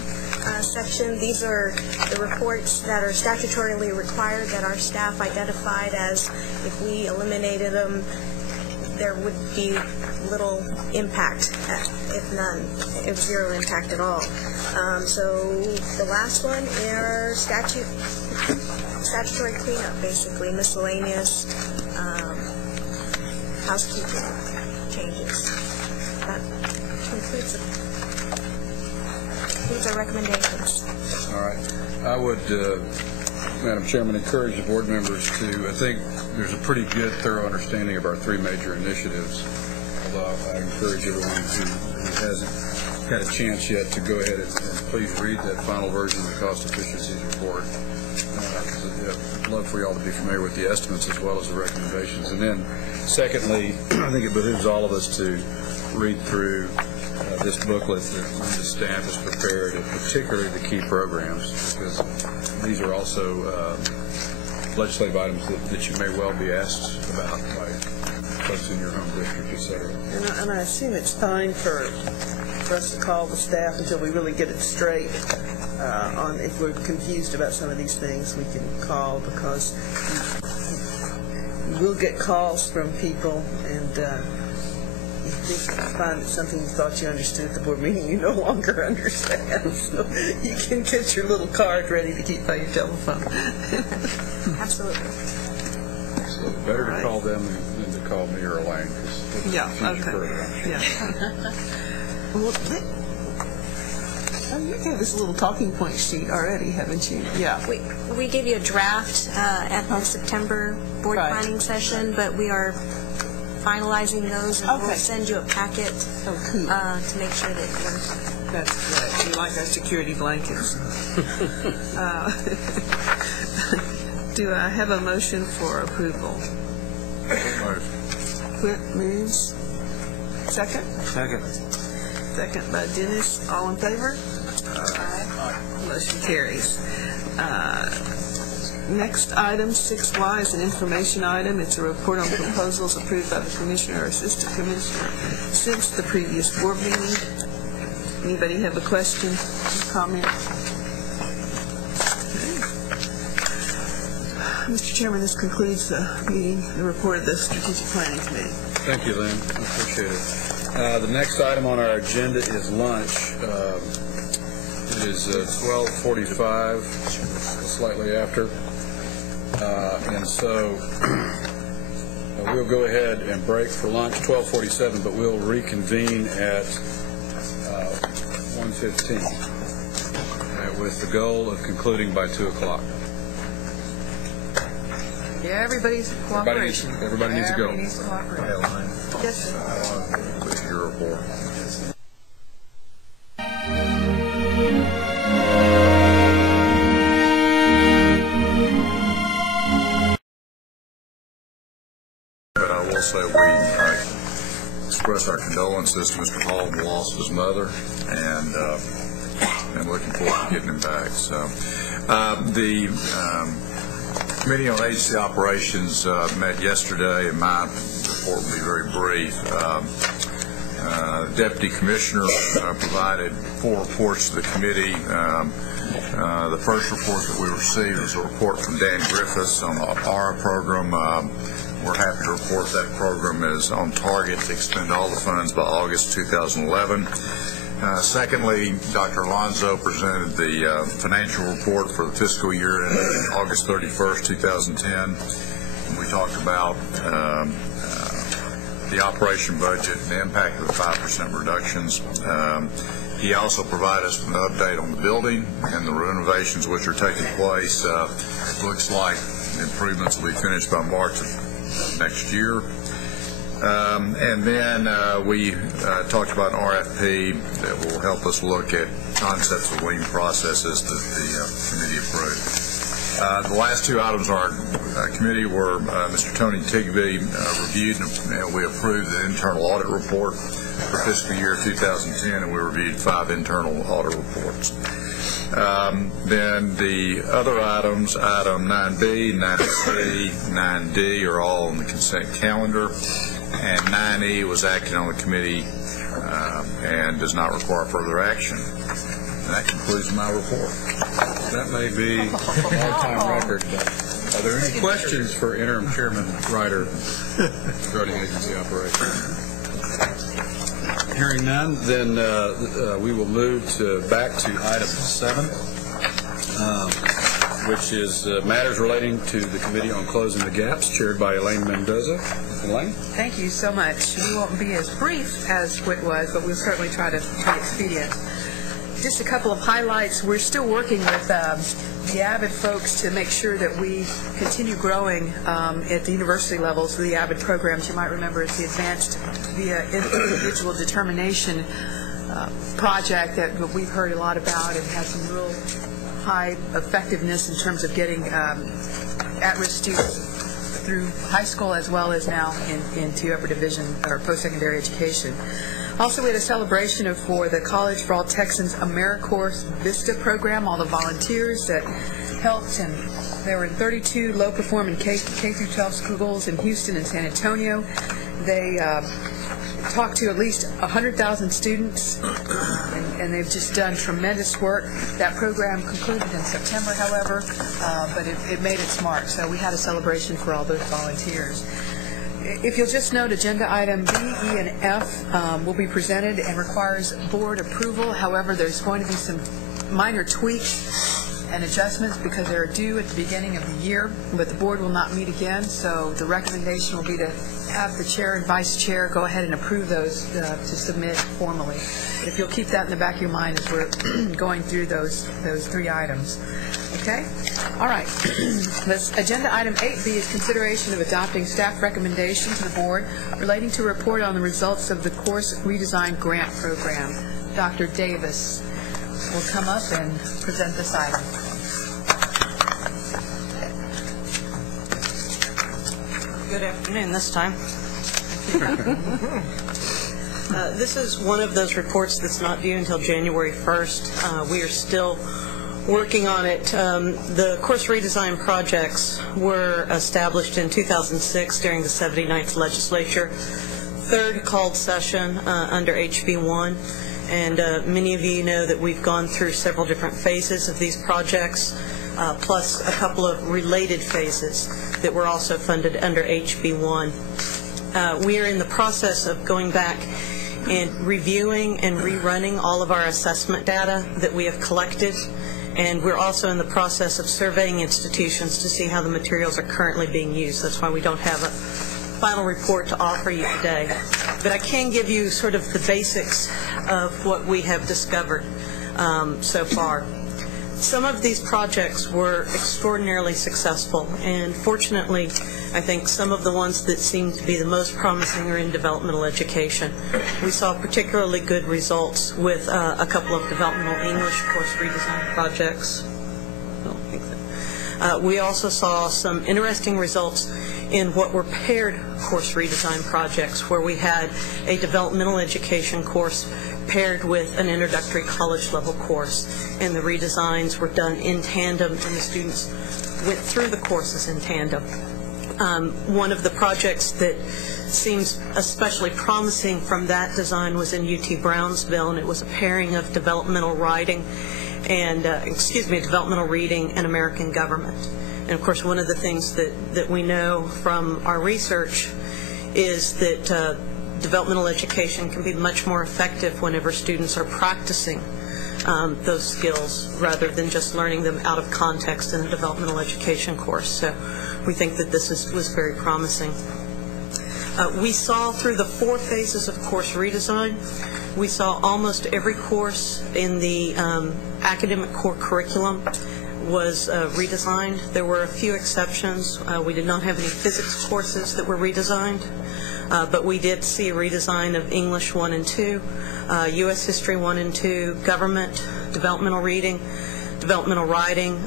section. These are the reports that are statutorily required that our staff identified as if we eliminated them, there would be little impact, if none, if 0 impact at all. So the last one are statutory cleanup, basically, miscellaneous housekeeping changes. That concludes our recommendations. All right. I would, Madam Chairman, encourage the board members to, I think there's a pretty good, thorough understanding of our 3 major initiatives, although I encourage everyone who hasn't had a chance yet to go ahead and please read that final version of the cost efficiencies report. I'd love for you all to be familiar with the estimates as well as the recommendations. And then, secondly, I think it behooves all of us to read through this booklet that the staff has prepared, and particularly the key programs, because these are also legislative items that you may well be asked about by folks in your home district, et cetera. And I assume it's fine for us to call the staff until we really get it straight. On if we're confused about some of these things, we can call, because we'll get calls from people, and you find that something you thought you understood at the board meeting you no longer understand. So you can get your little card ready to keep by your telephone. Absolutely. So better to call them than to call me or Elaine. Yeah. Okay. Yeah. Well, you gave us a little talking point sheet already, haven't you? Yeah. We gave you a draft at the September board planning session, but we are finalizing those, and we'll send you a packet to make sure that you're... That's good. We like our security blankets. Do I have a motion for approval? Quit moves. Second? Second. Second by Dennis. All in favor? Aye. Motion carries. Next item, 6Y, is an information item. It's a report on proposals approved by the Commissioner or Assistant Commissioner since the previous board meeting. Anybody have a question, comment? Mr. Chairman, this concludes the meeting, the report of the Strategic Planning Committee. Thank you, Lynn. I appreciate it. The next item on our agenda is lunch. It is 12:45, slightly after. And so we'll go ahead and break for lunch, 12:47, but we'll reconvene at 1:15 with the goal of concluding by 2 o'clock. Yeah, everybody's cooperation. Everybody needs to go. Everybody needs to cooperate. Yes, sir. With your report. But I will say we express our condolences to Mr. Hall in the loss of his mother, and looking forward to getting him back. So the Committee on Agency Operations met yesterday, and my report will be very brief. Deputy Commissioner provided 4 reports to the committee. The first report that we received was a report from Dan Griffiths on the ARA program. We're happy to report that program is on target to expend all the funds by August 2011. Secondly, Dr. Alonzo presented the financial report for the fiscal year ending August 31st, 2010. We talked about the operation budget and the impact of the 5% reductions. He also provided us with an update on the building and the renovations which are taking place. It looks like the improvements will be finished by March of next year. And then we talked about an RFP that will help us look at concepts of lean processes that the committee approved. The last 2 items on our committee were Mr. Tony THECB reviewed and we approved the internal audit report for fiscal year 2010, and we reviewed 5 internal audit reports. Then the other items, item 9B, 9C, 9D, are all on the consent calendar, and 9E was acted on the committee and does not require further action. And that concludes my report. That may be a all-time record, but are there any questions for Interim Chairman Ryder regarding agency operations? Hearing none, then we will move back to item 7, which is matters relating to the Committee on Closing the Gaps, chaired by Elaine Mendoza. Elaine? Thank you so much. We won't be as brief as it was, but we'll certainly try to be expedient. Just a couple of highlights. We're still working with the AVID folks to make sure that we continue growing at the university levels. The AVID programs, you might remember, it's the Advanced via Individual Determination project that we've heard a lot about and had some real high effectiveness in terms of getting at-risk students through high school as well as now into upper division or post-secondary education. Also, we had a celebration for the College for All Texans AmeriCorps Vista program, all the volunteers that helped, and they were in 32 low-performing K-12 schools in Houston and San Antonio. They talked to at least 100,000 students, and they've just done tremendous work. That program concluded in September, however, but it made its mark, so we had a celebration for all those volunteers. If you'll just note, agenda item B, E, and F will be presented and requires board approval. However, there's going to be some minor tweaks and adjustments because they're due at the beginning of the year, but the board will not meet again, so the recommendation will be to have the chair and vice chair go ahead and approve those to submit formally. But if you'll keep that in the back of your mind as we're going through those three items. Okay? All right. Agenda item 8B is consideration of adopting staff recommendation to the board relating to report on the results of the course redesign grant program. Dr. Davis will come up and present this item. Good afternoon this time. This is one of those reports that's not due until January 1st. We are still working on it. The course redesign projects were established in 2006 during the 79th legislature, third called session under HB 1. And many of you know that we've gone through several different phases of these projects, plus a couple of related phases that were also funded under HB 1. We are in the process of going back and reviewing and rerunning all of our assessment data that we have collected, and we're also in the process of surveying institutions to see how the materials are currently being used. That's why we don't have a final report to offer you today. But I can give you sort of the basics of what we have discovered so far. Some of these projects were extraordinarily successful, and fortunately, I think some of the ones that seem to be the most promising are in developmental education. We saw particularly good results with a couple of developmental English course redesign projects. I don't think that. We also saw some interesting results in what were paired course redesign projects, where we had a developmental education course paired with an introductory college level course, and the redesigns were done in tandem and the students went through the courses in tandem. One of the projects that seems especially promising from that design was in UT Brownsville, and it was a pairing of developmental writing and developmental reading and American government. And of course, one of the things that we know from our research is that developmental education can be much more effective whenever students are practicing those skills rather than just learning them out of context in a developmental education course. So we think that this was very promising. We saw through the 4 phases of course redesign, we saw almost every course in the academic core curriculum was redesigned. There were a few exceptions. We did not have any physics courses that were redesigned, but we did see a redesign of English 1 and 2, U.S. History 1 and 2, Government, Developmental Reading, Developmental Writing,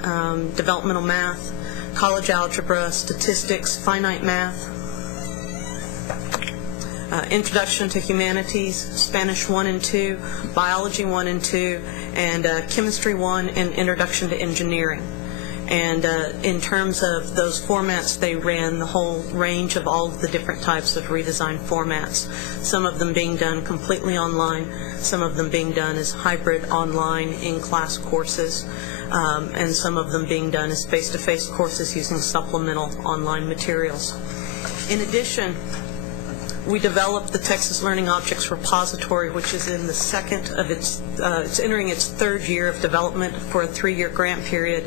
Developmental Math, College Algebra, Statistics, Finite Math, Introduction to Humanities, Spanish 1 and 2, Biology 1 and 2, and Chemistry 1 and Introduction to Engineering. And in terms of those formats, they ran the whole range of all of the different types of redesigned formats, some of them being done completely online, some of them being done as hybrid online in-class courses, and some of them being done as face-to-face courses using supplemental online materials. In addition, we developed the Texas Learning Objects Repository, which is in the second of it's entering its 3rd year of development for a 3-year grant period,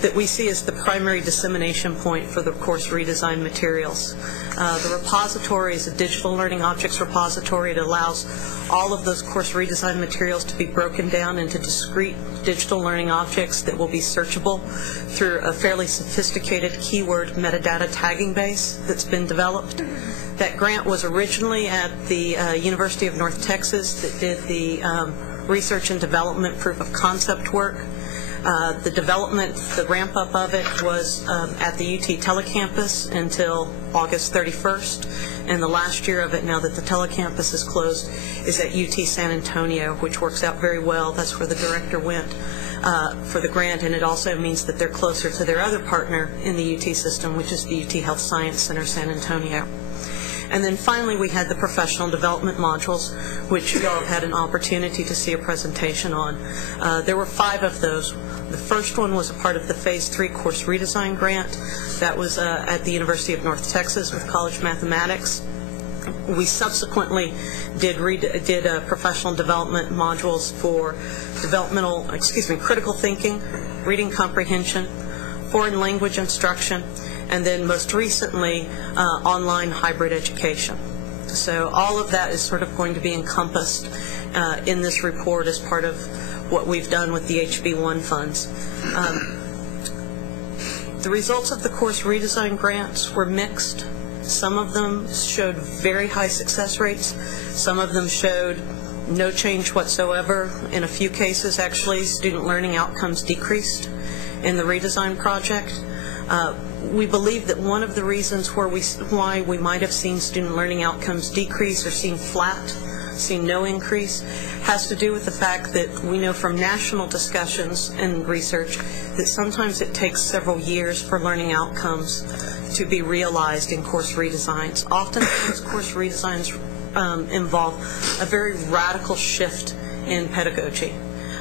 that we see as the primary dissemination point for the course redesign materials. The repository is a digital learning objects repository. It allows all of those course redesign materials to be broken down into discrete digital learning objects that will be searchable through a fairly sophisticated keyword metadata tagging base that's been developed. That grant was originally at the University of North Texas that did the research and development proof of concept work. The development, the ramp-up of it was at the UT telecampus until August 31st, and the last year of it, now that the telecampus is closed, is at UT San Antonio, which works out very well. That's where the director went for the grant, and it also means that they're closer to their other partner in the UT system, which is the UT Health Science Center San Antonio. And then finally, we had the professional development modules, which you all had an opportunity to see a presentation on. There were 5 of those. The first one was a part of the Phase 3 course redesign grant. That was at the University of North Texas with college mathematics. We subsequently did professional development modules for critical thinking, reading comprehension, foreign language instruction, and then most recently, online hybrid education. So all of that is sort of going to be encompassed in this report as part of what we've done with the HB1 funds. The results of the course redesign grants were mixed. Some of them showed very high success rates. Some of them showed no change whatsoever. In a few cases, actually, student learning outcomes decreased in the redesign project. We believe that one of the reasons why we might have seen student learning outcomes decrease or seen no increase has to do with the fact that we know from national discussions and research that sometimes it takes several years for learning outcomes to be realized in course redesigns. Oftentimes course redesigns involve a very radical shift in pedagogy.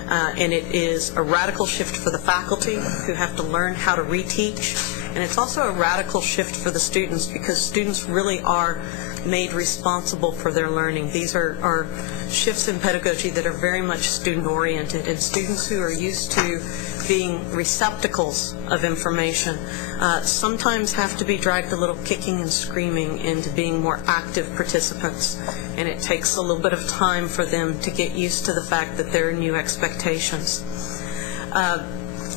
And it is a radical shift for the faculty who have to learn how to reteach. And it's also a radical shift for the students because students really are made responsible for their learning. These are shifts in pedagogy that are very much student-oriented, and students who are used to being receptacles of information sometimes have to be dragged a little kicking and screaming into being more active participants, and it takes a little bit of time for them to get used to the fact that there are new expectations.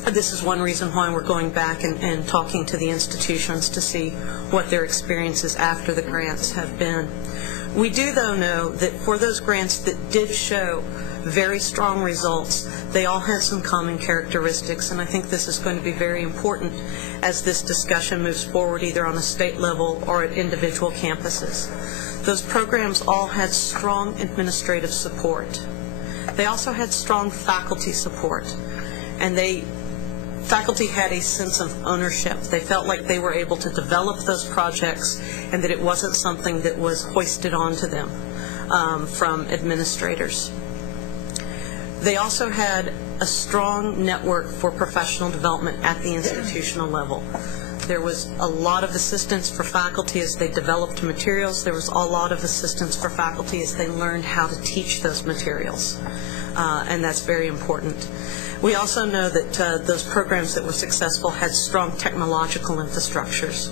This is one reason why we're going back and talking to the institutions to see what their experiences after the grants have been. We do, though, know that for those grants that did show very strong results, they all had some common characteristics, and I think this is going to be very important as this discussion moves forward either on a state level or at individual campuses. Those programs all had strong administrative support. They also had strong faculty support, and faculty had a sense of ownership. They felt like they were able to develop those projects and that it wasn't something that was hoisted onto them from administrators. They also had a strong network for professional development at the institutional level. There was a lot of assistance for faculty as they developed materials. There was a lot of assistance for faculty as they learned how to teach those materials, and that's very important. We also know that those programs that were successful had strong technological infrastructures.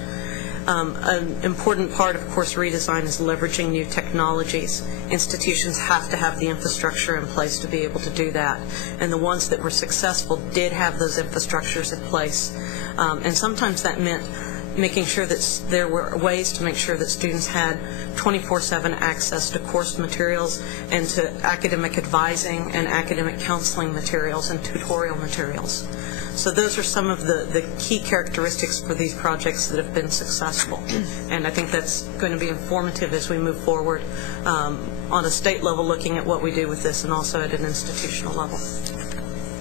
An important part of course redesign is leveraging new technologies. Institutions have to have the infrastructure in place to be able to do that, and the ones that were successful did have those infrastructures in place. And sometimes that meant making sure that there were ways to make sure that students had 24/7 access to course materials and to academic advising and academic counseling materials and tutorial materials. So those are some of the key characteristics for these projects that have been successful. And I think that's going to be informative as we move forward on a state level, looking at what we do with this, and also at an institutional level.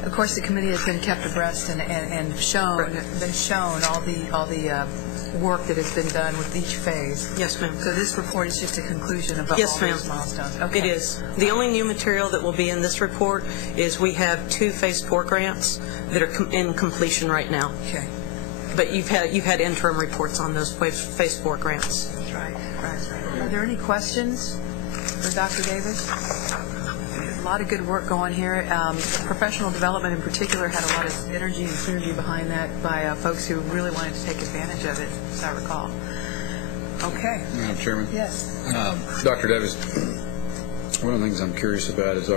Of course, the committee has been kept abreast and been shown all the work that has been done with each phase. Yes, ma'am. So this report is just a conclusion of all those milestones. Okay. It is. The only new material that will be in this report is we have 2 Phase 4 grants that are in completion right now. Okay. But you've had interim reports on those Phase 4 grants. That's right. Are there any questions for Dr. Davis? A lot of good work going here. Professional development in particular had a lot of energy and synergy behind that by folks who really wanted to take advantage of it, as I recall. Okay. Madam Chairman? Yes. Dr. Davis, one of the things I'm curious about is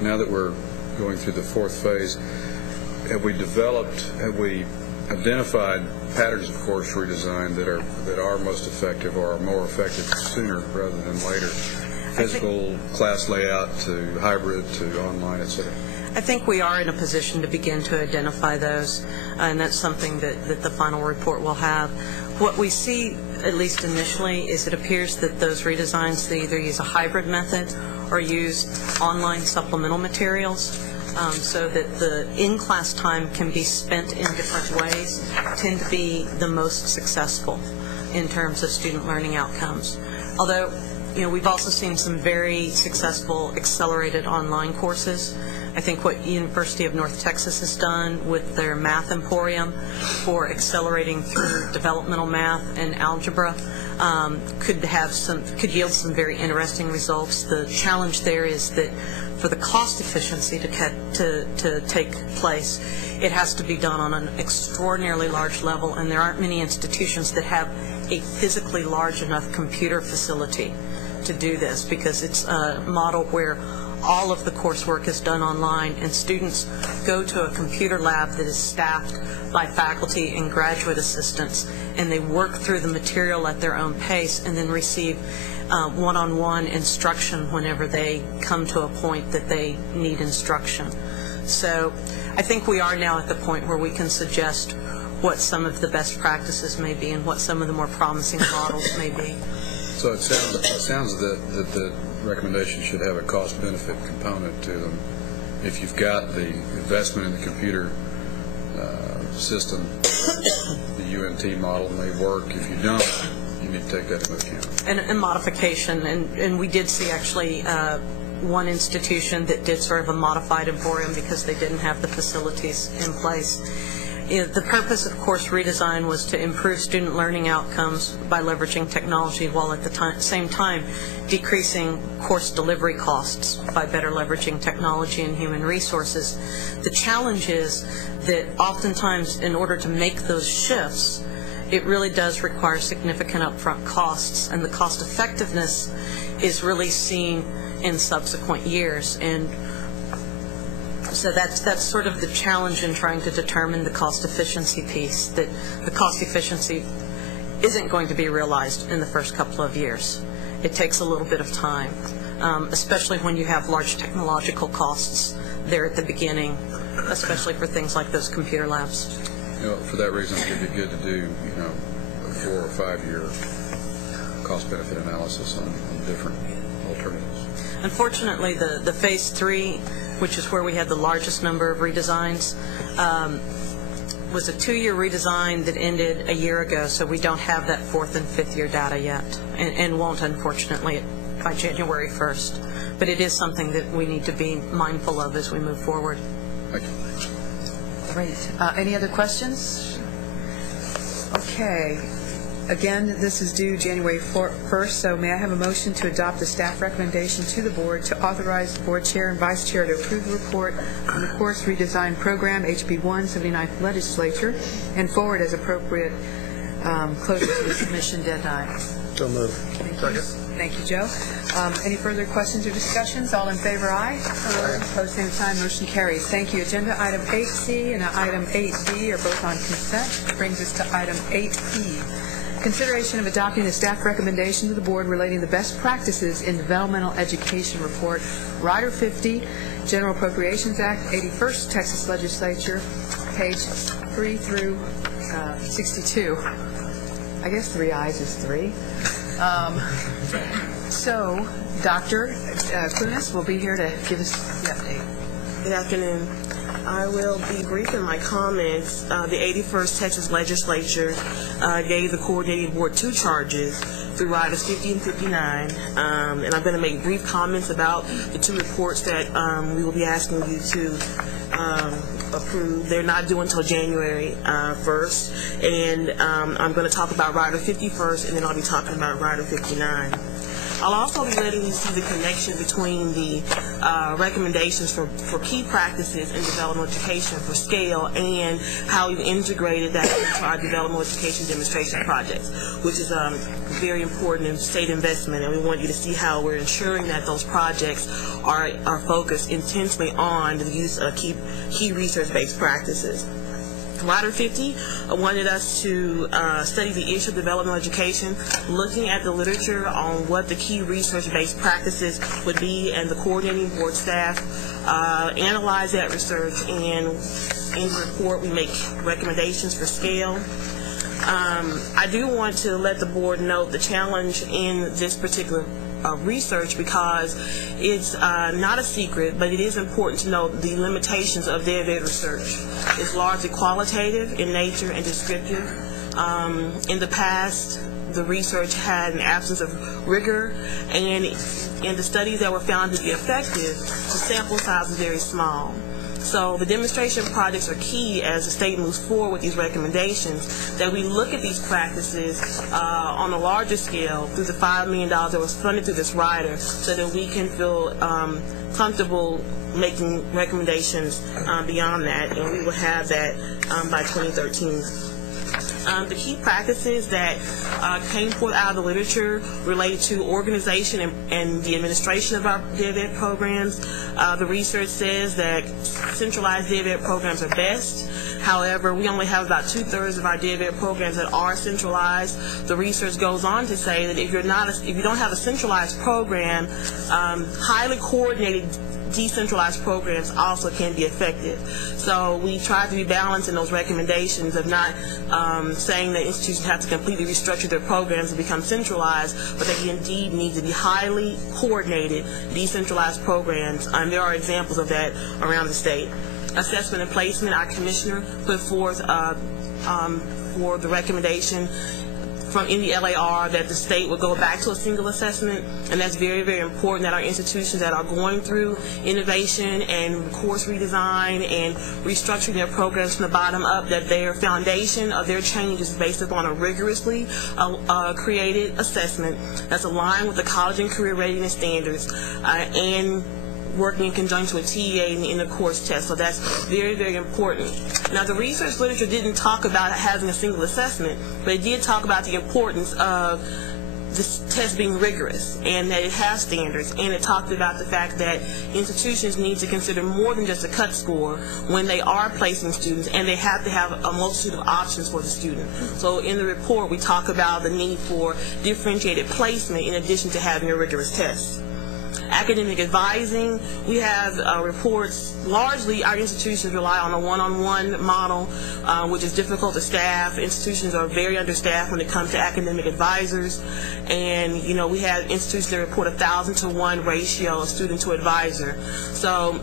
now that we're going through the 4th phase, have we identified patterns of course redesign that are most effective or are more effective sooner rather than later? Physical class layout to hybrid to online, etc. I think we are in a position to begin to identify those, and that's something that the final report will have. What we see, at least initially, is it appears that those redesigns, they either use a hybrid method or use online supplemental materials, so that the in-class time can be spent in different ways, tend to be the most successful in terms of student learning outcomes. Although, we've also seen some very successful accelerated online courses. I think what University of North Texas has done with their Math Emporium for accelerating through developmental math and algebra could yield some very interesting results. The challenge there is that for the cost efficiency to take place, it has to be done on an extraordinarily large level, and there aren't many institutions that have a physically large enough computer facility to do this, because it's a model where all of the coursework is done online, and students go to a computer lab that is staffed by faculty and graduate assistants, and they work through the material at their own pace and then receive one-on-one instruction whenever they come to a point that they need instruction. So I think we are now at the point where we can suggest what some of the best practices may be and what some of the more promising models may be. So it sounds that the recommendation should have a cost-benefit component to them. If you've got the investment in the computer system, the UNT model may work. If you don't, you need to take that into account. And modification, and we did see actually one institution that did sort of a modified Emporium because they didn't have the facilities in place. The purpose of course redesign was to improve student learning outcomes by leveraging technology, while at the same time decreasing course delivery costs by better leveraging technology and human resources. The challenge is that oftentimes in order to make those shifts, it really does require significant upfront costs, and the cost effectiveness is really seen in subsequent years. And so that's sort of the challenge in trying to determine the cost efficiency piece, that the cost efficiency isn't going to be realized in the first couple of years. It takes a little bit of time, especially when you have large technological costs there at the beginning, especially for things like those computer labs. For that reason, it would be good to do, a 4 or 5 year cost-benefit analysis on different alternatives. Unfortunately, the Phase 3, which is where we had the largest number of redesigns, was a 2-year redesign that ended a year ago, so we don't have that 4th and 5th year data yet, and won't, unfortunately, by January 1st. But it is something that we need to be mindful of as we move forward. Thank you. Great. Any other questions? Okay. Again, this is due January 1st, so may I have a motion to adopt the staff recommendation to the board to authorize the board chair and vice chair to approve the report on the course redesign program, HB 1, 79th legislature, and forward as appropriate closer to the submission deadline? So moved. Thank you, Joe. Any further questions or discussions? All in favor, aye. Opposed, same sign. Motion carries. Thank you. Agenda item 8C and item 8D are both on consent, which brings us to item 8E. Consideration of adopting the staff recommendation to the board relating the best practices in developmental education report, Rider 50, General Appropriations Act, 81st Texas Legislature, page 3 through 62. I guess 3 eyes is 3. So, Dr. Clunas will be here to give us the update. Good afternoon. I will be brief in my comments. The 81st Texas Legislature gave the coordinating board 2 charges through Riders 50 and 59, and I'm going to make brief comments about the 2 reports that we will be asking you to approve. They're not due until January 1st, and I'm going to talk about Rider 50 first, and then I'll be talking about Rider 59. I'll also be letting you see the connection between the recommendations for key practices in developmental education for scale and how we've integrated that into our developmental education demonstration projects, which is very important in state investment, and we want you to see how we're ensuring that those projects are focused intensely on the use of key research-based practices. Rider 50 wanted us to study the issue of developmental education, looking at the literature on what the key research-based practices would be, and the coordinating board staff analyze that research, and in the report we make recommendations for scale. I do want to let the board know the challenge in this particular research, because it's not a secret, but it is important to note the limitations of DevEd research. It's largely qualitative in nature and descriptive. In the past, the research had an absence of rigor, and in the studies that were found to be effective, the sample size was very small. So the demonstration projects are key as the state moves forward with these recommendations, that we look at these practices on a larger scale through the $5 million that was funded through this rider, so that we can feel comfortable making recommendations beyond that, and we will have that by 2013. The key practices that came forth out of the literature related to organization and the administration of our DevEd programs. The research says that centralized DevEd programs are best. However, we only have about 2/3 of our DevEd programs that are centralized. The research goes on to say that if you don't have a centralized program, highly coordinated decentralized programs also can be effective. So we try to be balanced in those recommendations of not saying that institutions have to completely restructure their programs and become centralized, but they indeed need to be highly coordinated decentralized programs. There are examples of that around the state. Assessment and placement, our commissioner put forth for the recommendation in the LAR that the state would go back to a single assessment, and that's very, very important that our institutions that are going through innovation and course redesign and restructuring their programs from the bottom up, that their foundation of their change is based upon a rigorously created assessment that's aligned with the college and career readiness standards and working in conjunction with TEA and the end-of-course test. So that's very, very important. Now, the research literature didn't talk about having a single assessment, but it did talk about the importance of this test being rigorous and that it has standards, and it talked about the fact that institutions need to consider more than just a cut score when they are placing students, and they have to have a multitude of options for the student. So in the report, we talk about the need for differentiated placement in addition to having a rigorous test. Academic advising, we have reports. Largely, our institutions rely on a one-on-one model, which is difficult to staff. Institutions are very understaffed when it comes to academic advisors, and we have institutions that report 1,000 to 1 ratio of student to advisor. So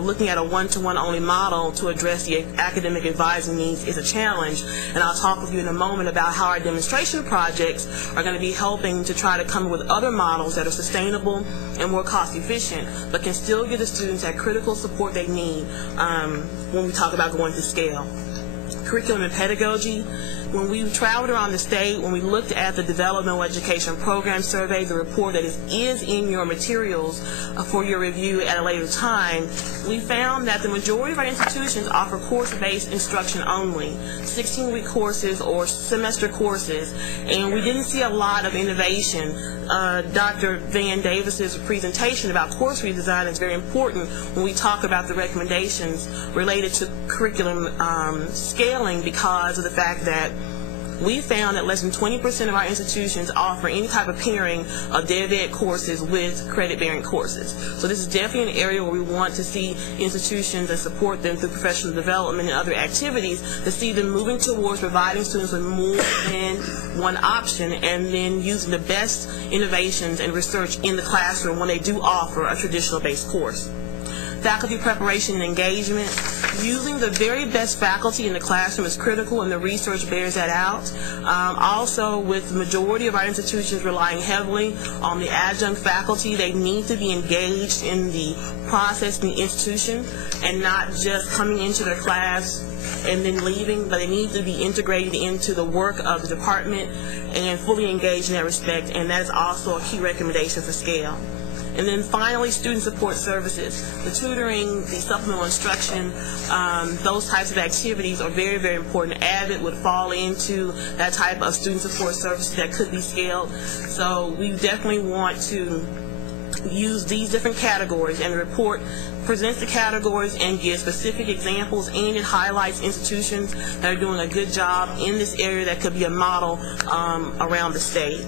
looking at a one-to-one only model to address the academic advising needs is a challenge, and I'll talk with you in a moment about how our demonstration projects are going to be helping to try to come up with other models that are sustainable and more cost efficient, but can still give the students that critical support they need when we talk about going to scale. Curriculum and pedagogy. When we traveled around the state, when we looked at the developmental education program survey, the report that is in your materials for your review at a later time, we found that the majority of our institutions offer course-based instruction only, 16-week courses or semester courses, and we didn't see a lot of innovation. Dr. Van Davis's presentation about course redesign is very important when we talk about the recommendations related to curriculum scaling, because of the fact that we found that less than 20% of our institutions offer any type of pairing of DevEd courses with credit-bearing courses. So this is definitely an area where we want to see institutions that support them through professional development and other activities, to see them moving towards providing students with more than one option, and then using the best innovations and research in the classroom when they do offer a traditional-based course. Faculty preparation and engagement. Using the very best faculty in the classroom is critical, and the research bears that out. Also, with the majority of our institutions relying heavily on the adjunct faculty, they need to be engaged in the process in the institution and not just coming into their class and then leaving, but they need to be integrated into the work of the department and fully engaged in that respect, and that is also a key recommendation for scale. And then finally, student support services. The tutoring, the supplemental instruction, those types of activities are very, very important. AVID would fall into that type of student support services that could be scaled. So we definitely want to use these different categories, and the report presents the categories and gives specific examples, and it highlights institutions that are doing a good job in this area that could be a model around the state.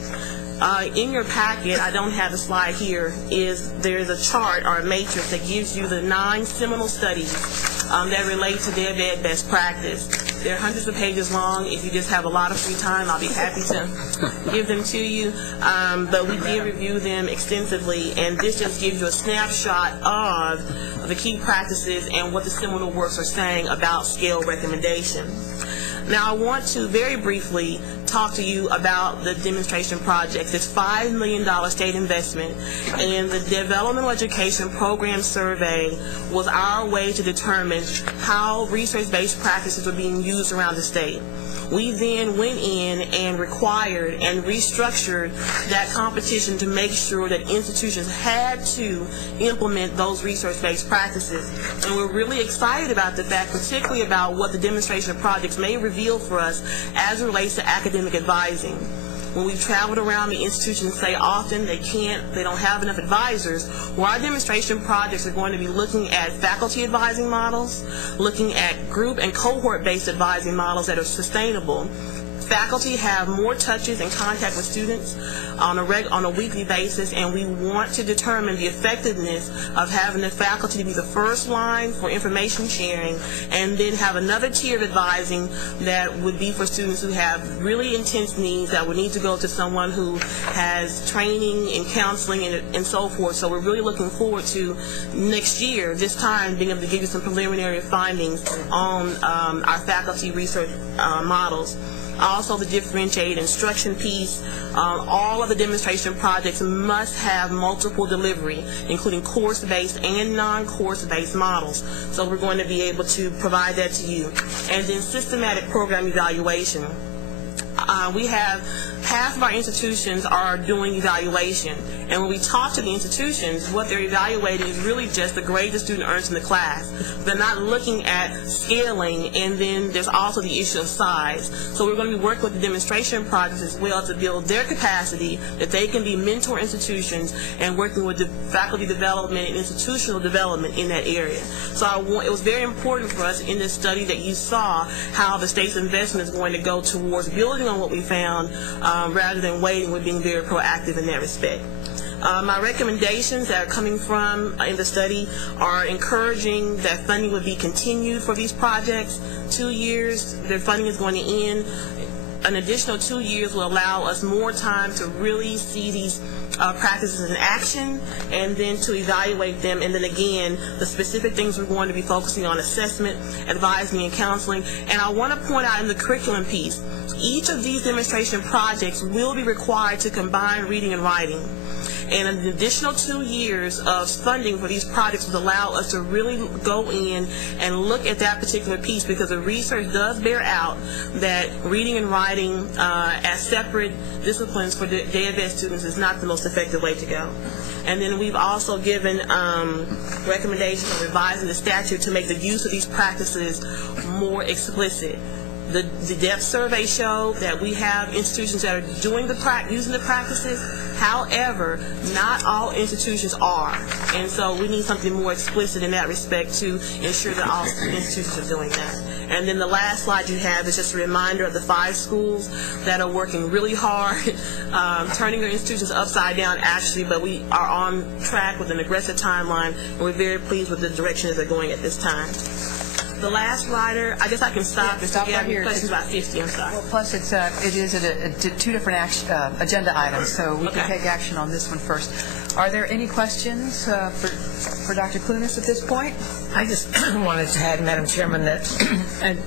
In your packet, I don't have the slide here, there's a chart or a matrix that gives you the 9 seminal studies that relate to DeadBed best practice. They're hundreds of pages long. If you just have a lot of free time, I'll be happy to give them to you. But we did review them extensively, and this just gives you a snapshot of the key practices and what the seminal works are saying about scale recommendation. Now, I want to very briefly talk to you about the demonstration projects. It's $5 million state investment, and the Developmental Education Program Survey was our way to determine how research-based practices were being used around the state. We then went in and required and restructured that competition to make sure that institutions had to implement those research-based practices. And we're really excited about the fact, particularly about what the demonstration projects may reveal for us as it relates to academic advising. When we've traveled around, the institutions say often they don't have enough advisors. Well, our demonstration projects are going to be looking at faculty advising models, looking at group and cohort-based advising models that are sustainable. Faculty have more touches and contact with students on a weekly basis, and we want to determine the effectiveness of having the faculty be the first line for information sharing, and then have another tier of advising that would be for students who have really intense needs that would need to go to someone who has training in counseling and so forth. So we're really looking forward to next year, this time, being able to give you some preliminary findings on our faculty research models. Also, the differentiated instruction piece. All of the demonstration projects must have multiple delivery, including course-based and non-course-based models. So we're going to be able to provide that to you. And then systematic program evaluation. We have half of our institutions are doing evaluation, and when we talk to the institutions, what they're evaluating is really just the grade the student earns in the class. They're not looking at scaling, and then there's also the issue of size. So we're going to be working with the demonstration projects as well to build their capacity that they can be mentor institutions, and working with the faculty development and institutional development in that area. So it was very important for us in this study that you saw how the state's investment is going to go towards building on what we found, rather than waiting. We're being very proactive in that respect. My recommendations that are coming from in the study are encouraging that funding would be continued for these projects. 2 years, their funding is going to end. An additional 2 years will allow us more time to really see these practices in action, and then to evaluate them, and then again, the specific things we're going to be focusing on: assessment, advising, and counseling. And I want to point out in the curriculum piece, each of these demonstration projects will be required to combine reading and writing. And an additional 2 years of funding for these projects will allow us to really go in and look at that particular piece, because the research does bear out that reading and writing as separate disciplines for DeadBed students is not the most effective way to go. And then we've also given recommendations on revising the statute to make the use of these practices more explicit. The depth survey showed that we have institutions that are doing using the practices. However, not all institutions are, and so we need something more explicit in that respect to ensure that all institutions are doing that. And then the last slide you have is just a reminder of the 5 schools that are working really hard, turning their institutions upside down actually, but we are on track with an aggressive timeline, and we're very pleased with the direction that they're going at this time. The last rider, I guess I can stop. Yeah, stop right here. Questions about 50, I'm sorry. Well, plus it is 2 different agenda items, so we can take action on this one first. Are there any questions for Dr. Clunas at this point? I just wanted to add, Madam Chairman, that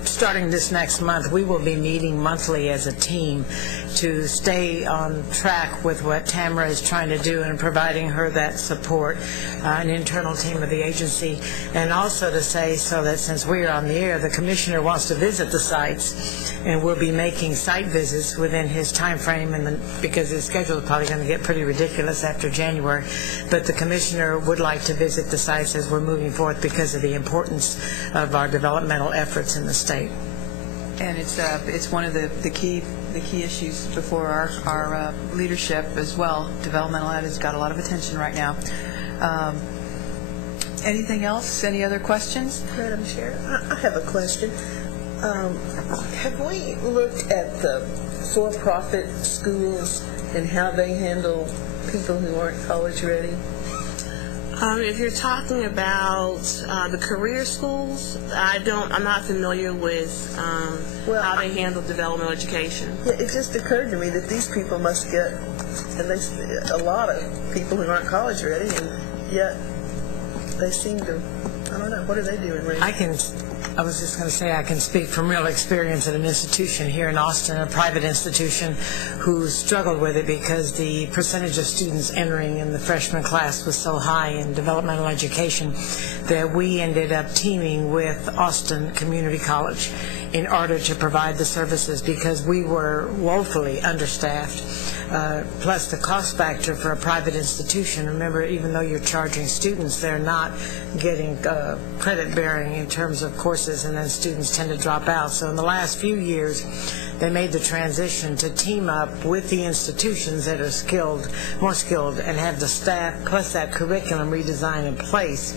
starting this next month, we will be meeting monthly as a team to stay on track with what Tamara is trying to do and providing her that support, an internal team of the agency, and also to say so that since we are on the air, the Commissioner wants to visit the sites, and we'll be making site visits within his time frame, and because his schedule is probably going to get pretty ridiculous after January, but the Commissioner would like to visit the sites as we're moving forth because of the importance of our developmental efforts in the state. And it's one of the key issues before our leadership as well. Developmental ed has got a lot of attention right now. Anything else? Any other questions? Madam Chair, I have a question. Have we looked at the for-profit schools and how they handle people who aren't college ready? If you're talking about the career schools, I'm not familiar with how they handle developmental education. Yeah, it just occurred to me that these people must get at least a lot of people who aren't college ready, and yet they seem to, I don't know, what are they doing, Ray? I was just going to say I can speak from real experience at an institution here in Austin, a private institution, who struggled with it because the percentage of students entering in the freshman class was so high in developmental education that we ended up teaming with Austin Community College in order to provide the services because we were woefully understaffed. Plus the cost factor for a private institution. Remember, even though you're charging students, they're not getting credit bearing in terms of courses, and then students tend to drop out. So in the last few years, they made the transition to team up with the institutions that are more skilled, and have the staff plus that curriculum redesign in place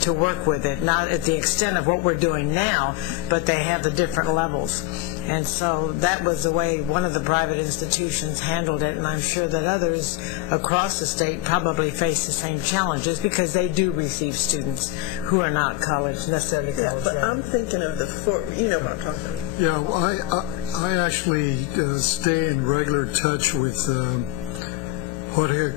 to work with it, not at the extent of what we're doing now, but they have the different levels. And so that was the way one of the private institutions handled it, and I'm sure that others across the state probably face the same challenges because they do receive students who are not necessarily college ready. But I'm thinking of you know what I'm talking about. Yeah, well, I actually stay in regular touch with Jorge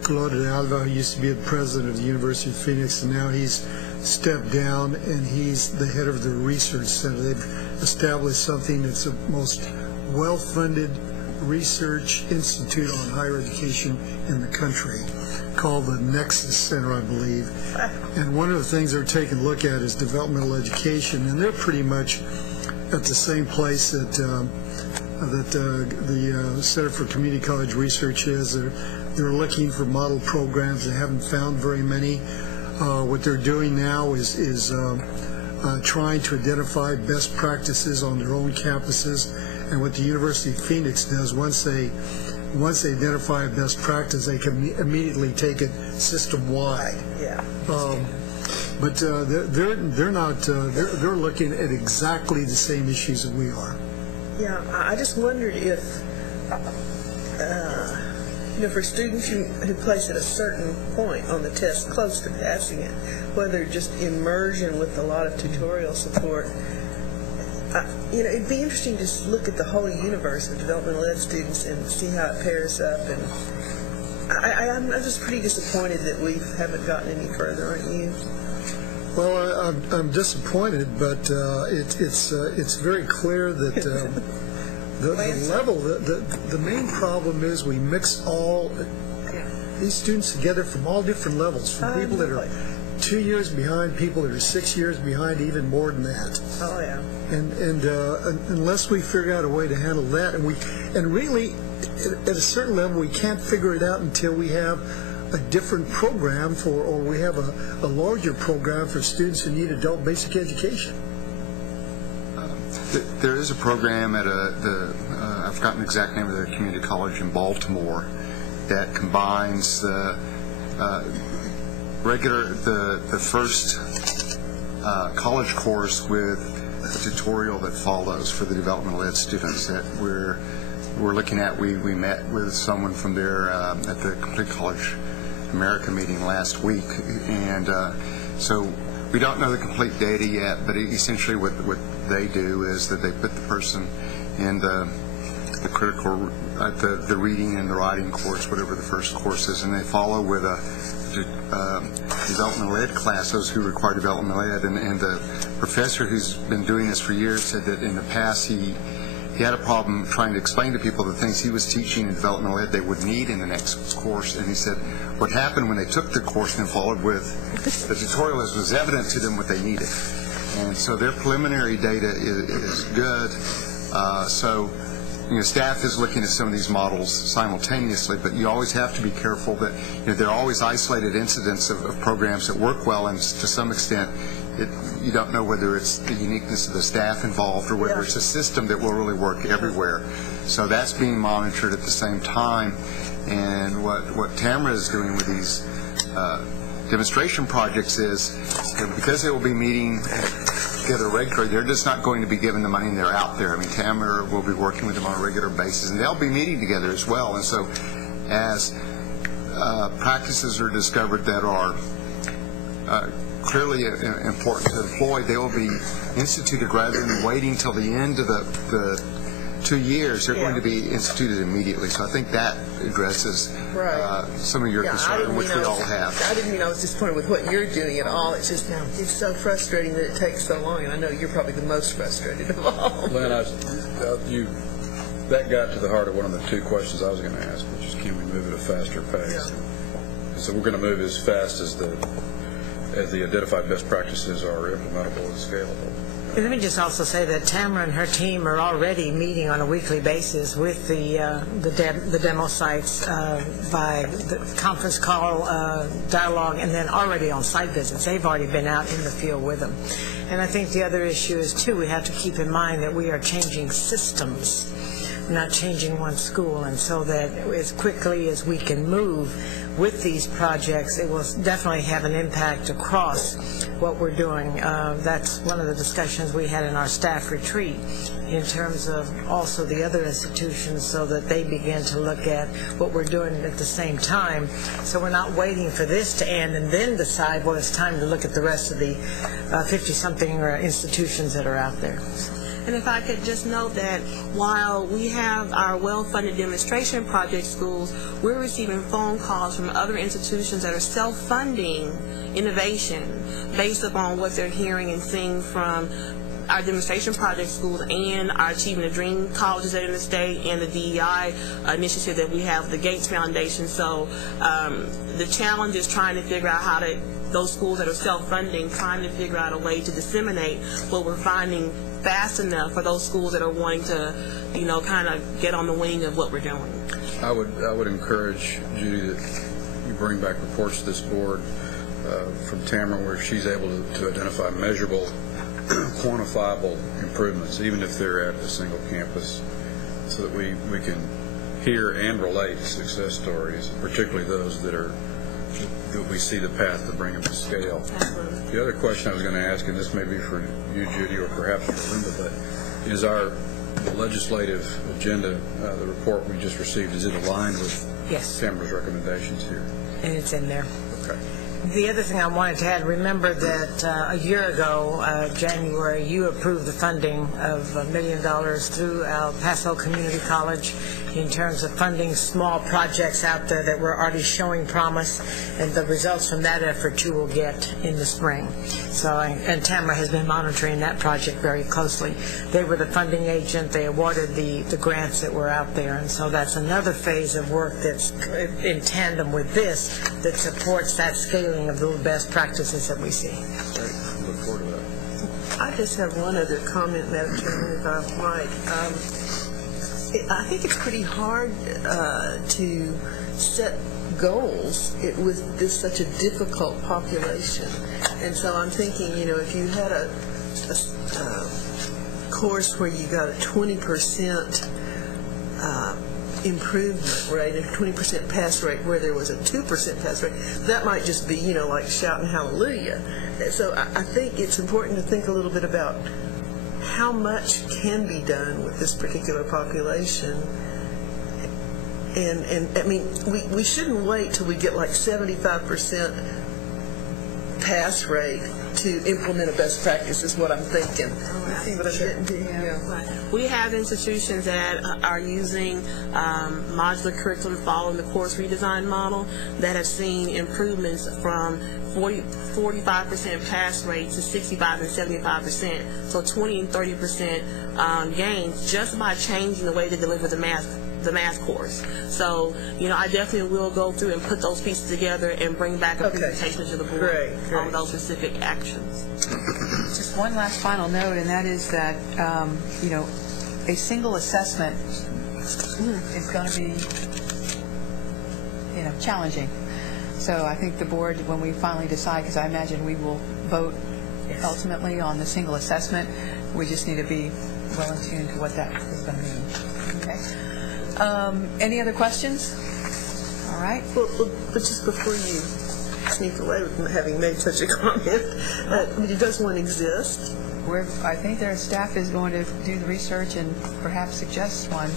Alva, who used to be the president of the University of Phoenix, and now he's stepped down and he's the head of the research center. They've established something that's the most well-funded research institute on higher education in the country, called the Nexus Center, I believe. And one of the things they're taking a look at is developmental education, and they're pretty much at the same place that the Center for Community College Research is. They're looking for model programs. They haven't found very many. What they're doing now is trying to identify best practices on their own campuses. And what the University of Phoenix does, once they identify a best practice, they can immediately take it system-wide. Yeah. But they're not. They're looking at exactly the same issues that we are. Yeah, I just wondered if, for students who place at a certain point on the test, close to passing it, whether just immersion with a lot of tutorial support, it'd be interesting to just look at the whole universe of developmental ed students and see how it pairs up. And I'm just pretty disappointed that we haven't gotten any further, aren't you? Well, I'm disappointed, but it's very clear that the main problem is we mix all these students together from all different levels, from people that are 2 years behind, people that are 6 years behind, even more than that. Oh yeah. And unless we figure out a way to handle that, and really at a certain level we can't figure it out until we have a different program or we have a larger program for students who need adult basic education. There is a program at I've forgotten the exact name of the community college in Baltimore that combines the first college course with a tutorial that follows for the developmental ed students that we're looking at. We met with someone from there at the Complete College America meeting last week, and so we don't know the complete data yet, but essentially what they do is that they put the person in the critical, the reading and the writing course, whatever the first course is, and they follow with a developmental ed class, those who require developmental ed, and the professor who's been doing this for years said that in the past he had a problem trying to explain to people the things he was teaching in developmental ed they would need in the next course, and he said what happened when they took the course and followed with the tutorial was evident to them what they needed. And so their preliminary data is good. So staff is looking at some of these models simultaneously, but you always have to be careful that there are always isolated incidents of programs that work well, and to some extent you don't know whether it's the uniqueness of the staff involved or whether it's a system that will really work everywhere. So that's being monitored at the same time. And what Tamara is doing with these demonstration projects is, because they will be meeting together regularly, they're just not going to be given the money and they're out there. I mean, Tamara will be working with them on a regular basis, and they'll be meeting together as well. And so as practices are discovered that are clearly important to employ, they will be instituted rather than waiting till the end of the 2 years. They're going to be instituted immediately. So I think that addresses some of your concern, which we all have. I didn't mean I was disappointed with what you're doing at all. It's just it's so frustrating that it takes so long, and I know you're probably the most frustrated of all. Lynn, that got to the heart of one of the two questions I was going to ask, which is, can we move at a faster pace? And so we're going to move as fast as the identified best practices are implementable and scalable. Let me just also say that Tamara and her team are already meeting on a weekly basis with the demo sites by the conference call, dialogue, and then already on site visits. They've already been out in the field with them. And I think the other issue is, too, we have to keep in mind that we are changing systems, not changing one school, and so that as quickly as we can move with these projects, it will definitely have an impact across what we're doing. That's one of the discussions we had in our staff retreat in terms of also the other institutions, so that they begin to look at what we're doing at the same time. So we're not waiting for this to end and then decide, well, it's time to look at the rest of the 50-something institutions that are out there. And if I could just note that while we have our well-funded demonstration project schools, we're receiving phone calls from other institutions that are self-funding innovation based upon what they're hearing and seeing from our demonstration project schools and our Achieving the Dream colleges that are in the state, and the DEI initiative that we have, the Gates Foundation. So the challenge is trying to figure out how to, those schools that are self-funding, trying to figure out a way to disseminate what we're finding fast enough for those schools that are wanting to, kind of get on the wing of what we're doing. I would encourage Judy that you bring back reports to this board from Tamara where she's able to identify measurable, quantifiable improvements, even if they're at a single campus, so that we can hear and relate success stories, particularly those that we see the path to bring them to scale. Absolutely. The other question I was going to ask, and this may be for you, Judy, or perhaps for Linda, but is our legislative agenda, the report we just received, is it aligned with Tamara's recommendations here? And it's in there. Okay. The other thing I wanted to add, remember that a year ago, January, you approved the funding of $1 million through El Paso Community College in terms of funding small projects out there that were already showing promise, and the results from that effort you will get in the spring. So, and Tamara has been monitoring that project very closely. They were the funding agent. They awarded the grants that were out there, and so that's another phase of work that's in tandem with this that supports that scaling of the best practices that we see. Great. I look forward to that. I just have one other comment, Madam Chairman, if I might. I think it's pretty hard to set goals with such a difficult population. And so I'm thinking, if you had a course where you got a 20% improvement rate, a 20% pass rate where there was a 2% pass rate, that might just be, like shouting hallelujah. So I think it's important to think a little bit about how much can be done with this particular population. And I mean, we shouldn't wait till we get like 75% pass rate to implement a best practice, is what I'm thinking. We have institutions that are using modular curriculum following the course redesign model that have seen improvements from 45% pass rate to 65 and 75%. So 20 and 30% gains just by changing the way to deliver the math course. So, I definitely will go through and put those pieces together and bring back a presentation to the board on those specific actions. Just one last final note, and that is that, a single assessment is going to be, challenging. So I think the board, when we finally decide, because I imagine we will vote ultimately on the single assessment. We just need to be well in tune to what that is going to mean. Okay. Any other questions? All right. Well, but just before you sneak away with having made such a comment, does one exist? I think their staff is going to do the research and perhaps suggest one.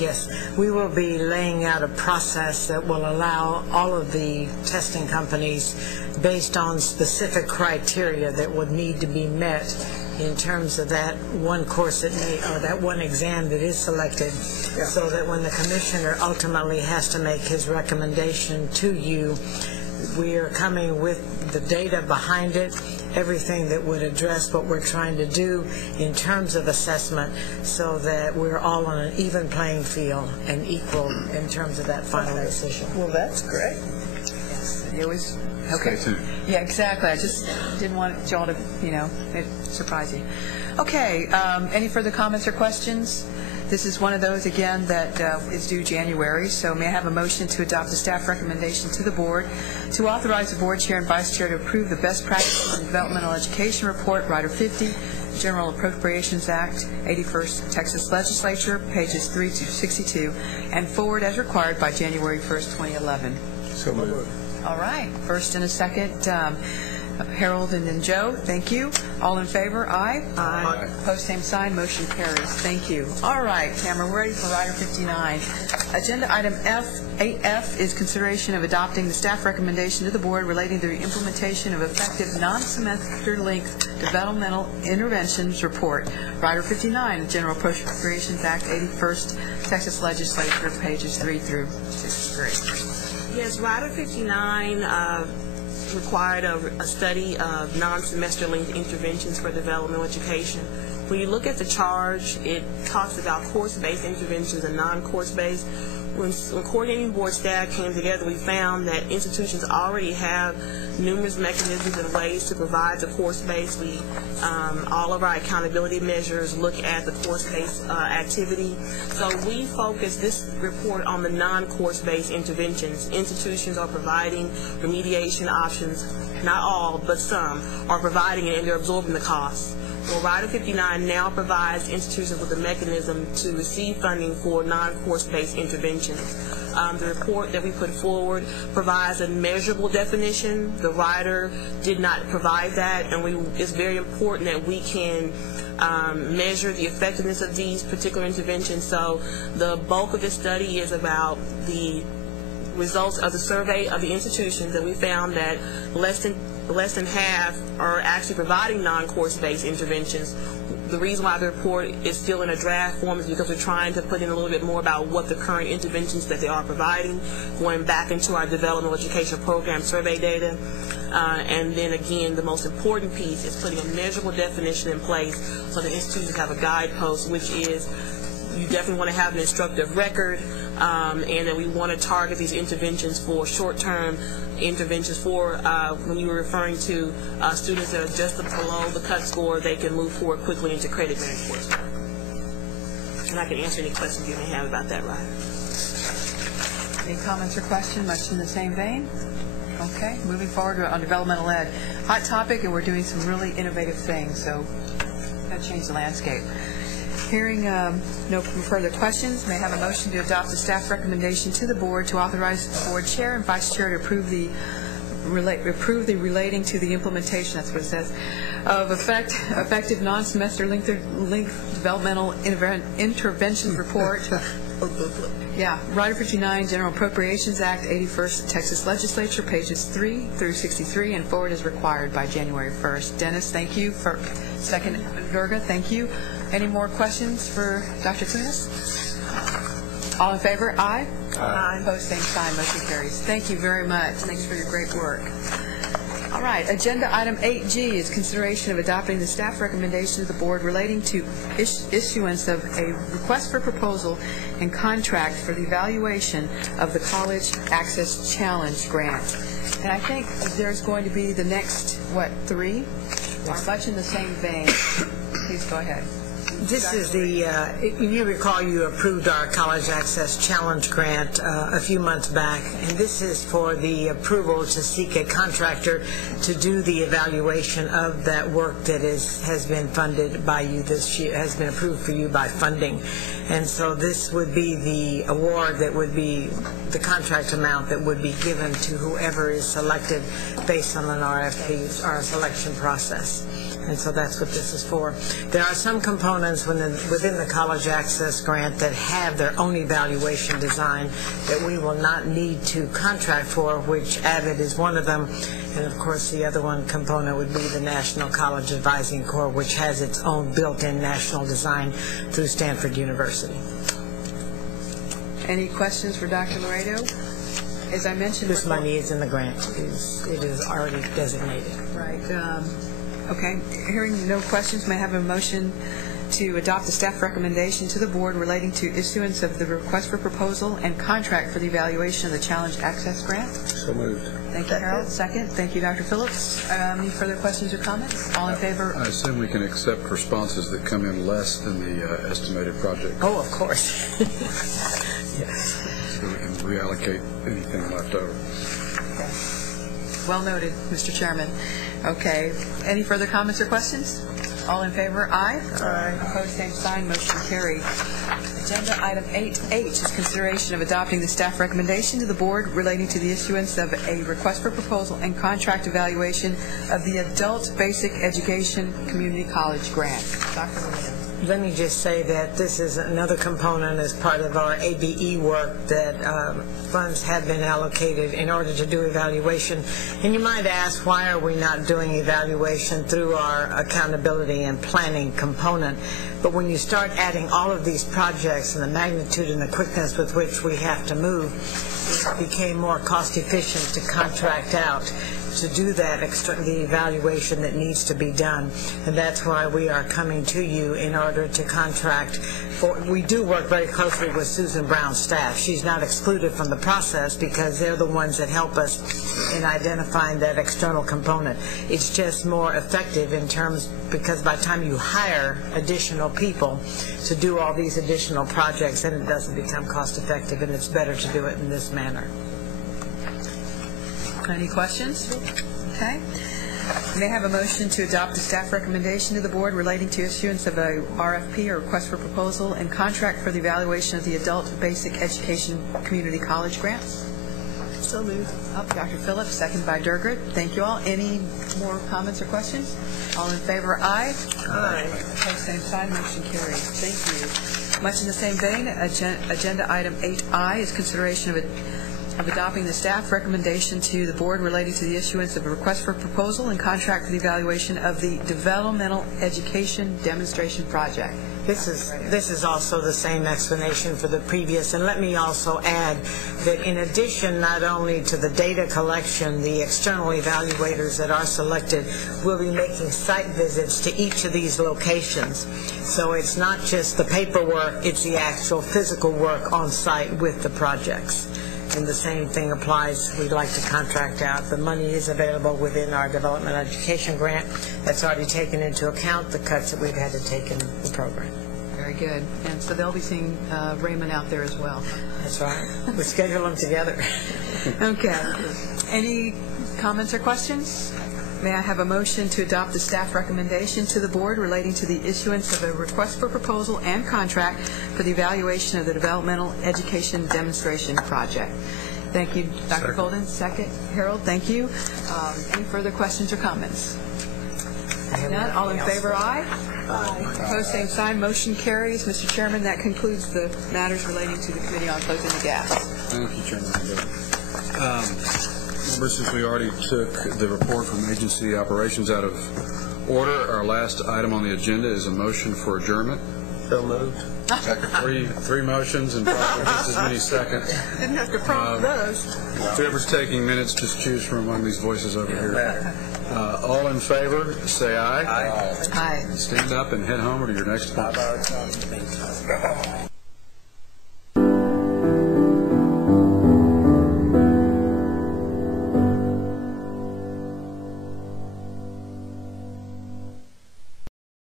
Yes, we will be laying out a process that will allow all of the testing companies, based on specific criteria that would need to be met in terms of that one course or that one exam that is selected, so that when the commissioner ultimately has to make his recommendation to you, we are coming with the data behind it, everything that would address what we're trying to do in terms of assessment, so that we're all on an even playing field and equal in terms of that final decision. Well, that's great. Yes, you always. Okay. Stay tuned. Yeah, exactly. I just didn't want y'all to, surprise you. Okay. Any further comments or questions? This is one of those, again, that is due January, so may I have a motion to adopt the staff recommendation to the board to authorize the board chair and vice chair to approve the best practices in developmental education report, Rider 50, General Appropriations Act, 81st Texas Legislature, pages 3 to 62, and forward as required by January 1st, 2011. So moved. All right. First and a second, Harold and then Joe. Thank you. All in favor? Aye. Aye. Opposed, same sign. Motion carries. Thank you. All right, Tamara, we're ready for Rider 59. Agenda item 8F is consideration of adopting the staff recommendation to the board relating to the implementation of effective non-semester length developmental interventions report. Rider 59, General Appropriations Act, 81st Texas Legislature, pages 3 through 63. Yes, Rider 59 required a study of non-semester length interventions for developmental education. When you look at the charge, it talks about course-based interventions and non-course-based. When coordinating board staff came together, we found that institutions already have numerous mechanisms and ways to provide the course-based. All of our accountability measures look at the course-based activity. So we focus this report on the non-course-based interventions. Institutions are providing remediation options. Not all, but some are providing it, and they're absorbing the costs. Well, Rider 59 now provides institutions with a mechanism to receive funding for non-course-based interventions. The report that we put forward provides a measurable definition. The rider did not provide that, and it's very important that we can measure the effectiveness of these particular interventions. So the bulk of this study is about the results of the survey of the institutions, and we found that less than half are actually providing non-course-based interventions. The reason why the report is still in a draft form is because we're trying to put in a little bit more about what the current interventions that they are providing, going back into our developmental education program survey data. And then again, the most important piece is putting a measurable definition in place so the institutions have a guidepost, which is you definitely want to have an instructive record, and that we want to target these interventions for short-term interventions for when you were referring to students that are just below the cut score, they can move forward quickly into credit-bearing courses. And I can answer any questions you may have about that, Ryder. Any comments or questions, much in the same vein? Okay, moving forward on developmental ed. Hot topic, and we're doing some really innovative things, so that changed the landscape. Hearing no further questions, may I have a motion to adopt the staff recommendation to the board to authorize the board chair and vice chair to approve the relating to the implementation, that's what it says, of effective non-semester length developmental interventions report. Yeah, Rider 59, General Appropriations Act, 81st Texas Legislature, pages 3 through 63, and forward as required by January 1st. Dennis, thank you. For second, Durga, thank you. Any more questions for Dr. Kunis? All in favor? Aye. Aye. Opposed, same sign. Motion carries. Thank you very much. Thanks for your great work. All right. Agenda item 8G is consideration of adopting the staff recommendation of the board relating to issuance of a request for proposal and contract for the evaluation of the College Access Challenge grant. And I think there's going to be the next, 3? Are much in the same vein. Please go ahead. This is the, if you recall, you approved our College Access Challenge Grant a few months back, and this is for the approval to seek a contractor to do the evaluation of that work that has been funded by you this year, has been approved for you by funding. And so this would be the award that would be the contract amount that would be given to whoever is selected based on an RFP, our selection process. And so that's what this is for. There are some components within the College Access Grant that have their own evaluation design that we will not need to contract for, which AVID is one of them. And of course the other one component would be the National College Advising Corps, which has its own built-in national design through Stanford University. Any questions for Dr. Laredo? As I mentioned this before, money is in the grant. It is already designated. Right. Okay. Hearing no questions, may I have a motion to adopt the staff recommendation to the board relating to issuance of the request for proposal and contract for the evaluation of the Challenge Access Grant? So moved. Thank you, Harold. Second. Thank you, Dr. Phillips. Any further questions or comments? All in favor? I assume we can accept responses that come in less than the estimated project. Oh, of course. Yes. So we can reallocate anything left over. Well noted, Mr. Chairman. Okay. Any further comments or questions? All in favor? Aye. Aye. Opposed, same sign. Motion carried. Agenda item 8H is consideration of adopting the staff recommendation to the board relating to the issuance of a request for proposal and contract evaluation of the Adult Basic Education Community College Grant. Dr. Laredo. Let me just say that this is another component as part of our ABE work that funds have been allocated in order to do evaluation. And you might ask, why are we not doing evaluation through our accountability and planning component? But when you start adding all of these projects and the magnitude and the quickness with which we have to move, it became more cost efficient to contract out to do that the evaluation that needs to be done. And that's why we are coming to you in order to contract. We do work very closely with Susan Brown's staff. She's not excluded from the process because they're the ones that help us in identifying that external component. It's just more effective in terms, because by the time you hire additional people to do all these additional projects, then it doesn't become cost effective, and it's better to do it in this manner. Any questions? Okay. May I have a motion to adopt the staff recommendation to the board relating to issuance of a RFP, or request for proposal, and contract for the evaluation of the Adult Basic Education Community College Grants? So moved. Dr. Phillips, second by Durgert. Thank you all. Any more comments or questions? All in favor, aye. Aye. Opposed, same sign. Motion carried. Thank you. Much in the same vein, agenda item 8I is consideration of adopting the staff recommendation to the board relating to the issuance of a request for proposal and contract for the evaluation of the Developmental Education Demonstration Project. This is also the same explanation for the previous, and let me also add that in addition not only to the data collection, the external evaluators that are selected will be making site visits to each of these locations. So it's not just the paperwork, it's the actual physical work on site with the projects. And the same thing applies. We'd like to contract out. The money is available within our development education grant. That's already taken into account the cuts that we've had to take in the program. Very good. And so they'll be seeing Raymond out there as well. That's right. We schedule them together. Okay. Any comments or questions? May I have a motion to adopt the staff recommendation to the board relating to the issuance of a request for proposal and contract for the evaluation of the Developmental Education Demonstration Project? Thank you, Dr. Golden. Second. Harold, thank you. Any further questions or comments? None. All in favor, aye. Aye. Opposed, same sign. Motion carries. Mr. Chairman, that concludes the matters relating to the Committee on Closing the Gap. Thank you, Chairman. Since we already took the report from agency operations out of order, our last item on the agenda is a motion for adjournment. So moved. Three motions and probably just as many seconds. Didn't have to prompt those. Whoever's taking minutes, just choose from among these voices over here. All in favor, say aye. Aye. Stand up and head home to your next spot.